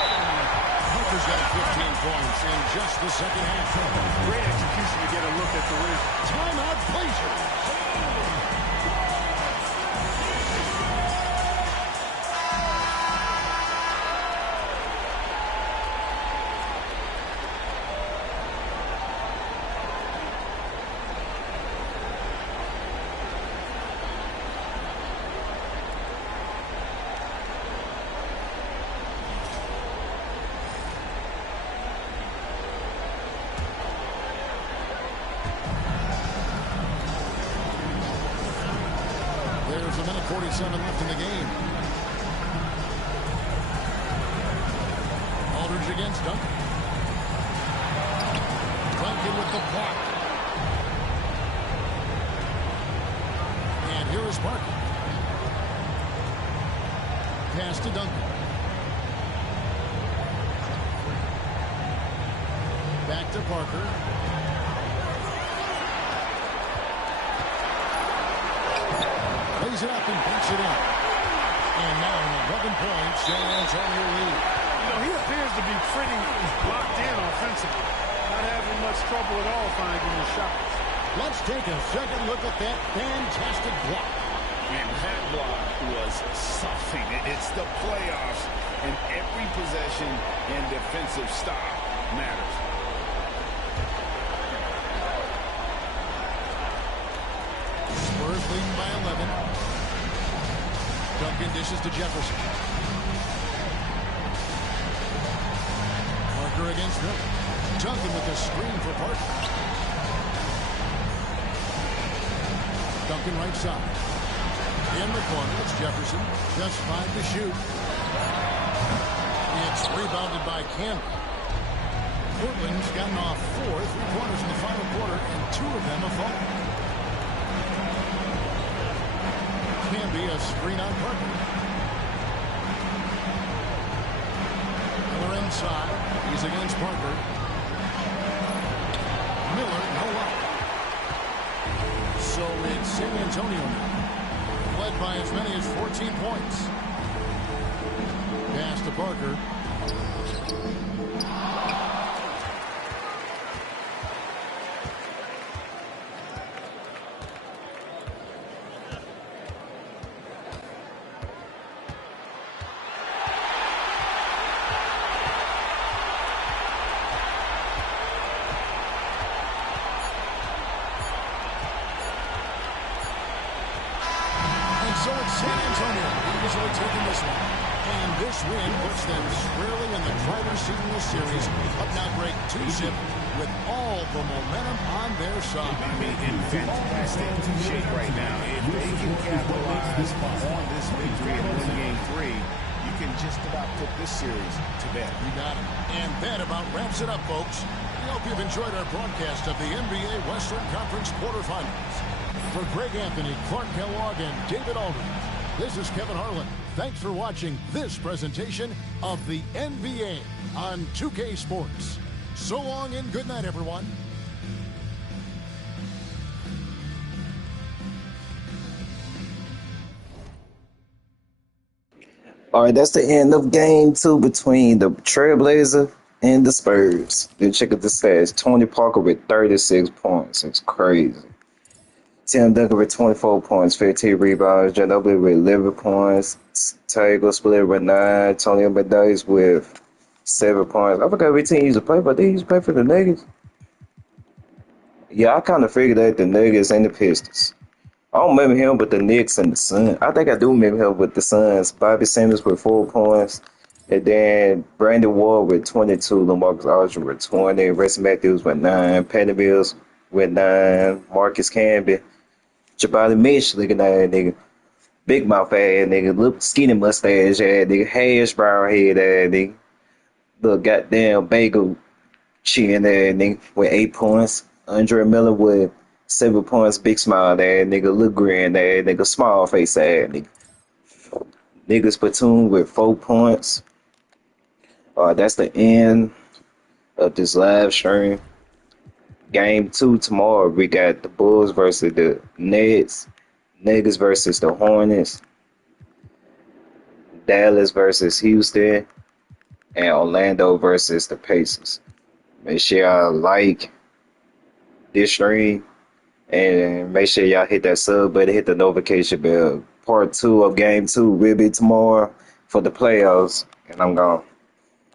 Parker's got 15 points in just the second half. Great execution to get a look at the rim. Timeout, Blazers. There's a minute 47 left in the game. Aldridge against Duncan. Duncan with the block. And here is Parker. Pass to Duncan. Back to Parker. Lays it up and banks it in. And now an 11-point San Antonio lead. You know, he appears to be pretty locked in offensively. Not having much trouble at all finding his shots. Let's take a second look at that fantastic block. And that block was something. It's the playoffs, and every possession and defensive stop matters. Spurs leading by 11. Duncan dishes to Jefferson. Parker against Miller. Duncan with the screen for Parker. Duncan right side. In the corner, it's Jefferson. Just 5 to shoot. It's rebounded by Canby. Portland's gotten off 4 3-pointers in the final quarter, and 2 of them have fallen. Canby a screen on Parker. Miller Miller inside. He's against Parker. Miller, no luck. So it's San Antonio now, led by as many as 14 points. Pass to Parker. So it's San Antonio easily taking this one. And this win puts them squarely in the driver's seat in this series. Up now break 2-zip with all the momentum on their side. I mean, in fantastic shape right now. If they can capitalize on this victory and win game 3, you can just about put this series to bed. You got it. And that about wraps it up, folks. We hope you've enjoyed our broadcast of the NBA Western Conference quarterfinals. For Greg Anthony, Clark Kellogg, and David Aldridge, this is Kevin Harlan. Thanks for watching this presentation of the NBA on 2K Sports. So long and good night, everyone. All right, that's the end of game 2 between the Trailblazer and the Spurs. Then check out the stats. Tony Parker with 36 points. It's crazy. Tim Duncan with 24 points, 15 rebounds. Ginobili with 11 points. Taylor split with 9. Tony Mendes with 7 points. I forgot which team he used to play for. Did he used to play for the Nuggets? Yeah, I kind of figured that the Nuggets and the Pistons. I don't remember him with the Knicks and the Suns. I think I do remember him with the Suns. Bobby Simmons with 4 points. And then Brandon Ward with 22. LaMarcus Aldridge with 20. Wes Matthews with 9. Patty Mills with 9. Marcus Camby. Jabari Mitch, looking at that nigga. Big mouth ass nigga. Little skinny mustache ass nigga. Hash brown head ass nigga. Little goddamn bagel chin ass nigga with 8 points. Andre Miller with 7 points. Big smile ass nigga. Little grin ass nigga. Small face ass nigga. Niggas platoon with 4 points. That's the end of this live stream. Game 2 tomorrow, we got the Bulls versus the Nets, Nuggets versus the Hornets, Dallas versus Houston, and Orlando versus the Pacers. Make sure y'all like this stream, and make sure y'all hit that sub button, hit the notification bell. Part 2 of Game 2 will be tomorrow for the playoffs, and I'm gone.